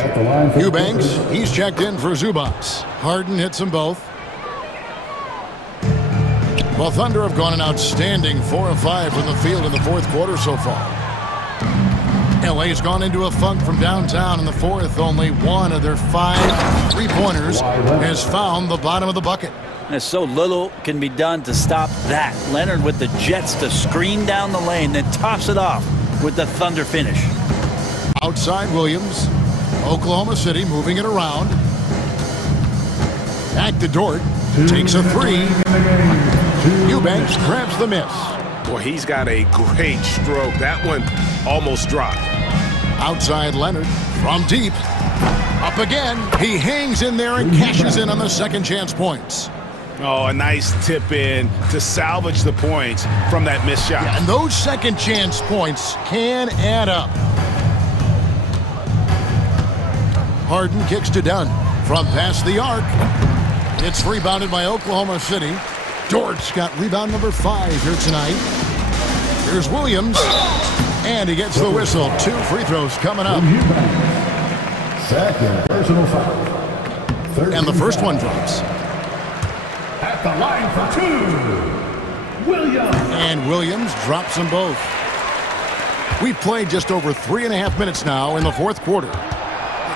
Eubanks, he's checked in for Zubats. Harden hits them both. Well, Thunder have gone an outstanding 4 of 5 from the field in the fourth quarter so far. LA's gone into a funk from downtown in the fourth. Only one of their 5 3-pointers has found the bottom of the bucket. And so little can be done to stop that. Leonard with the jets to screen down the lane, then tops it off with the Thunder finish. Outside Williams. Oklahoma City moving it around. Back to Dort. Takes a 3. Eubanks grabs the miss. Boy, he's got a great stroke. That one almost dropped. Outside Leonard from deep. Up again. He hangs in there and cashes in on the second chance points. Oh, a nice tip in to salvage the points from that missed shot. Yeah, and those second chance points can add up. Harden kicks to Dunn from past the arc. It's rebounded by Oklahoma City. Dort's got rebound number 5 here tonight. Here's Williams. And he gets the whistle. 2 free throws coming up. Second personal foul. And the first one drops. At the line for 2, Williams. And Williams drops them both. We've played just over 3.5 minutes now in the fourth quarter.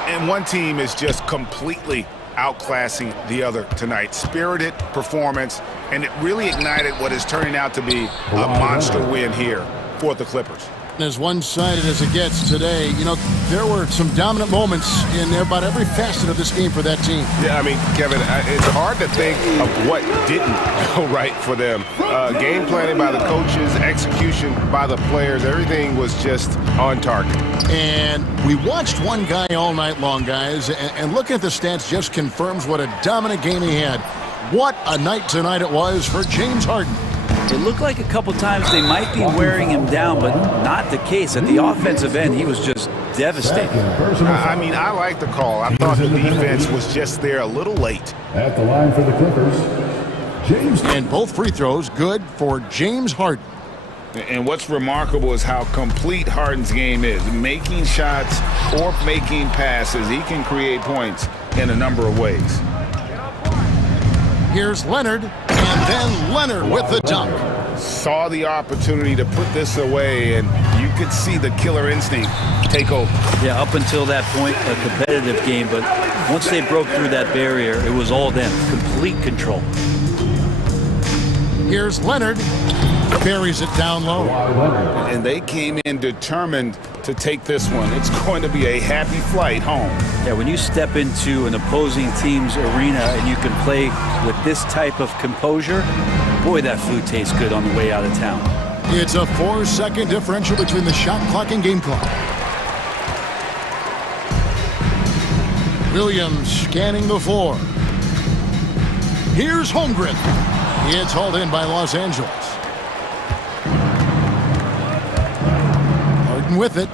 And one team is just completely outclassing the other tonight. Spirited performance, and it really ignited what is turning out to be a monster win here for the Clippers. As one-sided as it gets today, you know, there were some dominant moments in about every facet of this game for that team. Yeah, I mean, Kevin, it's hard to think of what didn't go right for them. Game planning by the coaches, execution by the players, everything was just on target. And we watched one guy all night long, guys, and looking at the stats just confirms what a dominant game he had. What a night tonight it was for James Harden. It looked like a couple times they might be wearing him down, but not the case. At the offensive end, he was just devastating. I mean, I like the call. I thought the defense was just there a little late. At the line for the Clippers, James. And both free throws good for James Harden. And what's remarkable is how complete Harden's game is. Making shots or making passes, he can create points in a number of ways. Here's Leonard, and then Leonard with the dunk. Saw the opportunity to put this away, and you could see the killer instinct take over. Yeah, up until that point, a competitive game, but once they broke through that barrier, it was all them. Complete control. Here's Leonard. Buries it down low. And they came in determined to take this one. It's going to be a happy flight home. Yeah, when you step into an opposing team's arena and you can play with this type of composure, boy, that food tastes good on the way out of town. It's a 4-second differential between the shot clock and game clock. Williams scanning the floor. Here's Holmgren. It's hauled in by Los Angeles. Harden with it.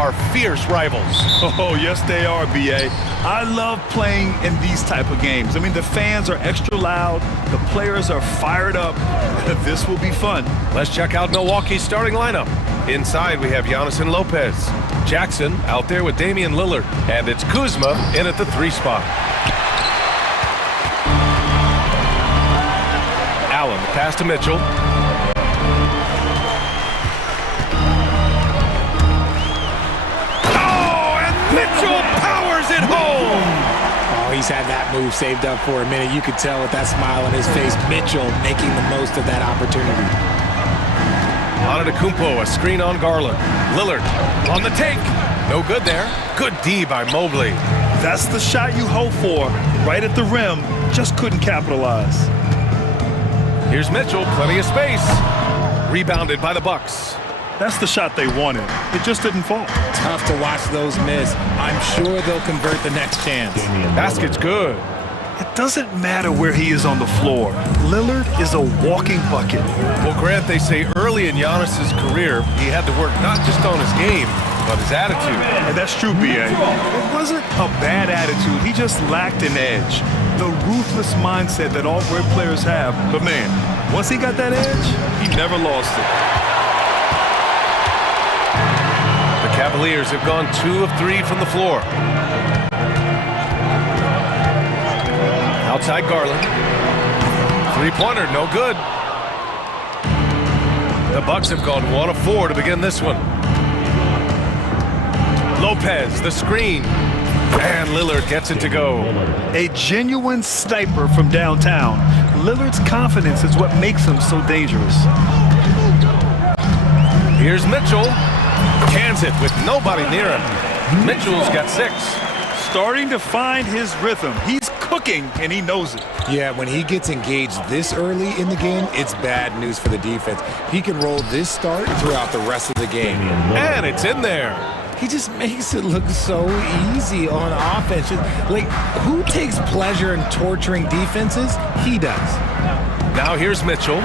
are fierce rivals. Oh, yes, they are, B.A. I love playing in these type of games. I mean, the fans are extra loud. The players are fired up. This will be fun. Let's check out Milwaukee's starting lineup. Inside, we have Giannis and Lopez. Jackson out there with Damian Lillard. And it's Kuzma in at the 3 spot. Allen pass to Mitchell. Mitchell powers it home! Oh, he's had that move saved up for a minute. You could tell with that smile on his face. Mitchell making the most of that opportunity. Antetokounmpo, a screen on Garland. Lillard on the take. No good there. Good D by Mobley. That's the shot you hope for. Right at the rim. Just couldn't capitalize. Here's Mitchell. Plenty of space. Rebounded by the Bucks. That's the shot they wanted. It just didn't fall. Tough to watch those miss. I'm sure they'll convert the next chance. Basket's good. It doesn't matter where he is on the floor. Lillard is a walking bucket. Well, Grant, they say early in Giannis's career, he had to work not just on his game, but his attitude. And that's true, B.A. It wasn't a bad attitude. He just lacked an edge. The ruthless mindset that all great players have. But, man, once he got that edge, he never lost it. Cavaliers have gone 2 of 3 from the floor. Outside Garland. 3-pointer, no good. The Bucks have gone 1 of 4 to begin this one. Lopez, the screen. And Lillard gets it to go. A genuine sniper from downtown. Lillard's confidence is what makes him so dangerous. Here's Mitchell. Cans it with nobody near him. Mitchell's got 6. Starting to find his rhythm. He's cooking, and he knows it. Yeah, when he gets engaged this early in the game, it's bad news for the defense. He can roll this start throughout the rest of the game. And it's in there. He just makes it look so easy on offense. Like, who takes pleasure in torturing defenses? He does. Now here's Mitchell.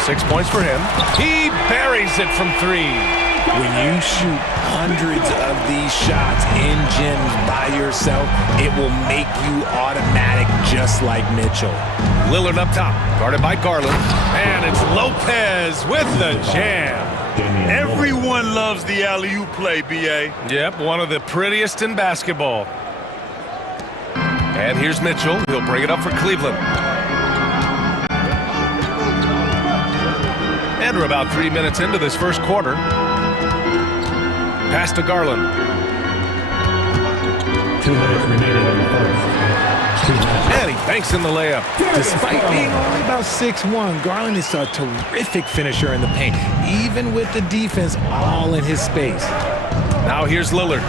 6 points for him. He buries it from 3. When you shoot hundreds of these shots in gyms by yourself, it will make you automatic just like Mitchell. Lillard up top, guarded by Garland. And it's Lopez with the jam. Everyone loves the alley-oop play, B.A. Yep, one of the prettiest in basketball. And here's Mitchell. He'll bring it up for Cleveland. And we're about 3 minutes into this first quarter. Pass to Garland. 2 minutes remaining in the first. And he banks in the layup. Despite being only about 6'1", Garland is a terrific finisher in the paint, even with the defense all in his space. Now here's Lillard.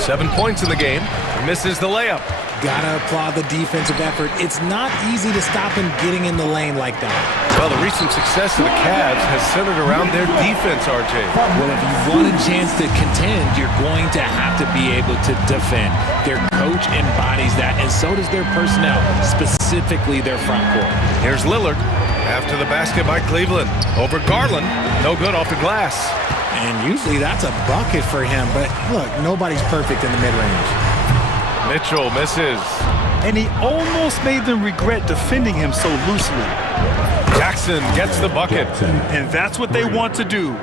7 points in the game. Misses the layup. Gotta applaud the defensive effort. It's not easy to stop him getting in the lane like that. Well, the recent success of the Cavs has centered around their defense, RJ. Well, if you want a chance to contend, you're going to have to be able to defend. Their coach embodies that, and so does their personnel, specifically their front court. Here's Lillard after the basket by Cleveland. Over Garland. No good off the glass. And usually that's a bucket for him, but look, nobody's perfect in the mid-range. Mitchell misses. And he almost made them regret defending him so loosely. Jackson gets the bucket. And that's what they want to do.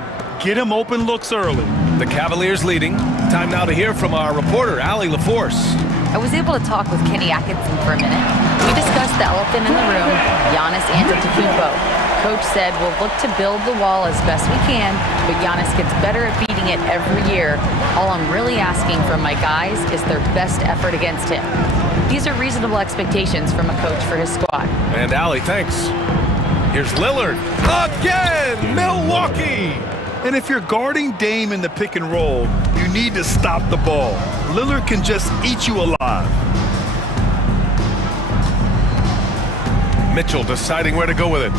Get him open looks early. The Cavaliers leading. Time now to hear from our reporter, Allie LaForce. I was able to talk with Kenny Atkinson for a minute. We discussed the elephant in the room, Giannis Antetokounmpo. Coach said we'll look to build the wall as best we can, but Giannis gets better at beating it every year. All I'm really asking from my guys is their best effort against him. These are reasonable expectations from a coach for his squad. And Allie, thanks. Here's Lillard. Again, Milwaukee. And if you're guarding Dame in the pick and roll, you need to stop the ball. Lillard can just eat you alive. Mitchell deciding where to go with it.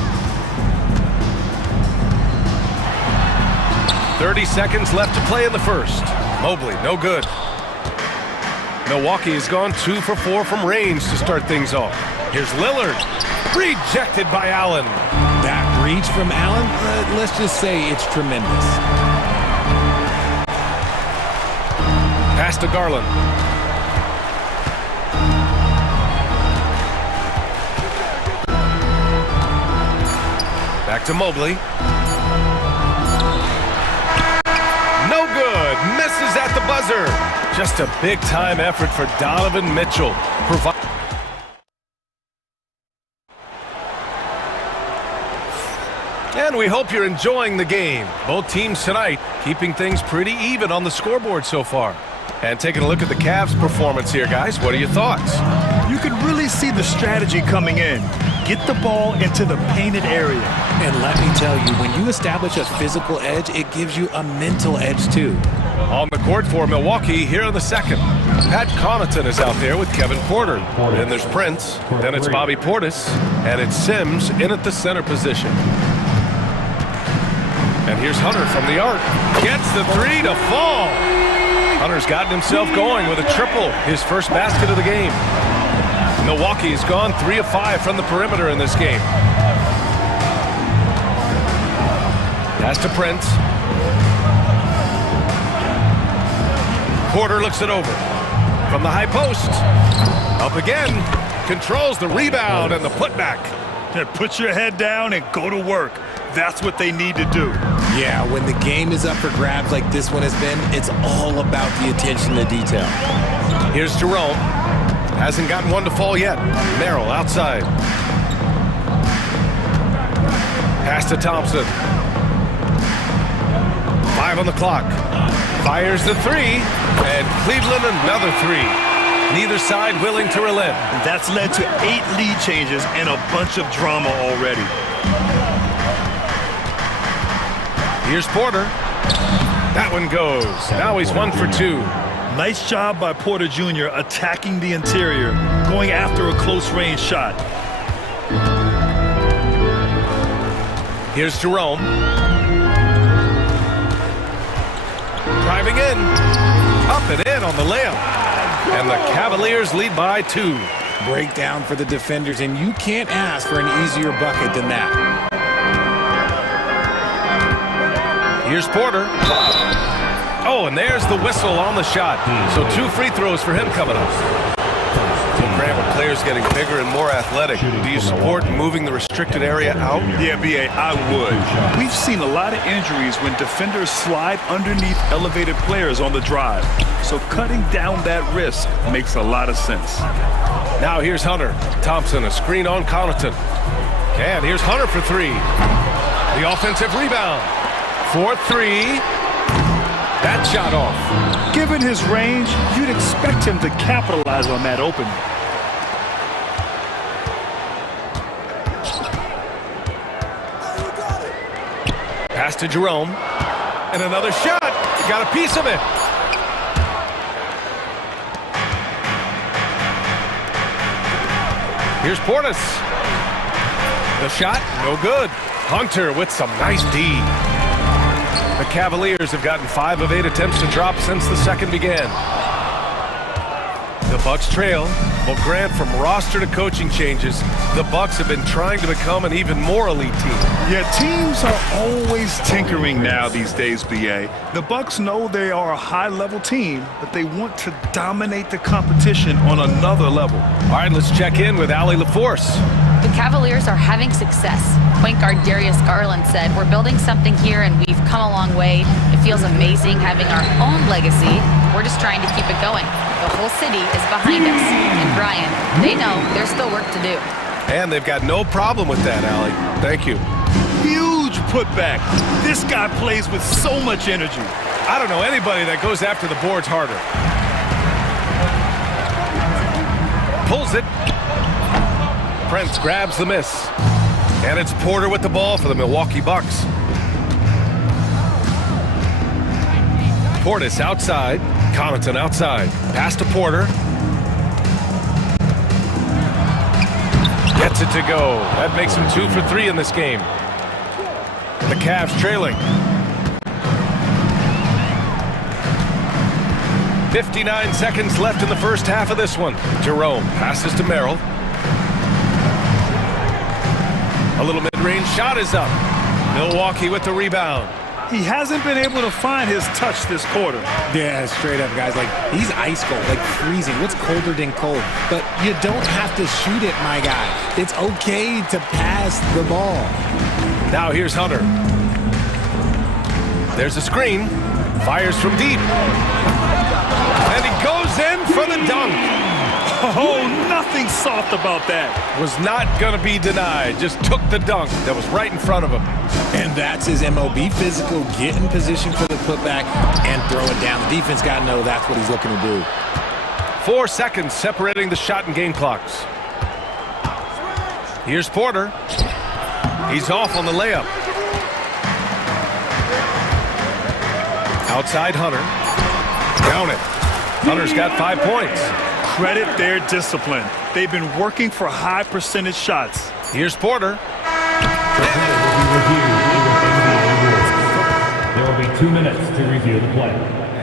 30 seconds left to play in the first. Mobley, no good. Milwaukee has gone 2 for 4 from range to start things off. Here's Lillard. Rejected by Allen. That reach from Allen, let's just say it's tremendous. Pass to Garland. Back to Mobley. No good. Misses at the buzzer. Just a big-time effort for Donovan Mitchell. And we hope you're enjoying the game. Both teams tonight keeping things pretty even on the scoreboard so far. And taking a look at the Cavs' performance here, guys. What are your thoughts? You can really see the strategy coming in. Get the ball into the painted area. And let me tell you, when you establish a physical edge, it gives you a mental edge too. On the court for Milwaukee here in the second. Pat Connaughton is out there with Kevin Porter. Then there's Prince. Then it's Bobby Portis. And it's Sims in at the center position. And here's Hunter from the arc. Gets the three to fall. Hunter's gotten himself going with a triple. His first basket of the game. Milwaukee has gone 3 of 5 from the perimeter in this game. Pass to Prince. Porter looks it over. From the high post. Up again. Controls the rebound and the putback. Put your head down and go to work. That's what they need to do. Yeah, when the game is up for grabs like this one has been, it's all about the attention to detail. Here's Jerome. Hasn't gotten one to fall yet. Merrill outside. Pass to Thompson. 5 on the clock. Fires the three. And Cleveland another three. Neither side willing to relent. That's led to 8 lead changes and a bunch of drama already. Here's Porter. That one goes. Now he's 1 for 2. Nice job by Porter Jr. attacking the interior, going after a close-range shot. Here's Jerome. Driving in. Up and in on the layup. And the Cavaliers lead by 2. Breakdown for the defenders, and you can't ask for an easier bucket than that. Here's Porter. Oh, and there's the whistle on the shot. So 2 free throws for him coming up. Graham, with players getting bigger and more athletic, do you support moving the restricted area out? Yeah, B.A., I would. We've seen a lot of injuries when defenders slide underneath elevated players on the drive. So cutting down that risk makes a lot of sense. Now here's Hunter. Thompson, a screen on Connaughton. And here's Hunter for 3. The offensive rebound. 4-3. That shot off. Given his range, you'd expect him to capitalize on that opening. Pass to Jerome. And another shot. He got a piece of it. Here's Portis. The shot, no good. Hunter with some nice D. The Cavaliers have gotten 5 of 8 attempts to drop since the second began. The Bucks trail. Well, Grant, from roster to coaching changes, the Bucks have been trying to become an even more elite team. Yeah, teams are always tinkering now these days, B.A. The Bucks know they are a high-level team, but they want to dominate the competition on another level. All right, let's check in with Allie LaForce. The Cavaliers are having success. Point guard Darius Garland said, "We're building something here and we've come a long way. It feels amazing having our own legacy. We're just trying to keep it going. The whole city is behind us." And Brian, they know there's still work to do. And they've got no problem with that, Allie. Thank you. Huge putback. This guy plays with so much energy. I don't know anybody that goes after the boards harder. Pulls it. Prince grabs the miss. And it's Porter with the ball for the Milwaukee Bucks. Portis outside. Connaughton outside. Pass to Porter. Gets it to go. That makes him 2 for 3 in this game. The Cavs trailing. 59 seconds left in the first half of this one. Jerome passes to Merrill. A little mid-range shot is up. Milwaukee with the rebound. He hasn't been able to find his touch this quarter. Yeah, straight up, guys. Like, he's ice cold, like freezing. What's colder than cold? But you don't have to shoot it, my guy. It's okay to pass the ball. Now here's Hunter. There's a screen. Fires from deep. And he goes in for the dunk. Oh, nothing soft about that. Was not going to be denied. Just took the dunk that was right in front of him. And that's his MO. Be physical, get in position for the putback, and throw it down. The defense got to know that's what he's looking to do. 4 seconds separating the shot and game clocks. Here's Porter. He's off on the layup. Outside Hunter. Down it. Hunter's got 5 points. Credit their discipline. They've been working for high percentage shots. Here's Porter. There will be 2 minutes to review the play.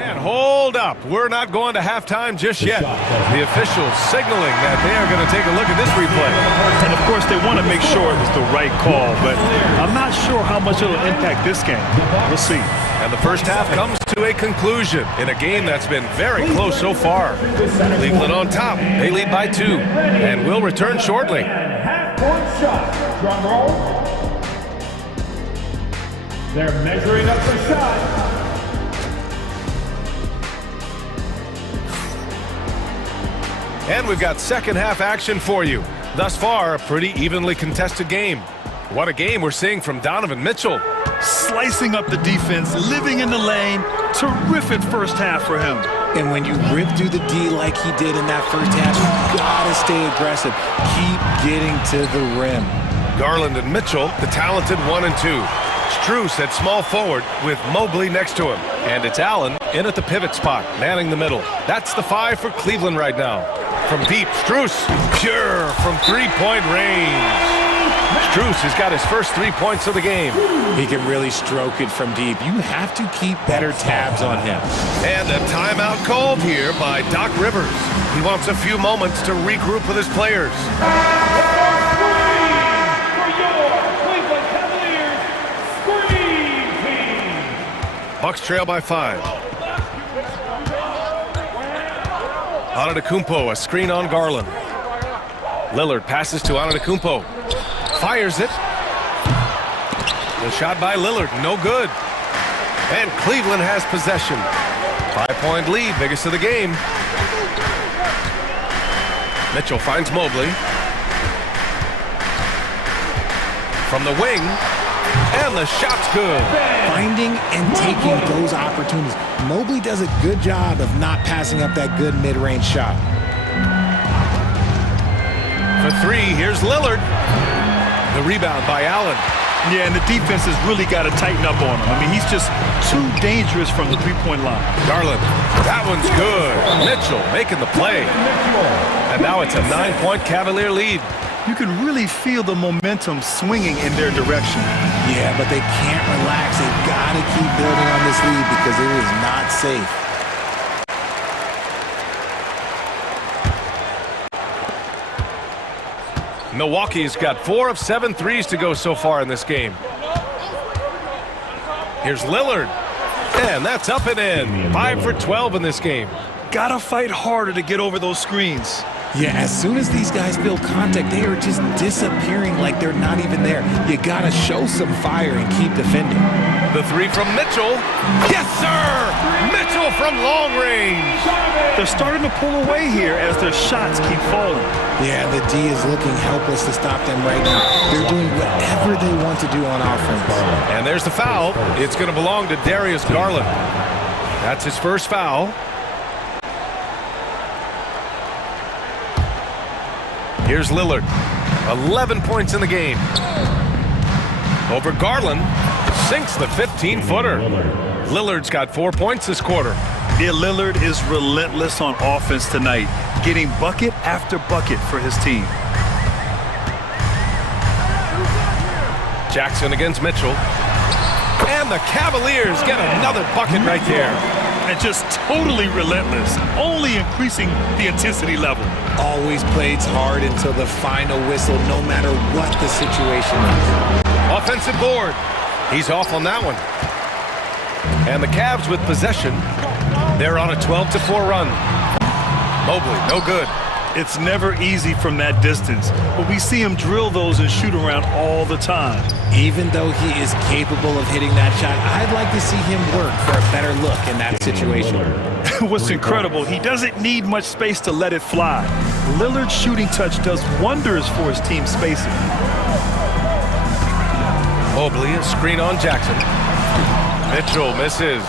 And hold up. We're not going to halftime just yet. The officials signaling that they are going to take a look at this replay. And of course, they want to make sure it was the right call, but I'm not sure how much it'll impact this game. We'll see. And the first half comes to a conclusion in a game that's been very close so far. Cleveland on top. They lead by 2. And we'll return shortly. Half-court shot. Drum roll. They're measuring up the shot. And we've got second half action for you. Thus far, a pretty evenly contested game. What a game we're seeing from Donovan Mitchell. Slicing up the defense, living in the lane. Terrific first half for him. And when you rip through the D like he did in that first half, you gotta stay aggressive. Keep getting to the rim. Garland and Mitchell, the talented 1 and 2. Strus at small forward with Mobley next to him. And it's Allen in at the pivot spot, manning the middle. That's the 5 for Cleveland right now. From deep, Strus, pure from three-point range. Strus has got his first 3 points of the game. He can really stroke it from deep. You have to keep better tabs on him. And a timeout called here by Doc Rivers. He wants a few moments to regroup with his players. Bucks trail by 5. Antetokounmpo, a screen on Garland. Lillard passes to Antetokounmpo. Fires it. The shot by Lillard, no good. And Cleveland has possession. 5-point lead, biggest of the game. Mitchell finds Mobley. From the wing. And the shot's good. Finding and taking those opportunities. Mobley does a good job of not passing up that good mid-range shot. For 3, here's Lillard. The rebound by Allen. Yeah, and the defense has really got to tighten up on him. I mean, he's just too dangerous from the three-point line. Garland, that one's good. Mitchell making the play. And now it's a 9-point Cavalier lead. You can really feel the momentum swinging in their direction. Yeah, but they can't relax. They've got to keep building on this lead because it is not safe. Milwaukee's got 4 of 7 threes to go so far in this game. Here's Lillard. And that's up and in. 5 for 12 in this game. Gotta fight harder to get over those screens. Yeah, as soon as these guys feel contact, they are just disappearing like they're not even there. You gotta show some fire and keep defending. The 3 from Mitchell. Yes, sir! Mitchell from long range. They're starting to pull away here as their shots keep falling. Yeah, the D is looking helpless to stop them right now. They're doing whatever they want to do on offense. And there's the foul. It's going to belong to Darius Garland. That's his first foul. Here's Lillard. 11 points in the game. Over Garland. Sinks the 15-footer. Lillard's got 4 points this quarter. Yeah, Lillard is relentless on offense tonight, getting bucket after bucket for his team. Jackson against Mitchell. And the Cavaliers get another bucket right there. And just totally relentless, only increasing the intensity level. Always plays hard until the final whistle, no matter what the situation is. Offensive board. He's off on that one. And the Cavs with possession. They're on a 12-4 run. Mobley, no good. It's never easy from that distance, but we see him drill those and shoot around all the time. Even though he is capable of hitting that shot, I'd like to see him work for a better look in that situation. What's incredible, he doesn't need much space to let it fly. Lillard's shooting touch does wonders for his team spacing. Mobley, a screen on Jackson. Mitchell misses.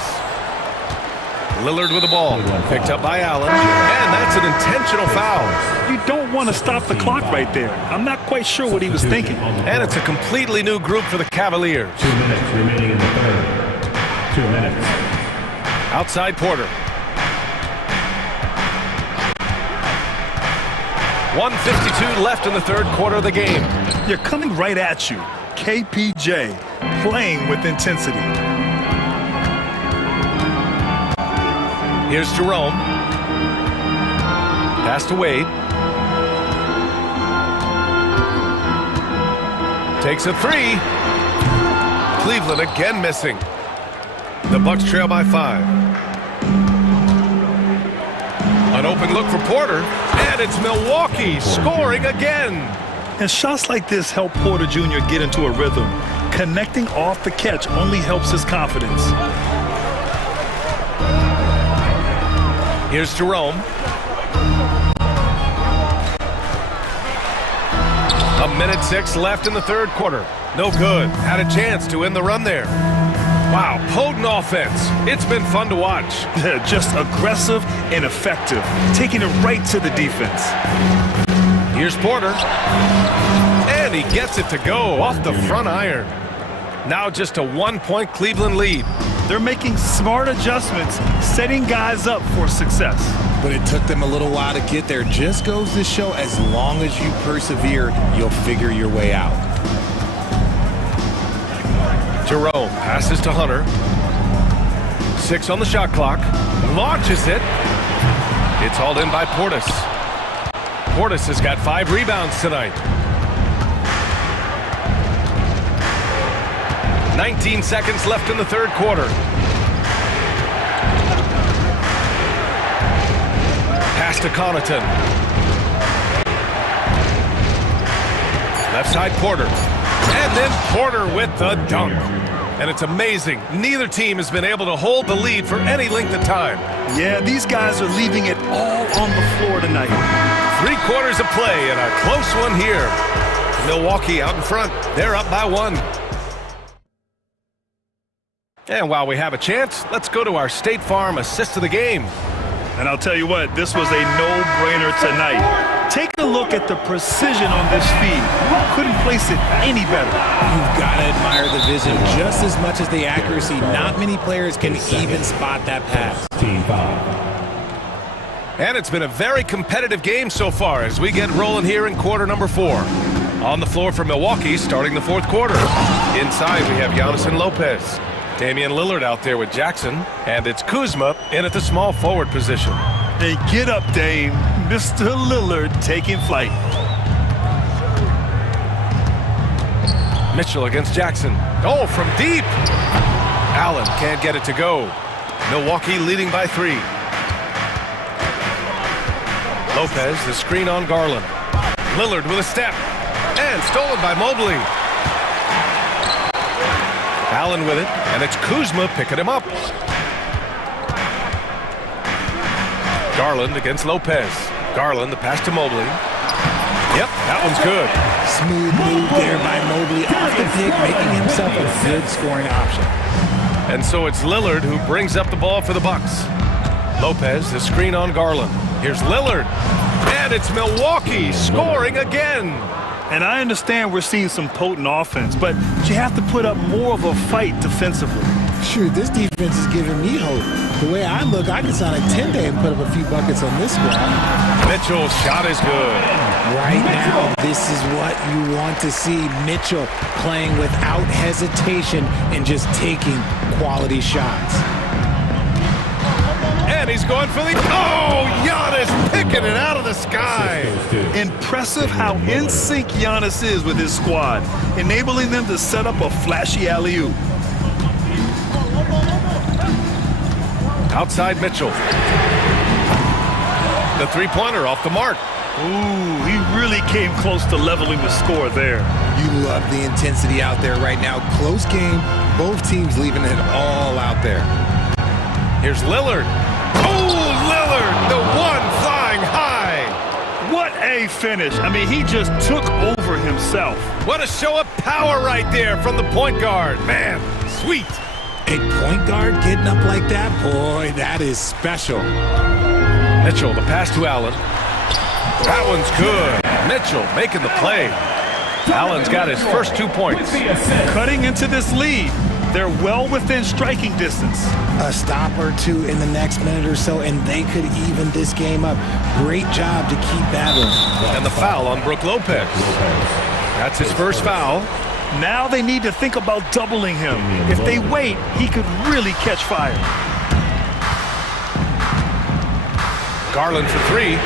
Lillard with the ball, picked up by Allen, and that's an intentional foul. You don't want to stop the clock right there. I'm not quite sure what he was thinking. And it's a completely new group for the Cavaliers. 2 minutes remaining in the third. 2 minutes. Outside Porter. 1:52 left in the third quarter of the game. You're coming right at you. KPJ playing with intensity. Here's Jerome. Pass to Wade. Takes a three. Cleveland again missing. The Bucks trail by 5. An open look for Porter, and it's Milwaukee scoring again. And shots like this help Porter Jr. get into a rhythm. Connecting off the catch only helps his confidence. Here's Jerome. A minute 6 left in the third quarter. No good. Had a chance to end the run there. Wow, potent offense. It's been fun to watch. Just aggressive and effective. Taking it right to the defense. Here's Porter. And he gets it to go off the front iron. Now just a 1-point Cleveland lead. They're making smart adjustments, setting guys up for success. But it took them a little while to get there. Just goes to show, as long as you persevere, you'll figure your way out. Jerome passes to Hunter. 6 on the shot clock. Launches it. It's hauled in by Portis. Portis has got 5 rebounds tonight. 19 seconds left in the third quarter. Pass to Connaughton. Left side Porter. And then Porter with the dunk. And it's amazing. Neither team has been able to hold the lead for any length of time. Yeah, these guys are leaving it all on the floor tonight. 3 quarters of play and a close one here. Milwaukee out in front. They're up by 1. And while we have a chance, let's go to our State Farm assist of the game. And I'll tell you what, this was a no-brainer tonight. Take a look at the precision on this feed. Couldn't place it any better. You've got to admire the vision just as much as the accuracy. Not many players can even spot that pass. Team foul. And it's been a very competitive game so far as we get rolling here in quarter number 4. On the floor for Milwaukee starting the fourth quarter. Inside we have Giannis and Lopez. Damian Lillard out there with Jackson, and it's Kuzma in at the small forward position. Hey, get up, Dame. Mr. Lillard taking flight. Mitchell against Jackson. Oh, from deep. Allen can't get it to go. Milwaukee leading by 3. Lopez, the screen on Garland. Lillard with a step. And stolen by Mobley. Allen with it, and it's Kuzma picking him up. Garland against Lopez. Garland, the pass to Mobley. Yep, that one's good. Smooth move there by Mobley off the pick, making himself a good scoring option. And so it's Lillard who brings up the ball for the Bucks. Lopez, the screen on Garland. Here's Lillard, and it's Milwaukee scoring again. And I understand we're seeing some potent offense, but you have to put up more of a fight defensively. Shoot, this defense is giving me hope. The way I look, I can sign a 10-day and put up a few buckets on this squad. Mitchell's shot is good. Right now, this is what you want to see. Mitchell playing without hesitation and just taking quality shots. And he's going for the... Oh, Giannis picking it out of the sky. Impressive how in sync Giannis is with his squad, enabling them to set up a flashy alley-oop. Outside Mitchell. The three-pointer off the mark. Ooh, he really came close to leveling the score there. You love the intensity out there right now. Close game. Both teams leaving it all out there. Here's Lillard. Oh, Lillard, the one flying high. What a finish. I mean, he just took over himself. What a show of power right there from the point guard. Man, sweet. A point guard getting up like that? Boy, that is special. Mitchell, the pass to Allen. That one's good. Mitchell making the play. Allen's got his first 2 points. Cutting into this lead. They're well within striking distance. A stop or two in the next minute or so, and they could even this game up. Great job to keep battling. And the foul on Brook Lopez. That's his first foul. Now they need to think about doubling him. If they wait, he could really catch fire. Garland for three.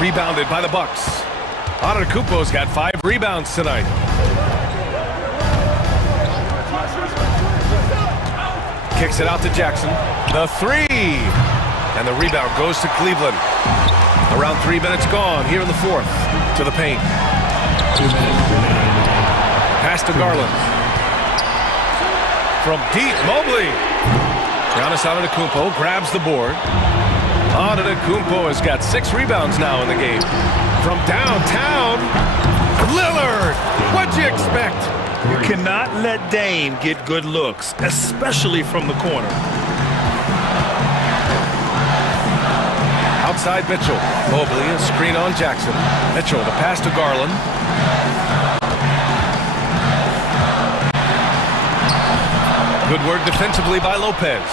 Rebounded by the Bucks. Antetokounmpo's got 5 rebounds tonight. Kicks it out to Jackson. The three. And the rebound goes to Cleveland. Around 3 minutes gone here in the fourth. To the paint. Pass to Garland. From deep, Mobley. Giannis Antetokounmpo grabs the board. Antetokounmpo has got 6 rebounds now in the game. From downtown, Lillard. What'd you expect? You cannot let Dame get good looks, especially from the corner. Outside Mitchell. Mobley, a screen on Jackson. Mitchell, the pass to Garland. Good work defensively by Lopez.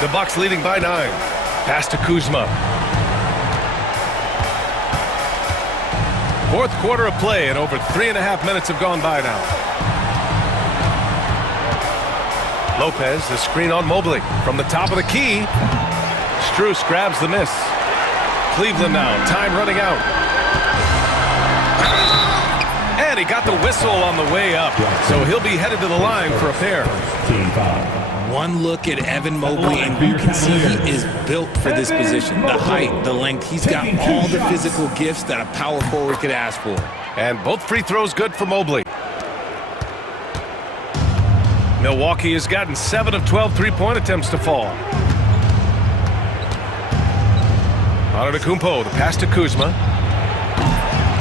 The Bucks leading by 9. Pass to Kuzma. Fourth quarter of play, and over 3.5 minutes have gone by now. Lopez, the screen on Mobley. From the top of the key, Strus grabs the miss. Cleveland now, time running out. And he got the whistle on the way up, so he'll be headed to the line for a pair. One look at Evan Mobley, and you can see he is built for this position. The height, the length, he's got all the physical gifts that a power forward could ask for. And both free throws good for Mobley. Milwaukee has gotten 7 of 12 three-point attempts to fall. Antetokounmpo, the pass to Kuzma.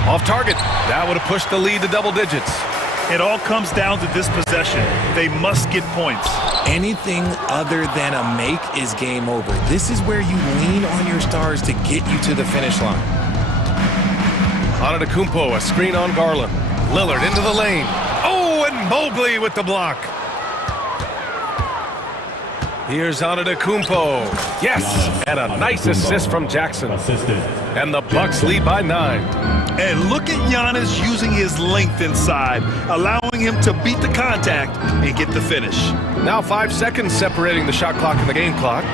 Off target. That would have pushed the lead to double digits. It all comes down to this possession. They must get points. Anything other than a make is game over. This is where you lean on your stars to get you to the finish line. Antetokounmpo, a screen on Garland. Lillard into the lane. Oh, and Mobley with the block. Here's Antetokounmpo. Yes, and a nice assist from Jackson. And the Bucks lead by 9. And look at Giannis using his length inside, allowing him to beat the contact and get the finish. Now 5 seconds separating the shot clock and the game clock.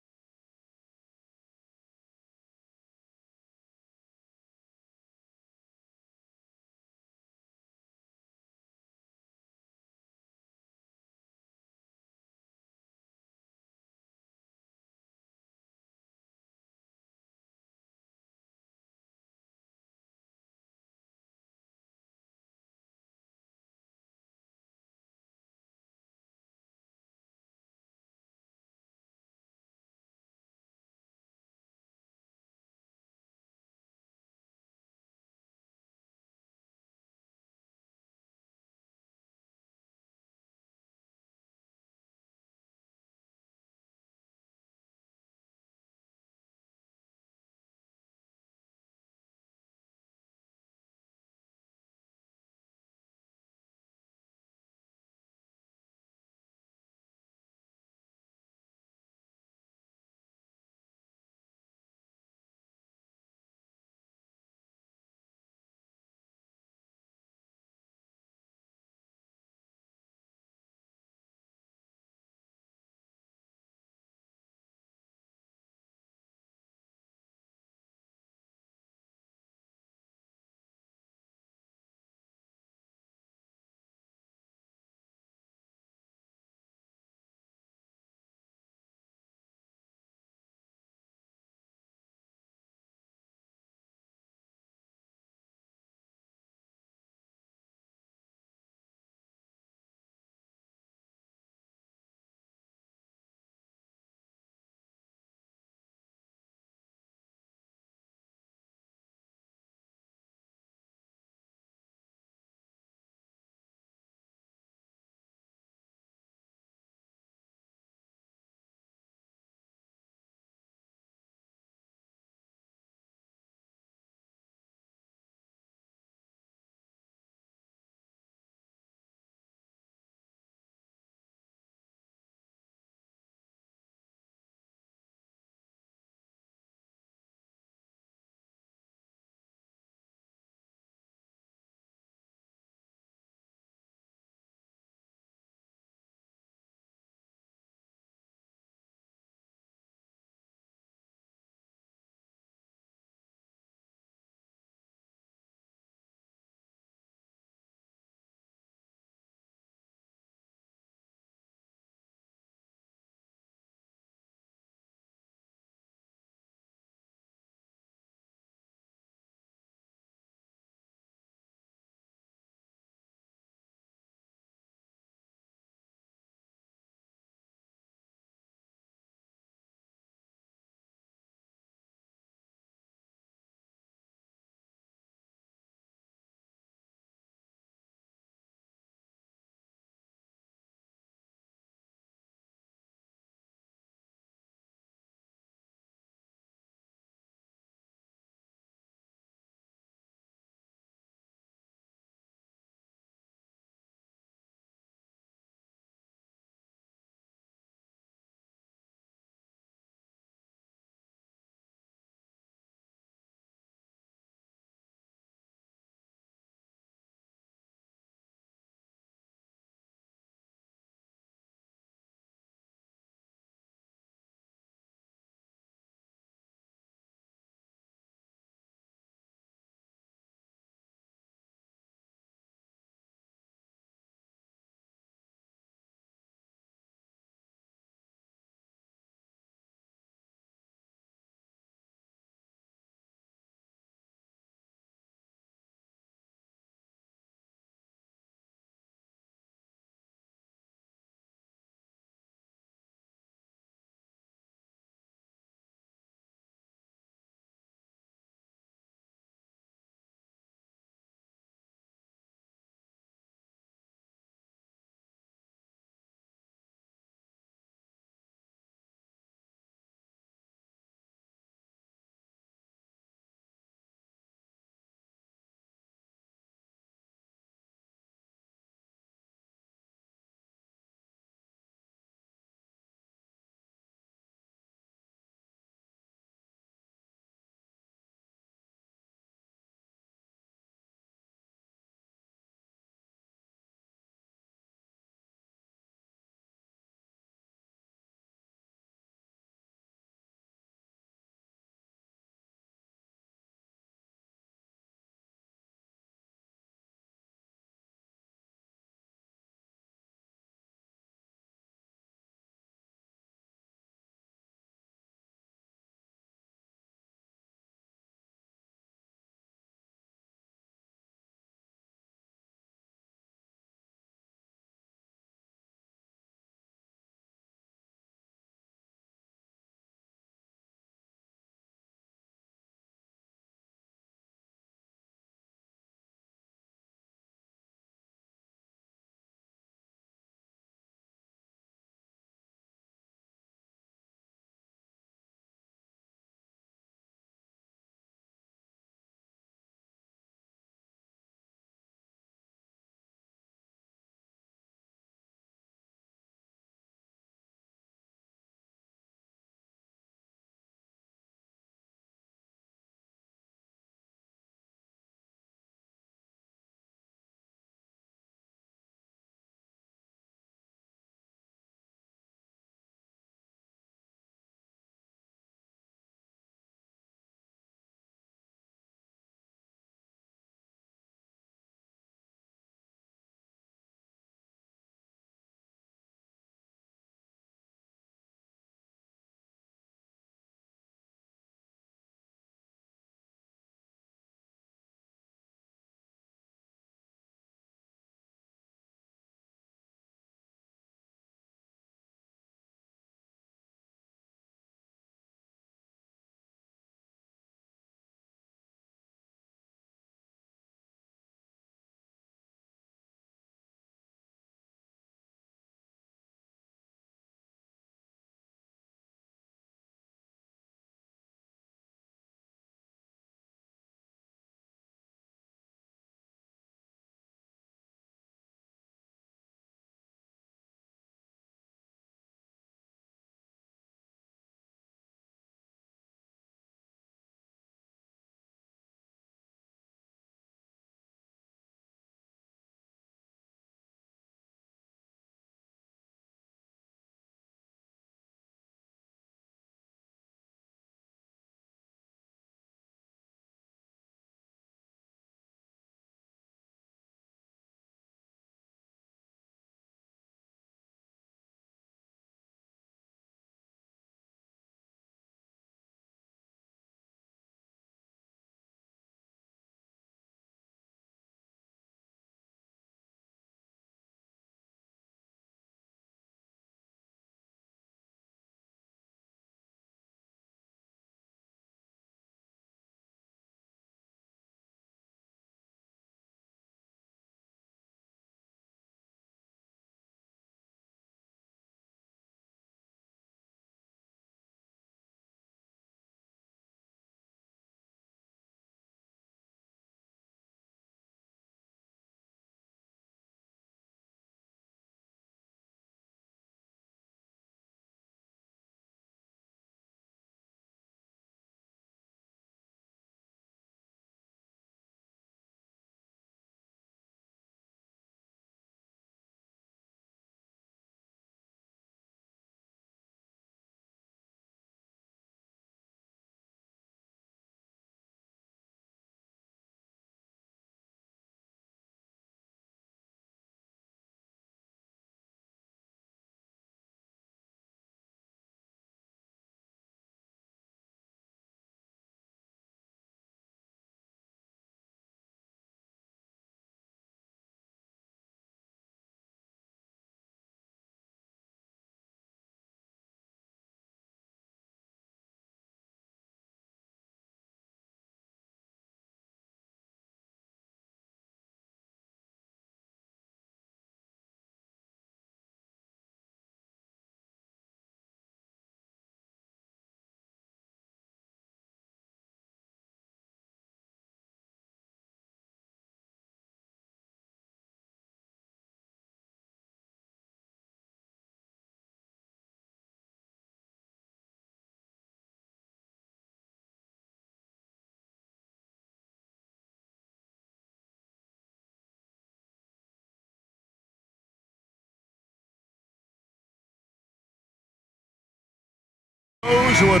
Those who are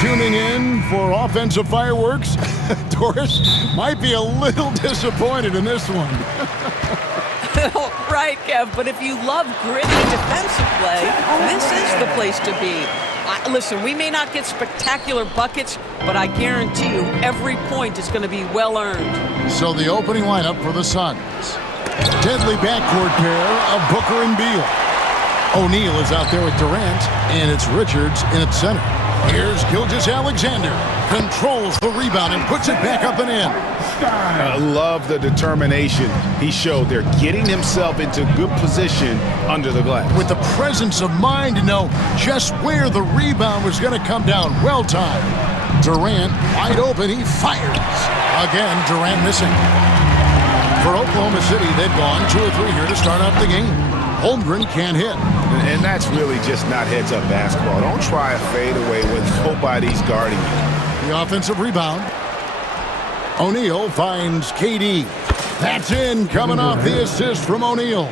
tuning in for offensive fireworks, Doris might be a little disappointed in this one. Right, Kev, but if you love gritty defensive play, this is the place to be. Listen, we may not get spectacular buckets, but I guarantee you every point is going to be well earned. So the opening lineup for the Suns. Deadly backcourt pair of Booker and Beal. O'Neal is out there with Durant, and it's Richards in at center. Here's Gilgeous-Alexander. Controls the rebound and puts it back up and in. I love the determination he showed there, getting himself into good position under the glass. With the presence of mind to know just where the rebound was going to come down. Well timed. Durant wide open. He fires. Again, Durant missing. For Oklahoma City, they've gone 2 or 3 here to start out the game. Holmgren can't hit. And that's really just not heads-up basketball. Don't try a fadeaway when nobody's guarding you. The offensive rebound. O'Neal finds KD. That's in, coming off the assist from O'Neal.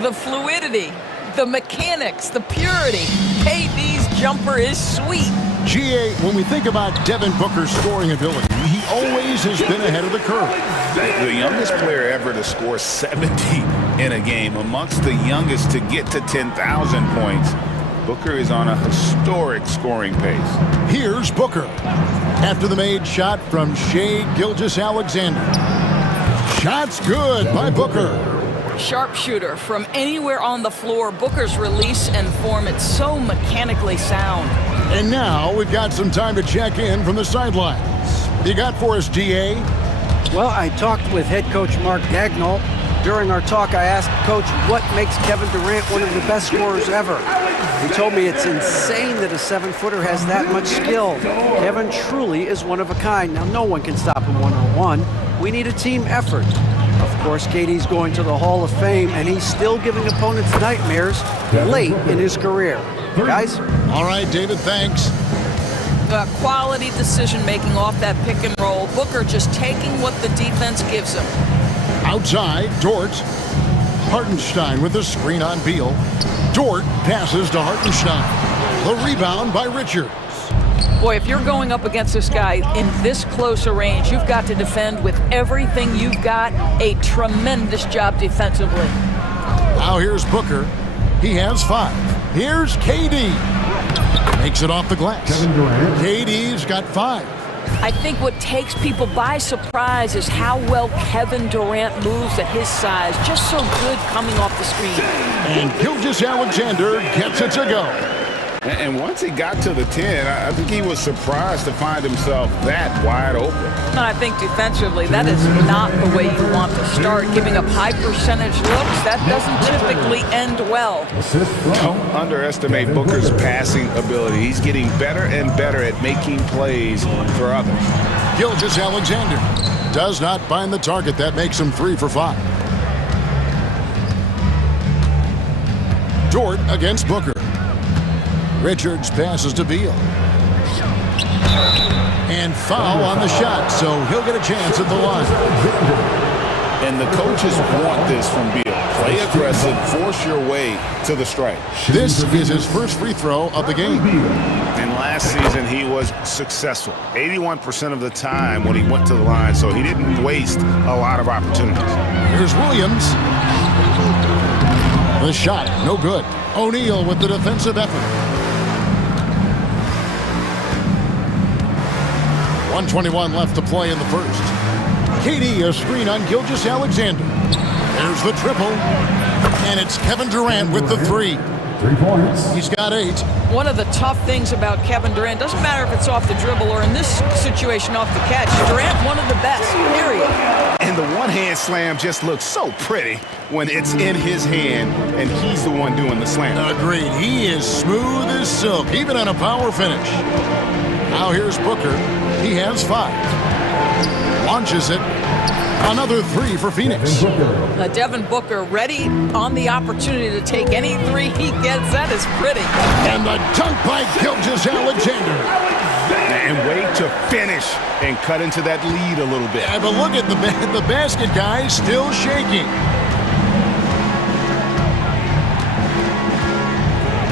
The fluidity, the mechanics, the purity. KD's jumper is sweet. GA, when we think about Devin Booker's scoring ability, he always has been ahead of the curve. The youngest player ever to score 70 in a game, amongst the youngest to get to 10,000 points. Booker is on a historic scoring pace. Here's Booker. After the made shot from Shai Gilgeous-Alexander. Shot's good by Booker. Sharpshooter from anywhere on the floor. Booker's release and form, it's so mechanically sound. And now we've got some time to check in from the sidelines. What do you got for us, DA? Well, I talked with head coach Mark Daigneault. During our talk, I asked Coach what makes Kevin Durant one of the best scorers ever. He told me it's insane that a 7-footer has that much skill. Kevin truly is one of a kind. Now, no one can stop him one-on-one. We need a team effort. Of course, KD's going to the Hall of Fame, and he's still giving opponents nightmares late in his career. Guys? All right, David, thanks. Quality decision-making off that pick and roll. Booker just taking what the defense gives him. Outside, Dort. Hartenstein with the screen on Beal. Dort passes to Hartenstein. The rebound by Richards. Boy, if you're going up against this guy in this close a range, you've got to defend with everything you've got. A tremendous job defensively. Now here's Booker. He has 5. Here's KD. Makes it off the glass. KD's got 5. I think what takes people by surprise is how well Kevin Durant moves at his size. Just so good coming off the screen. And Gilgeous-Alexander gets it to go. And once he got to the 10, I think he was surprised to find himself that wide open. And I think defensively, that is not the way you want to start. Giving up high percentage looks, that doesn't typically end well. Don't underestimate Booker's passing ability. He's getting better and better at making plays for others. Gilgeous-Alexander does not find the target. That makes him 3 for 5. Dort against Booker. Richards passes to Beal. And foul on the shot, so he'll get a chance at the line. And the coaches want this from Beal. Play aggressive, force your way to the strike. This is his first free throw of the game. And last season he was successful. 81% of the time when he went to the line, so he didn't waste a lot of opportunities. Here's Williams. The shot, no good. O'Neal with the defensive effort. 1:21 left to play in the first. KD a screen on Gilgeous-Alexander. There's the triple. And it's Kevin Durant with the 3. 3 points. He's got 8. One of the tough things about Kevin Durant, doesn't matter if it's off the dribble or in this situation off the catch, Durant one of the best, period. And the one-hand slam just looks so pretty when it's in his hand and he's the one doing the slam. Agreed. He is smooth as silk, even on a power finish. Now here's Booker. He has 5. Launches it. Another 3 for Phoenix. Devin Booker ready on the opportunity to take any 3 he gets. That is pretty. And the dunk by Gilgeous-Alexander. And wait to finish and cut into that lead a little bit. Yeah, but look at the basket guy still shaking.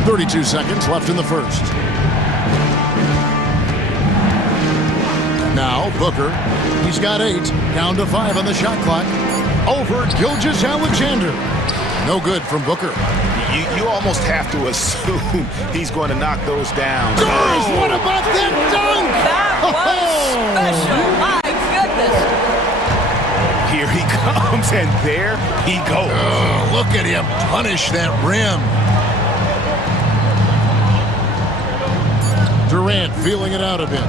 32 seconds left in the first. Now Booker. He's got 8. Down to 5 on the shot clock. Over Gilgeous-Alexander. No good from Booker. You almost have to assume he's going to knock those down. Doors, what about that dunk? That was special. My goodness. Here he comes, and there he goes. Oh, look at him punish that rim. Durant feeling it out a bit.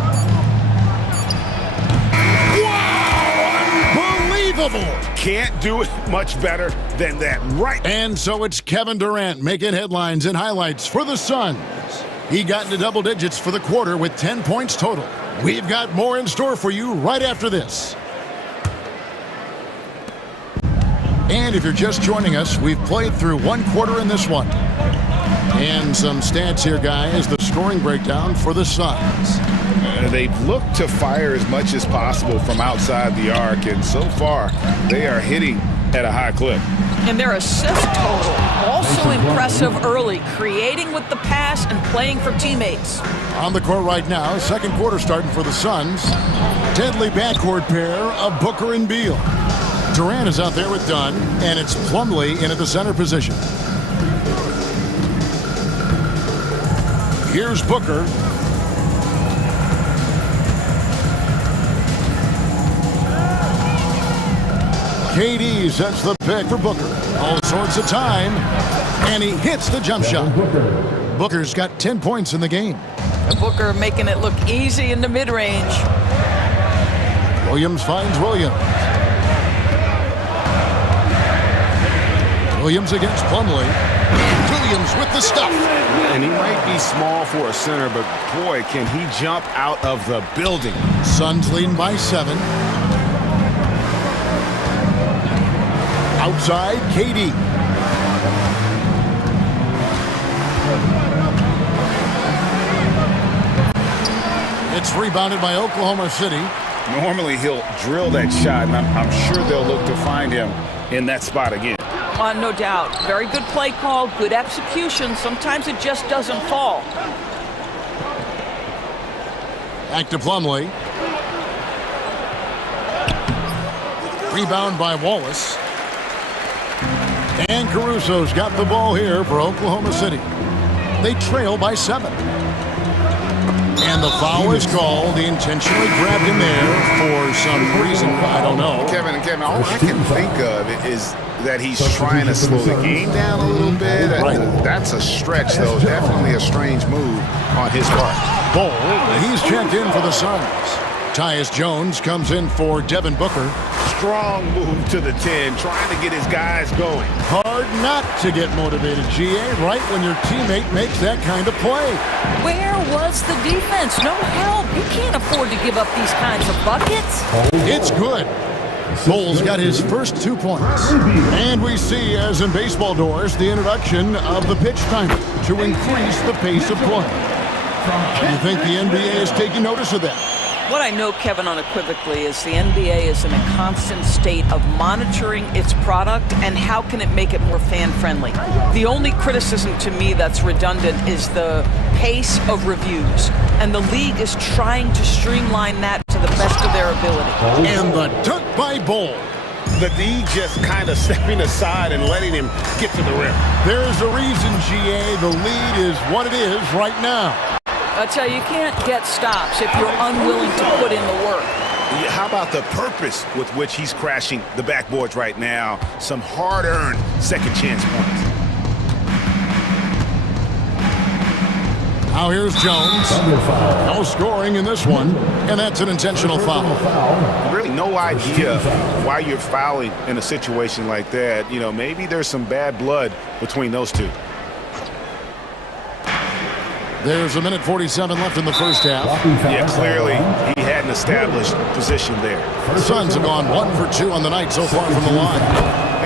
Wow! Unbelievable! Can't do it much better than that, right? And so it's Kevin Durant making headlines and highlights for the Suns. He got into double digits for the quarter with 10 points total. We've got more in store for you right after this. And if you're just joining us, we've played through one quarter in this one. And some stats here, guys. The scoring breakdown for the Suns. They've looked to fire as much as possible from outside the arc, and so far they are hitting at a high clip. And their assist total, also impressive early, creating with the pass and playing for teammates. On the court right now, second quarter starting for the Suns. Deadly backcourt pair of Booker and Beal. Durant is out there with Dunn, and it's Plumlee in at the center position. Here's Booker. KD sets the pick for Booker. All sorts of time, and he hits the jump shot. Booker's got 10 points in the game. Booker making it look easy in the mid-range. Williams finds Williams. Williams against Plumlee. Williams with the stuff. And he might be small for a center, but boy, can he jump out of the building. Suns leading by 7. Outside, KD. It's rebounded by Oklahoma City. Normally he'll drill that shot, and I'm sure they'll look to find him in that spot again. No doubt. Very good play call, good execution. Sometimes it just doesn't fall. Back to Plumlee. Rebound by Wallace. And Caruso's got the ball here for Oklahoma City. They trail by 7. And the foul is called. He intentionally grabbed him there for some reason. I don't know. Kevin, all I can think of is that he's trying to slow the game down a little bit. Right. That's a stretch, though. Definitely a strange move on his part. Ball. He's checked in for the Suns. Tyus Jones comes in for Devin Booker. Strong move to the 10, trying to get his guys going. Hard not to get motivated, GA, right when your teammate makes that kind of play. Where was the defense? No help. You can't afford to give up these kinds of buckets. It's good. Cole's got his first 2 points. And we see, as in baseball doors, the introduction of the pitch timer to increase the pace of play. You think the NBA is taking notice of that? What I know, Kevin, unequivocally, is the NBA is in a constant state of monitoring its product and how can it make it more fan-friendly. The only criticism to me that's redundant is the pace of reviews, and the league is trying to streamline that to the best of their ability. And the dunk by Bol. The D just kind of stepping aside and letting him get to the rim. There's a reason, GA, the lead is what it is right now. I tell you, you can't get stops if you're unwilling to put in the work. How about the purpose with which he's crashing the backboards right now? Some hard-earned second chance points. Now here's Jones. No scoring in this one, and that's an intentional foul. Really no idea why you're fouling in a situation like that. You know, maybe there's some bad blood between those two. There's 1:47 left in the first half. Yeah, clearly he had an established position there. The Suns have gone 1 for 2 on the night so far from the line.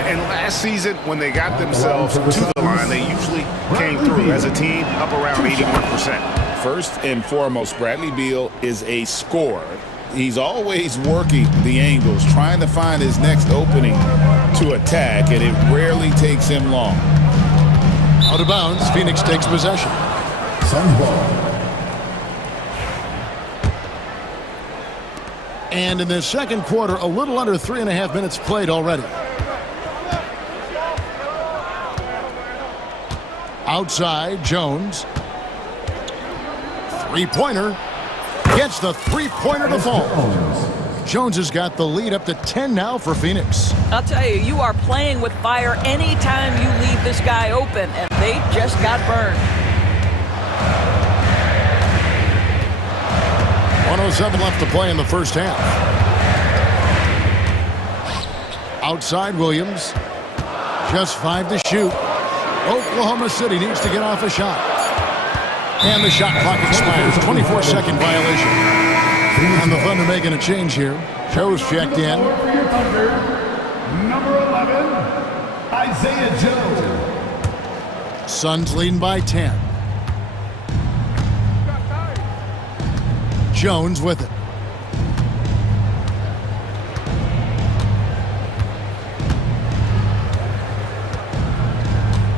And last season, when they got themselves to the line, they usually came through as a team up around 81%. First and foremost, Bradley Beal is a scorer. He's always working the angles, trying to find his next opening to attack, and it rarely takes him long. Out of bounds, Phoenix takes possession. Suns ball. And in the second quarter, a little under 3.5 minutes played already. Outside, Jones. Three-pointer. Gets the three-pointer to fall. Jones has got the lead up to 10 now for Phoenix. I'll tell you, you are playing with fire anytime you leave this guy open, and they just got burned. 1:07 left to play in the first half. Outside, Williams. Just 5 to shoot. Oklahoma City needs to get off a shot. And the shot clock expires. 24-second violation. And the Thunder making a change here. Joe's checked in. Number 11, Isaiah Joe. Suns leading by 10. Jones with it.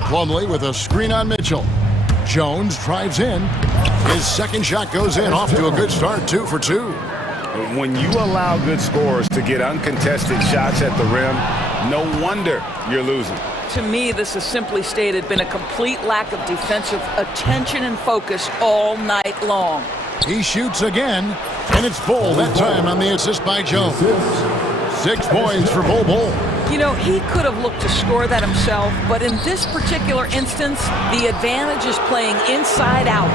Plumlee with a screen on Mitchell. Jones drives in. His second shot goes in. Off to a good start, 2 for 2. When you allow good scorers to get uncontested shots at the rim, no wonder you're losing. To me, this has simply stated been a complete lack of defensive attention and focus all night long. He shoots again, and it's Bull that time on the assist by Jones. 6 points for Bull. You know, he could have looked to score that himself, but in this particular instance, the advantage is playing inside out.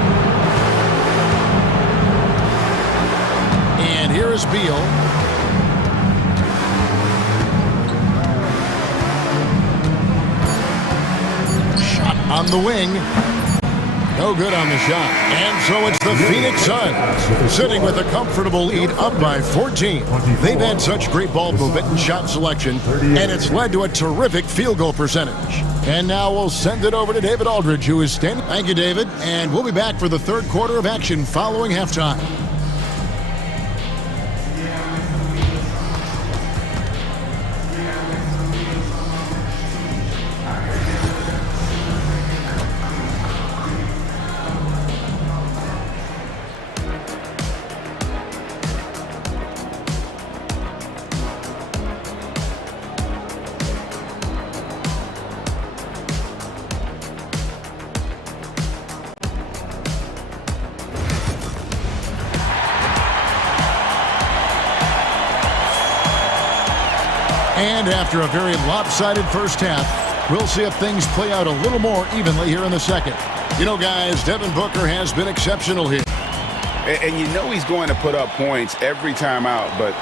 And here is Beal. Shot on the wing. No good on the shot. And so it's the Phoenix Suns sitting with a comfortable lead up by 14. They've had such great ball movement and shot selection, and it's led to a terrific field goal percentage. And now we'll send it over to David Aldridge, who is standing. Thank you, David. And we'll be back for the third quarter of action following halftime. And after a very lopsided first half, we'll see if things play out a little more evenly here in the second. You know, guys, Devin Booker has been exceptional here. And you know he's going to put up points every time out, but,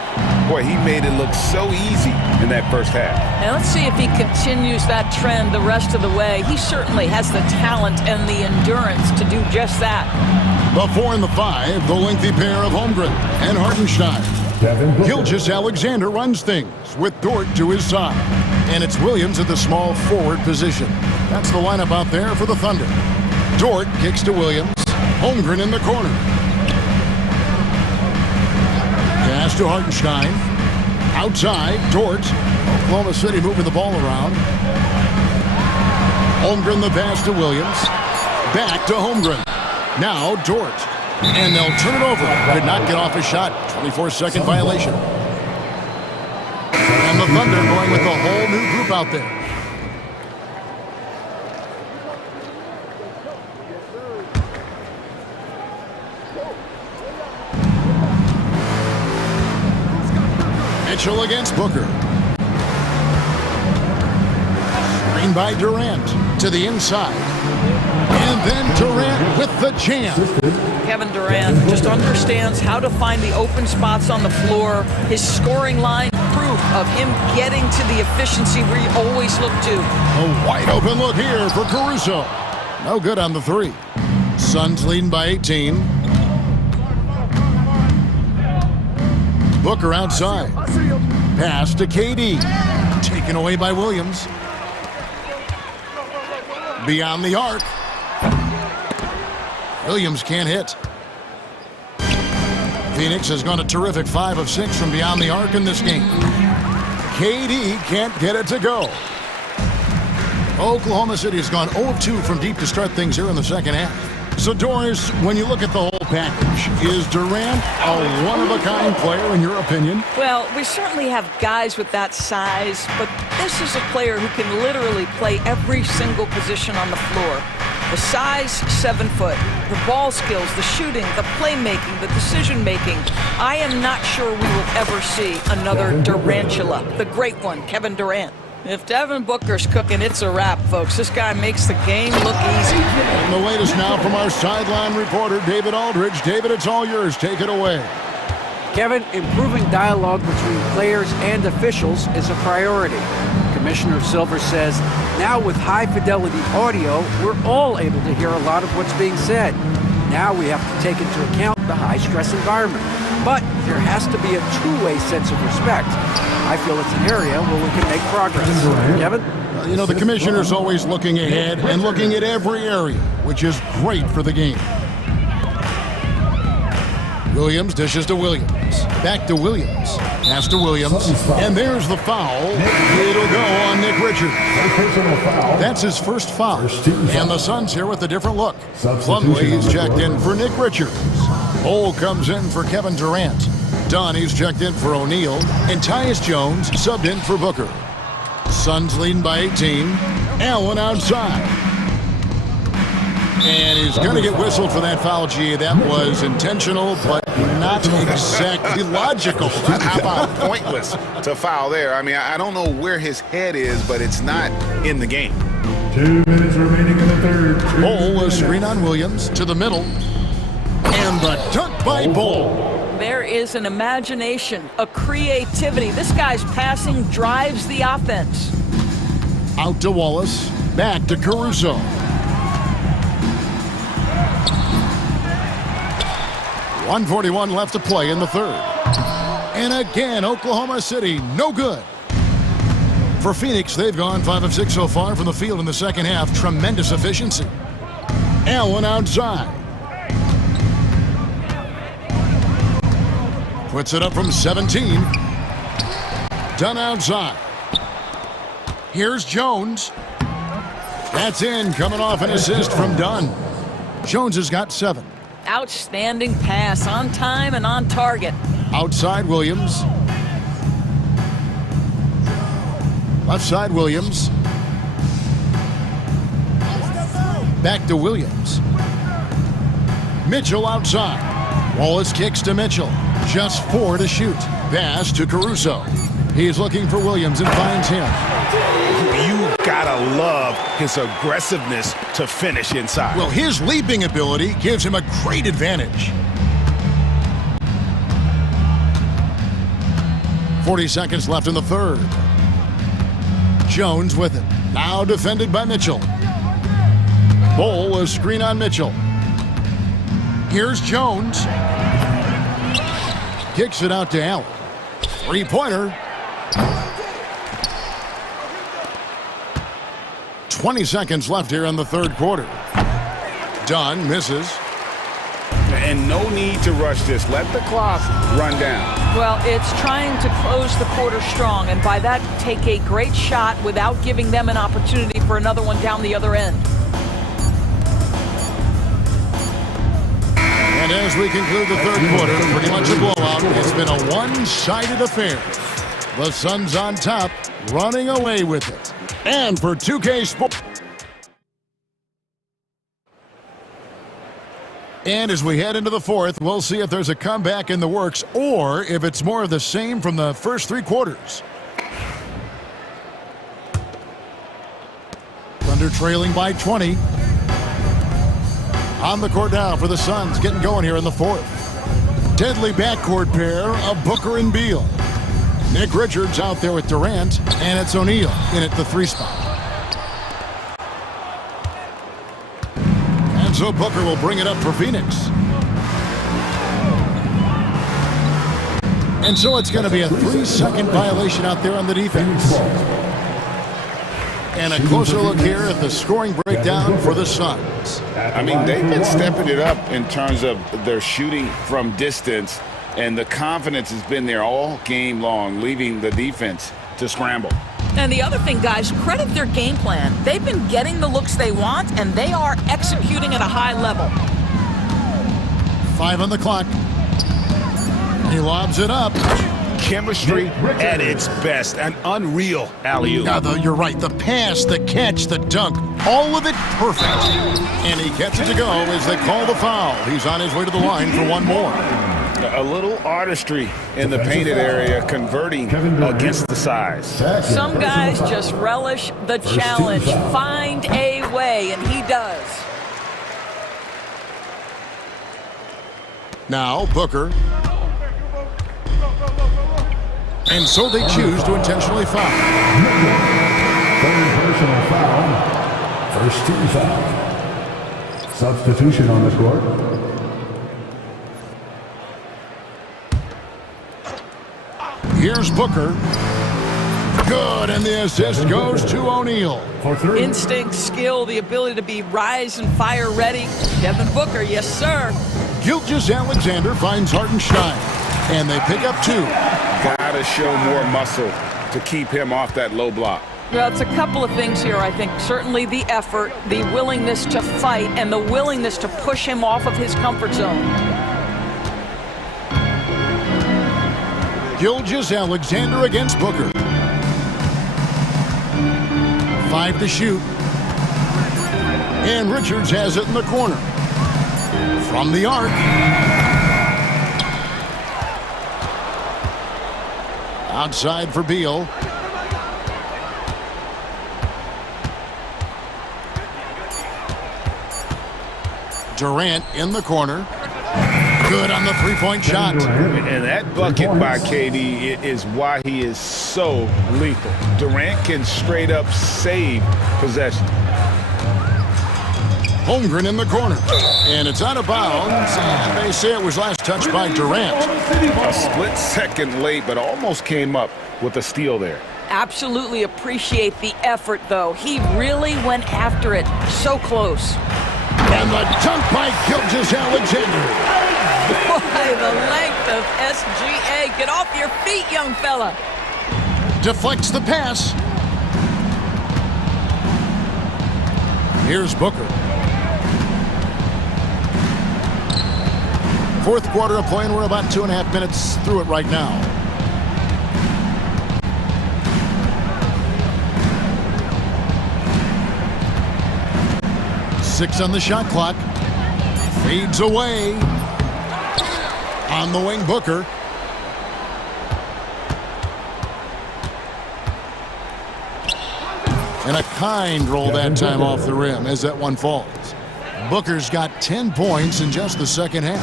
boy, he made it look so easy in that first half. Now let's see if he continues that trend the rest of the way. He certainly has the talent and the endurance to do just that. The 4 and the 5, the lengthy pair of Holmgren and Hartenstein. Gilgeous-Alexander runs things with Dort to his side. And it's Williams at the small forward position. That's the lineup out there for the Thunder. Dort kicks to Williams. Holmgren in the corner. Pass to Hartenstein. Outside, Dort. Oklahoma City moving the ball around. Holmgren the pass to Williams. Back to Holmgren. Now Dort. And they'll turn it over. Could not get off a shot. 24-second violation. And the Thunder going with a whole new group out there. Mitchell against Booker. Screen by Durant to the inside. And then Durant with the jam. Kevin Durant just understands how to find the open spots on the floor. His scoring line, proof of him getting to the efficiency where you always look to. A wide open look here for Caruso. No good on the 3. Suns leading by 18. Booker outside. Pass to KD. Taken away by Williams. Beyond the arc. Williams can't hit. Phoenix has gone a terrific 5 of 6 from beyond the arc in this game. KD can't get it to go. Oklahoma City has gone 0 of 2 from deep to start things here in the second half. So, Doris, when you look at the whole package, is Durant a one-of-a-kind player in your opinion? Well, we certainly have guys with that size, but this is a player who can literally play every single position on the floor. The size, 7 foot. The ball skills, the shooting, the playmaking, the decision-making. I am not sure we will ever see another Durantula, the great one, Kevin Durant. If Devin Booker's cooking, it's a wrap, folks. This guy makes the game look easy. And the latest now from our sideline reporter, David Aldridge. David, it's all yours. Take it away. Kevin, improving dialogue between players and officials is a priority. Commissioner Silver says, now with high-fidelity audio, we're all able to hear a lot of what's being said. Now we have to take into account the high-stress environment. But there has to be a two-way sense of respect. I feel it's an area where we can make progress. Kevin? You know, the commissioner's always looking ahead and looking at every area, which is great for the game. Williams dishes to Williams. Back to Williams. Pass to Williams. And there's the foul. It'll go on Nick Richards. That's his first foul. And the Suns here with a different look. Plumlee's checked in for Nick Richards. Hole comes in for Kevin Durant. Donnie's checked in for O'Neal. And Tyus Jones subbed in for Booker. Suns leading by 18. Allen outside. And he's going to get whistled for that foul, G. That was intentional, but not exactly logical. How about pointless to foul there? I mean, I don't know where his head is, but it's not in the game. 2 minutes remaining in the third. Bol a screen on Williams to the middle. And the dunk by Bol. There is an imagination, a creativity. This guy's passing drives the offense. Out to Wallace. Back to Caruso. 1:41 left to play in the third. And again, Oklahoma City, no good. For Phoenix, they've gone 5 of 6 so far from the field in the second half. Tremendous efficiency. Allen outside. Puts it up from 17. Dunn outside. Here's Jones. That's in, coming off an assist from Dunn. Jones has got 7. Outstanding pass, on time and on target. Outside Williams. Left side Williams. Back to Williams. Mitchell outside. Wallace kicks to Mitchell. Just 4 to shoot. Pass to Caruso. He's looking for Williams and finds him. You gotta love his aggressiveness to finish inside. Well, his leaping ability gives him a great advantage. 40 seconds left in the third. Jones with it. Now defended by Mitchell. Bol a screen on Mitchell. Here's Jones. Kicks it out to Allen. Three-pointer. 20 seconds left here in the third quarter. Dunn misses. And no need to rush this. Let the clock run down. Well, it's trying to close the quarter strong, and by that, take a great shot without giving them an opportunity for another one down the other end. And as we conclude the third quarter, pretty much a blowout. It's been a one-sided affair. The Suns on top, running away with it. And for 2K Sports. And as we head into the fourth, we'll see if there's a comeback in the works or if it's more of the same from the first 3 quarters. Thunder trailing by 20. On the court now for the Suns, getting going here in the fourth. Deadly backcourt pair of Booker and Beal. Nick Richards out there with Durant, and it's O'Neal in at the 3 spot. And so Booker will bring it up for Phoenix. And so it's going to be a 3-second violation out there on the defense. And a closer look here at the scoring breakdown for the Suns. I mean, they've been stepping it up in terms of their shooting from distance, and the confidence has been there all game long, leaving the defense to scramble. And the other thing, guys, credit their game plan. They've been getting the looks they want, and they are executing at a high level. 5 on the clock. He lobs it up. Chemistry at its best. An unreal alley-oop. Yeah, you're right. The pass, the catch, the dunk, all of it perfect. And he gets it to go as they call the foul. He's on his way to the line for one more. A little artistry in the painted area, converting against the size. Some guys just relish the challenge. Find a way, and he does. Now, Booker. And so they choose to intentionally foul. Third personal foul. First team foul. Substitution on the court. Here's Booker. Good, and the assist goes to O'Neal. Instinct, skill, the ability to be rise and fire ready. Devin Booker, yes, sir. Gilgeous-Alexander finds Hartenstein, and they pick up 2. Gotta show more muscle to keep him off that low block. Well, it's a couple of things here, I think. Certainly the effort, the willingness to fight, and the willingness to push him off of his comfort zone. Gilgeous-Alexander against Booker. 5 to shoot. And Richards has it in the corner. From the arc. Outside for Beal. Durant in the corner. Good on the three-point shot. And that bucket by KD is why he is so lethal. Durant can straight up save possession. Holmgren in the corner. And it's out of bounds. And they say it was last touched by Durant. A split second late, but almost came up with a steal there. Absolutely appreciate the effort, though. He really went after it. So close. And the dunk by Gilgeous-Alexander. Boy, the length of SGA. Get off your feet, young fella. Deflects the pass. Here's Booker. Fourth quarter of play, and we're about 2.5 minutes through it right now. Six on the shot clock. Fades away. On the wing, Booker. And a kind roll that time off the rim as that one falls. Booker's got 10 points in just the second half.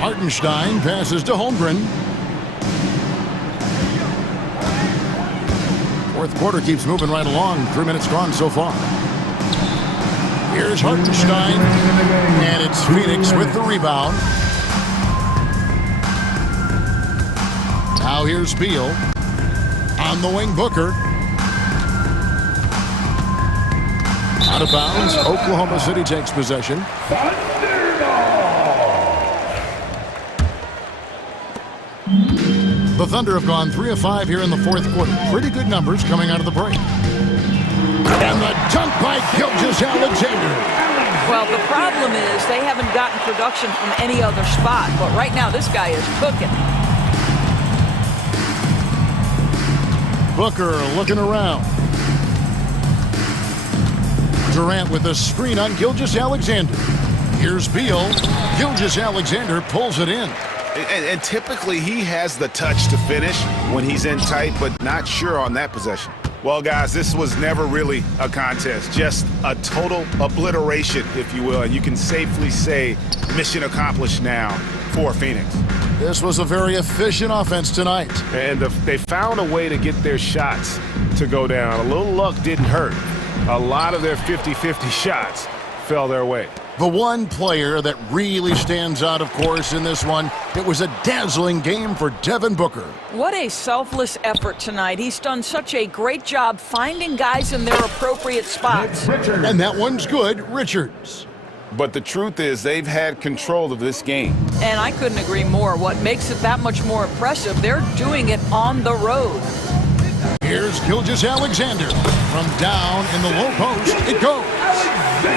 Hartenstein passes to Holmgren. Fourth quarter keeps moving right along. 3 minutes gone so far. Here's Hartenstein, and it's Phoenix with the rebound. Now here's Beal. On the wing, Booker. Out of bounds. Oklahoma City takes possession. The Thunder have gone 3 of 5 here in the fourth quarter. Pretty good numbers coming out of the break. And the dunk by Gilgeous-Alexander. Well, the problem is they haven't gotten production from any other spot. But right now, this guy is cooking. Booker looking around. Durant with a screen on Gilgeous-Alexander. Here's Beal. Gilgeous-Alexander pulls it in. And typically he has the touch to finish when he's in tight, but not sure on that possession. Well, guys, this was never really a contest, just a total obliteration, if you will. And you can safely say mission accomplished now for Phoenix. This was a very efficient offense tonight. And they found a way to get their shots to go down. A little luck didn't hurt. A lot of their 50-50 shots fell their way. The one player that really stands out, of course, in this one, it was a dazzling game for Devin Booker. What a selfless effort tonight. He's done such a great job finding guys in their appropriate spots. And that one's good, Richards. But the truth is they've had control of this game. And I couldn't agree more. What makes it that much more impressive, they're doing it on the road. Here's Gilgeous-Alexander. From down in the low post, it goes.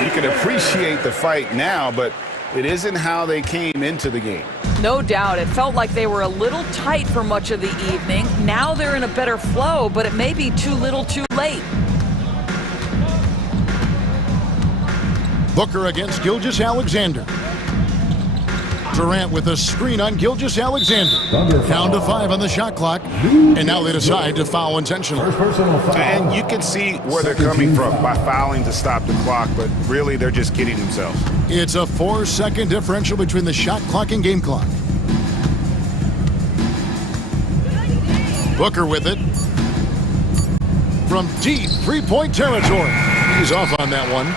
You can appreciate the fight now, but it isn't how they came into the game. No doubt. It felt like they were a little tight for much of the evening. Now they're in a better flow, but it may be too little too late. Booker against Gilgeous-Alexander. Durant with a screen on Gilgeous-Alexander. Down to 5 on the shot clock. And now they decide to foul intentionally. And you can see where they're coming from by fouling to stop the clock, but really they're just kidding themselves. It's a 4-second differential between the shot clock and game clock. Booker with it. From deep three-point territory. He's off on that one.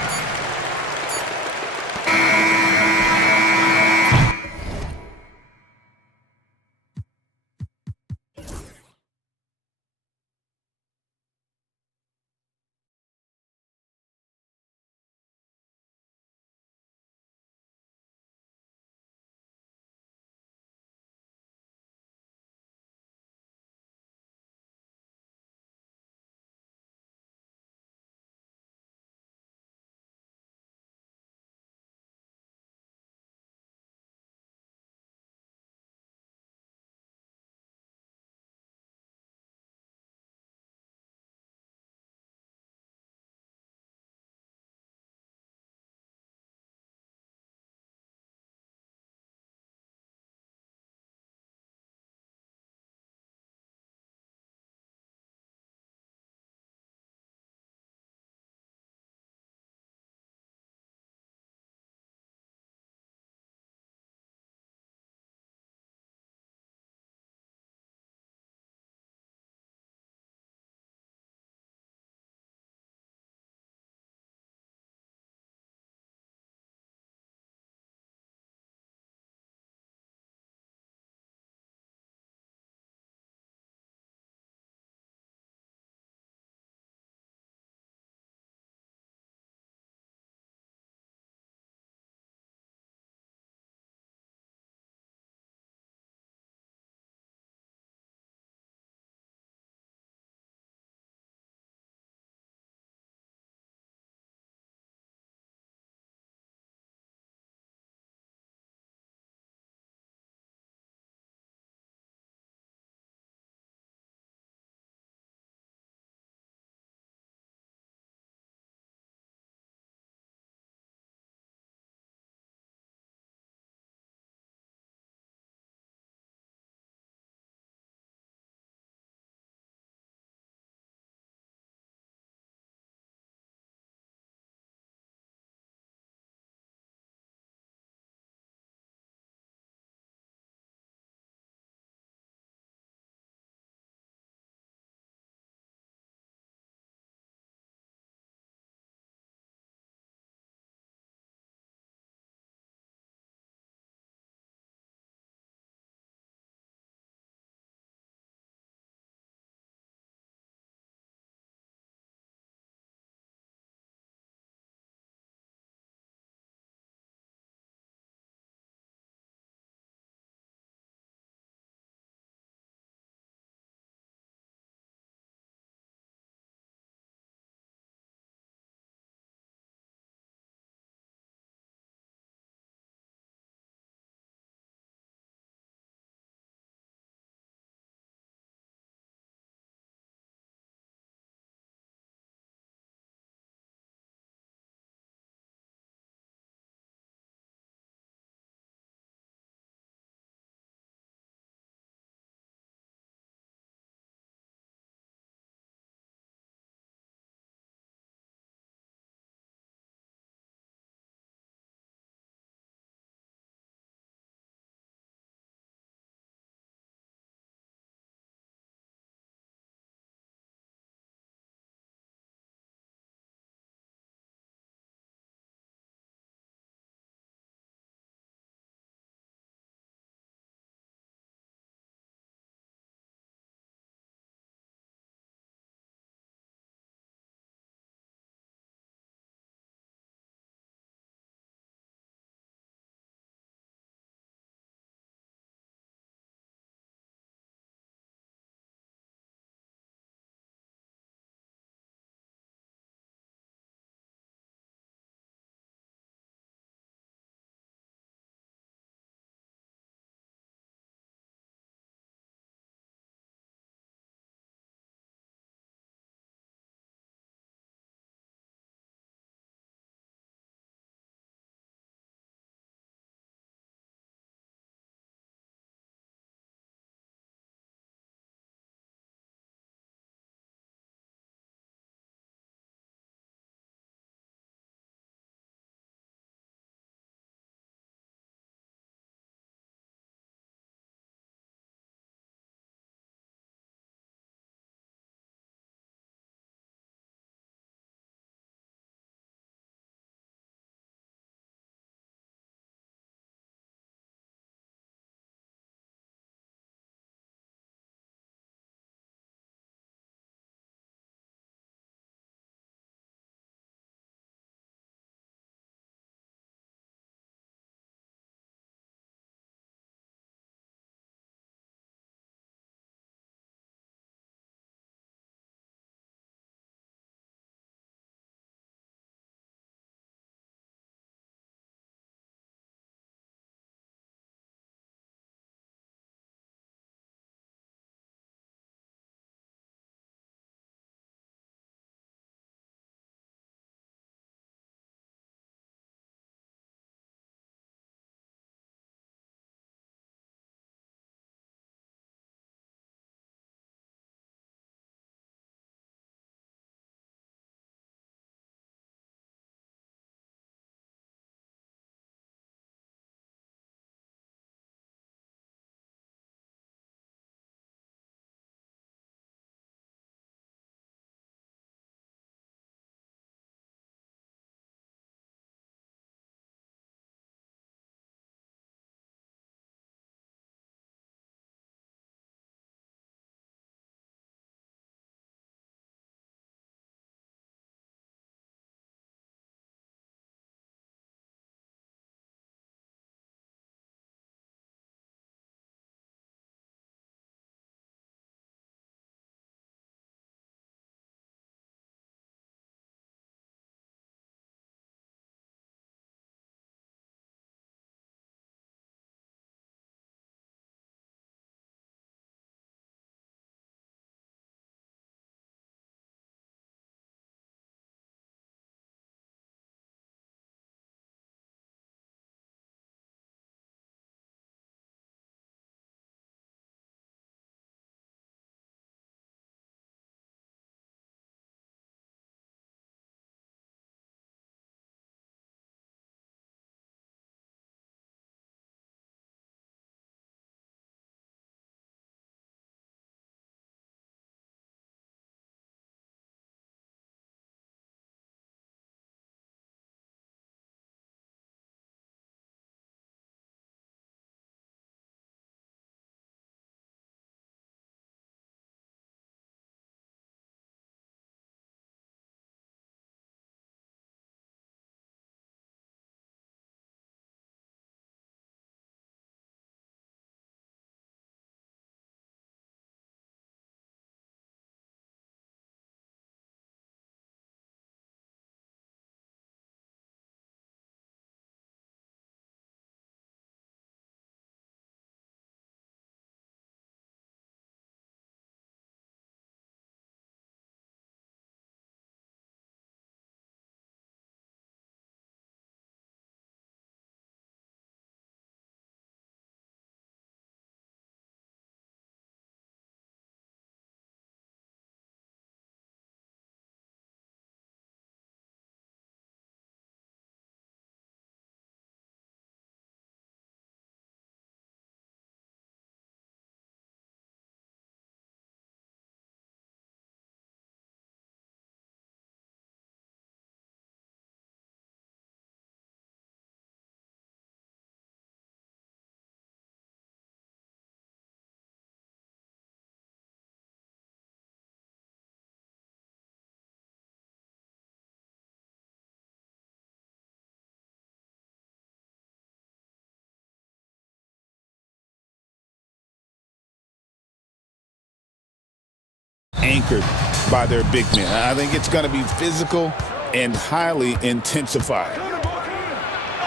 anchored by their big men. I think it's going to be physical and highly intensified.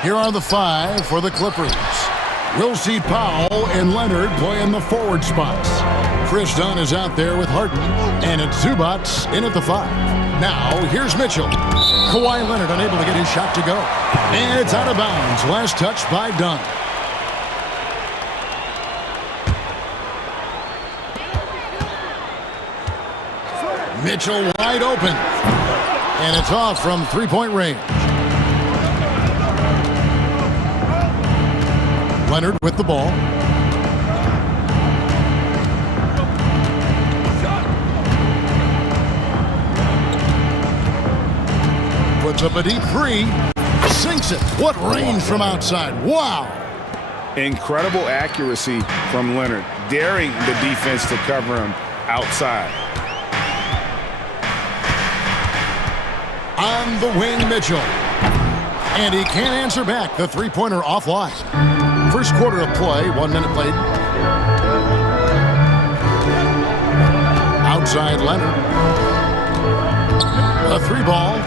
Here are the 5 for the Clippers. We'll see Powell and Leonard play in the forward spots. Chris Dunn is out there with Harden, and it's Zubac in at the 5. Now, here's Mitchell. Kawhi Leonard unable to get his shot to go. And it's out of bounds. Last touch by Dunn. Mitchell wide open. And it's off from three-point range. Leonard with the ball. Puts up a deep 3. Sinks it. What range from outside. Wow. Incredible accuracy from Leonard, daring the defense to cover him outside. On the wing, Mitchell. And he can't answer back. The three-pointer offline. First quarter of play, 1 minute played. Outside Leonard. A 3-ball.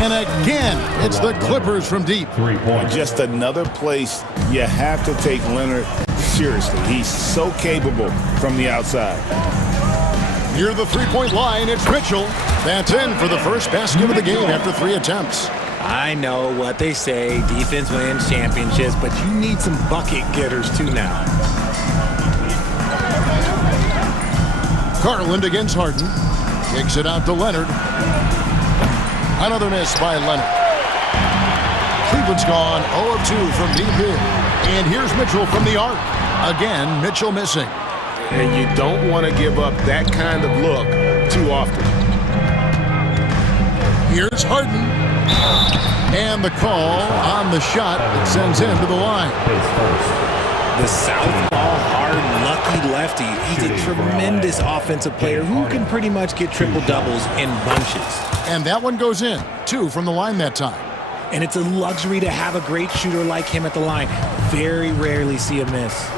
And again, it's the Clippers from deep. 3 points. Just another place you have to take Leonard seriously. He's so capable from the outside. Near the three-point line, it's Mitchell. That's in for the first basket of the game after 3 attempts. I know what they say, defense wins championships, but you need some bucket getters too now. Garland against Harden. Kicks it out to Leonard. Another miss by Leonard. Cleveland's gone 0 of 2 from deep here. And here's Mitchell from the arc. Again, Mitchell missing. And you don't want to give up that kind of look too often. Here's Harden. And the call on the shot that sends him to the line. The southpaw, hard, lucky lefty. He's a tremendous offensive player who can pretty much get triple-doubles in bunches. And that one goes in. 2 from the line that time. And it's a luxury to have a great shooter like him at the line. Very rarely see a miss.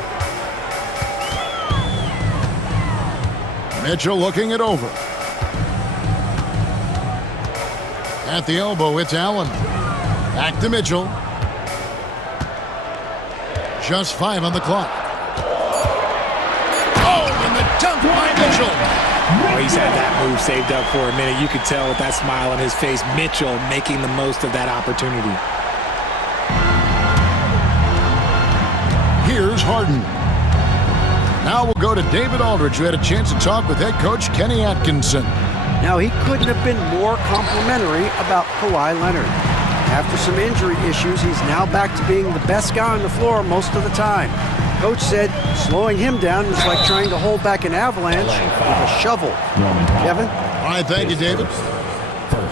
Mitchell looking it over. At the elbow, it's Allen. Back to Mitchell. Just 5 on the clock. Oh, and the dunk by Mitchell. Oh, he's had that move saved up for a minute. You could tell with that smile on his face, Mitchell making the most of that opportunity. Here's Harden. Now we'll go to David Aldridge, who had a chance to talk with head coach Kenny Atkinson. Now, he couldn't have been more complimentary about Kawhi Leonard. After some injury issues, he's now back to being the best guy on the floor most of the time. Coach said slowing him down is like trying to hold back an avalanche with a shovel. Kevin? All right, thank you, David.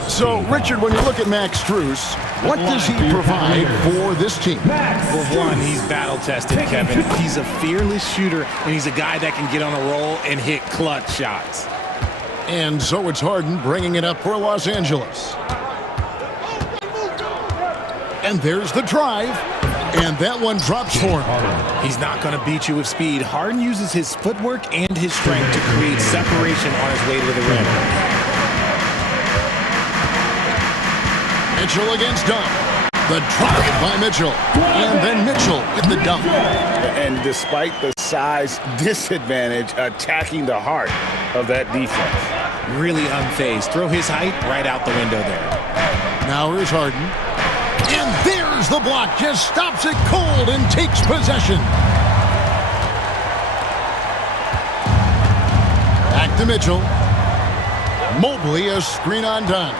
So, Richard, when you look at Max Strus, what does he provide for this team? For one, he's battle-tested, Kevin. He's a fearless shooter, and he's a guy that can get on a roll and hit clutch shots. And so it's Harden bringing it up for Los Angeles. And there's the drive. And that one drops for him. He's not going to beat you with speed. Harden uses his footwork and his strength to create separation on his way to the rim. Mitchell against Dunn. The drive by Mitchell. And then Mitchell with the dunk. And despite the size disadvantage, attacking the heart of that defense. Really unfazed. Throw his height right out the window there. Now here's Harden. And there's the block. Just stops it cold and takes possession. Back to Mitchell. Mobley, a screen on Dunn.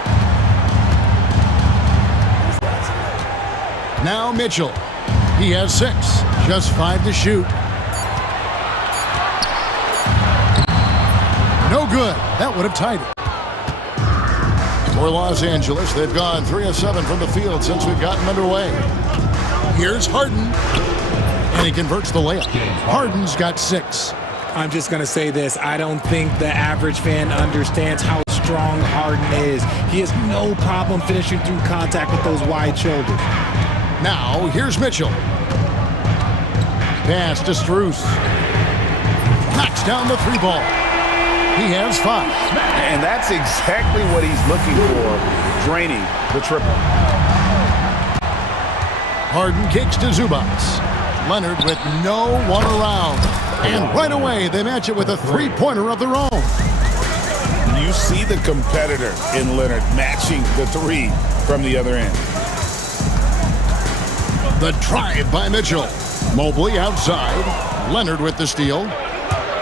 Now Mitchell. He has 6. Just 5 to shoot. No good. That would have tied it. For Los Angeles, they've gone 3 of 7 from the field since we've gotten underway. Here's Harden. And he converts the layup. Harden's got 6. I'm just going to say this. I don't think the average fan understands how strong Harden is. He has no problem finishing through contact with those wide shoulders. Now, here's Mitchell. Pass to Strus. Knocks down the 3 ball. He has 5. And that's exactly what he's looking for, draining the triple. Harden kicks to Zubac. Leonard with no one around. And right away, they match it with a three-pointer of their own. You see the competitor in Leonard matching the three from the other end. The drive by Mitchell. Mobley outside. Leonard with the steal.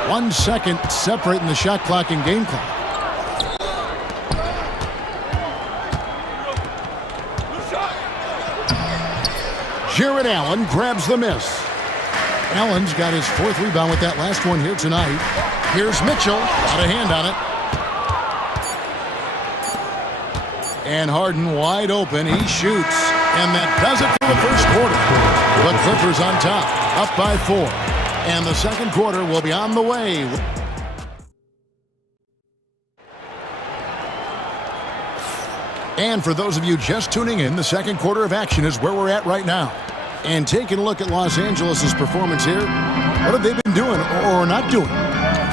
1 second separating the shot clock and game clock. Jared Allen grabs the miss. Allen's got his 4th rebound with that last one here tonight. Here's Mitchell, got a hand on it. And Harden wide open, he shoots. And that does it for the first quarter. The Clippers on top, up by 4. And the second quarter will be on the way. And for those of you just tuning in, the second quarter of action is where we're at right now. And taking a look at Los Angeles' performance here, what have they been doing or not doing?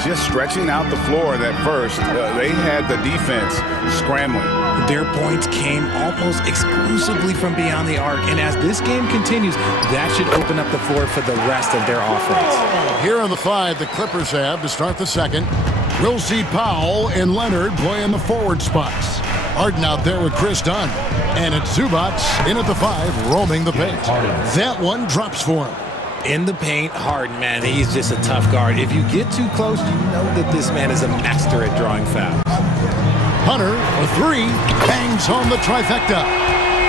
Just stretching out the floor that first. They had the defense scrambling. Their points came almost exclusively from beyond the arc. And as this game continues, that should open up the floor for the rest of their offense. Here on the 5, the Clippers have to start the second. We'll see Powell and Leonard play in the forward spots. Harden out there with Chris Dunn. And it's Zubac in at the 5, roaming the paint. That one drops for him. In the paint, Harden, man, he's just a tough guard. If you get too close, you know that this man is a master at drawing fouls. Hunter, a 3, bangs home the trifecta.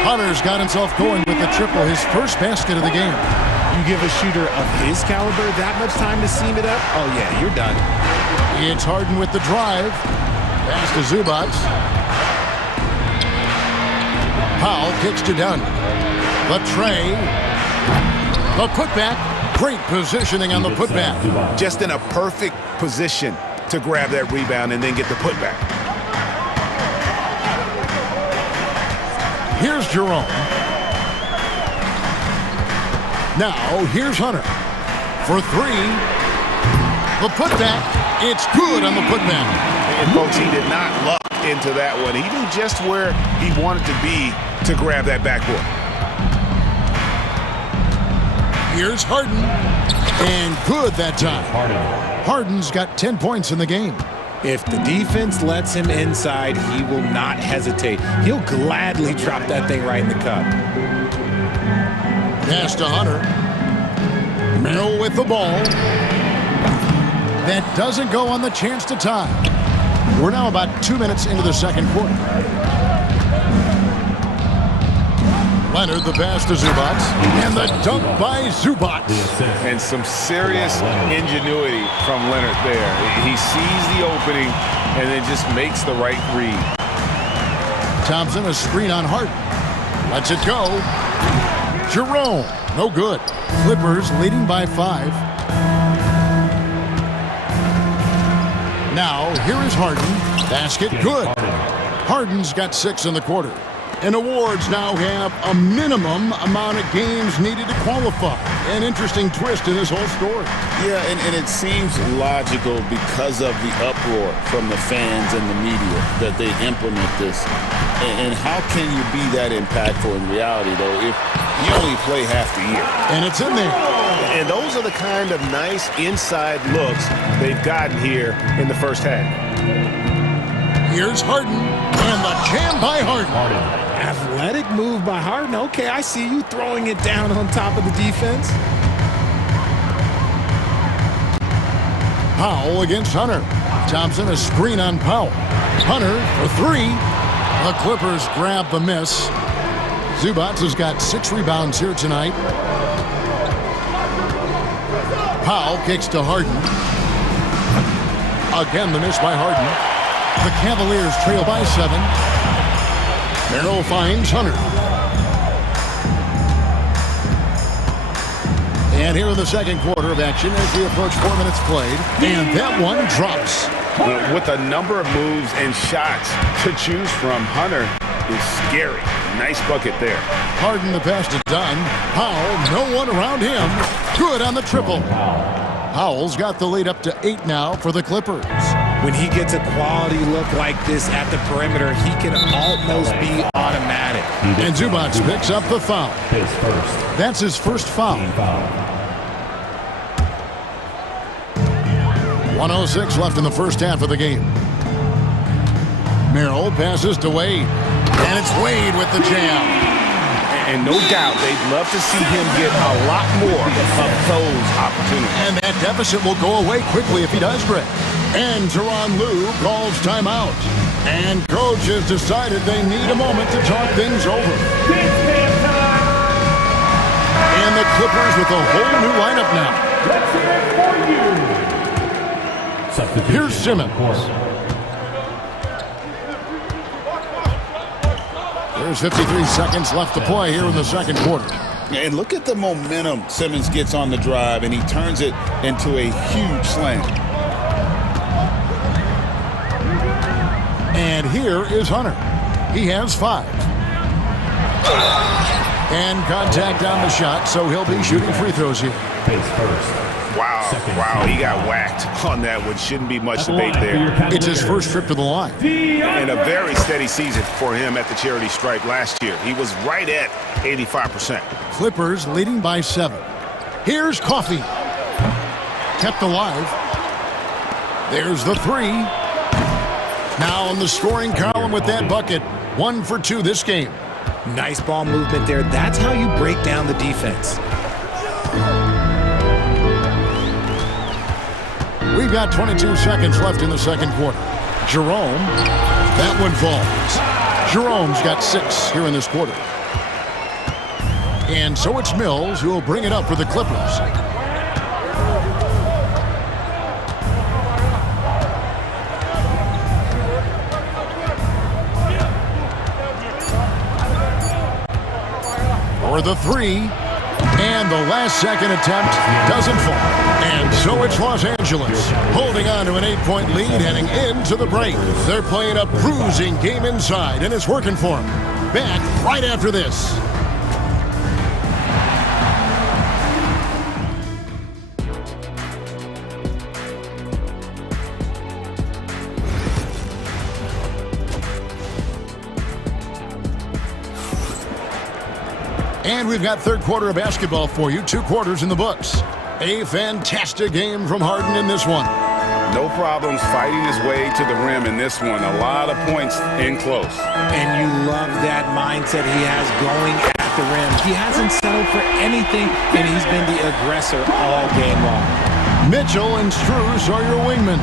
Hunter's got himself going with the triple, his first basket of the game. You give a shooter of his caliber that much time to seam it up, oh yeah, you're done. It's Harden with the drive. Pass to Zubac. Powell kicks to Dunn. The tray. The putback. Great positioning on the putback. Just in a perfect position to grab that rebound and then get the putback. Here's Jerome. Now, here's Hunter. For 3. The putback. It's good on the putback. And folks, he did not luck into that one. He knew just where he wanted to be to grab that backboard. Here's Harden. And good that time. Harden's got 10 points in the game. If the defense lets him inside, he will not hesitate. He'll gladly drop that thing right in the cup. Pass to Hunter. Merrill with the ball. That doesn't go on the chance to tie. We're now about 2 minutes into the second quarter. Leonard, the pass to Zubac. And the dunk by Zubac. And some serious ingenuity from Leonard there. He sees the opening and then just makes the right read. Thompson, a screen on Harden. Lets it go. Jerome, no good. Clippers leading by 5. Now, here is Harden. Basket good. Harden's got 6 in the quarter. And awards now have a minimum amount of games needed to qualify. An interesting twist in this whole story. Yeah, and it seems logical because of the uproar from the fans and the media that they implement this. And how can you be that impactful in reality, though, if you only play half the year? And it's in there. And those are the kind of nice inside looks they've gotten here in the first half. Here's Harden, and the jam by Harden. Athletic move by Harden. Okay, I see you throwing it down on top of the defense. Powell against Hunter. Thompson, a screen on Powell. Hunter for 3. The Clippers grab the miss. Zubac has got 6 rebounds here tonight. Powell kicks to Harden. Again, the miss by Harden. The Cavaliers trail by 7. Merrill finds Hunter. And here in the second quarter of action as we approach 4 minutes played. And that one drops. With a number of moves and shots to choose from, Hunter is scary. Nice bucket there. Harden, the pass to Dunn. Powell, no one around him. Good on the triple. Powell's got the lead up to 8 now for the Clippers. When he gets a quality look like this at the perimeter, he can almost be automatic. And Zubac picks up the foul. That's his first foul. 1:06 left in the first half of the game. Merrill passes to Wade. And it's Wade with the jam. And no doubt they'd love to see him get a lot more of those opportunities. And that deficit will go away quickly if he does, Greg. And Tyronn Lue calls timeout. And coach has decided they need a moment to talk things over. And the Clippers with a whole new lineup now. Here's Simmons. There's 53 seconds left to play here in the second quarter. And look at the momentum Simmons gets on the drive, and he turns it into a huge slam. And here is Hunter. He has 5. And contact on the shot, so he'll be shooting free throws here. Wow, he got whacked on that one. Shouldn't be much debate there. It's his first trip to the line. And a very steady season for him at the charity stripe last year. He was right at 85%. Clippers leading by 7. Here's Coffey. Kept alive. There's the 3. Now in the scoring column with that bucket. 1 for 2 this game. Nice ball movement there. That's how you break down the defense. We've got 22 seconds left in the second quarter. Jerome, that one falls. Jerome's got 6 here in this quarter. And so it's Mills who will bring it up for the Clippers. For the 3. And the last second attempt doesn't fall. And so it's Los Angeles holding on to an 8-point lead heading into the break. They're playing a bruising game inside, and it's working for them. Back right after this. And we've got third quarter of basketball for you. 2 quarters in the books. A fantastic game from Harden in this one. No problems fighting his way to the rim in this one. A lot of points in close. And you love that mindset he has going at the rim. He hasn't settled for anything, and he's been the aggressor all game long. Mitchell and Strus are your wingmen.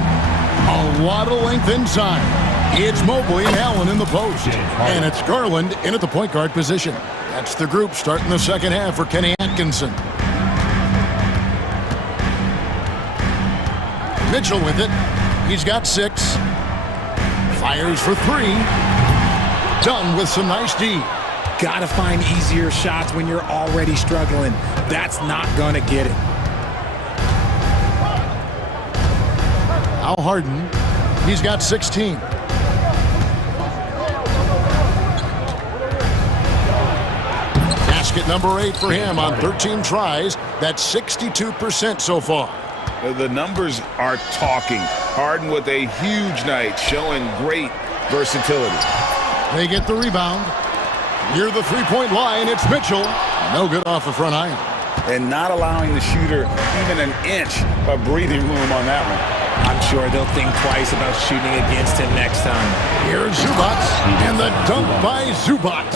A lot of length inside. It's Mobley and Allen in the post. And it's Garland in at the point guard position. That's the group starting the second half for Kenny Atkinson. Mitchell with it. He's got 6. Fires for 3. Done with some nice D. Gotta find easier shots when you're already struggling. That's not gonna get it. Al Harden. He's got 16. Basket number 8 for him on 13 tries. That's 62% so far. The numbers are talking. Harden with a huge night, showing great versatility. They get the rebound. Near the three-point line, it's Mitchell. No good off the front iron. And not allowing the shooter even an inch of breathing room on that one. I'm sure they'll think twice about shooting against him next time. Here's Zubac, and the dunk by Zubac.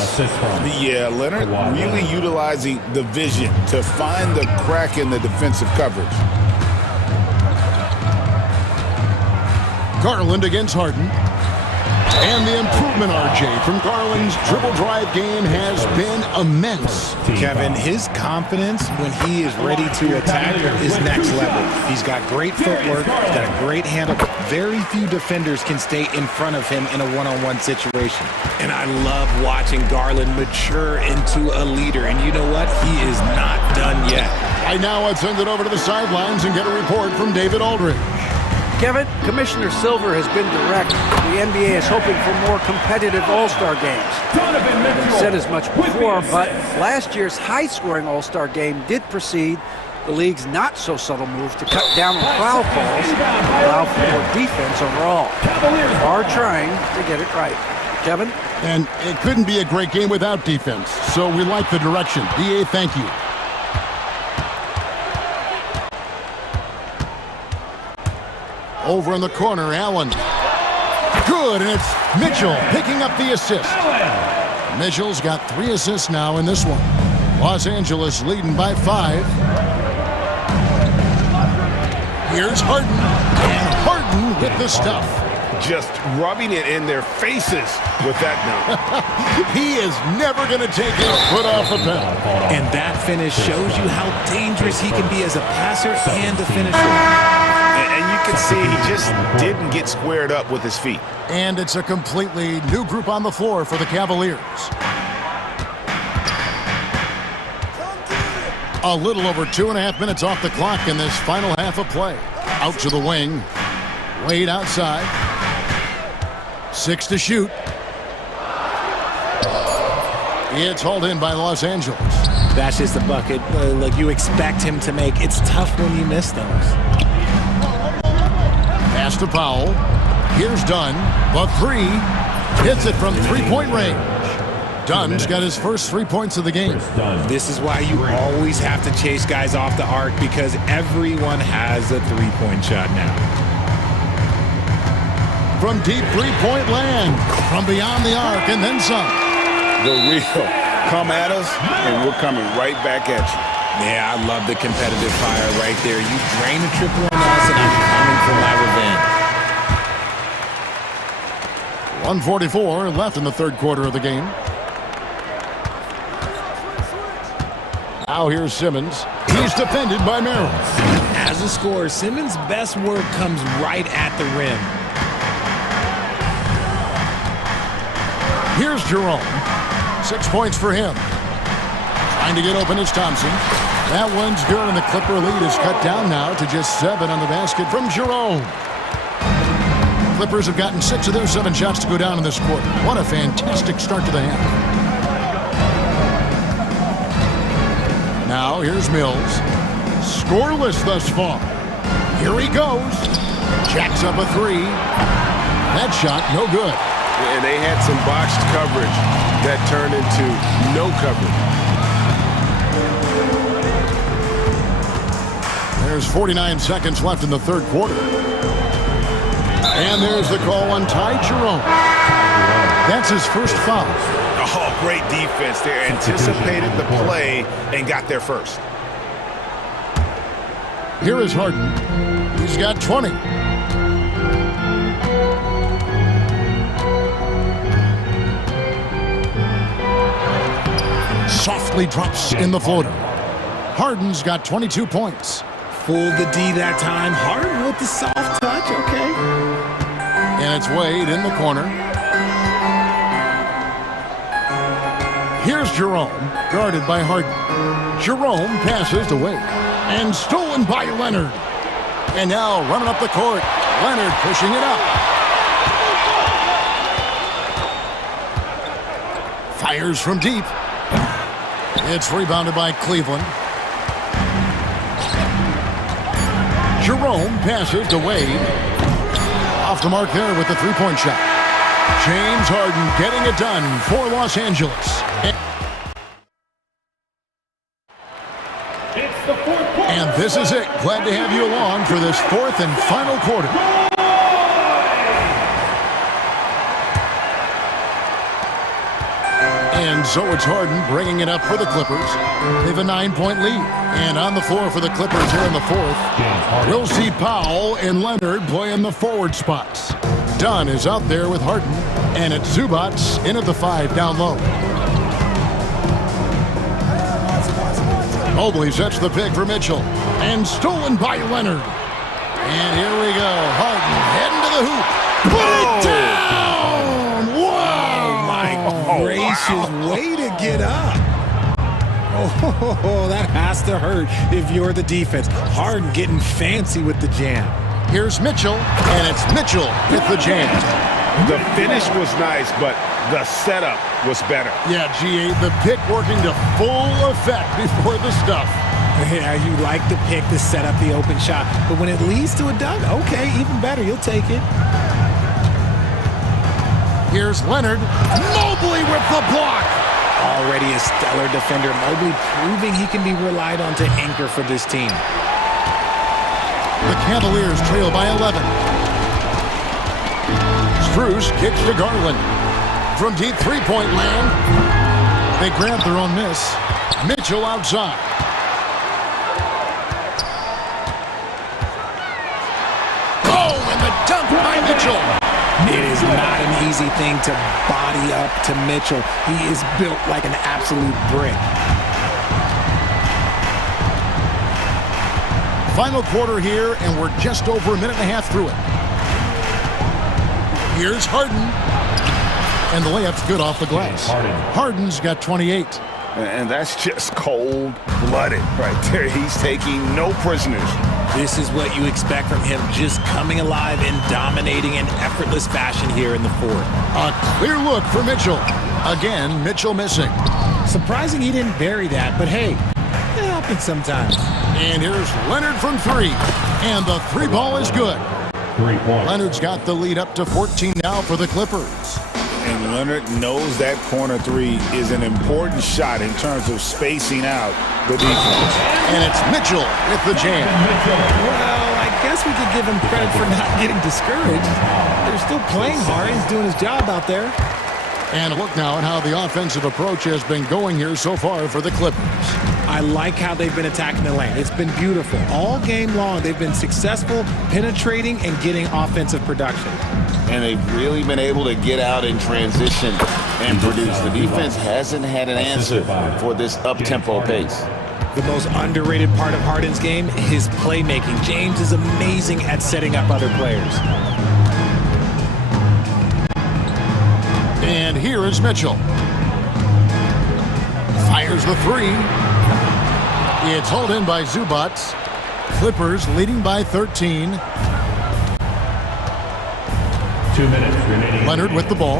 Yeah, Leonard really utilizing the vision to find the crack in the defensive coverage. Garland against Harden. And the improvement, RJ, from Garland's dribble drive game has been immense. Kevin, his confidence when he is ready to attack is next level. He's got great footwork, got a great handle. Very few defenders can stay in front of him in a one-on-one situation. And I love watching Garland mature into a leader. And you know what? He is not done yet. Right now, let's send it over to the sidelines and get a report from David Aldridge. Kevin, Commissioner Silver has been direct. The NBA is hoping for more competitive All-Star games. I've said as much before, but last year's high-scoring All-Star game did proceed the league's not-so-subtle move to cut down on foul calls and allow for more defense overall. They are trying to get it right. Kevin? And it couldn't be a great game without defense, so we like the direction. DA, thank you. Over in the corner, Allen. Good, and it's Mitchell picking up the assist. Mitchell's got 3 assists now in this one. Los Angeles leading by 5. Here's Harden, and Harden with the stuff. Just rubbing it in their faces with that now. He is never going to take his foot off the pedal. And that finish shows you how dangerous he can be as a passer and a finisher. And you can see he just didn't get squared up with his feet. And it's a completely new group on the floor for the Cavaliers. A little over 2.5 minutes off the clock in this final half of play. Out to the wing. Wade outside. 6 to shoot. It's hauled in by Los Angeles. That's just a bucket like you expect him to make. It's tough when you miss those. Pass to Powell. Here's Dunn. The 3. Hits it from 3-point range. Dunn's got his first 3 points of the game. This is why you always have to chase guys off the arc, because everyone has a 3-point shot now. From deep 3-point land. From beyond the arc and then some. The real come at us, and we're coming right back at you. Yeah, I love the competitive fire right there. You drain a triple on us, and I'm coming for my revenge. 1:44 left in the third quarter of the game. Now here's Simmons. He's defended by Merrill. As a scorer, Simmons' best work comes right at the rim. Here's Jerome. 6 points for him. Trying to get open is Thompson. That one's good, and the Clipper lead is cut down now to just 7 on the basket from Jerome. Clippers have gotten 6 of their 7 shots to go down in this quarter. What a fantastic start to the half. Now here's Mills. Scoreless thus far. Here he goes. Jacks up a 3. That shot, no good. And they had some botched coverage that turned into no coverage. There's 49 seconds left in the third quarter. And there's the call on Ty Jerome. That's his first foul. Oh, great defense there. Anticipated the play and got there first. Here is Harden. He's got 20. Softly drops in the floater. Harden's got 22 points. Fooled the D that time. Harden with the soft touch, okay. And it's Wade in the corner. Here's Jerome, guarded by Harden. Jerome passes to Wade. And stolen by Leonard. And now running up the court. Leonard pushing it up. Fires from deep. It's rebounded by Cleveland. Jerome passes to Wade. Off the mark there with the 3-point shot. James Harden getting it done for Los Angeles. And this is it. Glad to have you along for this fourth and final quarter. And so it's Harden bringing it up for the Clippers. They have a 9-point lead. And on the floor for the Clippers here in the fourth, we'll see Powell and Leonard playing the forward spots. Dunn is out there with Harden. And it's Zubac in at the 5 down low. Mobley sets the pick for Mitchell. And stolen by Leonard. And here we go. Harden heading to the hoop. Put it down! Wow! My gracious, way to get up. Oh, that has to hurt if you're the defense. Harden getting fancy with the jam. Here's Mitchell, and it's Mitchell with the jam. The finish was nice, but the setup was better. Yeah, GA, the pick working to full effect before the stuff. Yeah, you like the pick to set up the open shot, but when it leads to a dunk, okay, even better, you'll take it. Here's Leonard. Mobley with the block. Already a stellar defender, Mobley proving he can be relied on to anchor for this team. The Cavaliers trail by 11. Strus kicks to Garland. From deep three-point land, they grab their own miss. Mitchell outside. Oh, and the dunk by Mitchell. It is not an easy thing to body up to Mitchell. He is built like an absolute brick. Final quarter here, and we're just over a minute and a half through it. Here's Harden. And the layup's good off the glass. Harden's got 28. And that's just cold-blooded right there. He's taking no prisoners. This is what you expect from him, just coming alive and dominating in effortless fashion here in the fourth. A clear look for Mitchell. Again, Mitchell missing. Surprising he didn't bury that, but hey, it happens sometimes. And here's Leonard from three. And the three ball is good. 3 points. Leonard's got the lead up to 14 now for the Clippers. And Leonard knows that corner three is an important shot in terms of spacing out the defense. And it's Mitchell with the jam. Well, I guess we could give him credit for not getting discouraged. They're still playing hard. He's doing his job out there. And look now at how the offensive approach has been going here so far for the Clippers. I like how they've been attacking the lane. It's been beautiful. All game long, they've been successful penetrating and getting offensive production. And they've really been able to get out in transition and produce. The defense hasn't had an answer for this up-tempo pace. The most underrated part of Harden's game, his playmaking. James is amazing at setting up other players. And here is Mitchell. Fires the three. It's hauled in by Zubats. Clippers leading by 13. 2 minutes remaining. Leonard with the ball.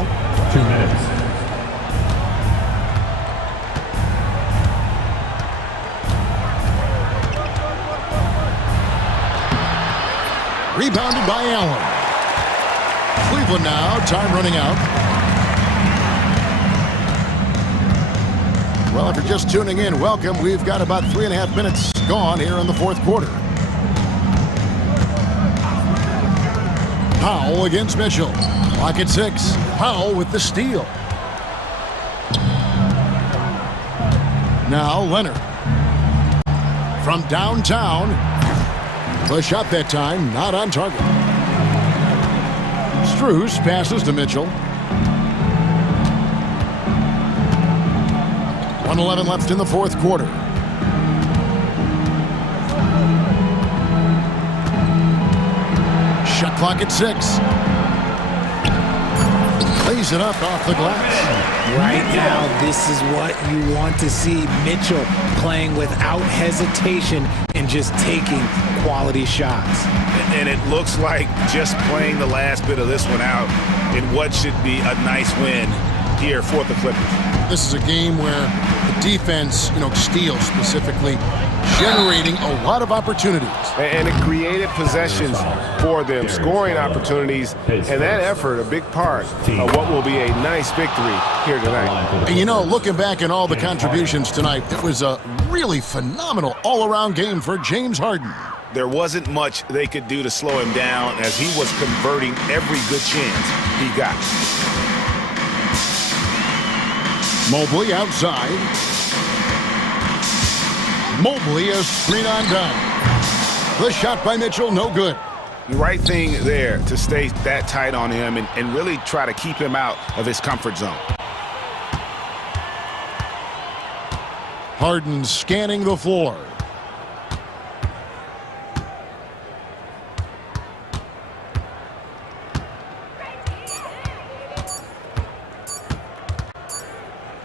2 minutes. Rebounded by Allen. Cleveland now, time running out. Well, if you're just tuning in, welcome. We've got about 3.5 minutes gone here in the fourth quarter. Powell against Mitchell. Clock at 6. Powell with the steal. Now Leonard. From downtown. The shot that time, not on target. Strus passes to Mitchell. 1:11 left in the fourth quarter. Shot clock at 6. Lays it up off the glass. Right now, this is what you want to see. Mitchell playing without hesitation and just taking quality shots. And it looks like just playing the last bit of this one out in what should be a nice win here for the Clippers. This is a game where the defense, steals specifically, generating a lot of opportunities. And it created possessions for them, scoring opportunities, and that effort, a big part of what will be a nice victory here tonight. And looking back at all the contributions tonight, it was a really phenomenal all-around game for James Harden. There wasn't much they could do to slow him down as he was converting every good chance he got. Mobley outside. Mobley a screen on down. The shot by Mitchell, no good. The right thing there to stay that tight on him and really try to keep him out of his comfort zone. Harden scanning the floor.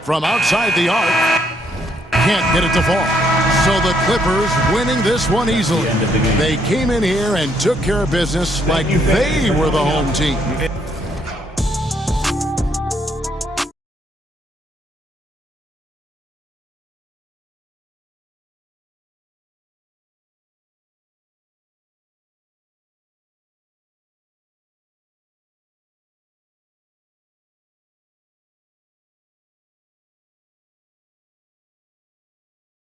From outside the arc, can't get it to fall. So the Clippers winning this one easily. They came in here and took care of business like they were the home team.